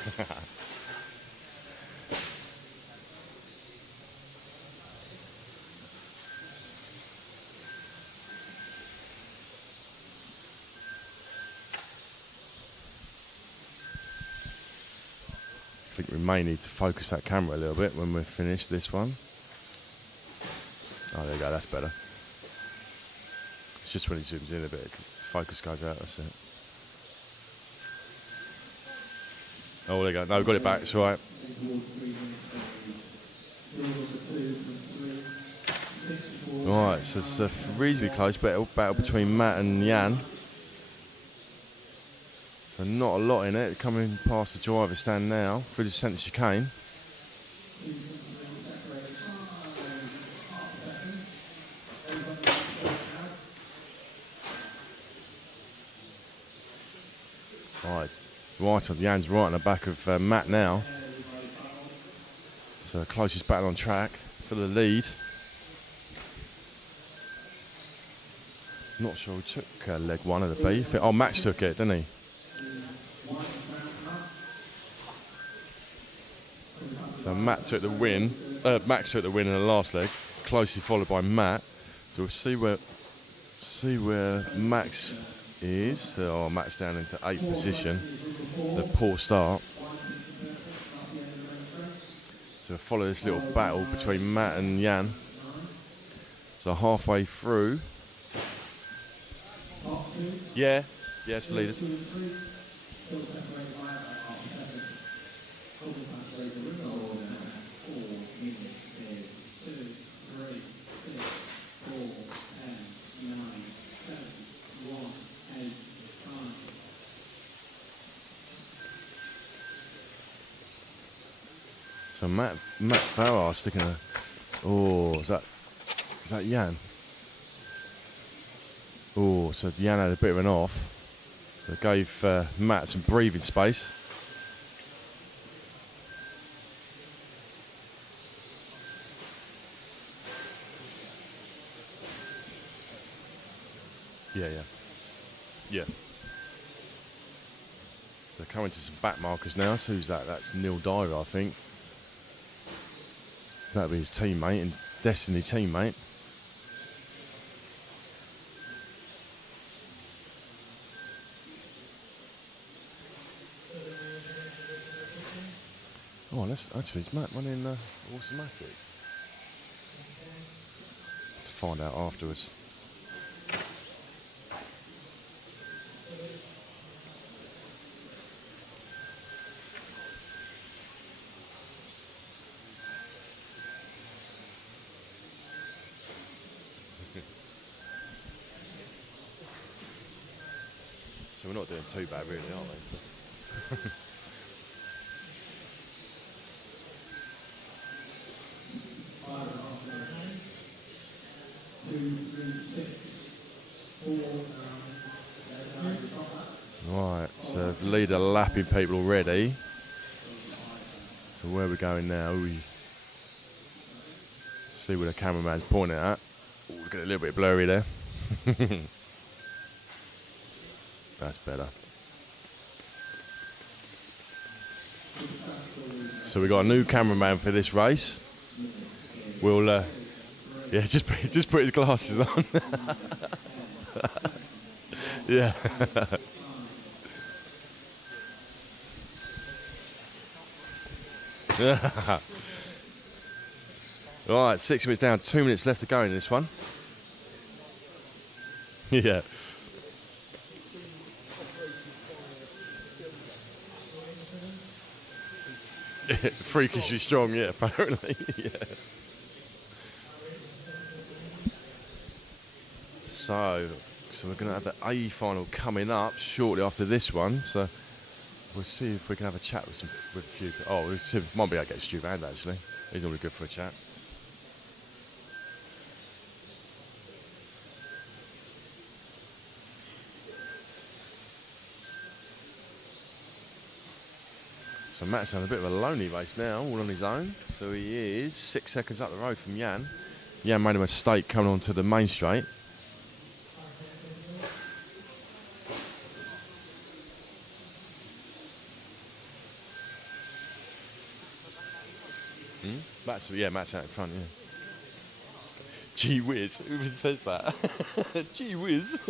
think we may need to focus that camera a little bit when we're finished this one. Oh, there you go, that's better. It's just when he zooms in a bit, focus goes out, that's it. Oh, there you go. No, we've got it back, it's all right. Right, so it's a reasonably close battle between Matt and Jan. So not a lot in it, coming past the driver's stand now, through the centre chicane. Right on, Jan's right on the back of Matt now. So closest battle on track for the lead. Not sure who took leg one of the B. Oh, Max took it, didn't he? So Matt took the win. Max took the win in the last leg, closely followed by Matt. So we'll see where Max is. Oh, Matt's down into 8th position. The poor start. So we'll follow this little battle between Matt and Jan. So halfway through. Yeah, it's the leaders. So Matt Varah sticking a. Oh, is that Jan? Oh, so Jan had a bit of an off. So it gave Matt some breathing space. Yeah. So coming to some back markers now. So who's that? That's Neil Dyer, I think. So that'll be his teammate and Destiny teammate. Oh, let's actually, is Matt running automatics? To find out afterwards. So we're not doing too bad, really, are we? So right, so the leader lapping people already. So where are we going now? We see where the cameraman's pointing at. Oh, we've got a little bit blurry there. That's better. So we got a new cameraman for this race. We'll, just put his glasses on. Right, 6 minutes down, 2 minutes left to go in this one. Yeah. Freakishly strong, yeah, apparently. Yeah. So we're going to have the A final coming up shortly after this one. So we'll see if we can have a chat with a few. Oh, we'll see, might be able to get Stu Band actually. He's normally good for a chat. So Matt's on a bit of a lonely race now, all on his own. So he is 6 seconds up the road from Jan. Jan made a mistake coming onto the main straight. Matt's out in front, yeah. Gee whiz, who even says that? Gee whiz.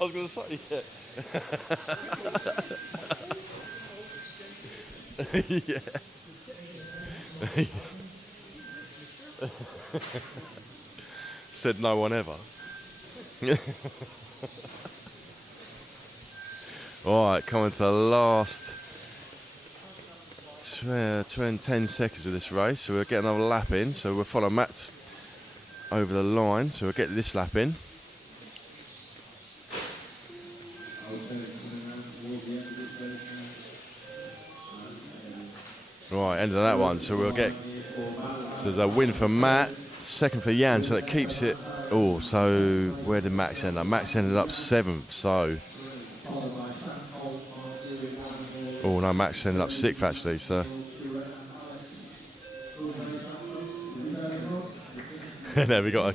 I was going to say, yeah. Yeah. Said no one ever. All right, coming to the last 10 seconds of this race. So we'll get another lap in. So we'll follow Matt's over the line. So we'll get this lap in. Right, end of that one. So we'll get. So there's a win for Matt, second for Jan. So that keeps it. Oh, so where did Max end up? Max ended up 7th. So. Oh no, Max ended up 6th actually. So. There we got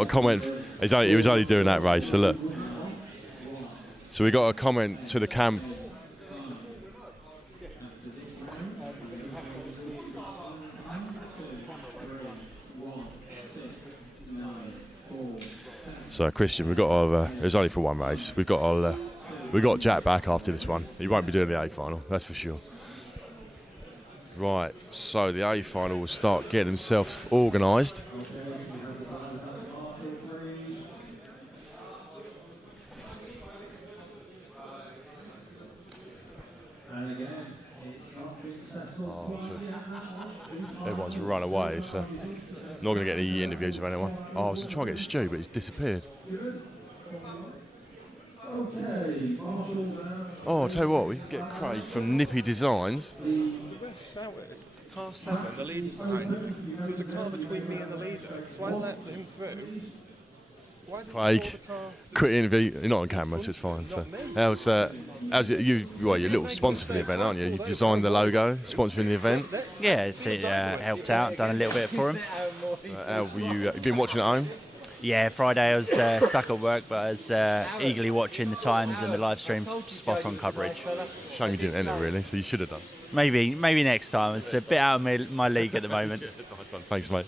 a comment. He was only doing that race. So look. So we got a comment to the camp. So Christian, we got our. It was only for one race. We got Jack back after this one. He won't be doing the A final, that's for sure. Right. So the A final will start getting himself organised. Oh, so everyone's run away, so not going to get any interviews with anyone. Oh, I was trying to get Stu, but he's disappeared. Oh, I'll tell you what, we can get Craig from Nippy Designs. Car 7, the leader's behind. There's a car between me and the leader. So I let him through. Craig, quick interview. You're not on camera, so it's fine. So, how's it? You're a little sponsor for the event, aren't you? You designed the logo, sponsoring the event. Yeah, it's helped out. Done a little bit for him. How have you been watching at home? Yeah, Friday I was stuck at work, but I was eagerly watching the times and the live stream. Spot on coverage. Shame you didn't enter, really. So you should have done. Maybe next time. It's a bit out of my league at the moment. Nice one. Thanks, mate.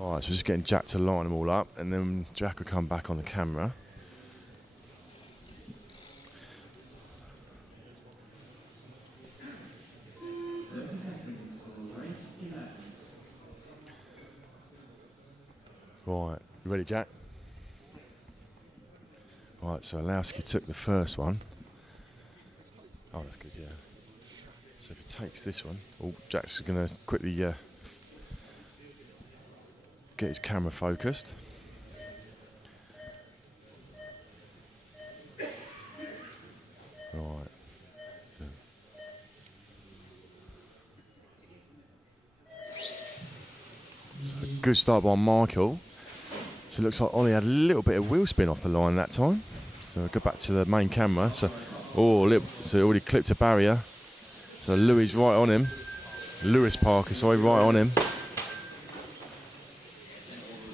Alright, so we're just getting Jack to line them all up, and then Jack will come back on the camera. Right, you ready, Jack? Right, so Orlowski took the first one. Oh, that's good, yeah. So if he takes this one, Jack's going to quickly get his camera focused. Right. So good start by Michael. So it looks like Ollie had a little bit of wheel spin off the line that time. So go back to the main camera. So so already clipped a barrier. So Lewis right on him. Lewis Parker, sorry, right on him.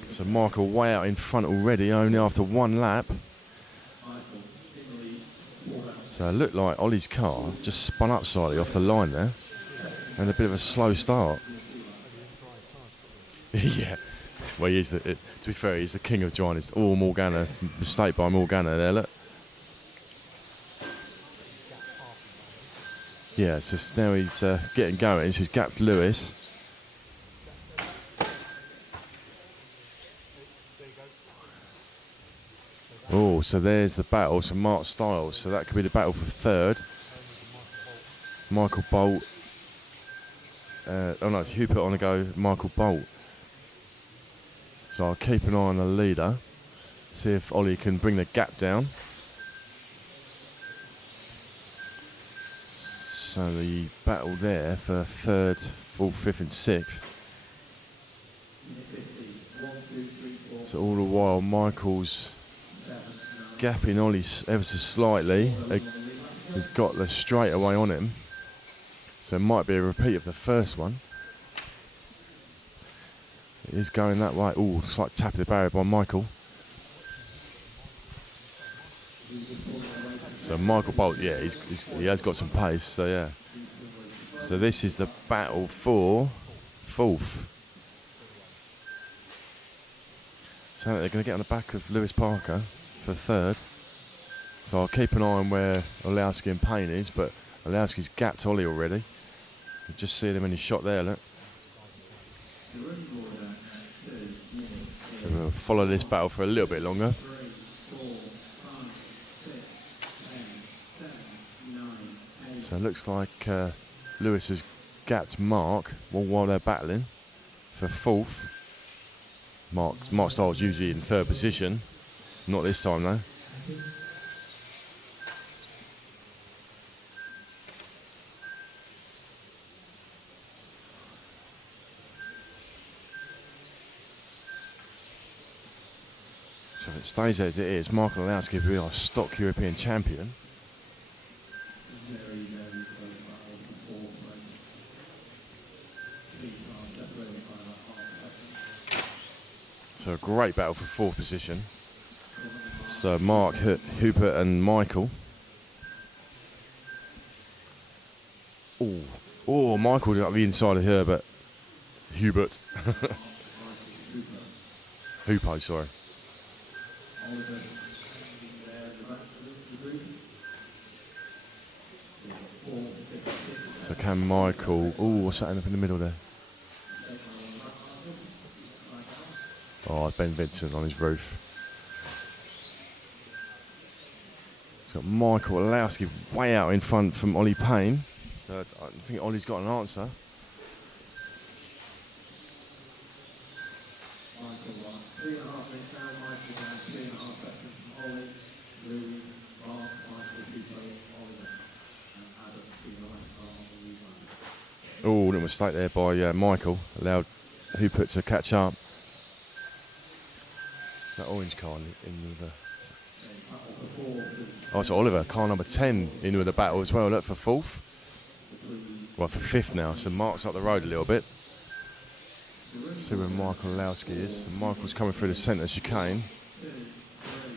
So Michael way out in front already, only after one lap. So it looked like Ollie's car just spun up slightly off the line there. And a bit of a slow start. Yeah. Well, he is to be fair, he's the king of dryness. Oh, Morgana, mistake by Morgana there, look. Yeah, so now he's getting going, so he's gapped Lewis. Oh, so there's the battle, so Mark Stiles, so that could be the battle for third. Michael Bolt. Oh no, Hubert on the go, Michael Bolt. So I'll keep an eye on the leader, see if Ollie can bring the gap down. So the battle there for third, fourth, fifth and sixth. So all the while Michael's gapping Ollie ever so slightly. He's got the straightaway on him. So it might be a repeat of the first one. It is going that way. Oh, it's like tapping the barrier by Michael. So Michael Bolt, yeah, he has got some pace, so yeah. So this is the battle for fourth. So they're going to get on the back of Lewis Parker for third. So I'll keep an eye on where Orlowski and Payne is, but Orlowski's gapped Ollie already. You just see him in his shot there, look. So we'll follow this battle for a little bit longer. So it looks like Lewis has gapped Mark while they're battling for fourth. Mark Stiles usually in third position. Not this time though. So if it stays as it is, Mark Rheinard will be our stock European champion. So a great battle for fourth position. So Mark, Hubert and Michael. Oh, Michael got the inside of Hubert. Hupo, sorry. So can Michael... Oh, what's that up in the middle there? Oh, Ben Vincent on his roof. It's got Michael Orlowski way out in front from Ollie Payne. So I think Ollie's got an answer. Oh, little mistake there by Michael. Allowed Hubert to catch up. It's that orange car in the... Oh, it's Oliver, car number 10 in with the battle as well. Look, for fourth. Well, for fifth now. So Mark's up the road a little bit. Let's see where Michael Orlowski is. And Michael's coming through the centre chicane.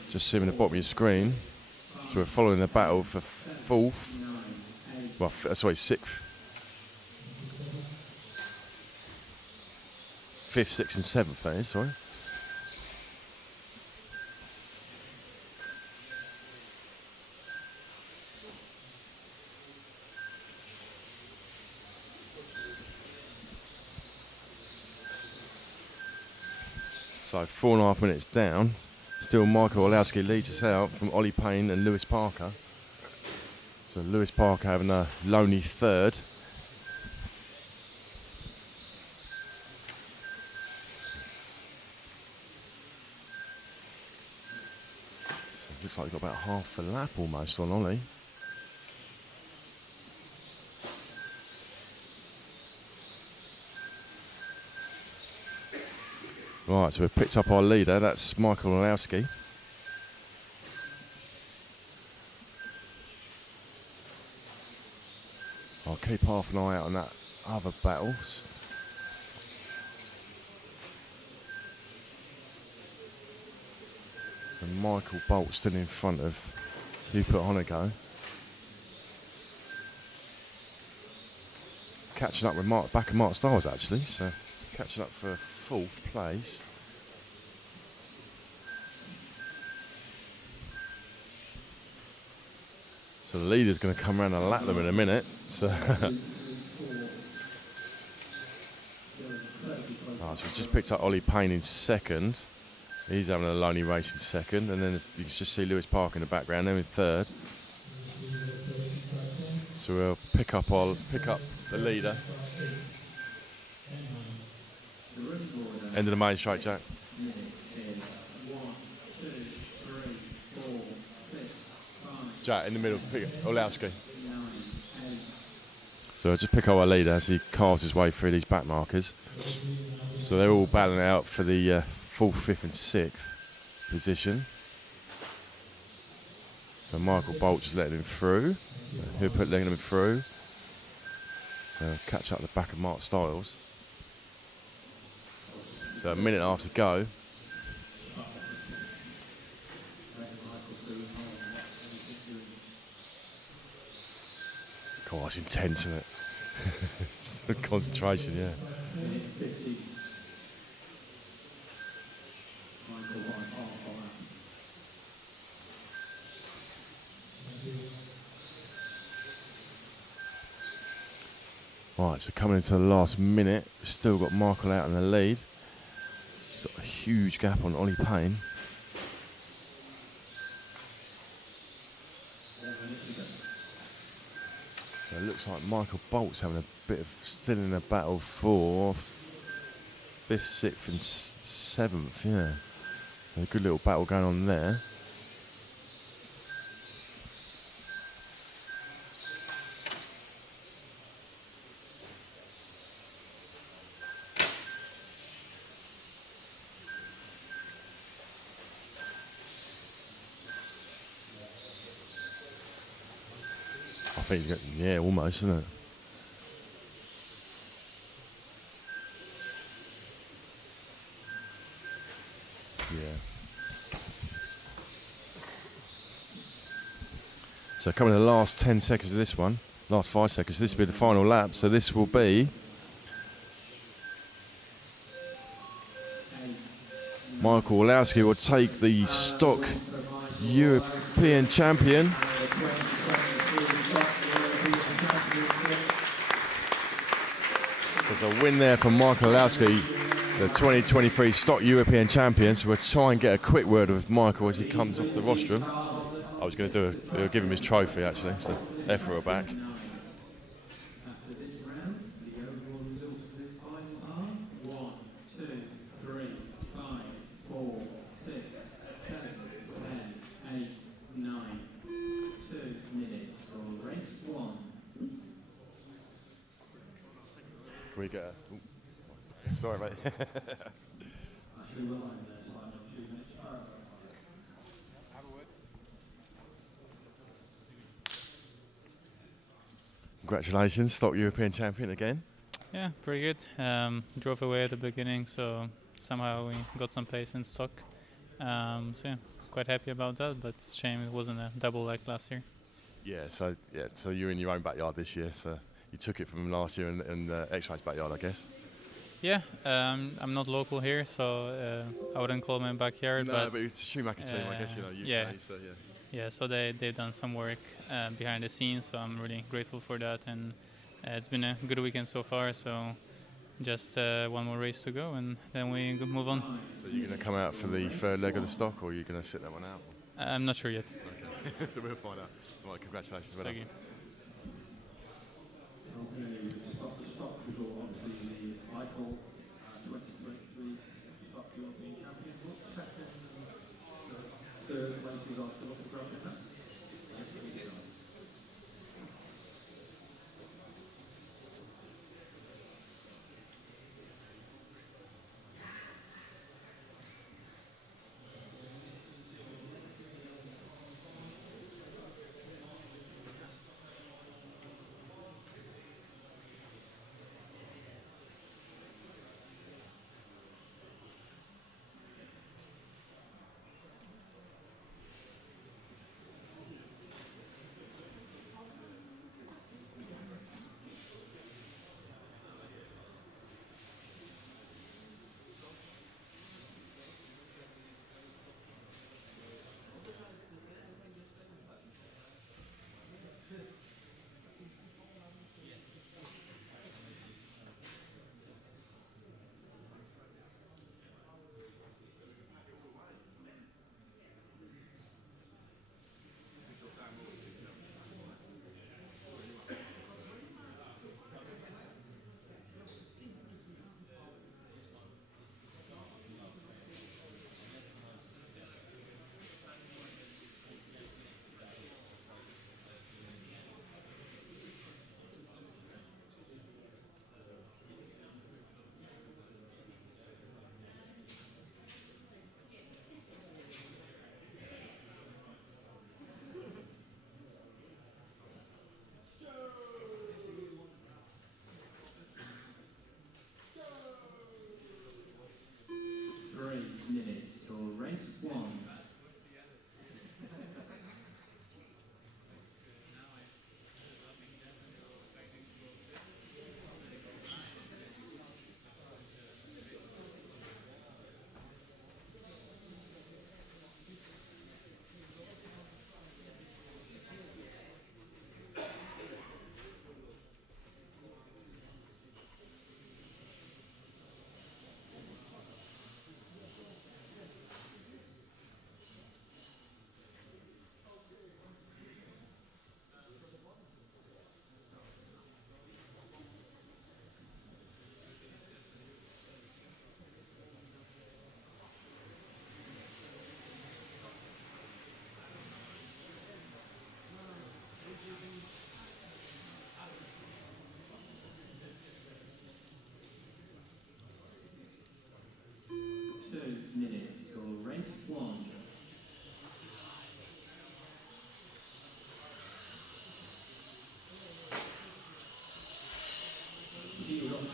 Just see him in the bottom of your screen. So we're following the battle for fourth. Well, sorry, sixth. Fifth, sixth and seventh, that is, sorry. So 4.5 minutes down. Still Michael Orlowski leads us out from Ollie Payne and Lewis Parker. So Lewis Parker having a lonely third. So it looks like we've got about half a lap almost on Ollie. Right, so we've picked up our leader. That's Michal Orlowski. I'll keep half an eye out on that other battle. So Michael Bolt still in front of Hubert Hoenigl. Catching up with back of Mark Stiles actually, so catching up for 4th place. So the leader's going to come around and lap them in a minute. So, so we've just picked up Ollie Payne in 2nd. He's having a lonely race in 2nd, and then you can just see Lewis Park in the background. They're in 3rd. So we'll pick up the leader. End of the main straight, Jack. Jack in the middle, pick up Orlowski. So I'll just pick up our leader as he carves his way through these back markers. So they're all battling out for the 4th, 5th and 6th position. So Michael Bolt just letting him through. So he'll put letting him through. So catch up the back of Mark Stiles. So a minute and a half to go. God, it's intense, isn't it? It's concentration, yeah. Right, so coming into the last minute, we've still got Michael out in the lead. Got a huge gap on Ollie Payne. So it looks like Michael Bolt's having a bit of still in a battle for 5th, 6th and 7th, yeah. A good little battle going on there. I think he's got, yeah, almost, isn't it? Yeah. So coming to the last 10 seconds of this one, last 5 seconds, this will be the final lap. So this will be Michael Orlowski will take the stock European champion. So it's a win there from Michael Orlowski, the 2023 stock European champion. So we'll try and get a quick word with Michael as he comes off the rostrum. I was going to give him his trophy actually, so they're through back. Can we get a... Sorry, mate. Congratulations, stock European champion again. Yeah, pretty good. Drove away at the beginning, so somehow we got some pace in stock. So yeah, quite happy about that, but it's a shame it wasn't a double like last year. So you're in your own backyard this year, so you took it from last year in X-Ray's backyard, I guess. Yeah, I'm not local here, so I wouldn't call my backyard. No, but it's a Schumacher team, I guess, UK, yeah. So yeah. Yeah, so they've done some work behind the scenes, so I'm really grateful for that. And it's been a good weekend so far, so just one more race to go, and then we move on. So you're going to come out for the third leg of the stock, or are you going to sit that one out? I'm not sure yet. Okay, so we'll find out. Right, congratulations. Well done. Thank you.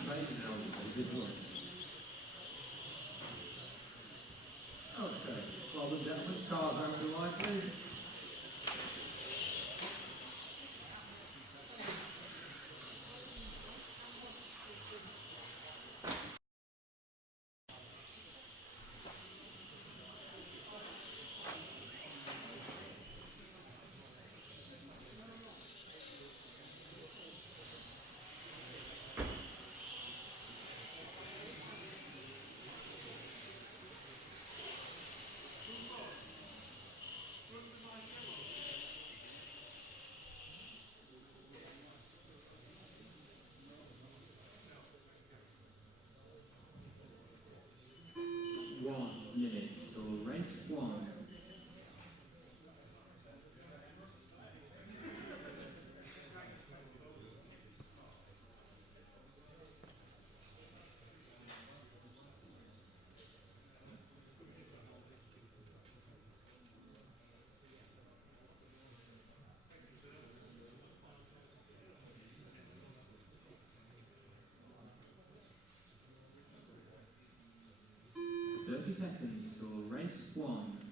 Payne now this one. Okay, well the gentlemen, cars over the line, please. Seconds till race 1.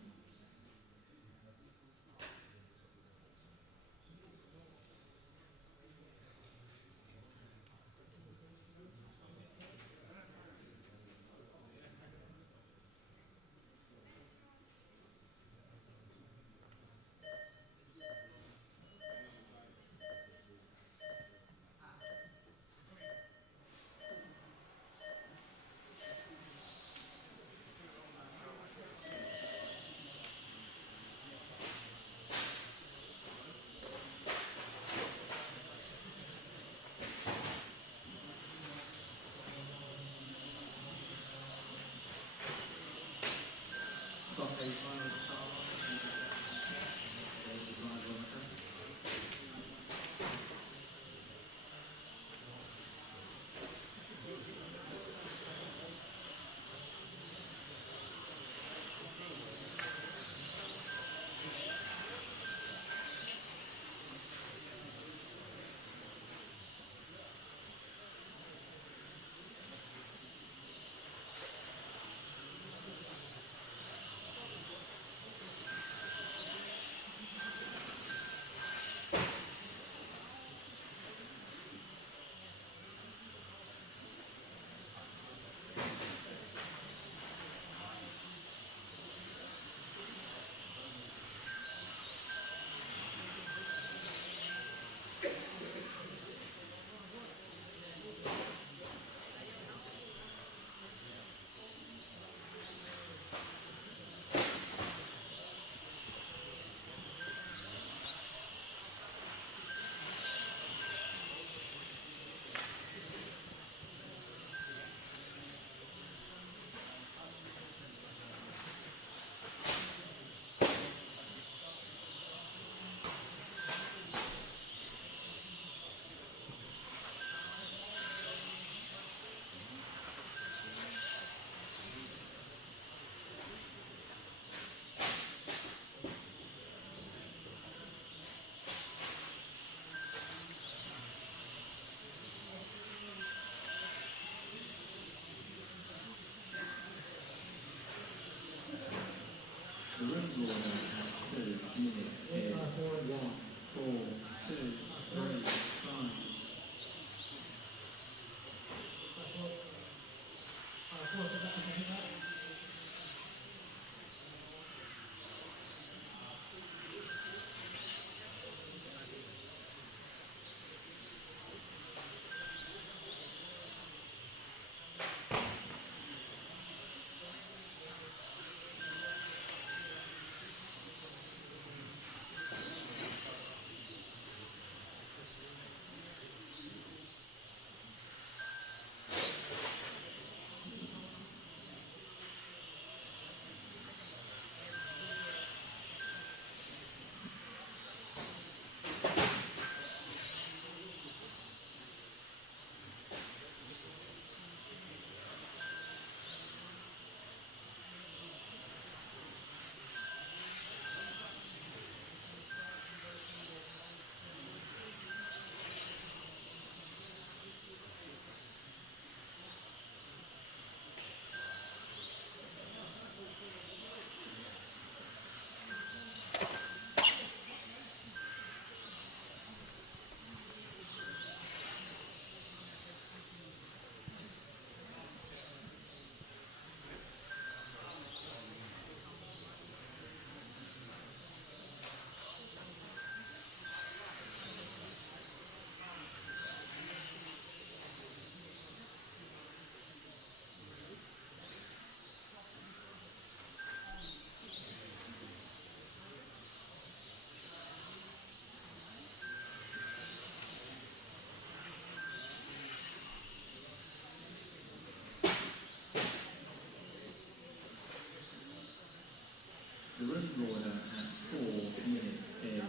running order at 4 minutes is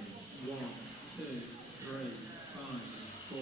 1, 2, 3, 5, 4.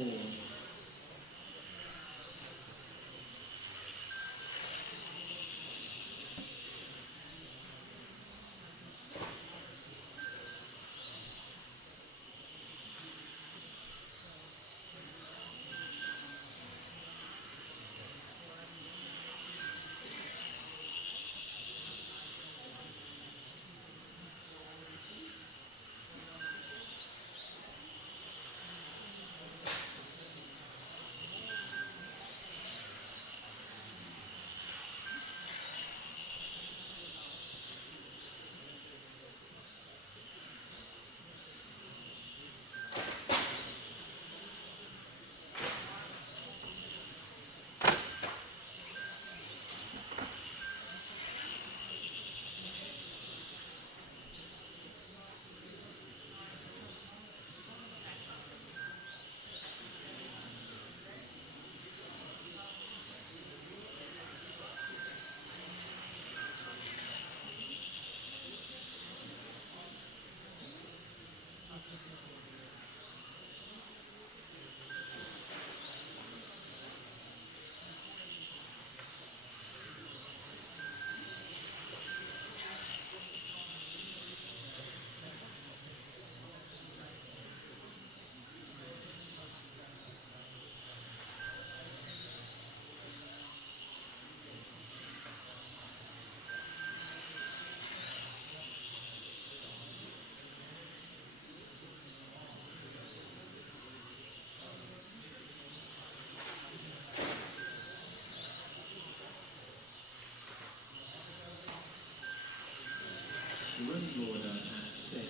Running order at 6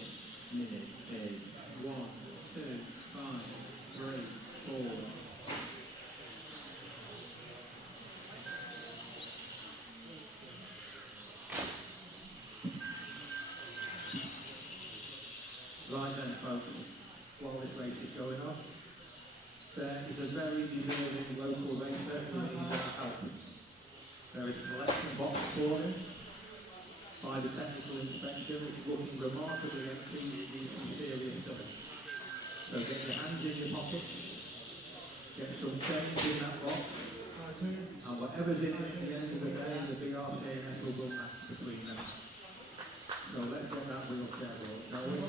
minutes is 1, 2, 5, 3, 4. Right then, folks, while this race is going on, there is a very deserving local racer who needs our help. There is a collection box for him by the technical inspection, which is looking remarkably empty. It needs some serious stuff. So get your hands in your pockets, get some change in that box, and whatever's in it at the end of the day, the BRCNS will run that between them. So let's get that wheelchair brought, shall we?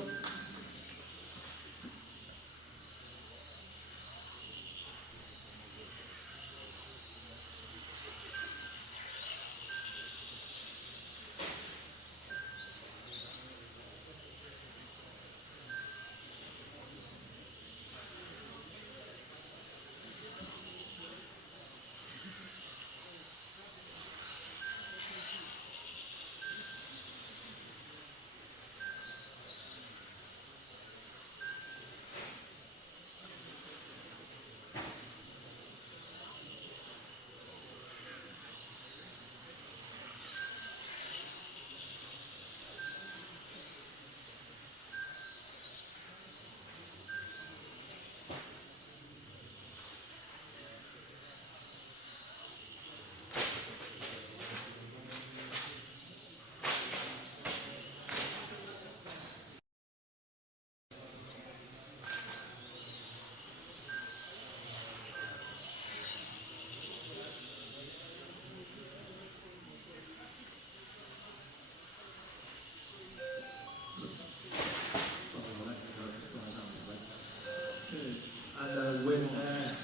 Win there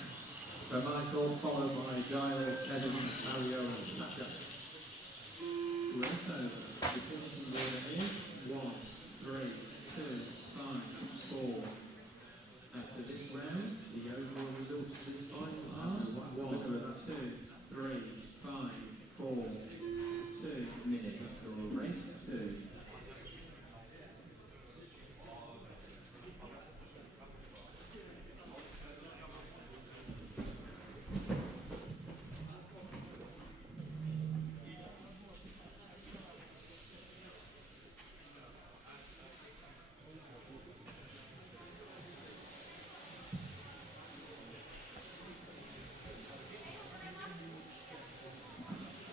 for Michael, followed by Giles, Kevin, Mario and Sasha. Race over. The finishing order is 1, 3, 2, 5, 4. After this round, the overall results for this final are 1, 2, 3, 5, 4, 2 minutes. So race 2.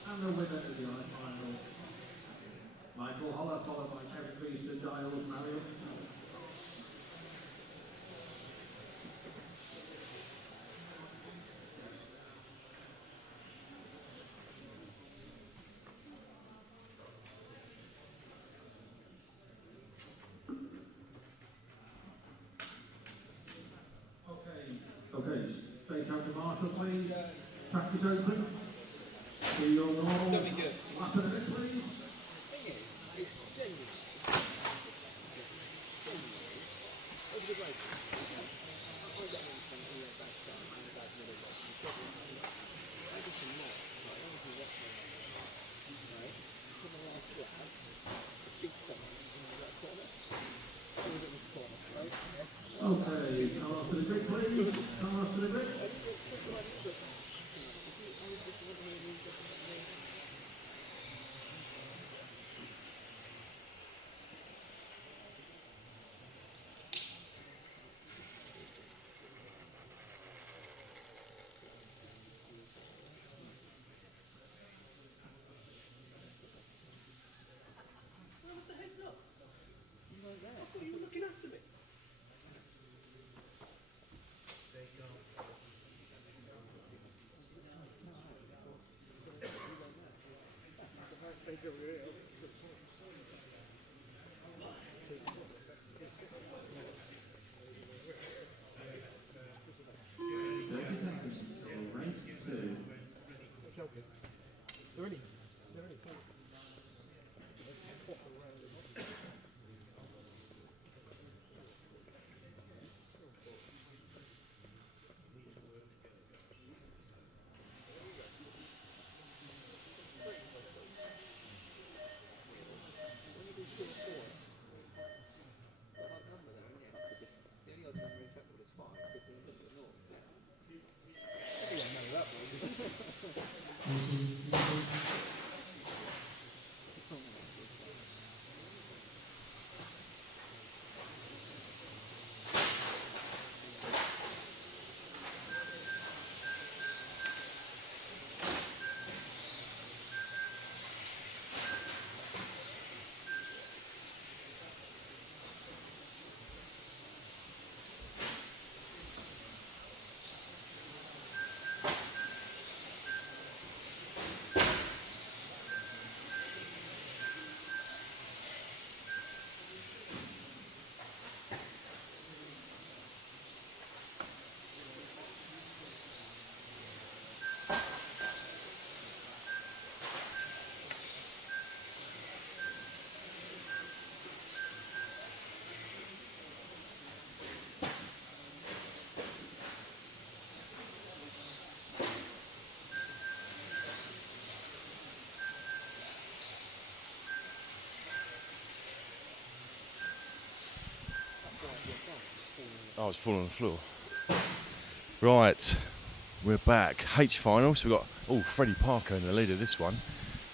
And the winner of the final, Michael Michael Holler, followed by Kevin Reese, Stiles, Mario. Okay, straight out to Marshall, please. Practice open. Do your normal lap of it, please. Okay, come off to the grid, please. Come off to the grid. What the heck, look? I thought you were looking after me. Oh, it's falling on the floor. Right, we're back. H final. So we've got Freddie Parker in the lead of this one,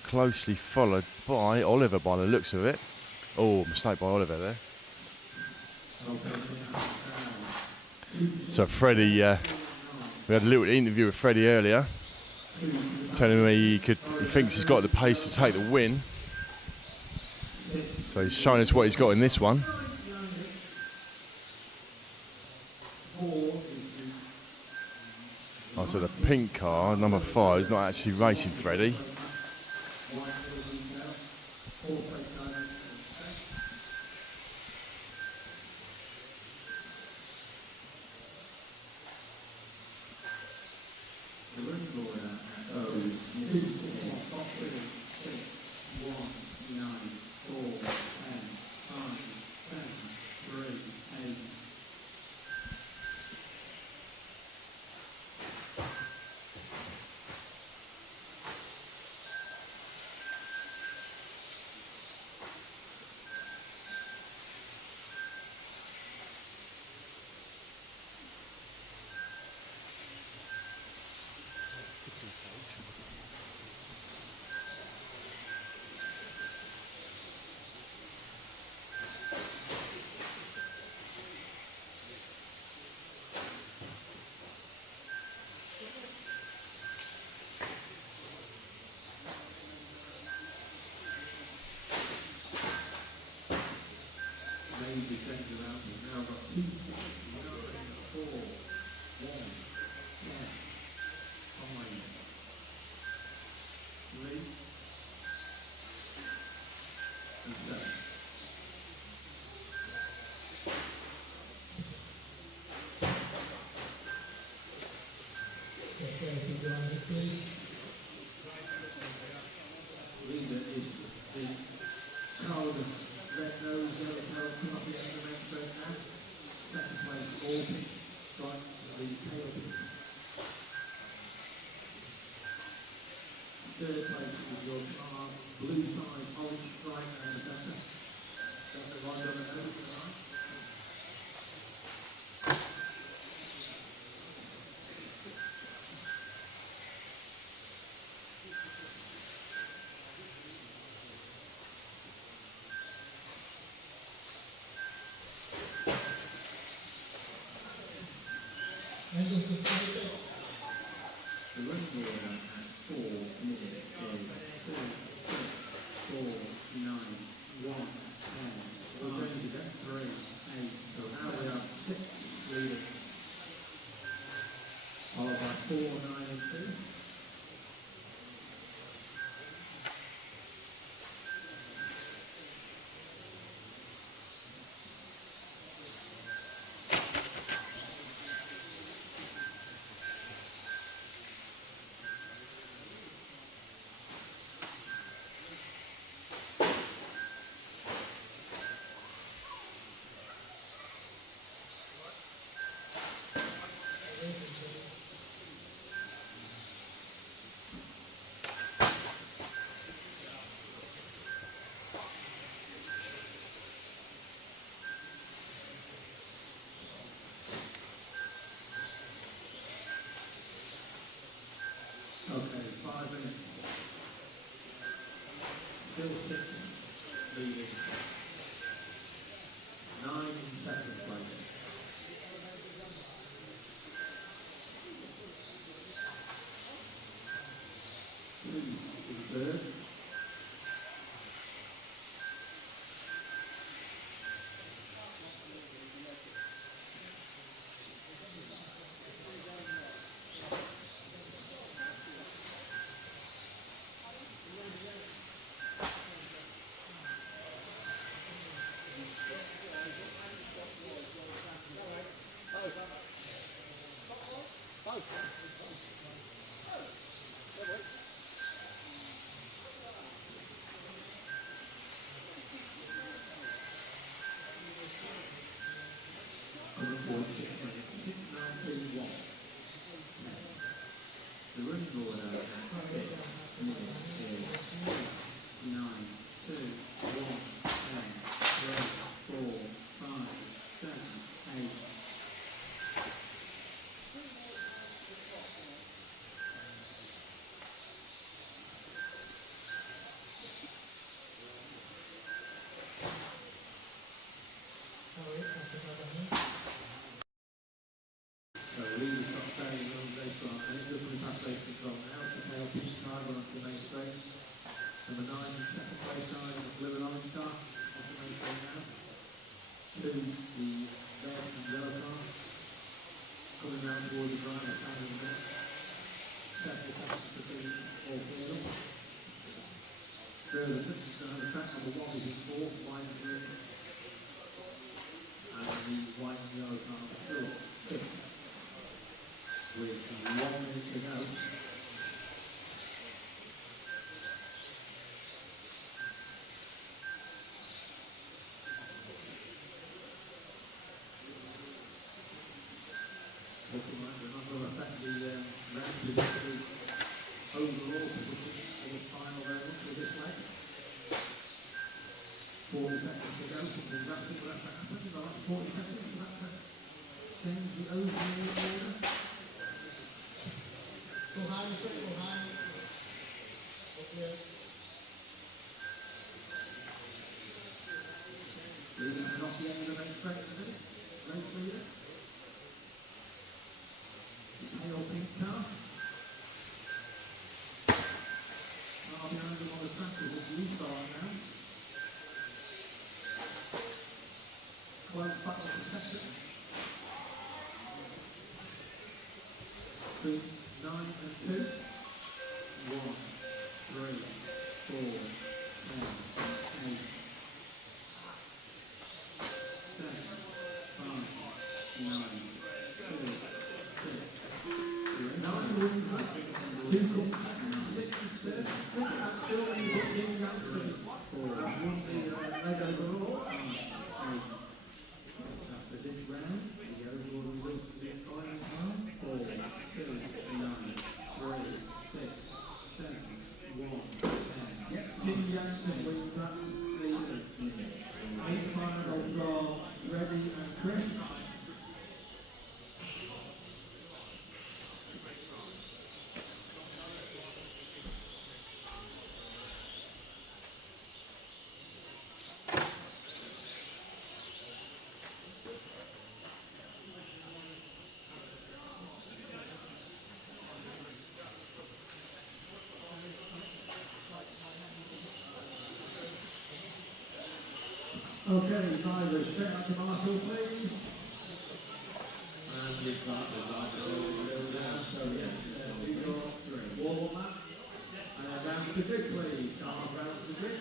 closely followed by Oliver by the looks of it. Oh, mistake by Oliver there. So Freddie, we had a little interview with Freddie earlier, telling me he thinks he's got the pace to take the win. So he's showing us what he's got in this one. Oh, so the pink car, number 5, is not actually racing Freddie. Leader is the Coult, red nose, yellow tail, come up the end of the main straight now. Second place, all pink, right, the tail pink. Third place is your car, blue side, orange stripe and the centre. That's the right on the nose, right? The running order at 4 minutes is 2, 6, 4, 9, 1, 10. We're going to get 3, 8. So now we have 6 leaders. Followed by 4, 9 and 2. Okay, 5 minutes. Still 6 leading. 9 in second place. 2 in third. 2, the red and yellow car, coming round towards the driver, standing in the middle. That's the fastest between all three of them. Further distance down the track, number 1 is in 4th, white and blue. And the white and yellow car still 5th. With 1 minute to go. Looking like they're not going to affect the round position, overall position for this final round for this leg. 40 seconds to go, something drastic will have to happen in the last 40 seconds for that to change the overall order. Go high, go high. Okay. Leading to not the end of the main straight, is it? Race leader. Pale pink car. Far behind them on the track is this restart now. Close battle for second. Between 9 and 2. 1, 3, 4, 10, 8, 7, 5, 9, 2, 6. 9 wins that. Okay, drivers, straight out to Marshall, please. And we've got the driver down, so yes, 2 door 3. Wall lap. And down to the grid, please. Cars round to the grid.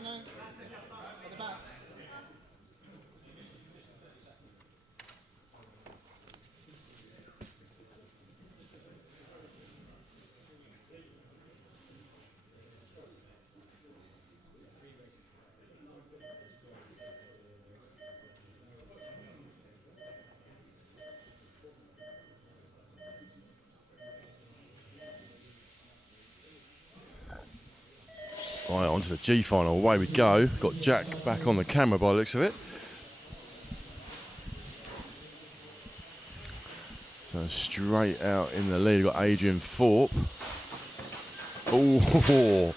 No. At the back. Right, on to the G final. Away we go. Got Jack back on the camera by the looks of it. So straight out in the lead, we've got Adrian Thorpe. Oh,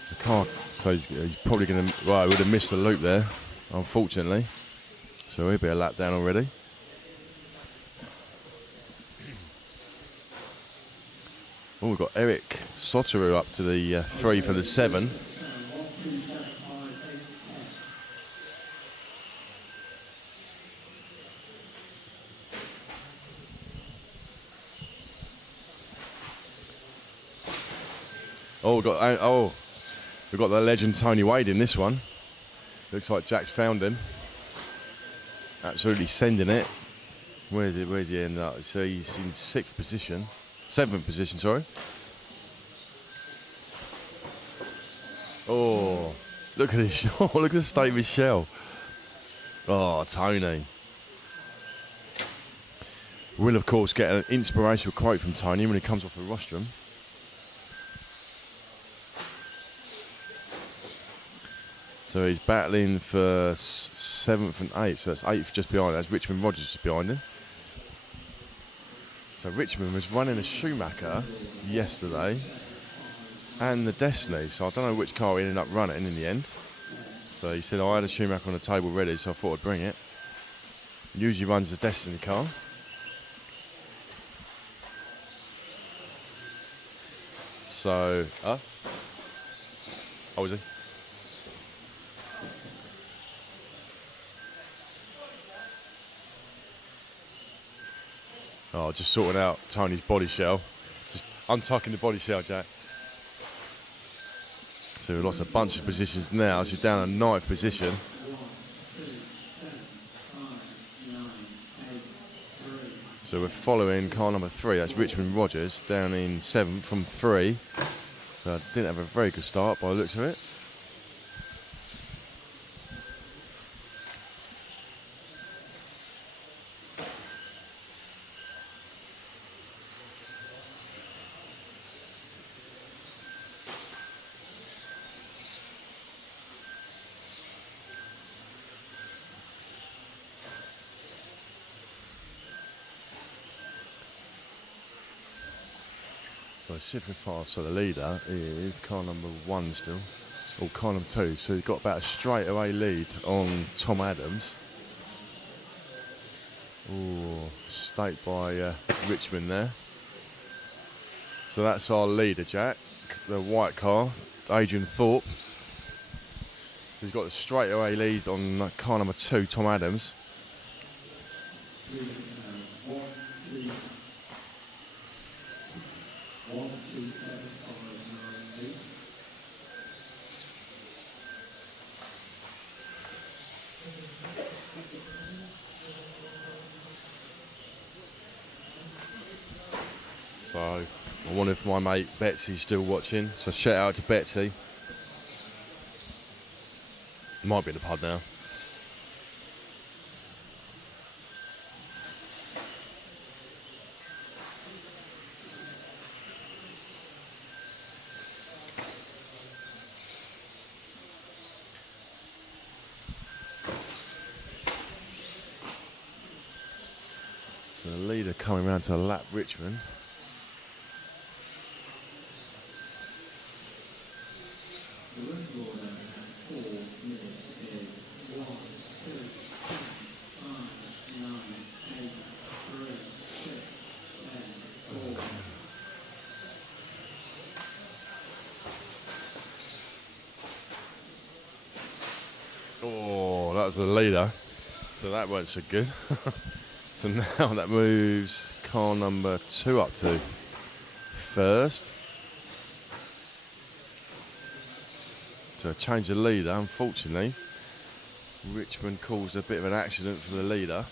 it's a car. So he's probably going to. Well, he would have missed the loop there, unfortunately. So he'll be a lap down already. Oh, we've got Eric Soteru up to the 3 for the 7. Oh, we've got the legend Tony Wade in this one. Looks like Jack's found him. Absolutely sending it. Where's he end up? So he's in 7th position, sorry. Oh, look at his look at the state of his shell. Oh, Tony. We'll of course get an inspirational quote from Tony when he comes off the rostrum. So he's battling for 7th and 8th, so that's 8th just behind. That's Richmond Rogers just behind him. So Richmond was running a Schumacher yesterday and the Destiny, so I don't know which car he ended up running in the end. So he said, I had a Schumacher on the table ready, so I thought I'd bring it. Usually runs the Destiny car. So, oh, is he? Oh, just sorting out Tony's body shell. Just untucking the body shell, Jack. So we've lost a bunch of positions now. She's down in 9th position. So we're following car number 3. That's Richmond Rogers down in 7th from 3. So I didn't have a very good start by the looks of it. So super fast. So the leader is car number 1 still, or car number 2. So he's got about a straightaway lead on Tom Adams. Oh, staked by Richmond there. So that's our leader, Jack. The white car, Adrian Thorpe. So he's got the straightaway lead on car number 2, Tom Adams. So I wonder if my mate Betsy's still watching. So shout out to Betsy. Might be in the pub now. So the leader coming round to lap Richmond. Oh, that was the leader. So that weren't so good. So now that moves car number 2 up to first. To change the leader, unfortunately. Richmond caused a bit of an accident for the leader.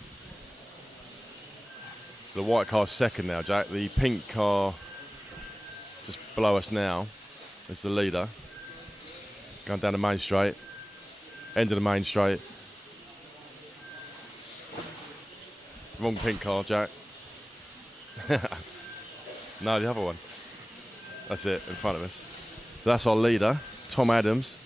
So the white car's second now, Jack. The pink car just below us now is the leader. Going down the main straight. End of the main straight. Wrong pink car, Jack. No, the other one. That's it, in front of us. So that's our leader, Tom Adams.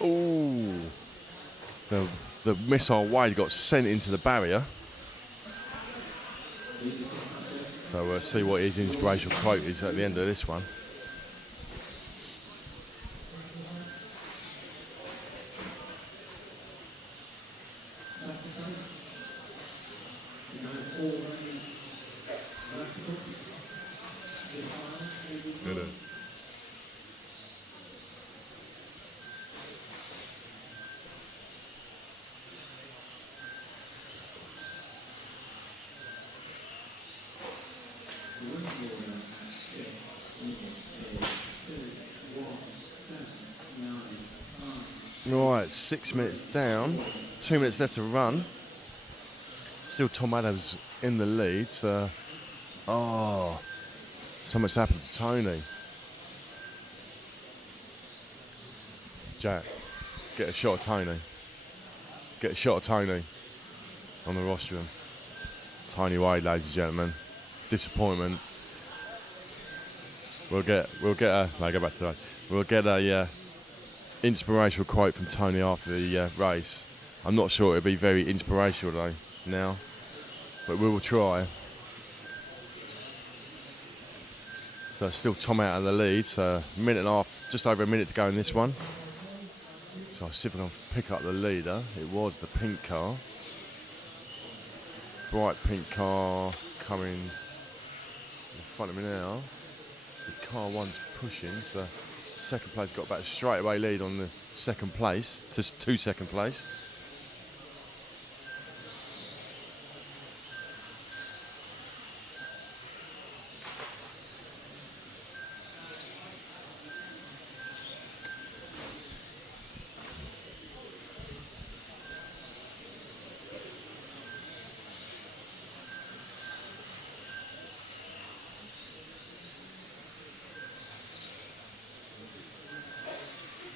Ooh. The missile wide got sent into the barrier. So we'll see what his inspirational quote is at the end of this one. Right, 6 minutes down, 2 minutes left to run. Still Tom Adams in the lead. So, so much happened to Tony. Jack, get a shot of Tony. Get a shot of Tony on the rostrum. Tony Wade, ladies and gentlemen. Disappointment. We'll get a. No, go back to that. We'll get a inspirational quote from Tony after the race. I'm not sure it'll be very inspirational though now, but we will try. So still Tom out of the lead. So a minute and a half, just over a minute to go in this one. So I'll see if I can pick up the leader. It was the pink car. Bright pink car coming in front of me now. So car 1's pushing. So second place got about a straightaway lead on the second place to second place.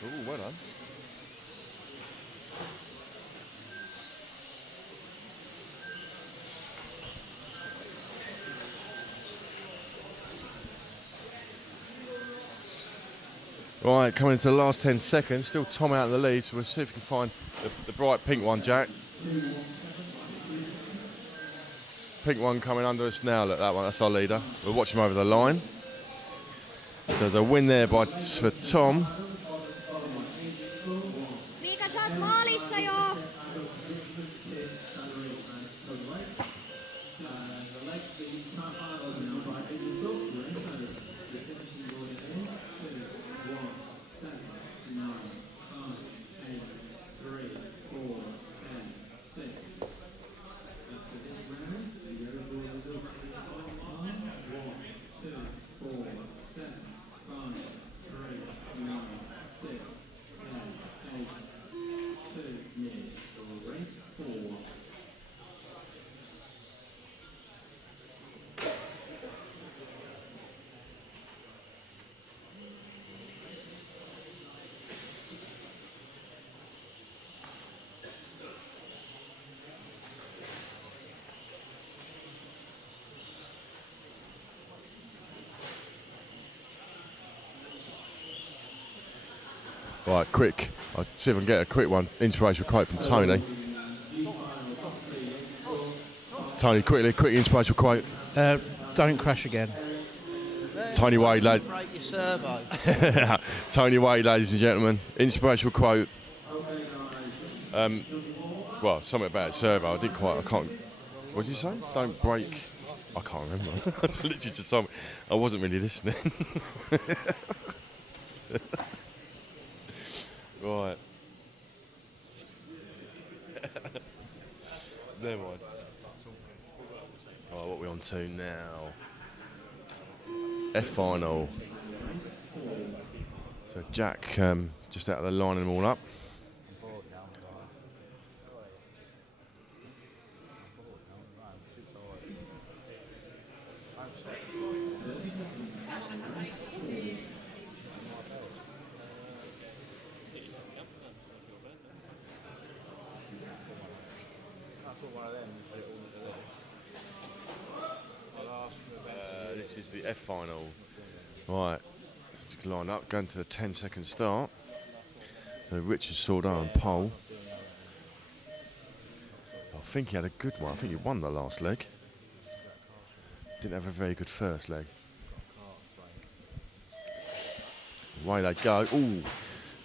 Ooh, well done. Right, coming into the last 10 seconds. Still Tom out in the lead, so we'll see if we can find the bright pink one, Jack. Pink one coming under us now. Look, that one, that's our leader. We'll watch him over the line. So there's a win there for Tom. Right, quick. I'll see if I can get a quick one. Inspirational quote from Tony. Tony, quick inspirational quote. Don't crash again. Tony Wade, lad. Break your servo. Tony Wade, ladies and gentlemen. Inspirational quote. Well, something about servo. I can't. What did you say? Don't break. I can't remember. Literally just told me. I wasn't really listening. Right. Never mind. Oh, what are we on to now? F final. So Jack just out of the line and them all up. This is the F final. Right, so to line up, going to the 10-second start. So Richard Saudin on pole. So I think he had a good one. I think he won the last leg. Didn't have a very good first leg. Away they go. Ooh,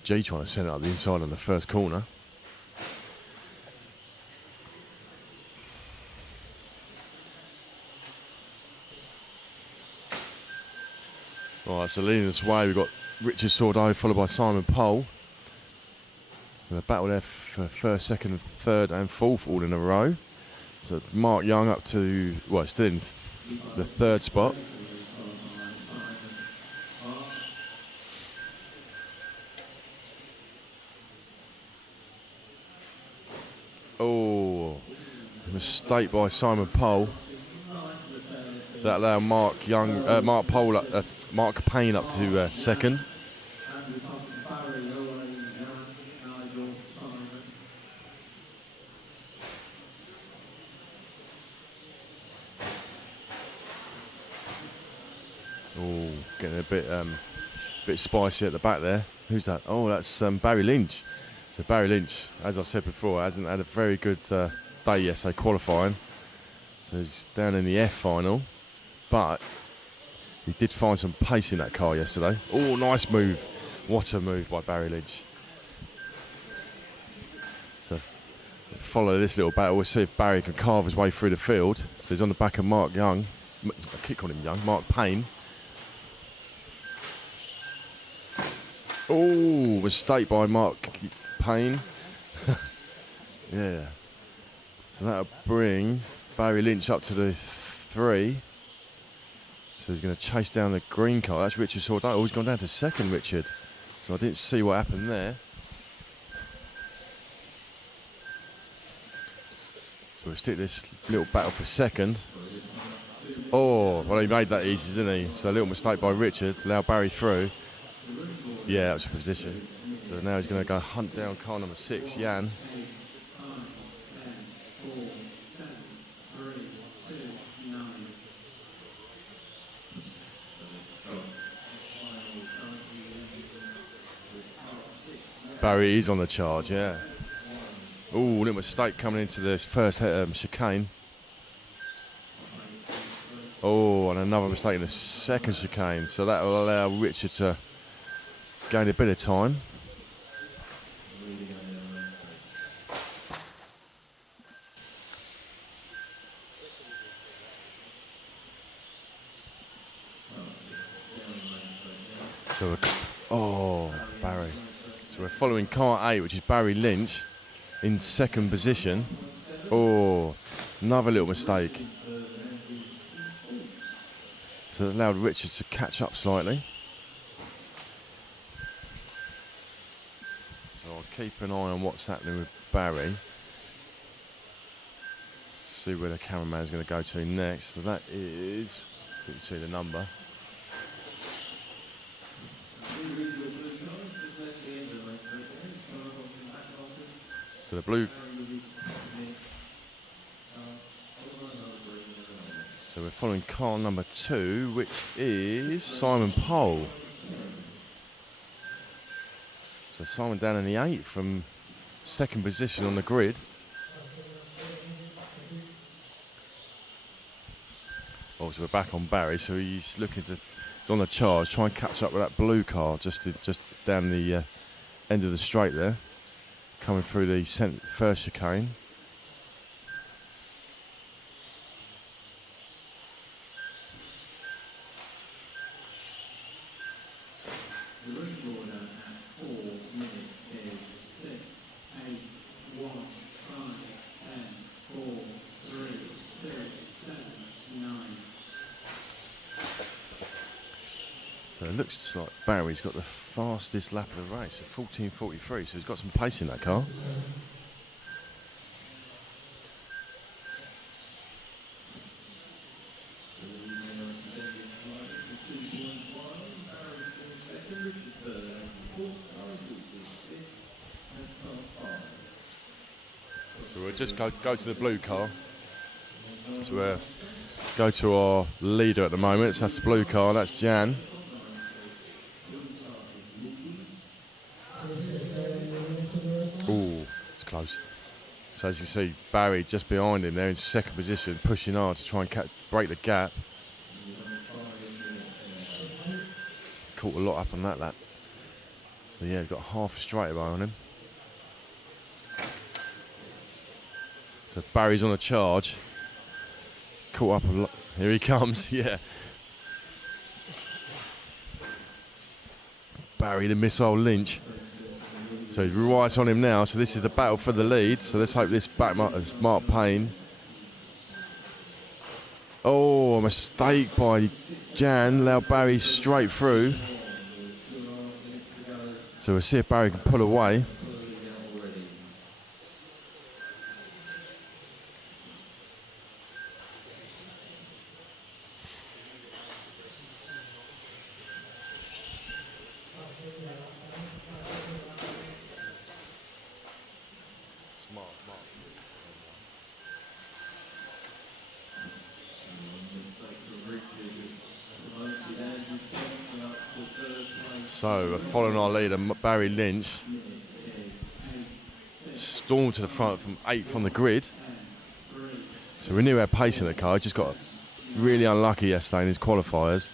G trying to send it up the inside on the first corner. Right, so leading this way, we've got Richard Saudin followed by Simon Pole. So the battle there for first, second, third and fourth all in a row. So Mark Young up to, well, still in the third spot. Oh, mistake by Simon Pole. So that allowed Mark Payne up to second. Oh, getting a bit spicy at the back there. Who's that? Oh, that's Barry Lynch. So Barry Lynch, as I said before, hasn't had a very good day yesterday qualifying. So he's down in the F final, but he did find some pace in that car yesterday. Oh, nice move. What a move by Barry Lynch. So follow this little battle. We'll see if Barry can carve his way through the field. So he's on the back of Mark Young. I keep calling him Young. Mark Payne. Oh, mistake by Mark Payne. Yeah. So that'll bring Barry Lynch up to the 3. So he's going to chase down the green car. That's Richard Saudin. Oh, he's gone down to second, Richard. So I didn't see what happened there. So we'll stick this little battle for second. Oh, well, he made that easy, didn't he? So a little mistake by Richard. Allow Barry through. Yeah, that was a position. So now he's going to go hunt down car number 6, Jan. Barry is on the charge, yeah. Ooh, little mistake coming into this first chicane. Oh, and another mistake in the second chicane. So that will allow Richard to gain a bit of time. So, Barry. So we're following car 8, which is Barry Lynch, in second position. Oh, another little mistake. So it allowed Richard to catch up slightly. So I'll keep an eye on what's happening with Barry. See where the cameraman's going to go to next. So that is, you can see the number. So the blue. So we're following car number 2, which is Simon Pole. So Simon down in the 8th from second position on the grid. Oh, so we're back on Barry. So he's looking to, he's on the charge, try and catch up with that blue car just down the end of the straight there. Coming through the first chicane. The running order at 4 minutes is 6, 8, 1, 5, 10, 4, 3, 2, 7, 9. So it looks like Barry's got the fastest lap of the race, at 14:43, so he's got some pace in that car. So we'll just go to the blue car. So we'll go to our leader at the moment, so that's the blue car, that's Jan. Ooh, it's close. So as you see, Barry just behind him there in second position, pushing hard to try and break the gap. Caught a lot up on that lap. So yeah, he's got half a straightaway on him. So Barry's on a charge. Caught up a lot. Here he comes, yeah. Barry the Missile Lynch. So he's right on him now, so this is the battle for the lead. So let's hope this back is Marc Payne. Oh, a mistake by Jan, allowed Barry straight through. So we'll see if Barry can pull away. So, following our leader, Barry Lynch, stormed to the front from 8th on the grid. So we knew we had pace in the car, just got really unlucky yesterday in his qualifiers.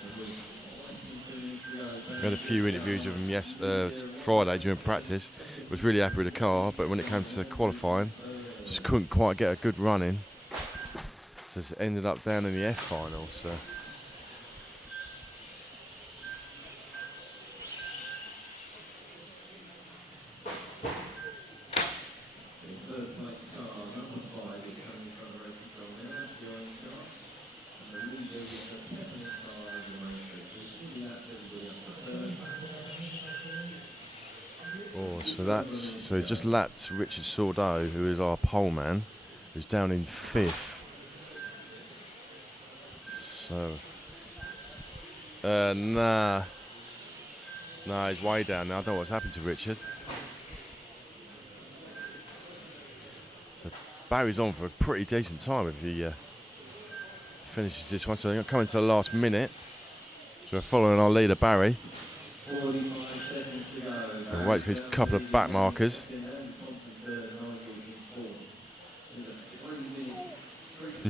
We had a few interviews with him Friday during practice. Was really happy with the car, but when it came to qualifying, just couldn't quite get a good run in. So it ended up down in the F final. So. So he's just lapped Richard Sordeau, who is our pole man, who's down in 5th. So, nah, he's way down now. I don't know what's happened to Richard. So Barry's on for a pretty decent time if he finishes this one. So they're coming to the last minute. So we're following our leader Barry. 45 seconds to go. So We'll wait for his couple of back markers.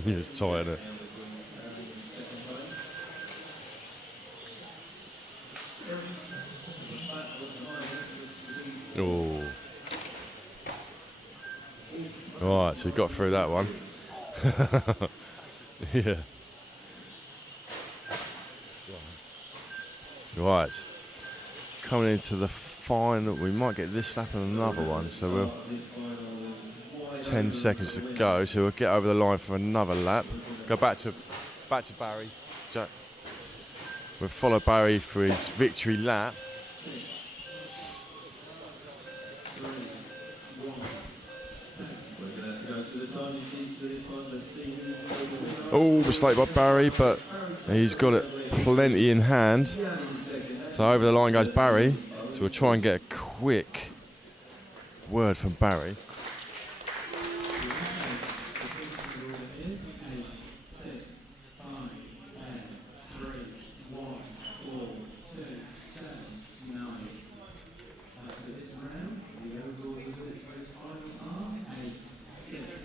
He's tired. Oh. Alright, so we got through that one. Yeah. Right. Coming into the final, we might get this lap and another one, so we'll 10 seconds to go, so we'll get over the line for another lap. Go back to Barry. We'll follow Barry for his victory lap. Oh, mistake by Barry, but he's got it plenty in hand. So over the line goes Barry. So we'll try and get a quick word from Barry.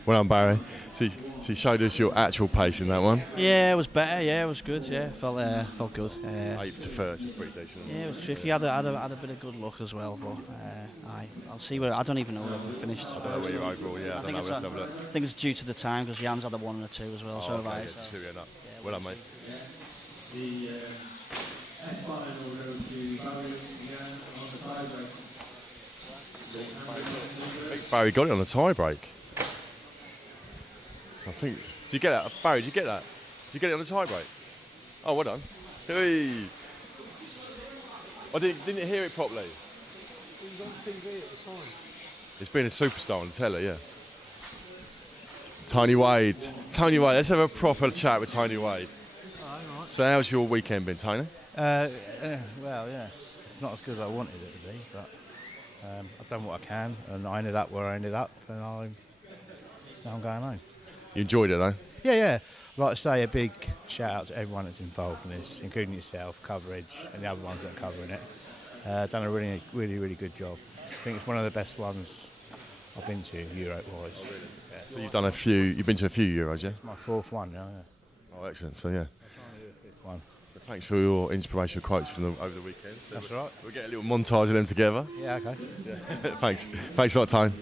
Well done, Barry. So you showed us your actual pace in that one. Yeah, it was better. Yeah, it was good. Yeah, felt good. 8th to 1st is pretty decent. Yeah, it was tricky. Had a bit of good luck as well, but I'll see where. I don't even know where we finished. I don't know where you're overall. Yeah, I don't know. Let's have a look. I think it's due to the time because Jan's had a 1 and a 2 as well. Oh, okay, so we end up. Well done, mate. The S final goes to Barry again on the tie break. I think Barry got it on the tie break. I think. Did you get that? Barry, did you get that? Did you get it on the tie break? Oh, well done. Hey. I didn't hear it properly. He was on TV at the time. He's been a superstar on the telly, yeah. Tony Wade. Let's have a proper chat with Tony Wade. Oh, right. So how's your weekend been, Tony? Well, yeah. Not as good as I wanted it to be, but I've done what I can, and I ended up where I ended up, and now I'm going home. You enjoyed it, though? Yeah. I'd like to say a big shout out to everyone that's involved in this, including yourself, coverage, and the other ones that are covering it. Done a really, really, really good job. I think it's one of the best ones I've been to, Europe-wise. Oh, really? Yeah. So you've been to a few Euros, yeah? It's my 4th one, yeah. Oh, excellent. So, yeah. I'm trying to do a 5th one. So thanks for your inspirational quotes from over the weekend. So that's right. We'll get a little montage of them together. Yeah, okay. Yeah. Thanks a lot, Tony.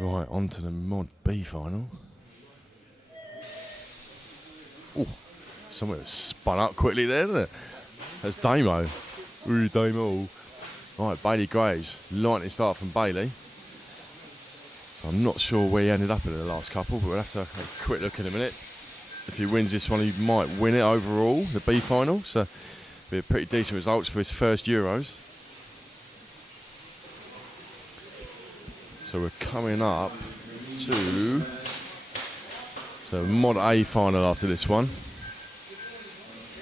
Right, on to the Mod B final. Oh, someone spun up quickly there, didn't it? That's Damo. Ooh, Damo. Right, Bailey Graves. Lightning start from Bailey. So I'm not sure where he ended up in the last couple, but we'll have to have a quick look in a minute. If he wins this one, he might win it overall, the B final. So be a pretty decent results for his first Euros. So we're coming up to Mod A final after this one.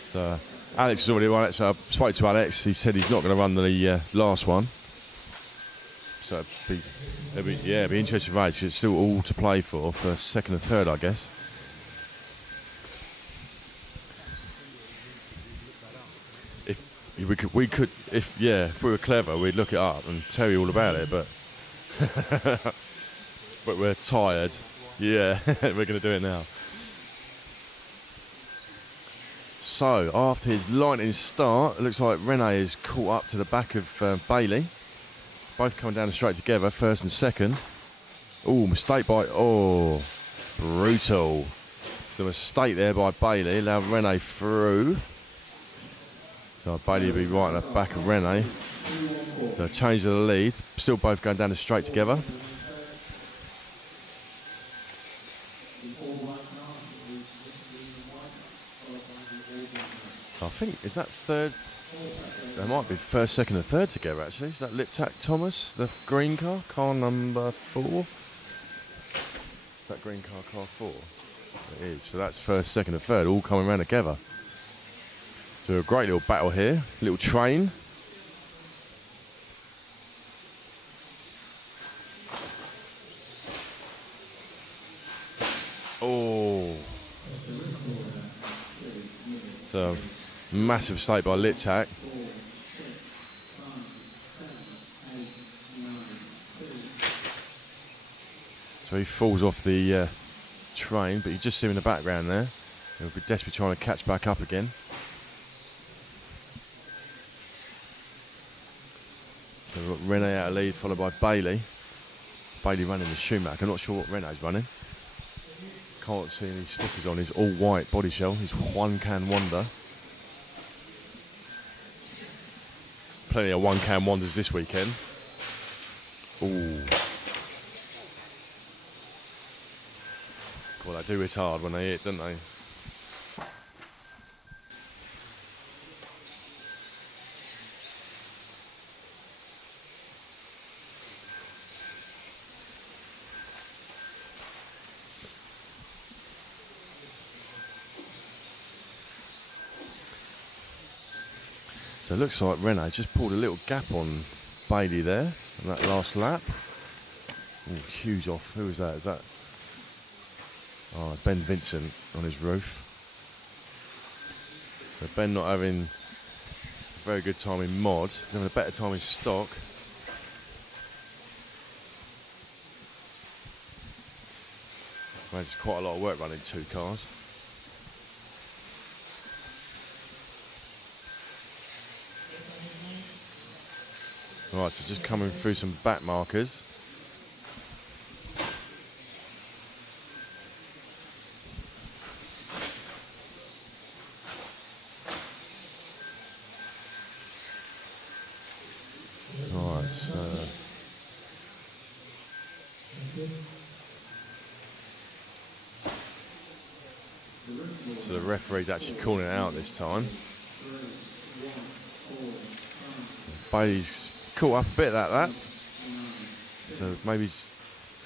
So Alex has already won it, so I spoke to Alex. He said he's not going to run the last one. So it'll be interesting race. It's still all to play for 2nd and 3rd, I guess. If we were clever, we'd look it up and tell you all about it, but but we're tired. Yeah, we're going to do it now. So after his lightning start, it looks like Rene is caught up to the back of Bailey. Both coming down the straight together, 1st and 2nd. Oh, mistake by brutal. So a mistake there by Bailey, allowed Rene through. So Bailey will be right at the back of Rene. So change of the lead. Still both going down the straight together. So I think, is that 3rd? There might be 1st, 2nd and 3rd together actually. Is that Liptak Thomas, the green car number 4? Is that green car 4? It is. So that's first, second and third all coming around together. So a great little battle here. Little train. Oh. So massive mistake by Litzak. So he falls off the train, but you just see him in the background there. He'll be desperately trying to catch back up again. So we've got Rene out of lead, followed by Bailey. Bailey running the Schumacher. I'm not sure what Rene's running. Can't see any stickers on his all white body shell. His one can wonder. Plenty of one can wonders this weekend. Ooh. Well, they do it hard when they hit, don't they? So it looks like Rene just pulled a little gap on Bailey there on that last lap. Ooh, huge off. Who was that? Is that? Oh, it's Ben Vincent on his roof. So Ben not having a very good time in mod. He's having a better time in stock. Well, it's quite a lot of work running two cars. Right, so just coming through some back markers. Right, so the referee's actually calling it out this time. Bailey's caught up a bit at that. So maybe he's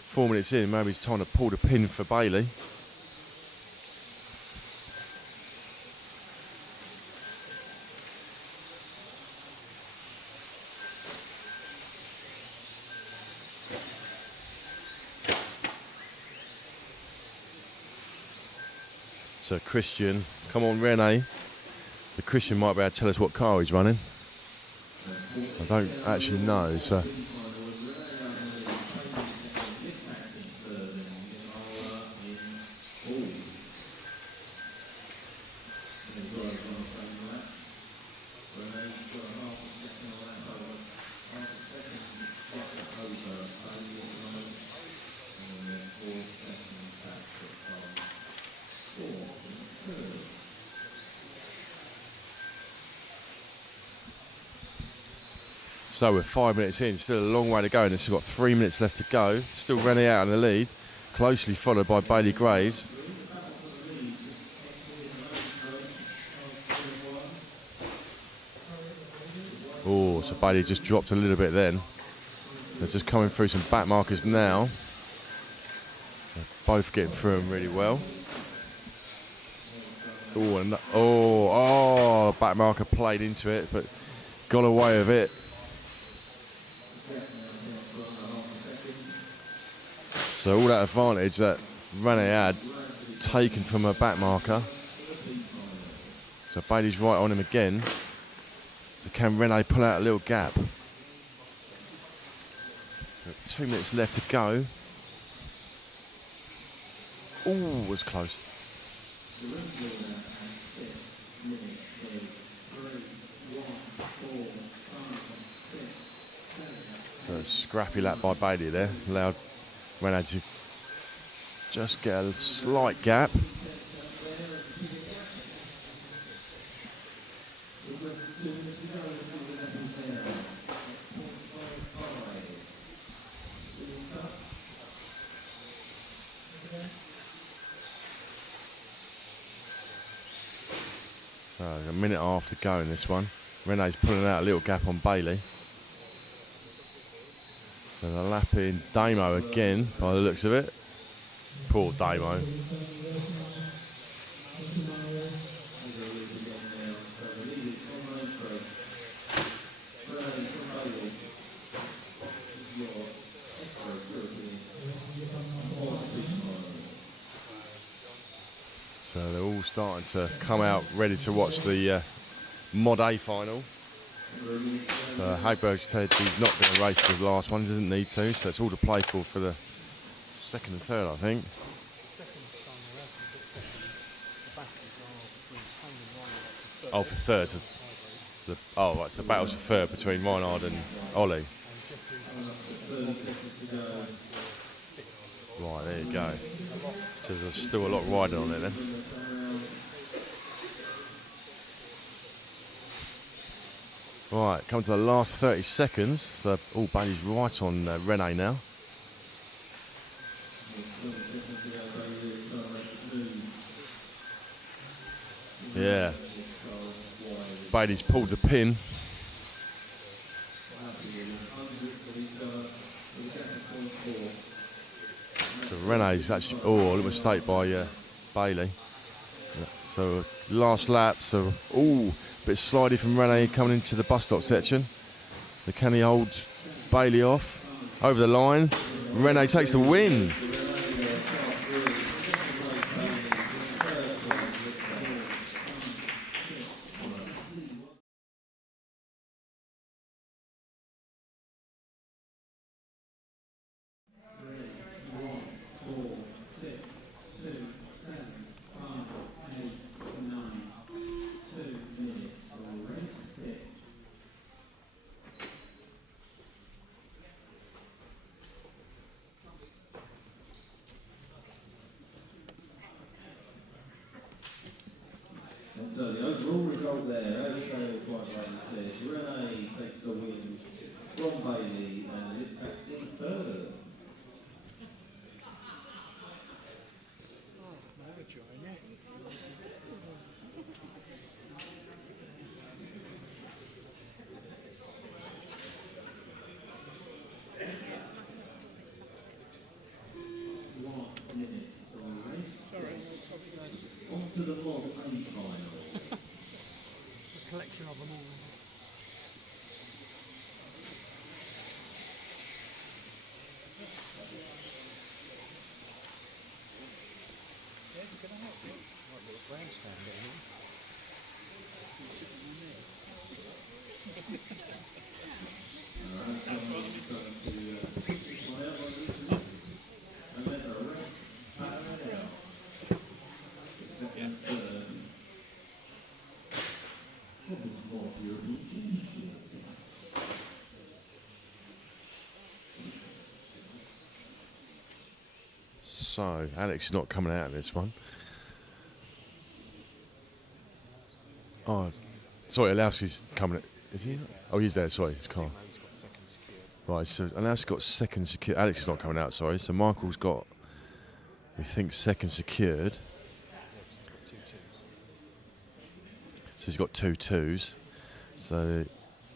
4 minutes in, maybe he's trying to pull the pin for Bailey. So Christian, come on Rene. So Christian might be able to tell us what car he's running. I don't actually know, so. So we're 5 minutes in, still a long way to go, and it's got 3 minutes left to go. Still Rene out in the lead, closely followed by Bailey Graves. Oh, so Bailey just dropped a little bit then. So just coming through some back markers now. They're both getting through them really well. Oh, and back marker played into it, but got away with it. So all that advantage that Rene had taken from her back marker. So Bailey's right on him again. So can Rene pull out a little gap? 2 minutes left to go. Ooh, was close. So a scrappy lap by Bailey there. Allowed Rene to just get a slight gap. So a minute and a half to go in this one. Rene's pulling out a little gap on Bailey. So the lap in Damo again, by the looks of it. Poor Damo. So they're all starting to come out ready to watch the Mod A final. So Hagberg's said he's not going to race to the last one, he doesn't need to, so it's all to play for the second and third, I think. Oh, for third. So right, so the battle's for third between Rheinard and Ollie. Right, there you go. So there's still a lot riding on it then. Right, come to the last 30 seconds. So Bailey's right on Rene now. Yeah. Bailey's pulled the pin. So Rene's actually, a little mistake by Bailey. So last lap, so bit slidey from Rene coming into the bus stop section. So can he hold Bailey off? Over the line. Rene takes the win. So the overall result there, as Dale quite rightly said, Rene takes the win from Bailey and it's back in third. On to the Mod A final. A collection of them all. So Alex is not coming out of this one. Oh, sorry, Orlowski's coming. Is he? Oh, he's there. Sorry, his car. Right, so Orlowski's got second secured. Alex is not coming out. Sorry. So Michael's got, we think, second secured. So he's got 2 2s. So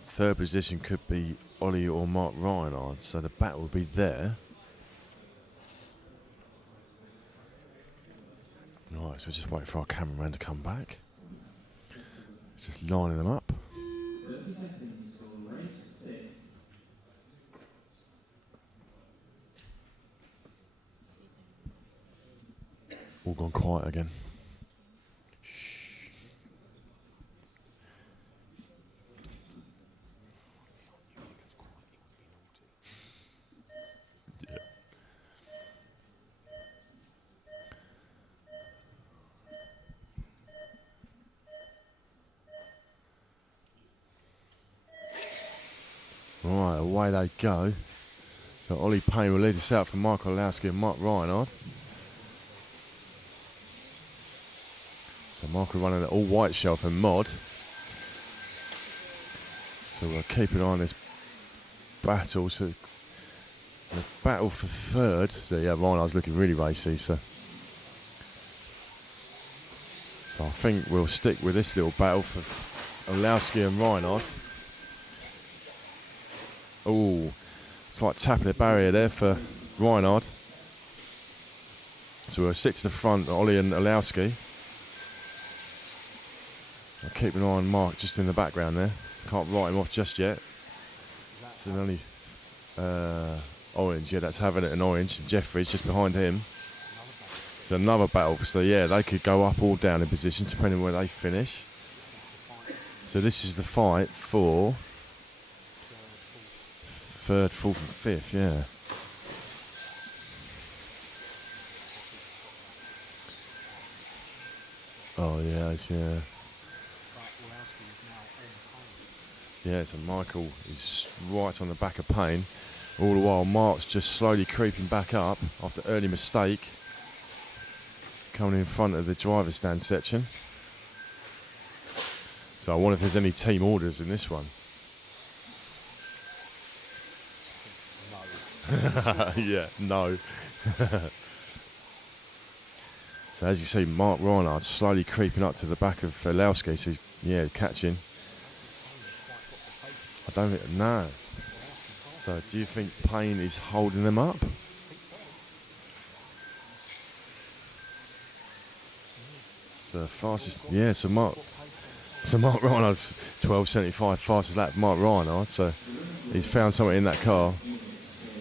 third position could be Ollie or Marc Rheinard. So the battle will be there. Right, so we're just waiting for our cameraman to come back. Just lining them up. All gone quiet again. Shh. Yeah. Right, away they go. So Ollie Payne will lead us out from Michal Orlowski and Marc Rheinard. So Michael running an all-white shelf and mod. So we'll keep an eye on this battle. So the battle for third. So yeah, Rheinard's looking really racy. So I think we'll stick with this little battle for Orlowski and Rheinard. Oh, it's like tapping the barrier there for Rheinard. So we'll sit to the front, Ollie and Orlowski. I'll keep an eye on Mark just in the background there. Can't write him off just yet. It's an only orange, yeah, that's Havranek and orange. And Jefferies just behind him. It's another battle, so yeah, they could go up or down in position depending where they finish. So this is the fight for third, fourth and fifth, yeah. Oh yeah, yeah. Yeah, so Michael is right on the back of Payne. All the while Mark's just slowly creeping back up after early mistake. Coming in front of the driver's stand section. So I wonder if there's any team orders in this one. No. Yeah, no. So as you see, Marc Rheinard slowly creeping up to the back of Orlowski. So he's, yeah, catching. I don't think, no. So do you think Payne is holding them up? So fastest, yeah, so Marc Rheinard's 12.75 fastest lap, Marc Rheinard. So he's found something in that car.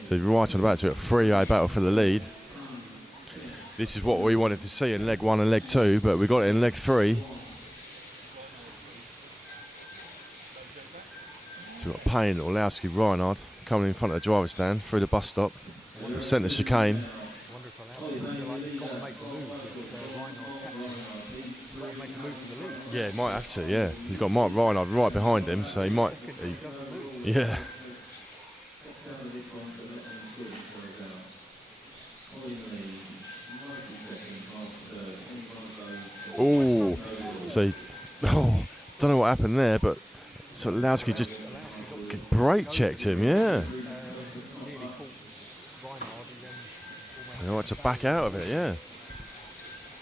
So he's right on the back to a three-way battle for the lead. This is what we wanted to see in leg 1 and leg 2, but we got it in leg 3. So we've got Payne, Orlowski, Rheinard coming in front of the driver's stand through the bus stop. Centre chicane. Yeah, he might have to, yeah. He's got Marc Rheinard right behind him, so he might... yeah. Oh, so don't know what happened there, but so Orlowski just brake checked him, yeah. He had to back out of it, yeah.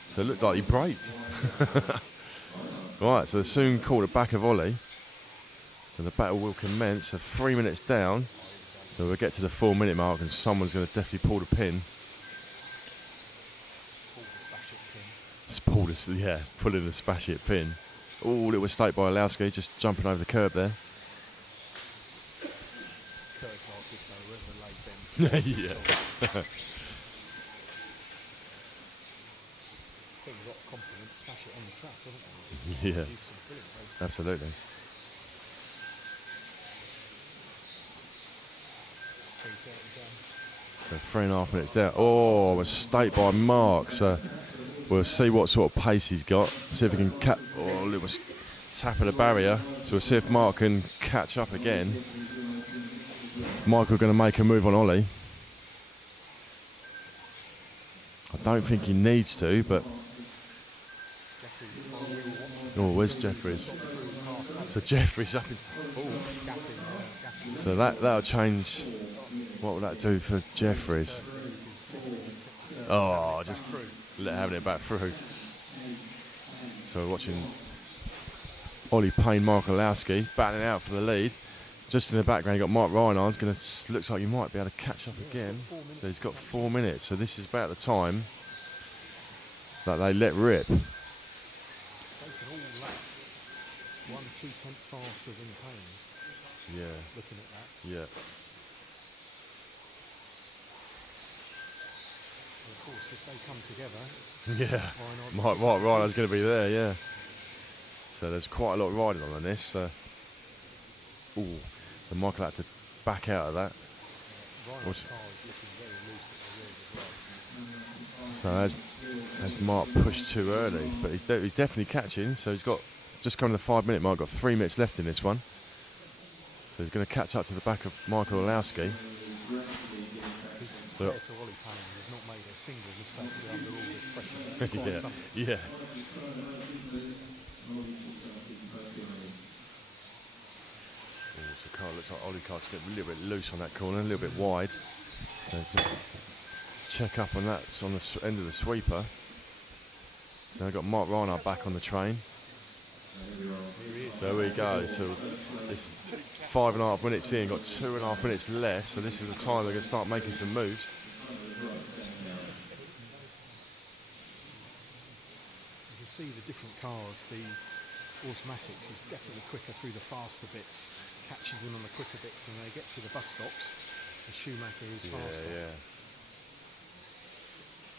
So it looked like he braked. Right, so they soon caught the back of Ollie. So the battle will commence. So 3 minutes down. So we'll get to the 4 minute mark and someone's going to definitely pull the pin. Yeah, pulling the spashit pin. Oh, little mistake by Orlowski, just jumping over the curb there. Yeah. Yeah, absolutely. So 3.5 minutes down. Oh, mistake by Mark. So we'll see what sort of pace he's got. See if he can cut. Oh, a little tap of the barrier. So we'll see if Mark can catch up again. Is Michael going to make a move on Ollie? I don't think he needs to, but. Oh, where's Jefferies? So Jefferies up in fourth. So that'll change. What will that do for Jefferies? Oh, just having it back through. So we're watching Ollie Payne, Mark Orlowski battling out for the lead. Just in the background, you've got Marc Rheinard. Looks like you might be able to catch up again. So he's got 4 minutes. So this is about the time that they let rip. 1-2 tenths faster than Payne. Yeah. Looking at that. Yeah. Of course, if they come together. Yeah. Marc Rheinard's going to be there, yeah. So there's quite a lot riding on this. So Michael had to back out of that. So as Mark pushed too early, but he's definitely catching. So he's got just coming to the 5 minute mark. Got 3 minutes left in this one. So he's going to catch up to the back of Michal Orlowski. So Ollie Payne has not made a single mistake under all this pressure. Yeah. So car looks like Ollie car's getting a little bit loose on that corner, a little bit wide. So check up on that. It's on the end of the sweeper. So I've got Marc Rheinard back on the train. So here we go. So this 5.5 minutes in, got 2.5 minutes left. So this is the time they're going to start making some moves. see the different cars. The automatics is definitely quicker through the faster bits, catches them on the quicker bits, and they get to the bus stops. The Schumacher is faster. Yeah.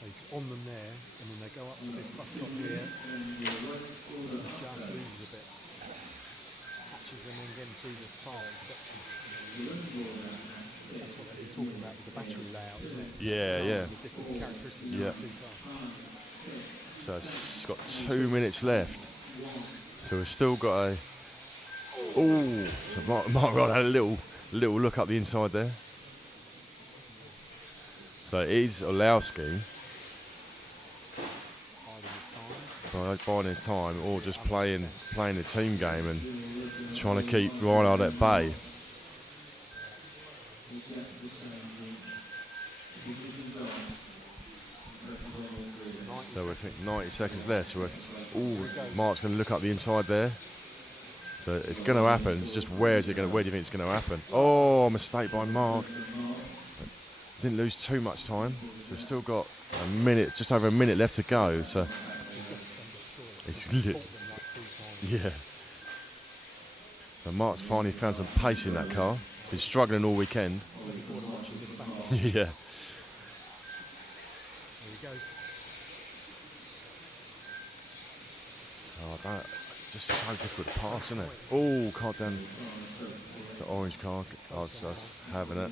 He's on them there, and then they go up to this bus stop here. Just loses a bit. Catches them and again through the fast section. That's what they've been talking about with the battery layout, isn't it? Yeah. The different characteristics Yeah. of the two cars. So it's got 2 minutes left. So we've still got a. Oh, so Marc Rheinard had a little look up the inside there. So it is Orlowski biding his time, or just playing the team game and trying to keep Rheinard at bay. So I think 90 seconds left. So Mark's going to look up the inside there. So it's going to happen. It's just where do you think it's going to happen? Oh, mistake by Marc. Didn't lose too much time. So still got a minute, just over a minute left to go. So it's yeah. So Marc's finally found some pace in that car. Been struggling all weekend. Yeah. Oh, just so difficult to pass, isn't it? Oh, God damn. The orange car, I was having it.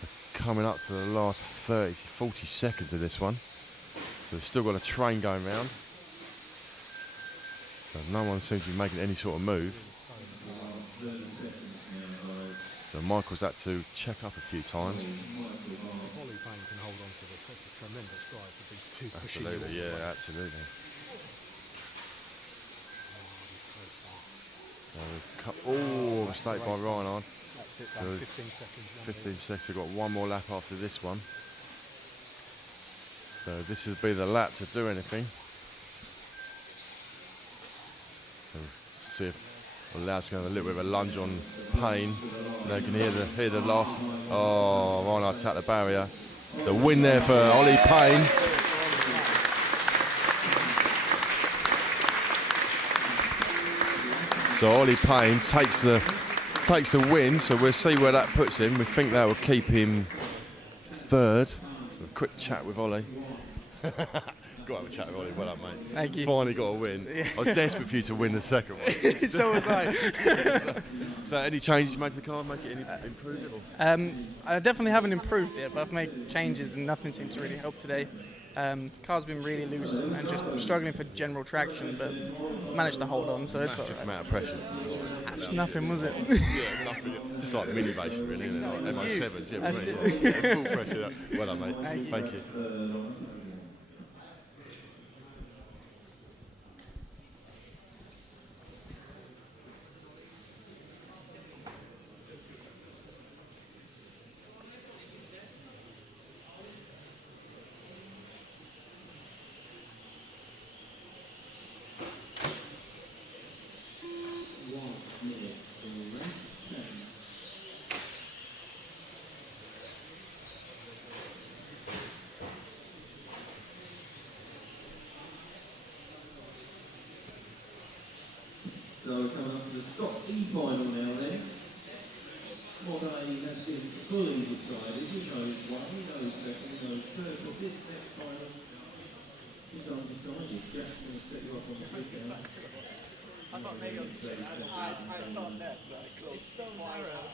So coming up to the last 30, 40 seconds of this one. So we've still got a train going round. So no one seems to be making any sort of move. So Michael's had to check up a few times. Ollie Payne can hold on to this. That's a tremendous drive for these two. Absolutely, yeah, absolutely. So, mistake by Rheinard. That's it, so 15 seconds. 15 seconds, we've got one more lap after this one. So this will be the lap to do anything. So see if Orlowski can have a little bit of a lunge on Payne. They can hear the last. Oh, Rheinard tapped the barrier. So win there for Ollie Payne. So Ollie Payne takes the win. So we'll see where that puts him. We think that will keep him third. So a quick chat with Ollie. Go have a chat with Ollie. Well done, mate. Thank you. Finally got a win. Yeah. I was desperate for you to win the second one. So was I. So any changes you made to the car, make it improve it? Or? I definitely haven't improved it, but I've made changes and nothing seemed to really help today. Car's been really loose and just struggling for general traction, but managed to hold on, so it's all right. Amount of pressure. That's nothing, was it? Yeah, nothing. Just like mini racing, really, isn't it? Like MO7s, yeah, That's really, it. yeah. Full pressure. Well done, mate. Thank you. So coming up to the Scott E final now then. Modern A has been fully decided. He knows one, he knows second, he knows third. But this next final is undecided. Jack's going to set you up on the weekend. I thought maybe I saw that, so I closed so narrow.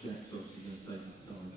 Jack's obviously going to take his time.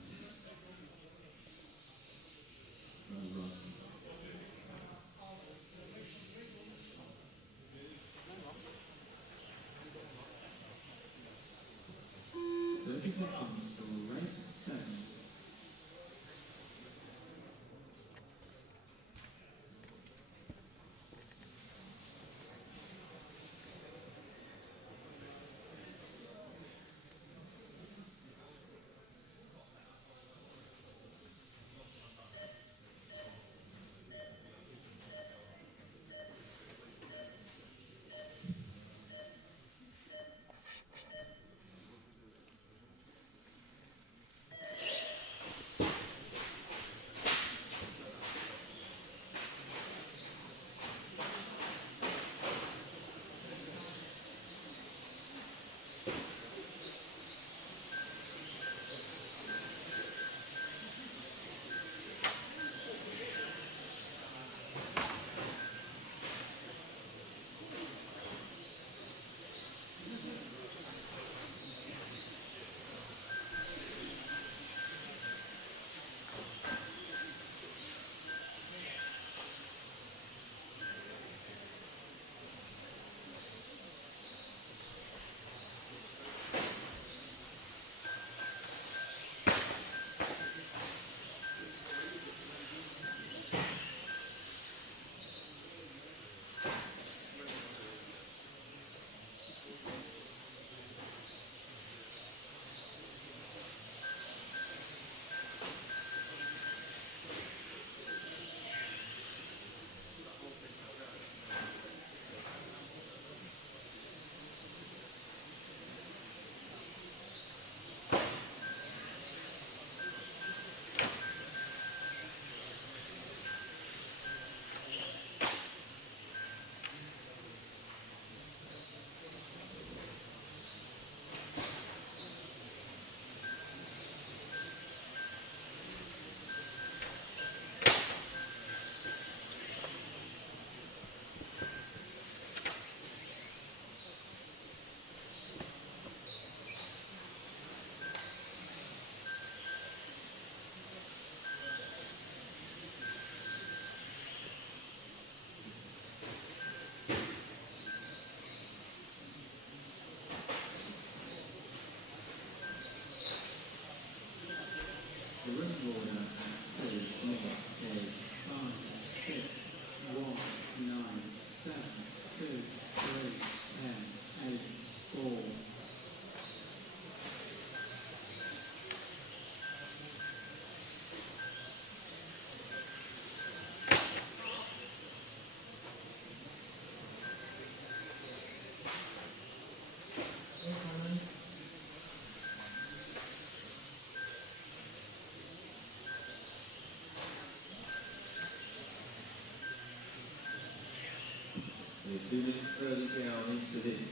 We're 2 minutes 30 down into this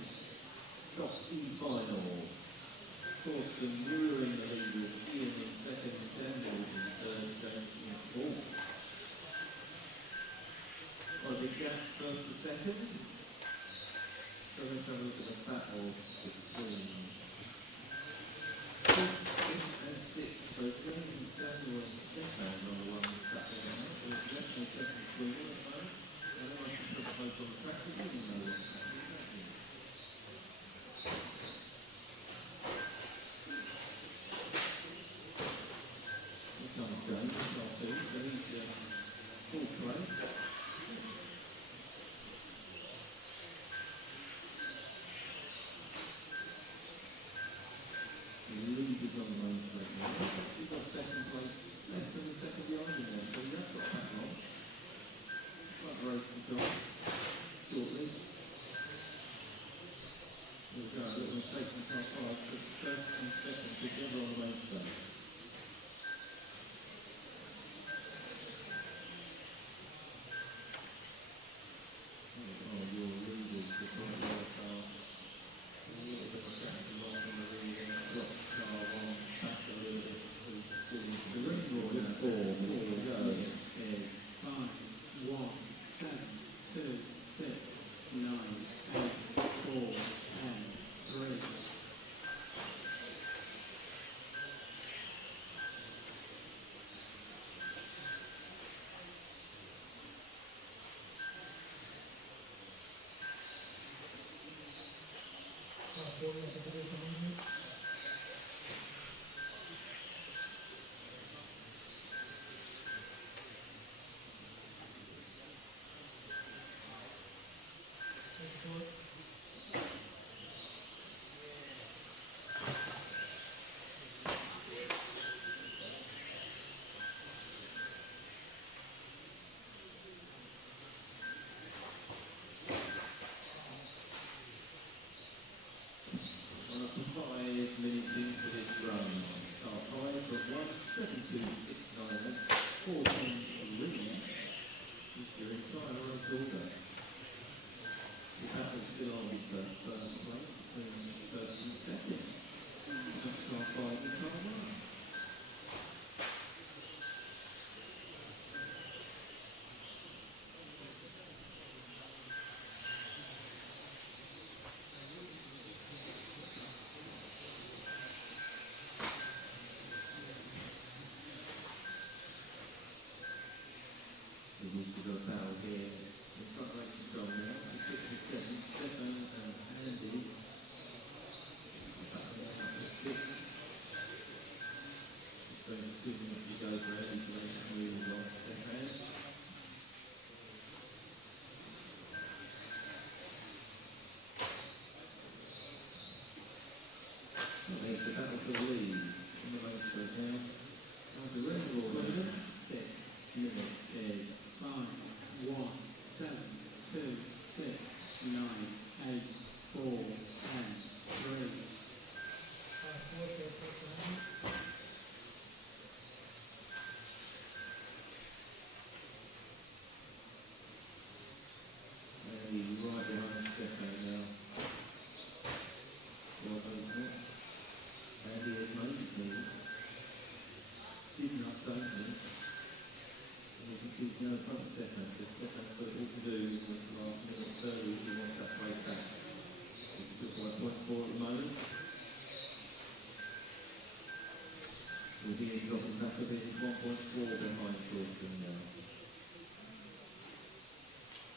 top E final. Thorsten Muir in the lead with Ian in second, Samuel in third, James in fourth. Quite a big gap first to second. So let's have a look at the battle between 5th and 6th. So James, Samuel and Stefan are the ones battling out. There's definitely second between them at the moment. And then I can put the place on the track again, you know what's happening. Here comes James, I'll see. So he's full play. Leaders on the main straight now. He's got second place, less than the second behind him now, so he has got that long. Might race the top shortly. We'll go a little mistake in car 5, but first and second together on the main straight. Oh, your leaders, the front row car. A little bit of gap along on the rear, drop car on, back a little bit to the ring roar in 4, here we go. Is 5, 1, 7, 2, 6, 9, 8, 4, and 3. Well, 5 minutes into this run, car 5 from 1:72.69, 14 really. Mr. Inside or October. The battle's still on for first place between first and second. That's car 5 and car 1. We've got a battle here. The front race control now. 6 and 7, Stefan and Andy. Battling up to 6. So good enough to go for Andy to make the move on Stefan. So there's the battle for the lead. In the race goes now. Now the ring roar. 6 minutes is 5, 1, 7, 2, 6, 9, 8, 4, and 3. Andy right behind Stefan now. Well done, Andy has noticed me. Didn't update me. You can see no front Stefan, because Stefan's got it all to do with the last minute 30 if he wants that race back. He's still by 0.4 at the moment. Will he dropping back a bit? He's 1.4 behind Thorsten now.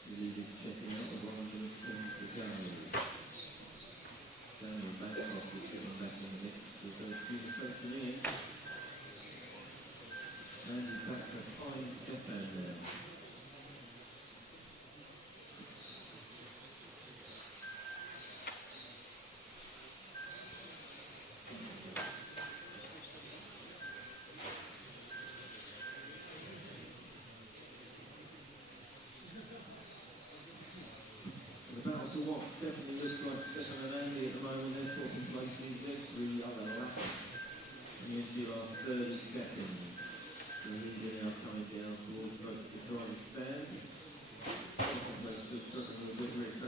The leader's checking out the 1 minute 10 to go. Daniel Bancroft is getting back in the mix with those few mistakes in here. And he's back to behind Stefan there. The battle to watch definitely looks like Stefan and Andy at the moment. They're talking places every other lap. And you see our 30 seconds. So he's now coming down towards the driver's stand. So still struggling with it.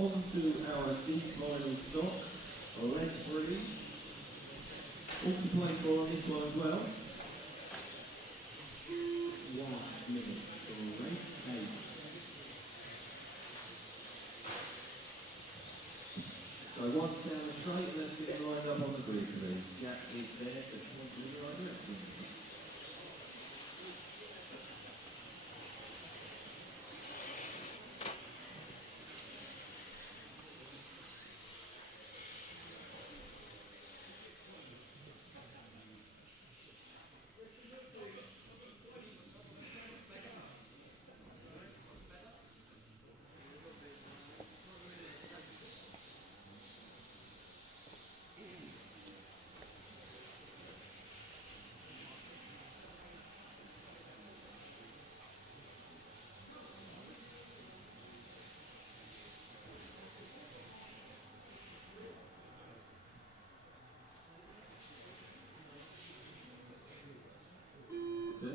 On to our deep final stock, leg 3. All to play for on this one as well. 1 minute for race 8. So once down the straight, let's get lined up on the grid, please. Jack is there to point in the right direction.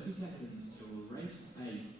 Seconds till race 8.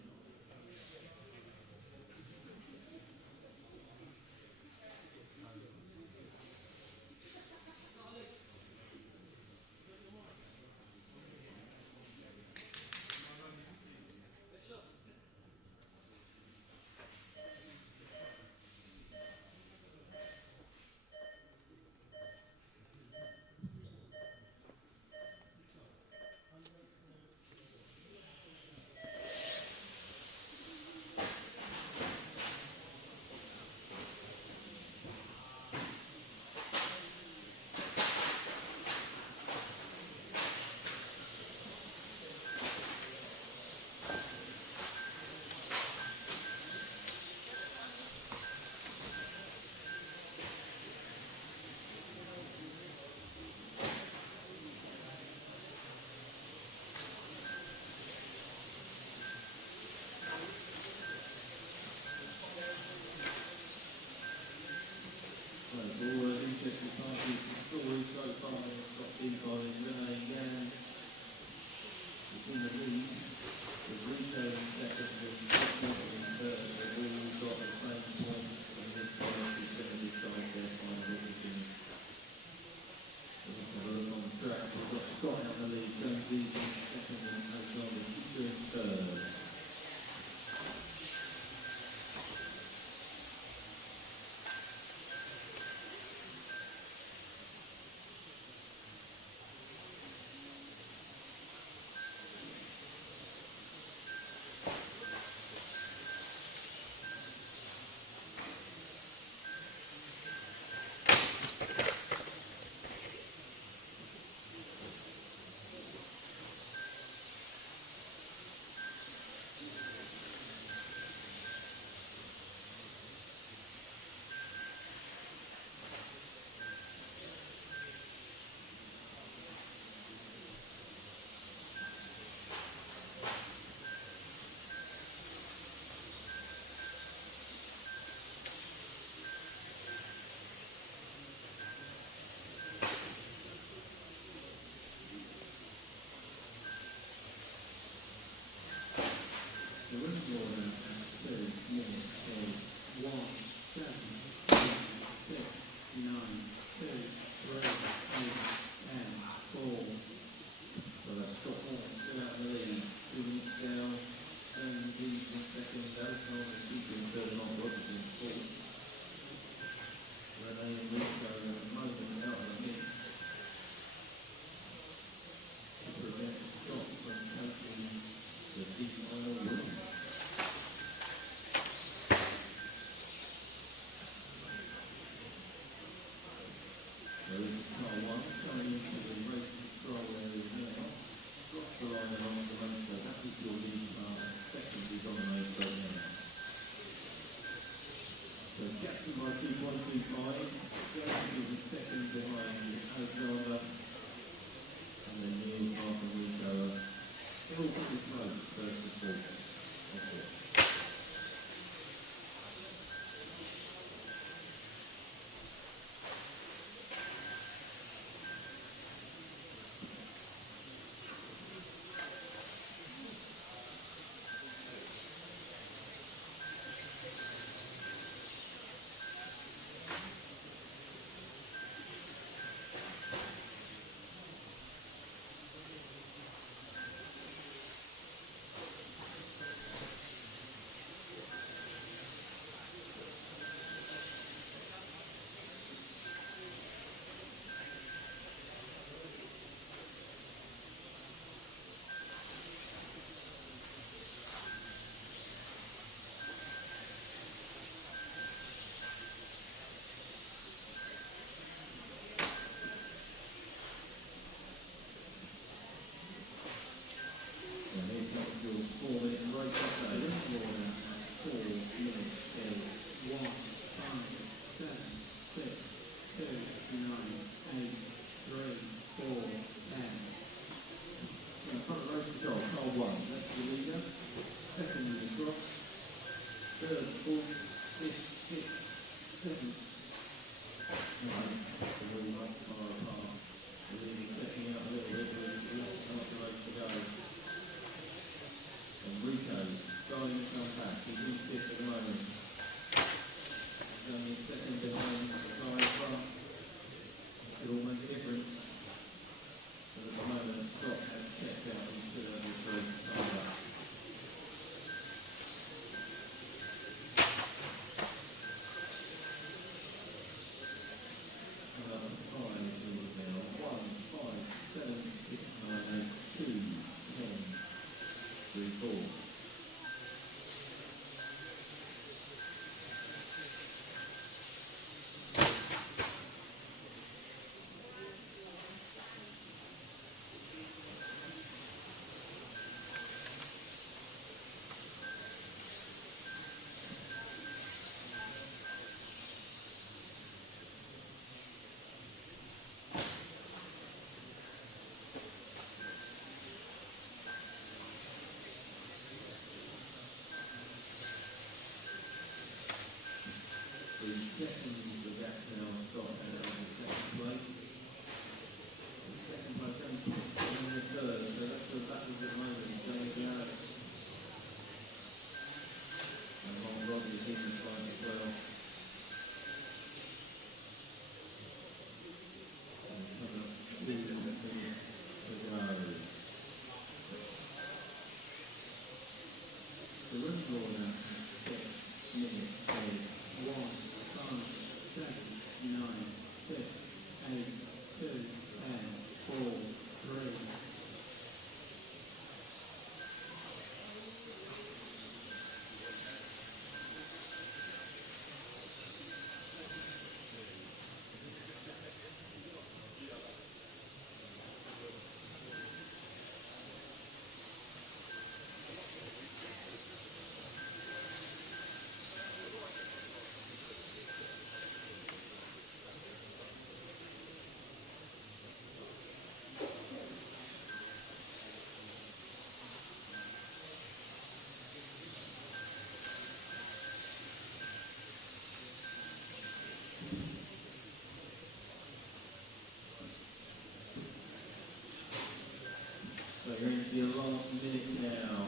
So you're into your last minute now.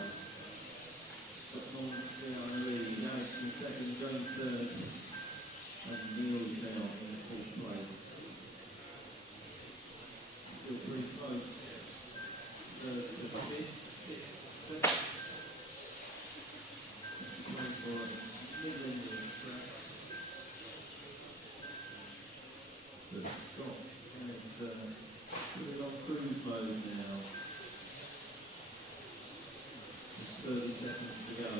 Alex in second, going third, and Neil's now in fourth place. Still pretty close. Third to the fifth, sixth, going for middle end of the track. So Scott and putting on cruise mode now. 30 seconds to go.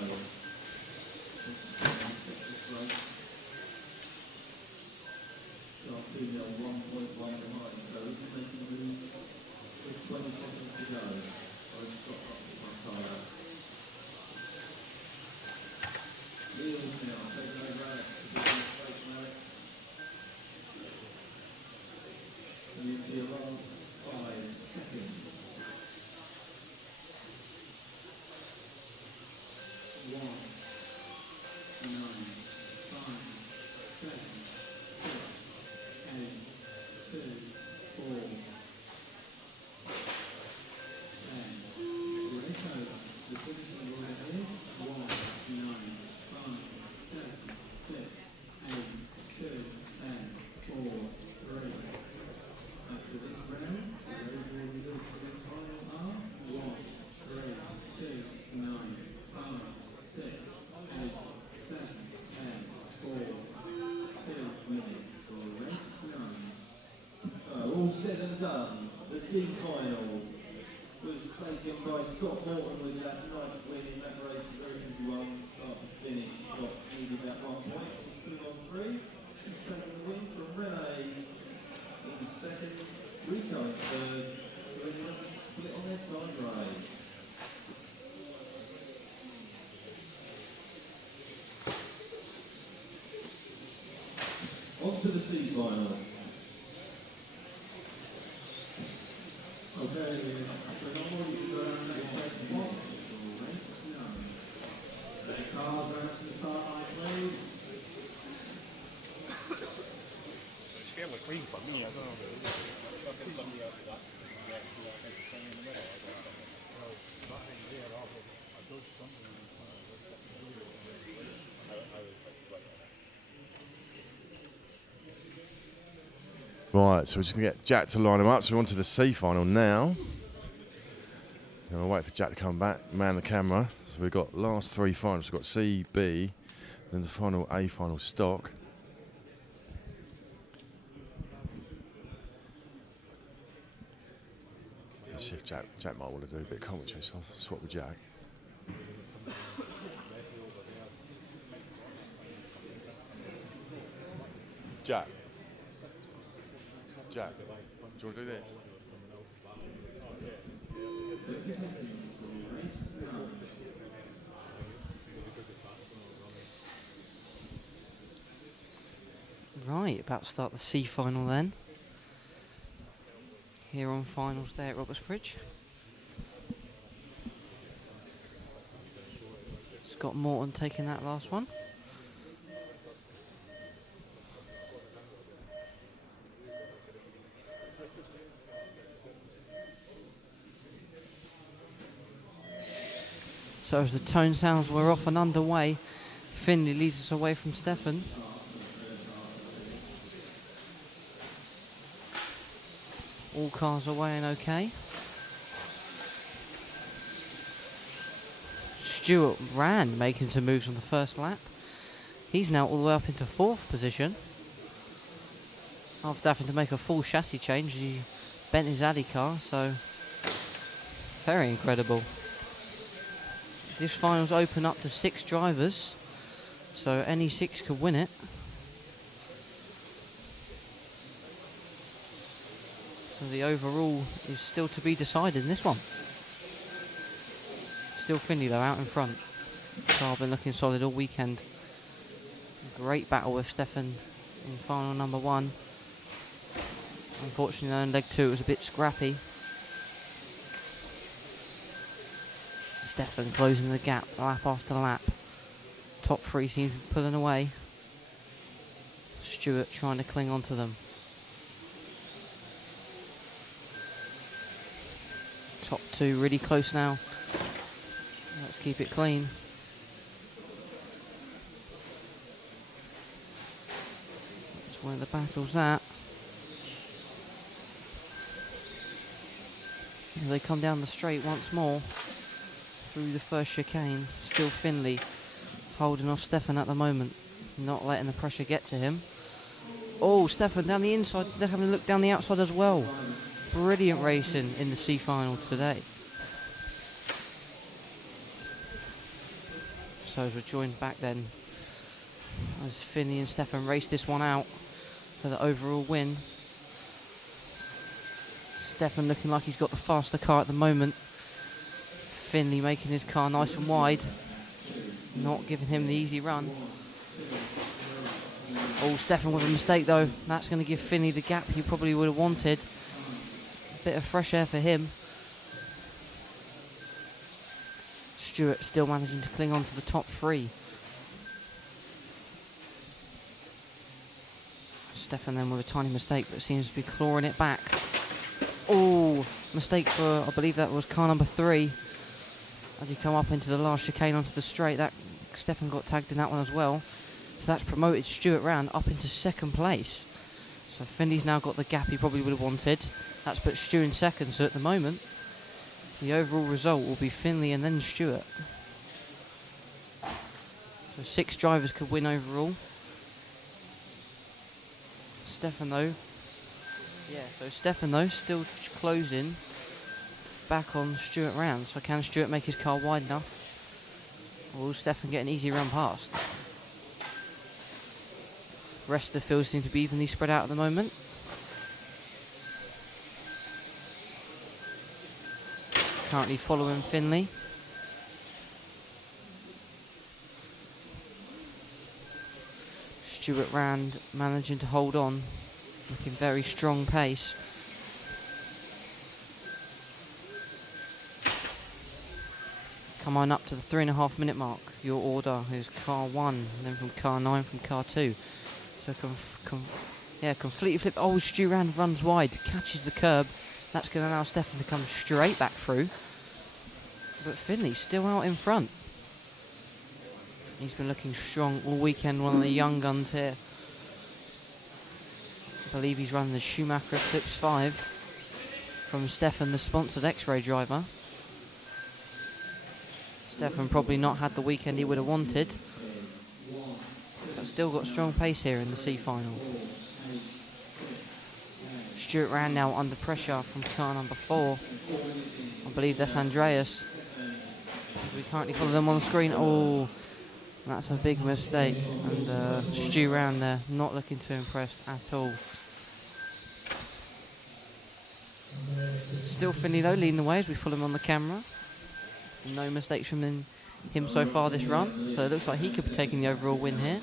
Start 2-0, 1.1 behind, so he's making a move with 20 seconds to go. I've got up to my tyre. Wheels now, taking over Alex to be in straight from Alex. And you see a last 5 seconds. 1, 9, 5, 7, 6, 8, 2, 4, 10. Race over. The finishing order is 1, 9, 5, 7, 6, 8, 2, 10, 4, 3. After this round, the overall results for this final are 1, 3, 2, 9, 5, 6, 8, 7, 10, 4, 2 minutes for race 9. All said and done, the team final was taken by Scott Morton with that nice win in that race, very easy one, start to finish. Scott needed that 1 point, was 2 on 3. He's taken the win from Renee in second, Rico in third, so ended up split on their time race. On to the C final. Okay, so normally you go around that second box. The cars are at the start line, please. free for me, I don't know. Right, so we're just going to get Jack to line him up. So we're on to the C final now. And I'll wait for Jack to come back, man the camera. So we've got last three finals. We've got C, B, then the final A final stock. Let's see if Jack might want to do a bit of commentary, so I'll swap with Jack. Jack, do you want to do this? Right, about to start the C final then. Here on finals day at Robertsbridge. Scott Morton taking that last one. So as the tone sounds were off and underway, Finley leads us away from Stefan. All cars away and okay. Stuart Rand making some moves on the first lap. He's now all the way up into 4th position. After having to make a full chassis change, he bent his Addy car, so very incredible. This finals open up to 6 drivers, so any 6 could win it. So the overall is still to be decided in this one. Still Finley though out in front. Car been looking solid all weekend. Great battle with Stefan in final number 1. Unfortunately though in leg 2 it was a bit scrappy. Stefan closing the gap lap after lap. Top 3 seems to be pulling away. Stuart trying to cling on to them. Top 2 really close now. Let's keep it clean. That's where the battle's at. Here they come down the straight once more. Through the first chicane. Still Finley holding off Stefan at the moment. Not letting the pressure get to him. Oh, Stefan down the inside. They're having a look down the outside as well. Brilliant racing in the C final today. So as we're joined back then, as Finley and Stefan race this one out for the overall win. Stefan looking like he's got the faster car at the moment. Finley making his car nice and wide. Not giving him the easy run. Oh, Stefan with a mistake though. That's going to give Finley the gap he probably would have wanted. Bit of fresh air for him. Stuart still managing to cling on to the top 3. Stefan then with a tiny mistake, but seems to be clawing it back. Oh, mistake for, I believe that was car number 3. As he come up into the last chicane onto the straight, that Stefan got tagged in that one as well. So that's promoted Stuart Rand up into 2nd place. So Finley's now got the gap he probably would have wanted. That's put Stu in 2nd, so at the moment, the overall result will be Finley and then Stuart. So 6 drivers could win overall. Stefan though, still closing back on Stuart Rand. So can Stuart make his car wide enough? Or will Stefan get an easy run past? Rest of the field seem to be evenly spread out at the moment. Currently following Finley. Stuart Rand managing to hold on, looking very strong pace. Come on up to the 3.5 minute mark. Your order is car 1, then from car 9, from car 2. So Yeah, completely flip. Oh, Stu Rand runs wide, catches the curb. That's going to allow Stefan to come straight back through. But Finley's still out in front. He's been looking strong all weekend, one of the young guns here. I believe he's running the Schumacher Eclipse 5 from Stefan, the sponsored X-Ray driver. Stefan probably not had the weekend he would have wanted, but still got strong pace here in the C final. Stuart Rand now under pressure from car number 4. I believe that's Andreas. We currently follow them on the screen. Oh, that's a big mistake. And Stu Rand there, not looking too impressed at all. Still Finley though, leading the way as we follow him on the camera. No mistakes from him so far this run, so it looks like he could be taking the overall win here.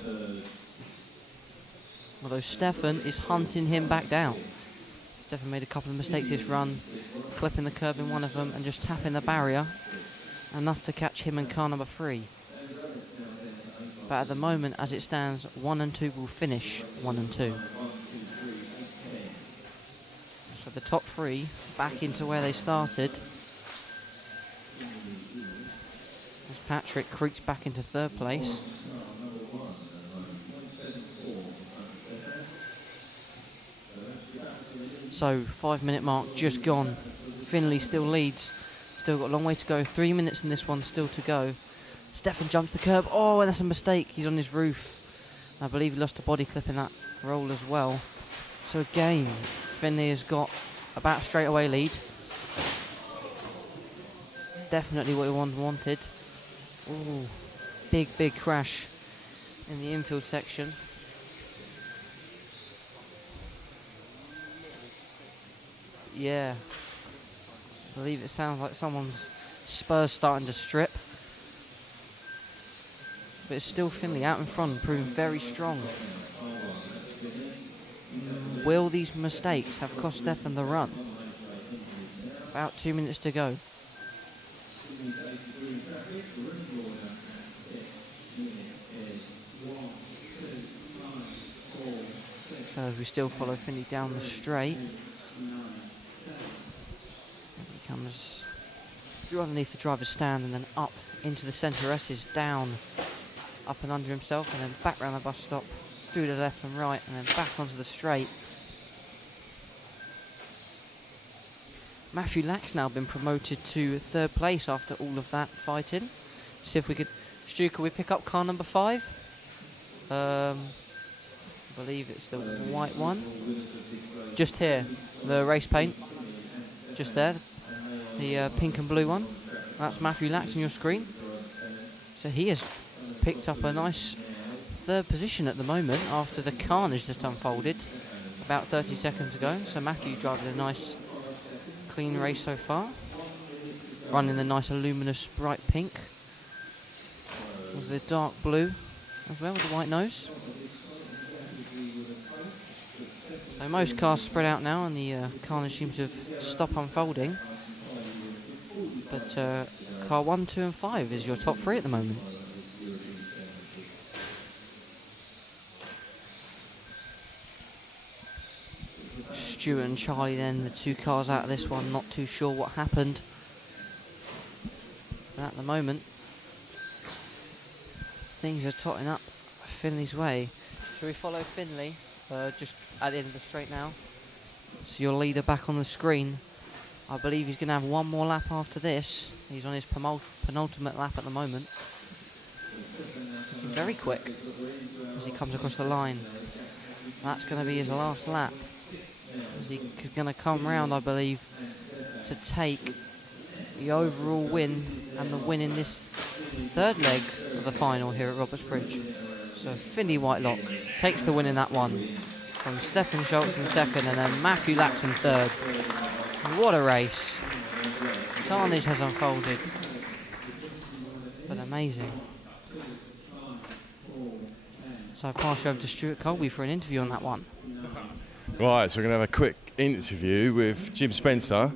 Although Stefan is hunting him back down. Stefan made a couple of mistakes this run, clipping the curb in one of them and just tapping the barrier, enough to catch him and car number 3. But at the moment, as it stands, 1 and 2 will finish 1 and 2. So the top 3 back into where they started. As Patrick creeps back into 3rd place. So 5-minute mark just gone. Finley still leads. Still got a long way to go. 3 minutes in this one still to go. Stefan jumps the curb. Oh, and that's a mistake. He's on his roof. I believe he lost a body clip in that roll as well. So again, Finley has got about a straightaway lead. Definitely what he wanted. Ooh, big crash in the infield section. Yeah, I believe it sounds like someone's spurs starting to strip. But it's still Finley out in front, proving very strong. Will these mistakes have cost Stefan the run? About 2 minutes to go. So as we still follow Finley down the straight. He comes through underneath the driver's stand and then up into the centre S's, down, up and under himself, and then back round the bus stop, through the left and right, and then back onto the straight. Matthew Lack's now been promoted to 3rd place after all of that fighting. See if we could... Stu, could we pick up car number 5? I believe it's the white one. Just here, the race paint. Just there, the pink and blue one. That's Matthew Lax on your screen. So he has picked up a nice 3rd position at the moment after the carnage that unfolded about 30 seconds ago. So Matthew driving a nice clean race so far. Running the nice luminous bright pink with the dark blue as well, with the white nose. So most cars spread out now and the carnage seems to have stopped unfolding. But car 1, 2 and 5 is your top 3 at the moment. Stuart and Charlie then, the 2 cars out of this one, not too sure what happened. But at the moment, things are totting up Finley's way. Shall we follow Finley just at the end of the straight now? So your leader back on the screen. I believe he's going to have one more lap after this. He's on his penultimate lap at the moment. Very quick as he comes across the line. That's going to be his last lap. As he's going to come round, I believe, to take the overall win and the win in this 3rd leg of the final here at Roberts Bridge. So Finley Whitelock takes the win in that one from Stefan Schultz in 2nd and then Matthew Lax in 3rd. What a race. Carnage has unfolded. But amazing. So I pass you over to Stuart Colby for an interview on that one. Right, so we're going to have a quick interview with Jim Spencer.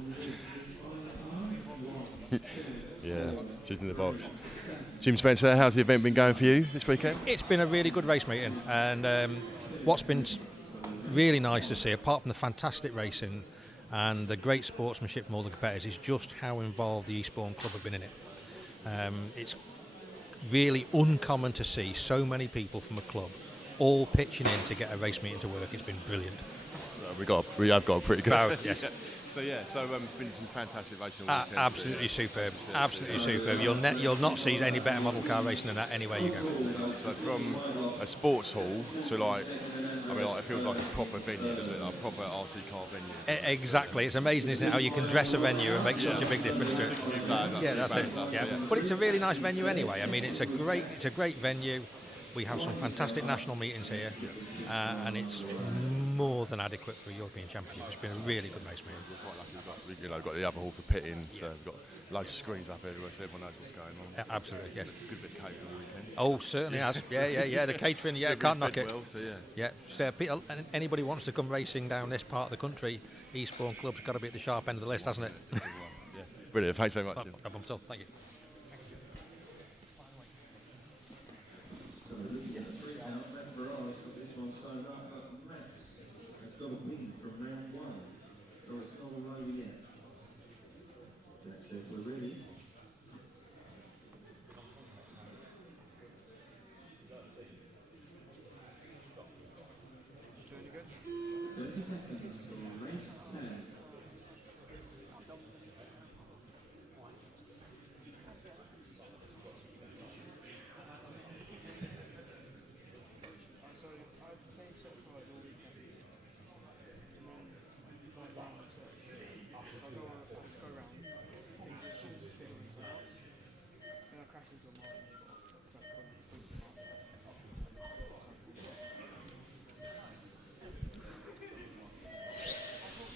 Yeah, she's in the box. Jim Spencer, how's the event been going for you this weekend? It's been a really good race meeting, and what's been really nice to see, apart from the fantastic racing and the great sportsmanship from all the competitors, is just how involved the Eastbourne Club have been in it. It's really uncommon to see so many people from a club all pitching in to get a race meeting to work. It's been brilliant. We have got a pretty good. Yes. So been some fantastic racing weekends. Absolutely superb. Absolutely superb. You'll not see any better model car racing than that anywhere you go. So from a sports hall to it feels like a proper venue, doesn't it? Like a proper RC car venue. Exactly. It's amazing, isn't it, how you can dress a venue and make such a big difference to it. Yeah, that's it. Yeah. But it's a really nice venue anyway. I mean, it's a great venue. We have some fantastic national meetings here, and it's more than adequate for a European Championship. It's been a really good race meeting. We're quite lucky. We've got the other hall for pitting, so we've got loads of screens up everywhere, so everyone knows what's going on. Yeah, absolutely, yes. It's a good bit of catering on the weekend. Oh, certainly has. Yeah. The catering, can't knock it. Well, So anybody wants to come racing down this part of the country, Eastbourne Club's got to be at the sharp end of the list, hasn't it? Yeah. Brilliant. Thanks very much, Tim. No problem at all. Thank you.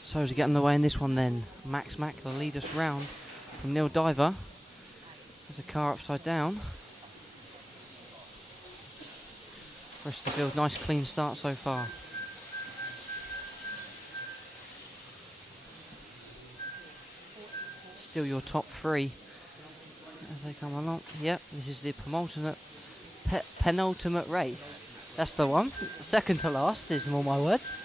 So as we get underway in this one then, Max Machler lead us round from Neil Diver. There's a car upside down. Rest of the field, nice clean start so far. Still your top three as they come along. Yep, this is the penultimate race. That's the one. Second to last is more my words.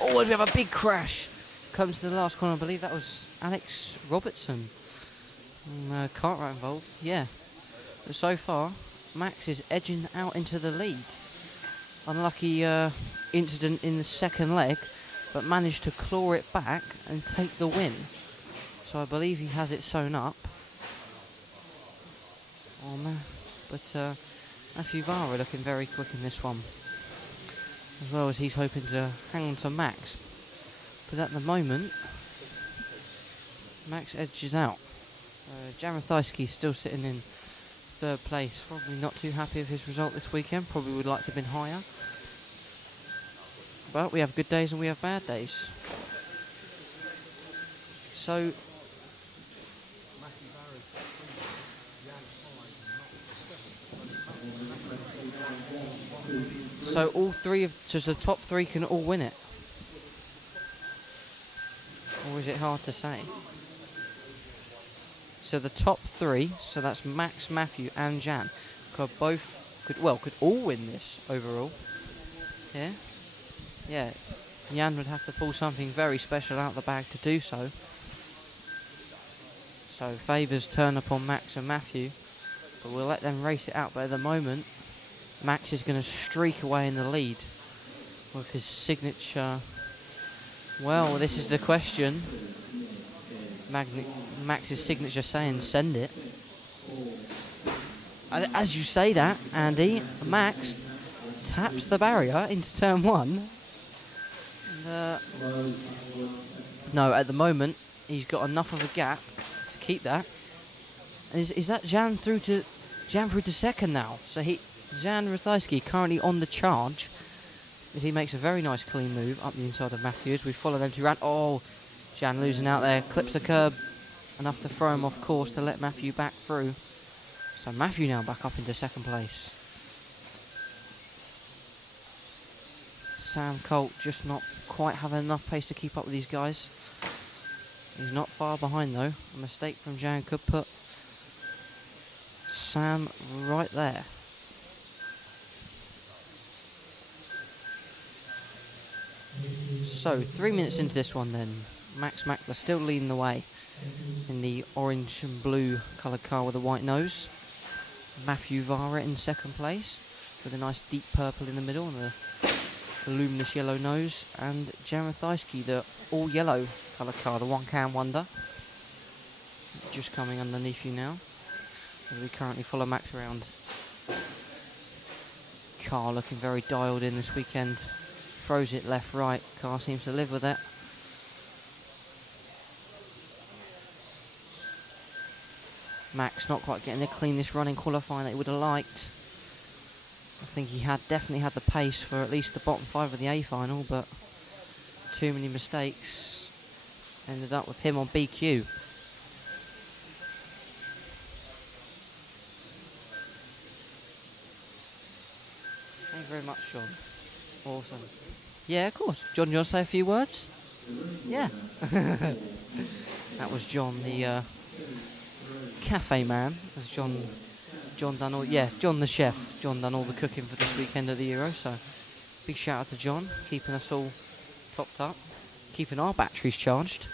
Oh, we have a big crash. Comes to the last corner. I believe that was Alex Robertson. Cartwright involved. Yeah. But so far, Max is edging out into the lead. Unlucky incident in the second leg, but managed to claw it back and take the win. So I believe he has it sewn up. Oh man. But Matthew Varah looking very quick in this one, as well as he's hoping to hang on to Max. But at the moment, Max edges out. Jan Ratheisky still sitting in third place, probably not too happy with his result this weekend, probably would like to have been higher. But we have good days and we have bad days. So all three of just the top three can all win it, or is it hard to say? So the top three, so that's Max, Matthew, and Jan, could all win this overall. Yeah. Jan would have to pull something very special out of the bag to do so. So favours turn upon Max and Matthew, but we'll let them race it out. But at the moment, Max is going to streak away in the lead with his signature. Well, this is the question. Max's signature saying send it. As you say that, Andy, Max taps the barrier into turn one. No, at the moment, he's got enough of a gap to keep that. Is that Jan through to second now? So Jan Ratheisky currently on the charge as he makes a very nice clean move up the inside of Matthews. We follow them to round. Oh, Jan losing out there, clips the curb enough to throw him off course to let Matthew back through. So Matthew now back up into second place. Sam Coult just not quite having enough pace to keep up with these guys. He's not far behind though. A mistake from Jan could put Sam right there. So 3 minutes into this one then, Max Machler still leading the way in the orange and blue coloured car with a white nose. Matthew Varah in second place with a nice deep purple in the middle and the luminous yellow nose, and Ratheisky, the all yellow coloured car, the one can wonder, just coming underneath you now as we currently follow Max around. Car looking very dialed in this weekend, throws it left right, car seems to live with it. Max not quite getting the cleanest run in qualifying that he would have liked. I think he definitely had the pace for at least the bottom 5 of the A final, but too many mistakes ended up with him on BQ. Thank you very much, John. Awesome. Yeah, of course. John, do you want to say a few words? Yeah. That was John, the cafe man, as John done all, John the chef. John done all the cooking for this weekend of the Euro, so big shout out to John, keeping us all topped up, keeping our batteries charged.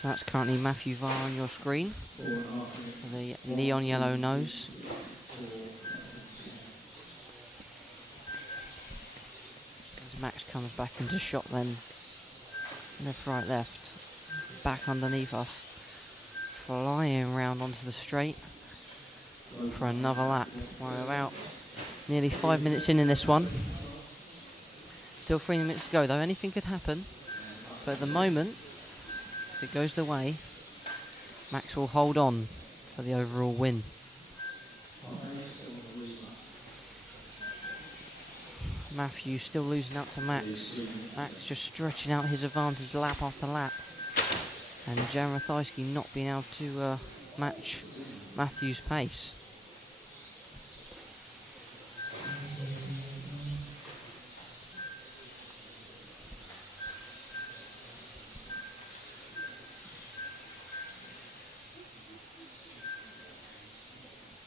So that's currently Matthew Varah on your screen, with the neon yellow nose. As Max comes back into shot then, left, right, left, back underneath us, flying round onto the straight for another lap. We're about nearly 5 minutes in this one. Still 3 minutes to go though, anything could happen, but at the moment, if it goes the way, Max will hold on for the overall win. Matthew still losing out to Max. Max just stretching out his advantage lap after lap. And Ratheisky not being able to match Matthew's pace.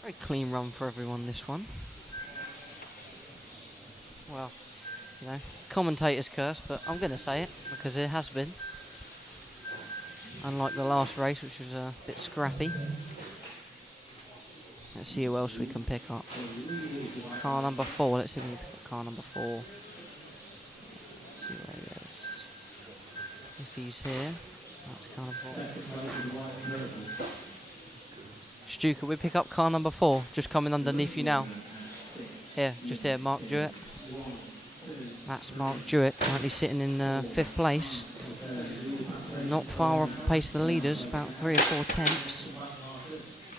Very clean run for everyone, this one. Well, you know, commentator's curse, but I'm going to say it because it has been. Unlike the last race, which was a bit scrappy. Let's see who else we can pick up. Car number 4. Let's see if we can pick up car number 4. Let's see where he is. If he's here, that's car number 4. Stu, could we pick up car number 4? Just coming underneath you now. Here, just here, Mark Jewett. That's Mark Jewett, currently sitting in 5th place. Not far off the pace of the leaders, about 3 or 4 tenths.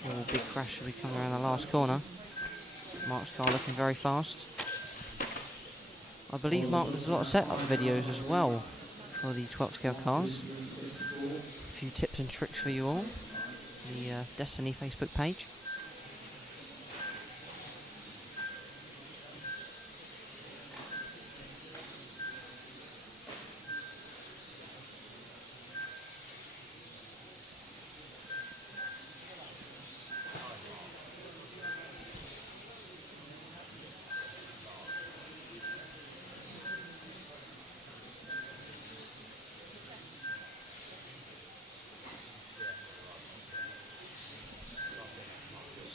Oh, big crash as we come around the last corner. Mark's car looking very fast. I believe Mark does a lot of setup videos as well for the 12 scale cars. A few tips and tricks for you all. The Destiny Facebook page.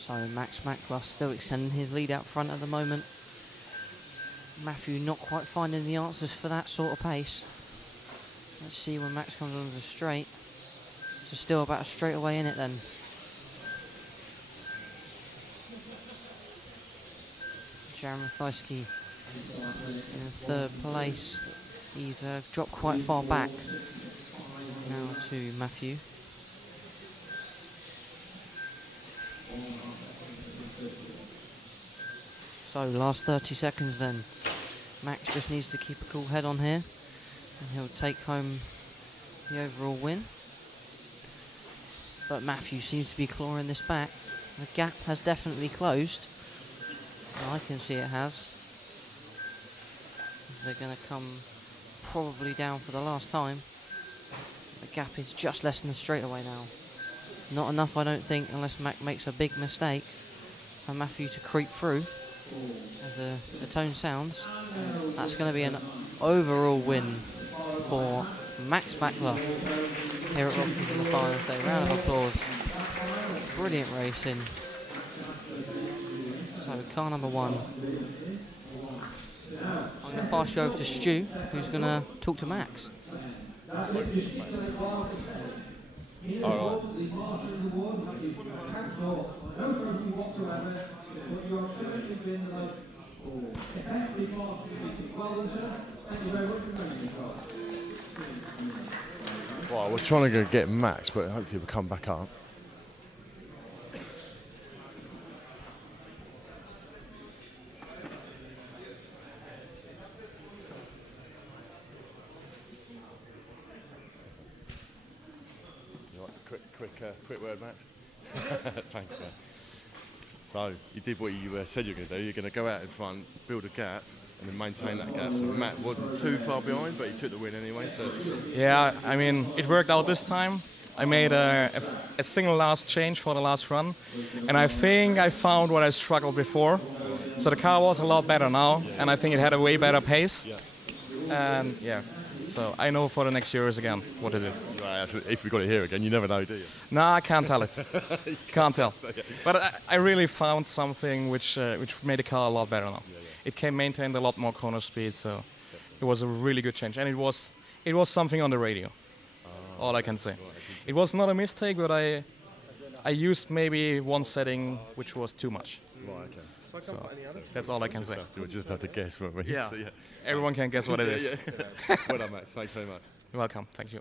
So Max Machler still extending his lead out front at the moment. Matthew not quite finding the answers for that sort of pace. Let's see when Max comes onto the straight. So still about a straightaway in it then. Ratheisky in 3rd place. He's dropped quite far back now to Matthew. So last 30 seconds then. Max just needs to keep a cool head on here and he'll take home the overall win. But Matthew seems to be clawing this back. The gap has definitely closed. I can see it has. As they're going to come probably down for the last time. The gap is just less than the straightaway now. Not enough, I don't think, unless Mac makes a big mistake for Matthew to creep through. As the tone sounds, that's going to be an overall win for Max Machler here at Roxas in the finals day. Round of applause. Brilliant racing. So car number 1. I'm going to pass you over to Stu, who's going to talk to Max. All Well, I was trying to go get Max, but hopefully he'll come back up. Quick word, Max. Thanks, man. So you did what you said you were going to do. You're going to go out in front, build a gap, and then maintain that gap. So Matt wasn't too far behind, but he took the win anyway. So yeah, I mean, it worked out this time. I made a single last change for the last run, and I think I found what I struggled before. So the car was a lot better now, and I think it had a way better pace. And yeah, so I know for the next years again what to do. Right, if we got it here again, you never know, do you? No, I can't tell it. Can't tell. But I really found something which made the car a lot better now. It maintained a lot more corner speed, so it was a really good change. And it was something on the radio. All I can say. It was not a mistake, but I used maybe one setting which was too much. Right, okay. So that's all I can say. We'll just have to guess, won't we? Yeah. So, yeah. Everyone can guess what it is. Well done, Max. Thanks very much. You're welcome. Thank you.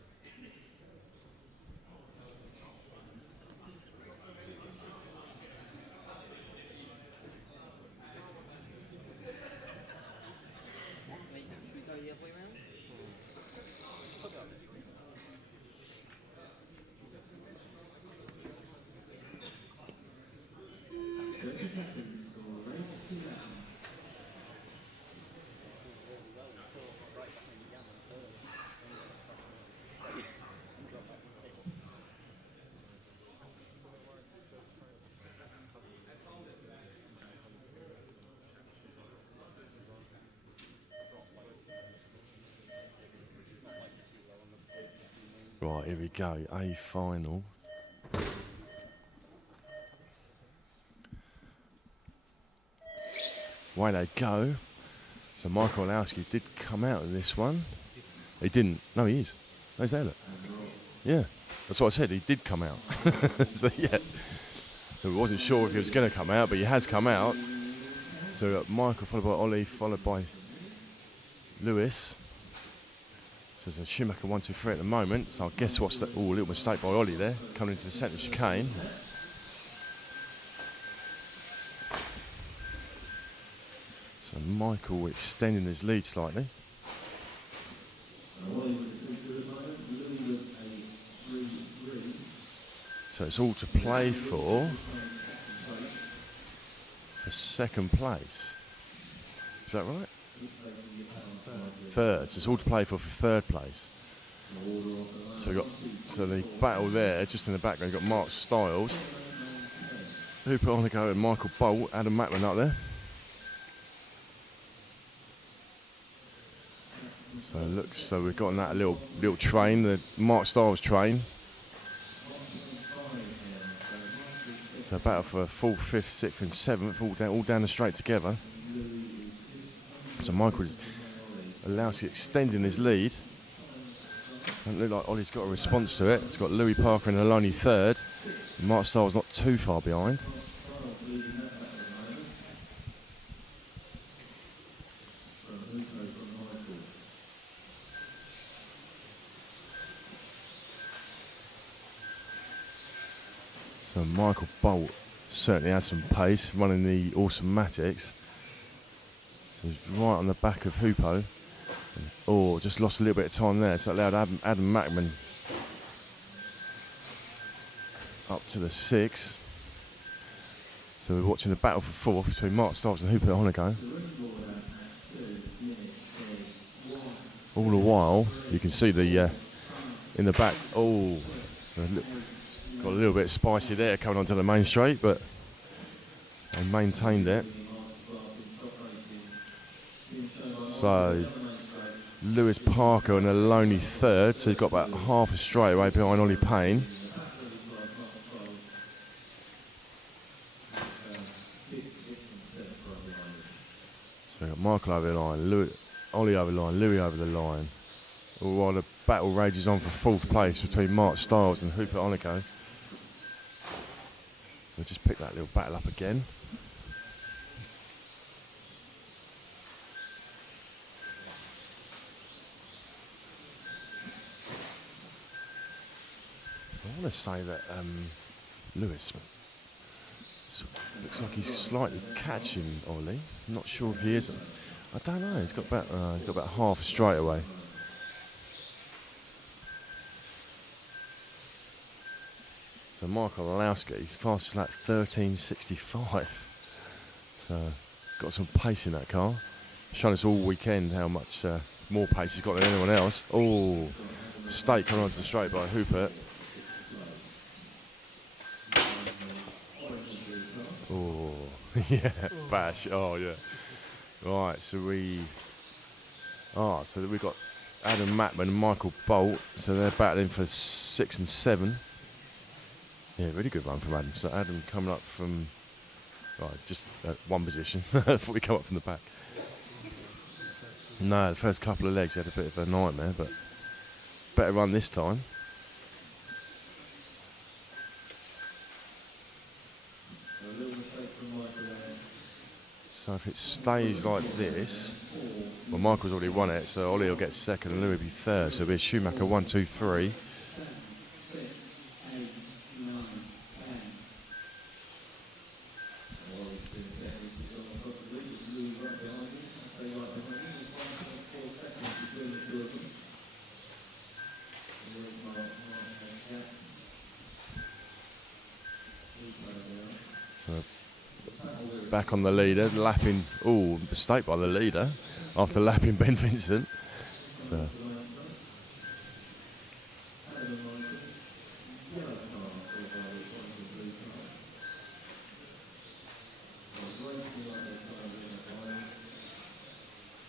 Right, here we go. A final. Way they go. So Michal Orlowski did come out in this one. He didn't. No, he is. No, he's there, look. Yeah, that's what I said. He did come out. So, yeah. So we wasn't sure if he was going to come out, but he has come out. So we've got Michael followed by Ollie, followed by Lewis. So there's a Schumacher 1, 2, 3 at the moment. So I guess what's that? Oh, a little mistake by Ollie there, coming into the centre chicane. So Michael extending his lead slightly. So it's all to play for second place. Is that right? Third. So it's all to play for third place. So we got the battle there, just in the background. You've got Mark Stiles, Hubert Hoenigl and Michael Bolt, Adam Mackman up there. So it looks so we've got that little train, the Mark Stiles train. So battle for 4th, 5th, 6th and 7th, all down the straight together. So Michael Orlowski extending his lead. Doesn't look like Ollie's got a response to it. It's got Louis Parker and Aloni third. Mark Stiles not too far behind. So Michael Bolt certainly has some pace, running the Automatics. So he's right on the back of Hupo. Oh, just lost a little bit of time there. So that allowed Adam Mackman up to the 6th. So we're watching the battle for 4th between Mark Stiles and Hubert Hoenigl. All the while, you can see the in the back. Oh, so Got a little bit spicy there coming onto the main straight, but they maintained it. So Lewis Parker in a lonely third, so he's got about half a straightaway behind Ollie Payne. So we've got Michael over the line, Ollie over the line, Louis over the line. All while the battle rages on for fourth place between Mark Stiles and Hubert Hoenigl. We'll just pick that little battle up again. I want to say that Lewis looks like he's slightly catching Ollie. I'm not sure if he is. I don't know. He's got about half a straightaway. So Michal Orlowski, he's fastest lap 13.65. So got some pace in that car. Shown us all weekend how much more pace he's got than anyone else. Oh, mistake coming onto the straight by Hubert. Oh, yeah, bash. Oh, yeah. Right, so we've got Adam Mackman and Michael Bolt. So they're battling for 6 and 7. Yeah, really good run from Adam. So Adam coming up from just one position before we come up from the back. No, the first couple of legs he had a bit of a nightmare, but better run this time. So if it stays like this, well, Michael's already won it, so Ollie will get second and Louis will be third. So it'll be a Schumacher 1, 2, 3. Back on the leader, lapping. Oh, mistake by the leader after lapping Ben Vincent. So.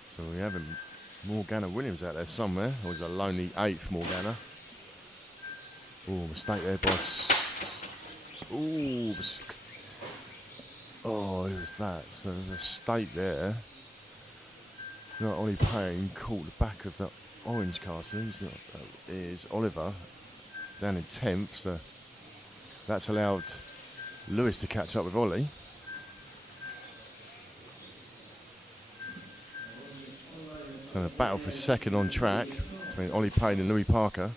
So we have Morgana Williams out there somewhere. Or is a lonely 8th Morgana. Oh, mistake there by. Oh, who was that? So the mistake there. Not Ollie Payne caught the back of the orange car. So is Oliver down in 10th. So that's allowed Lewis to catch up with Ollie. So the battle for second on track between Ollie Payne and Louis Parker.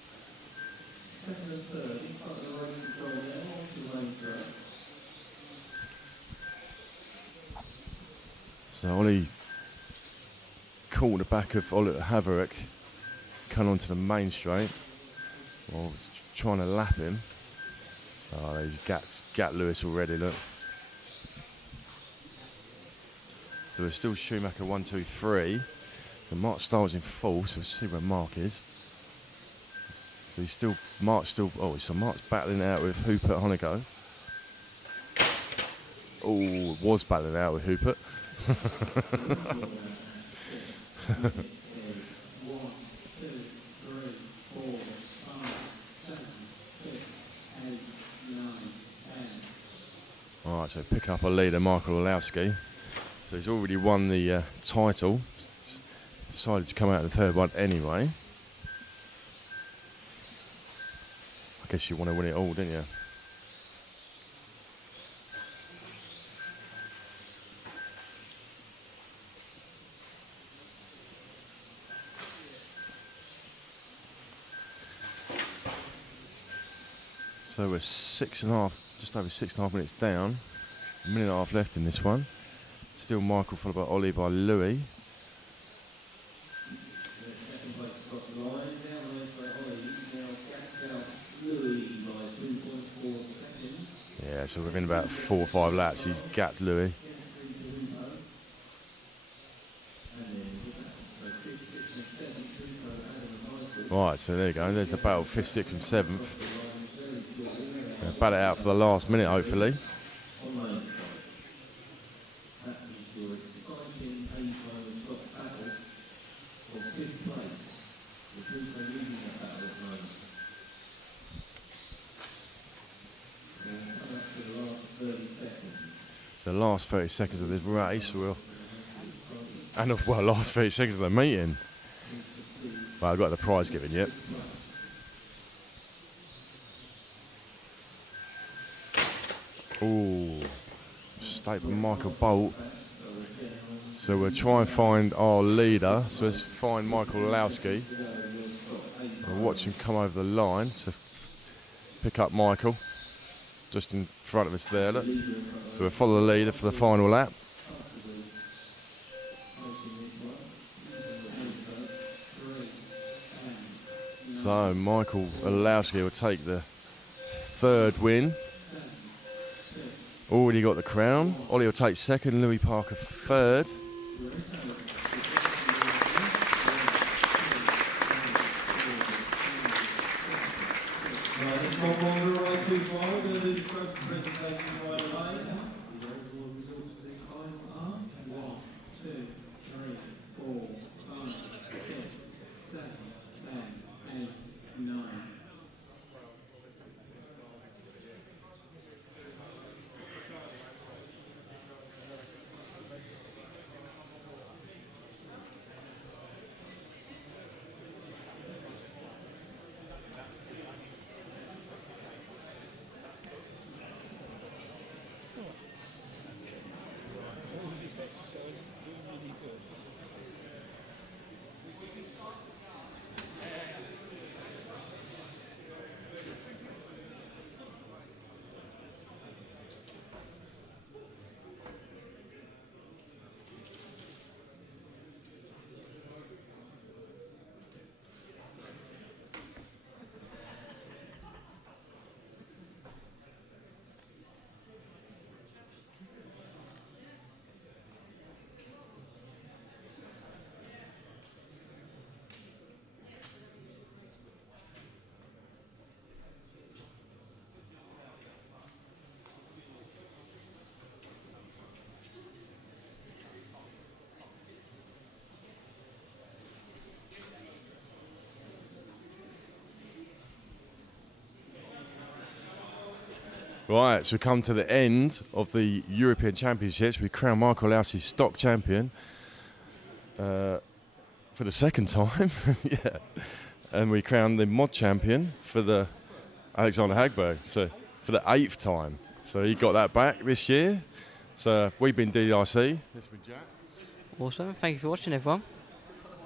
So Ollie caught the back of Havranek, coming onto the main straight. Well, trying to lap him. So he's gat Lewis already, look. So we're still Schumacher 1, 2, 3. So Mark Stiles in 4th, so we'll see where Mark is. So Mark's battling it out with Hubert Hoenigl. Oh, was battling it out with Hubert. Alright, so pick up a leader, Michal Orlowski. So he's already won the title. Decided to come out in the third one anyway. I guess you want to win it all, didn't you? So we're just over 6.5 minutes down. A minute and a half left in this one. Still Michael followed by Ollie by Louis. Yeah, so within about 4 or 5 laps, he's gapped Louis. Right, so there you go. There's the battle, 5th, 6th, and 7th. bat it out for the last minute, hopefully. So the last 30 seconds of this race last 30 seconds of the meeting. Well, I've got the prize given yet. Ooh, mistake from Michael Bolt. So we'll try and find our leader. So let's find Michal Orlowski. We'll watch him come over the line. So pick up Michael. Just in front of us there, look. So we'll follow the leader for the final lap. So Michal Orlowski will take the 3rd win. Already got the crown. Ollie will take 2nd, Louis Parker 3rd. Right, so we come to the end of the European Championships. We crown Michal Orlowski stock champion for the 2nd time. Yeah. And we crown the mod champion for the Alexander Hagberg, so for the 8th time. So he got that back this year. So we've been DDIC. This has been Jack. Awesome. Thank you for watching, everyone.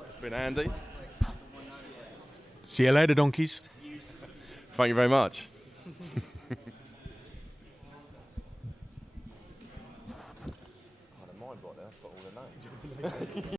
It's been Andy. See you later, donkeys. Thank you very much.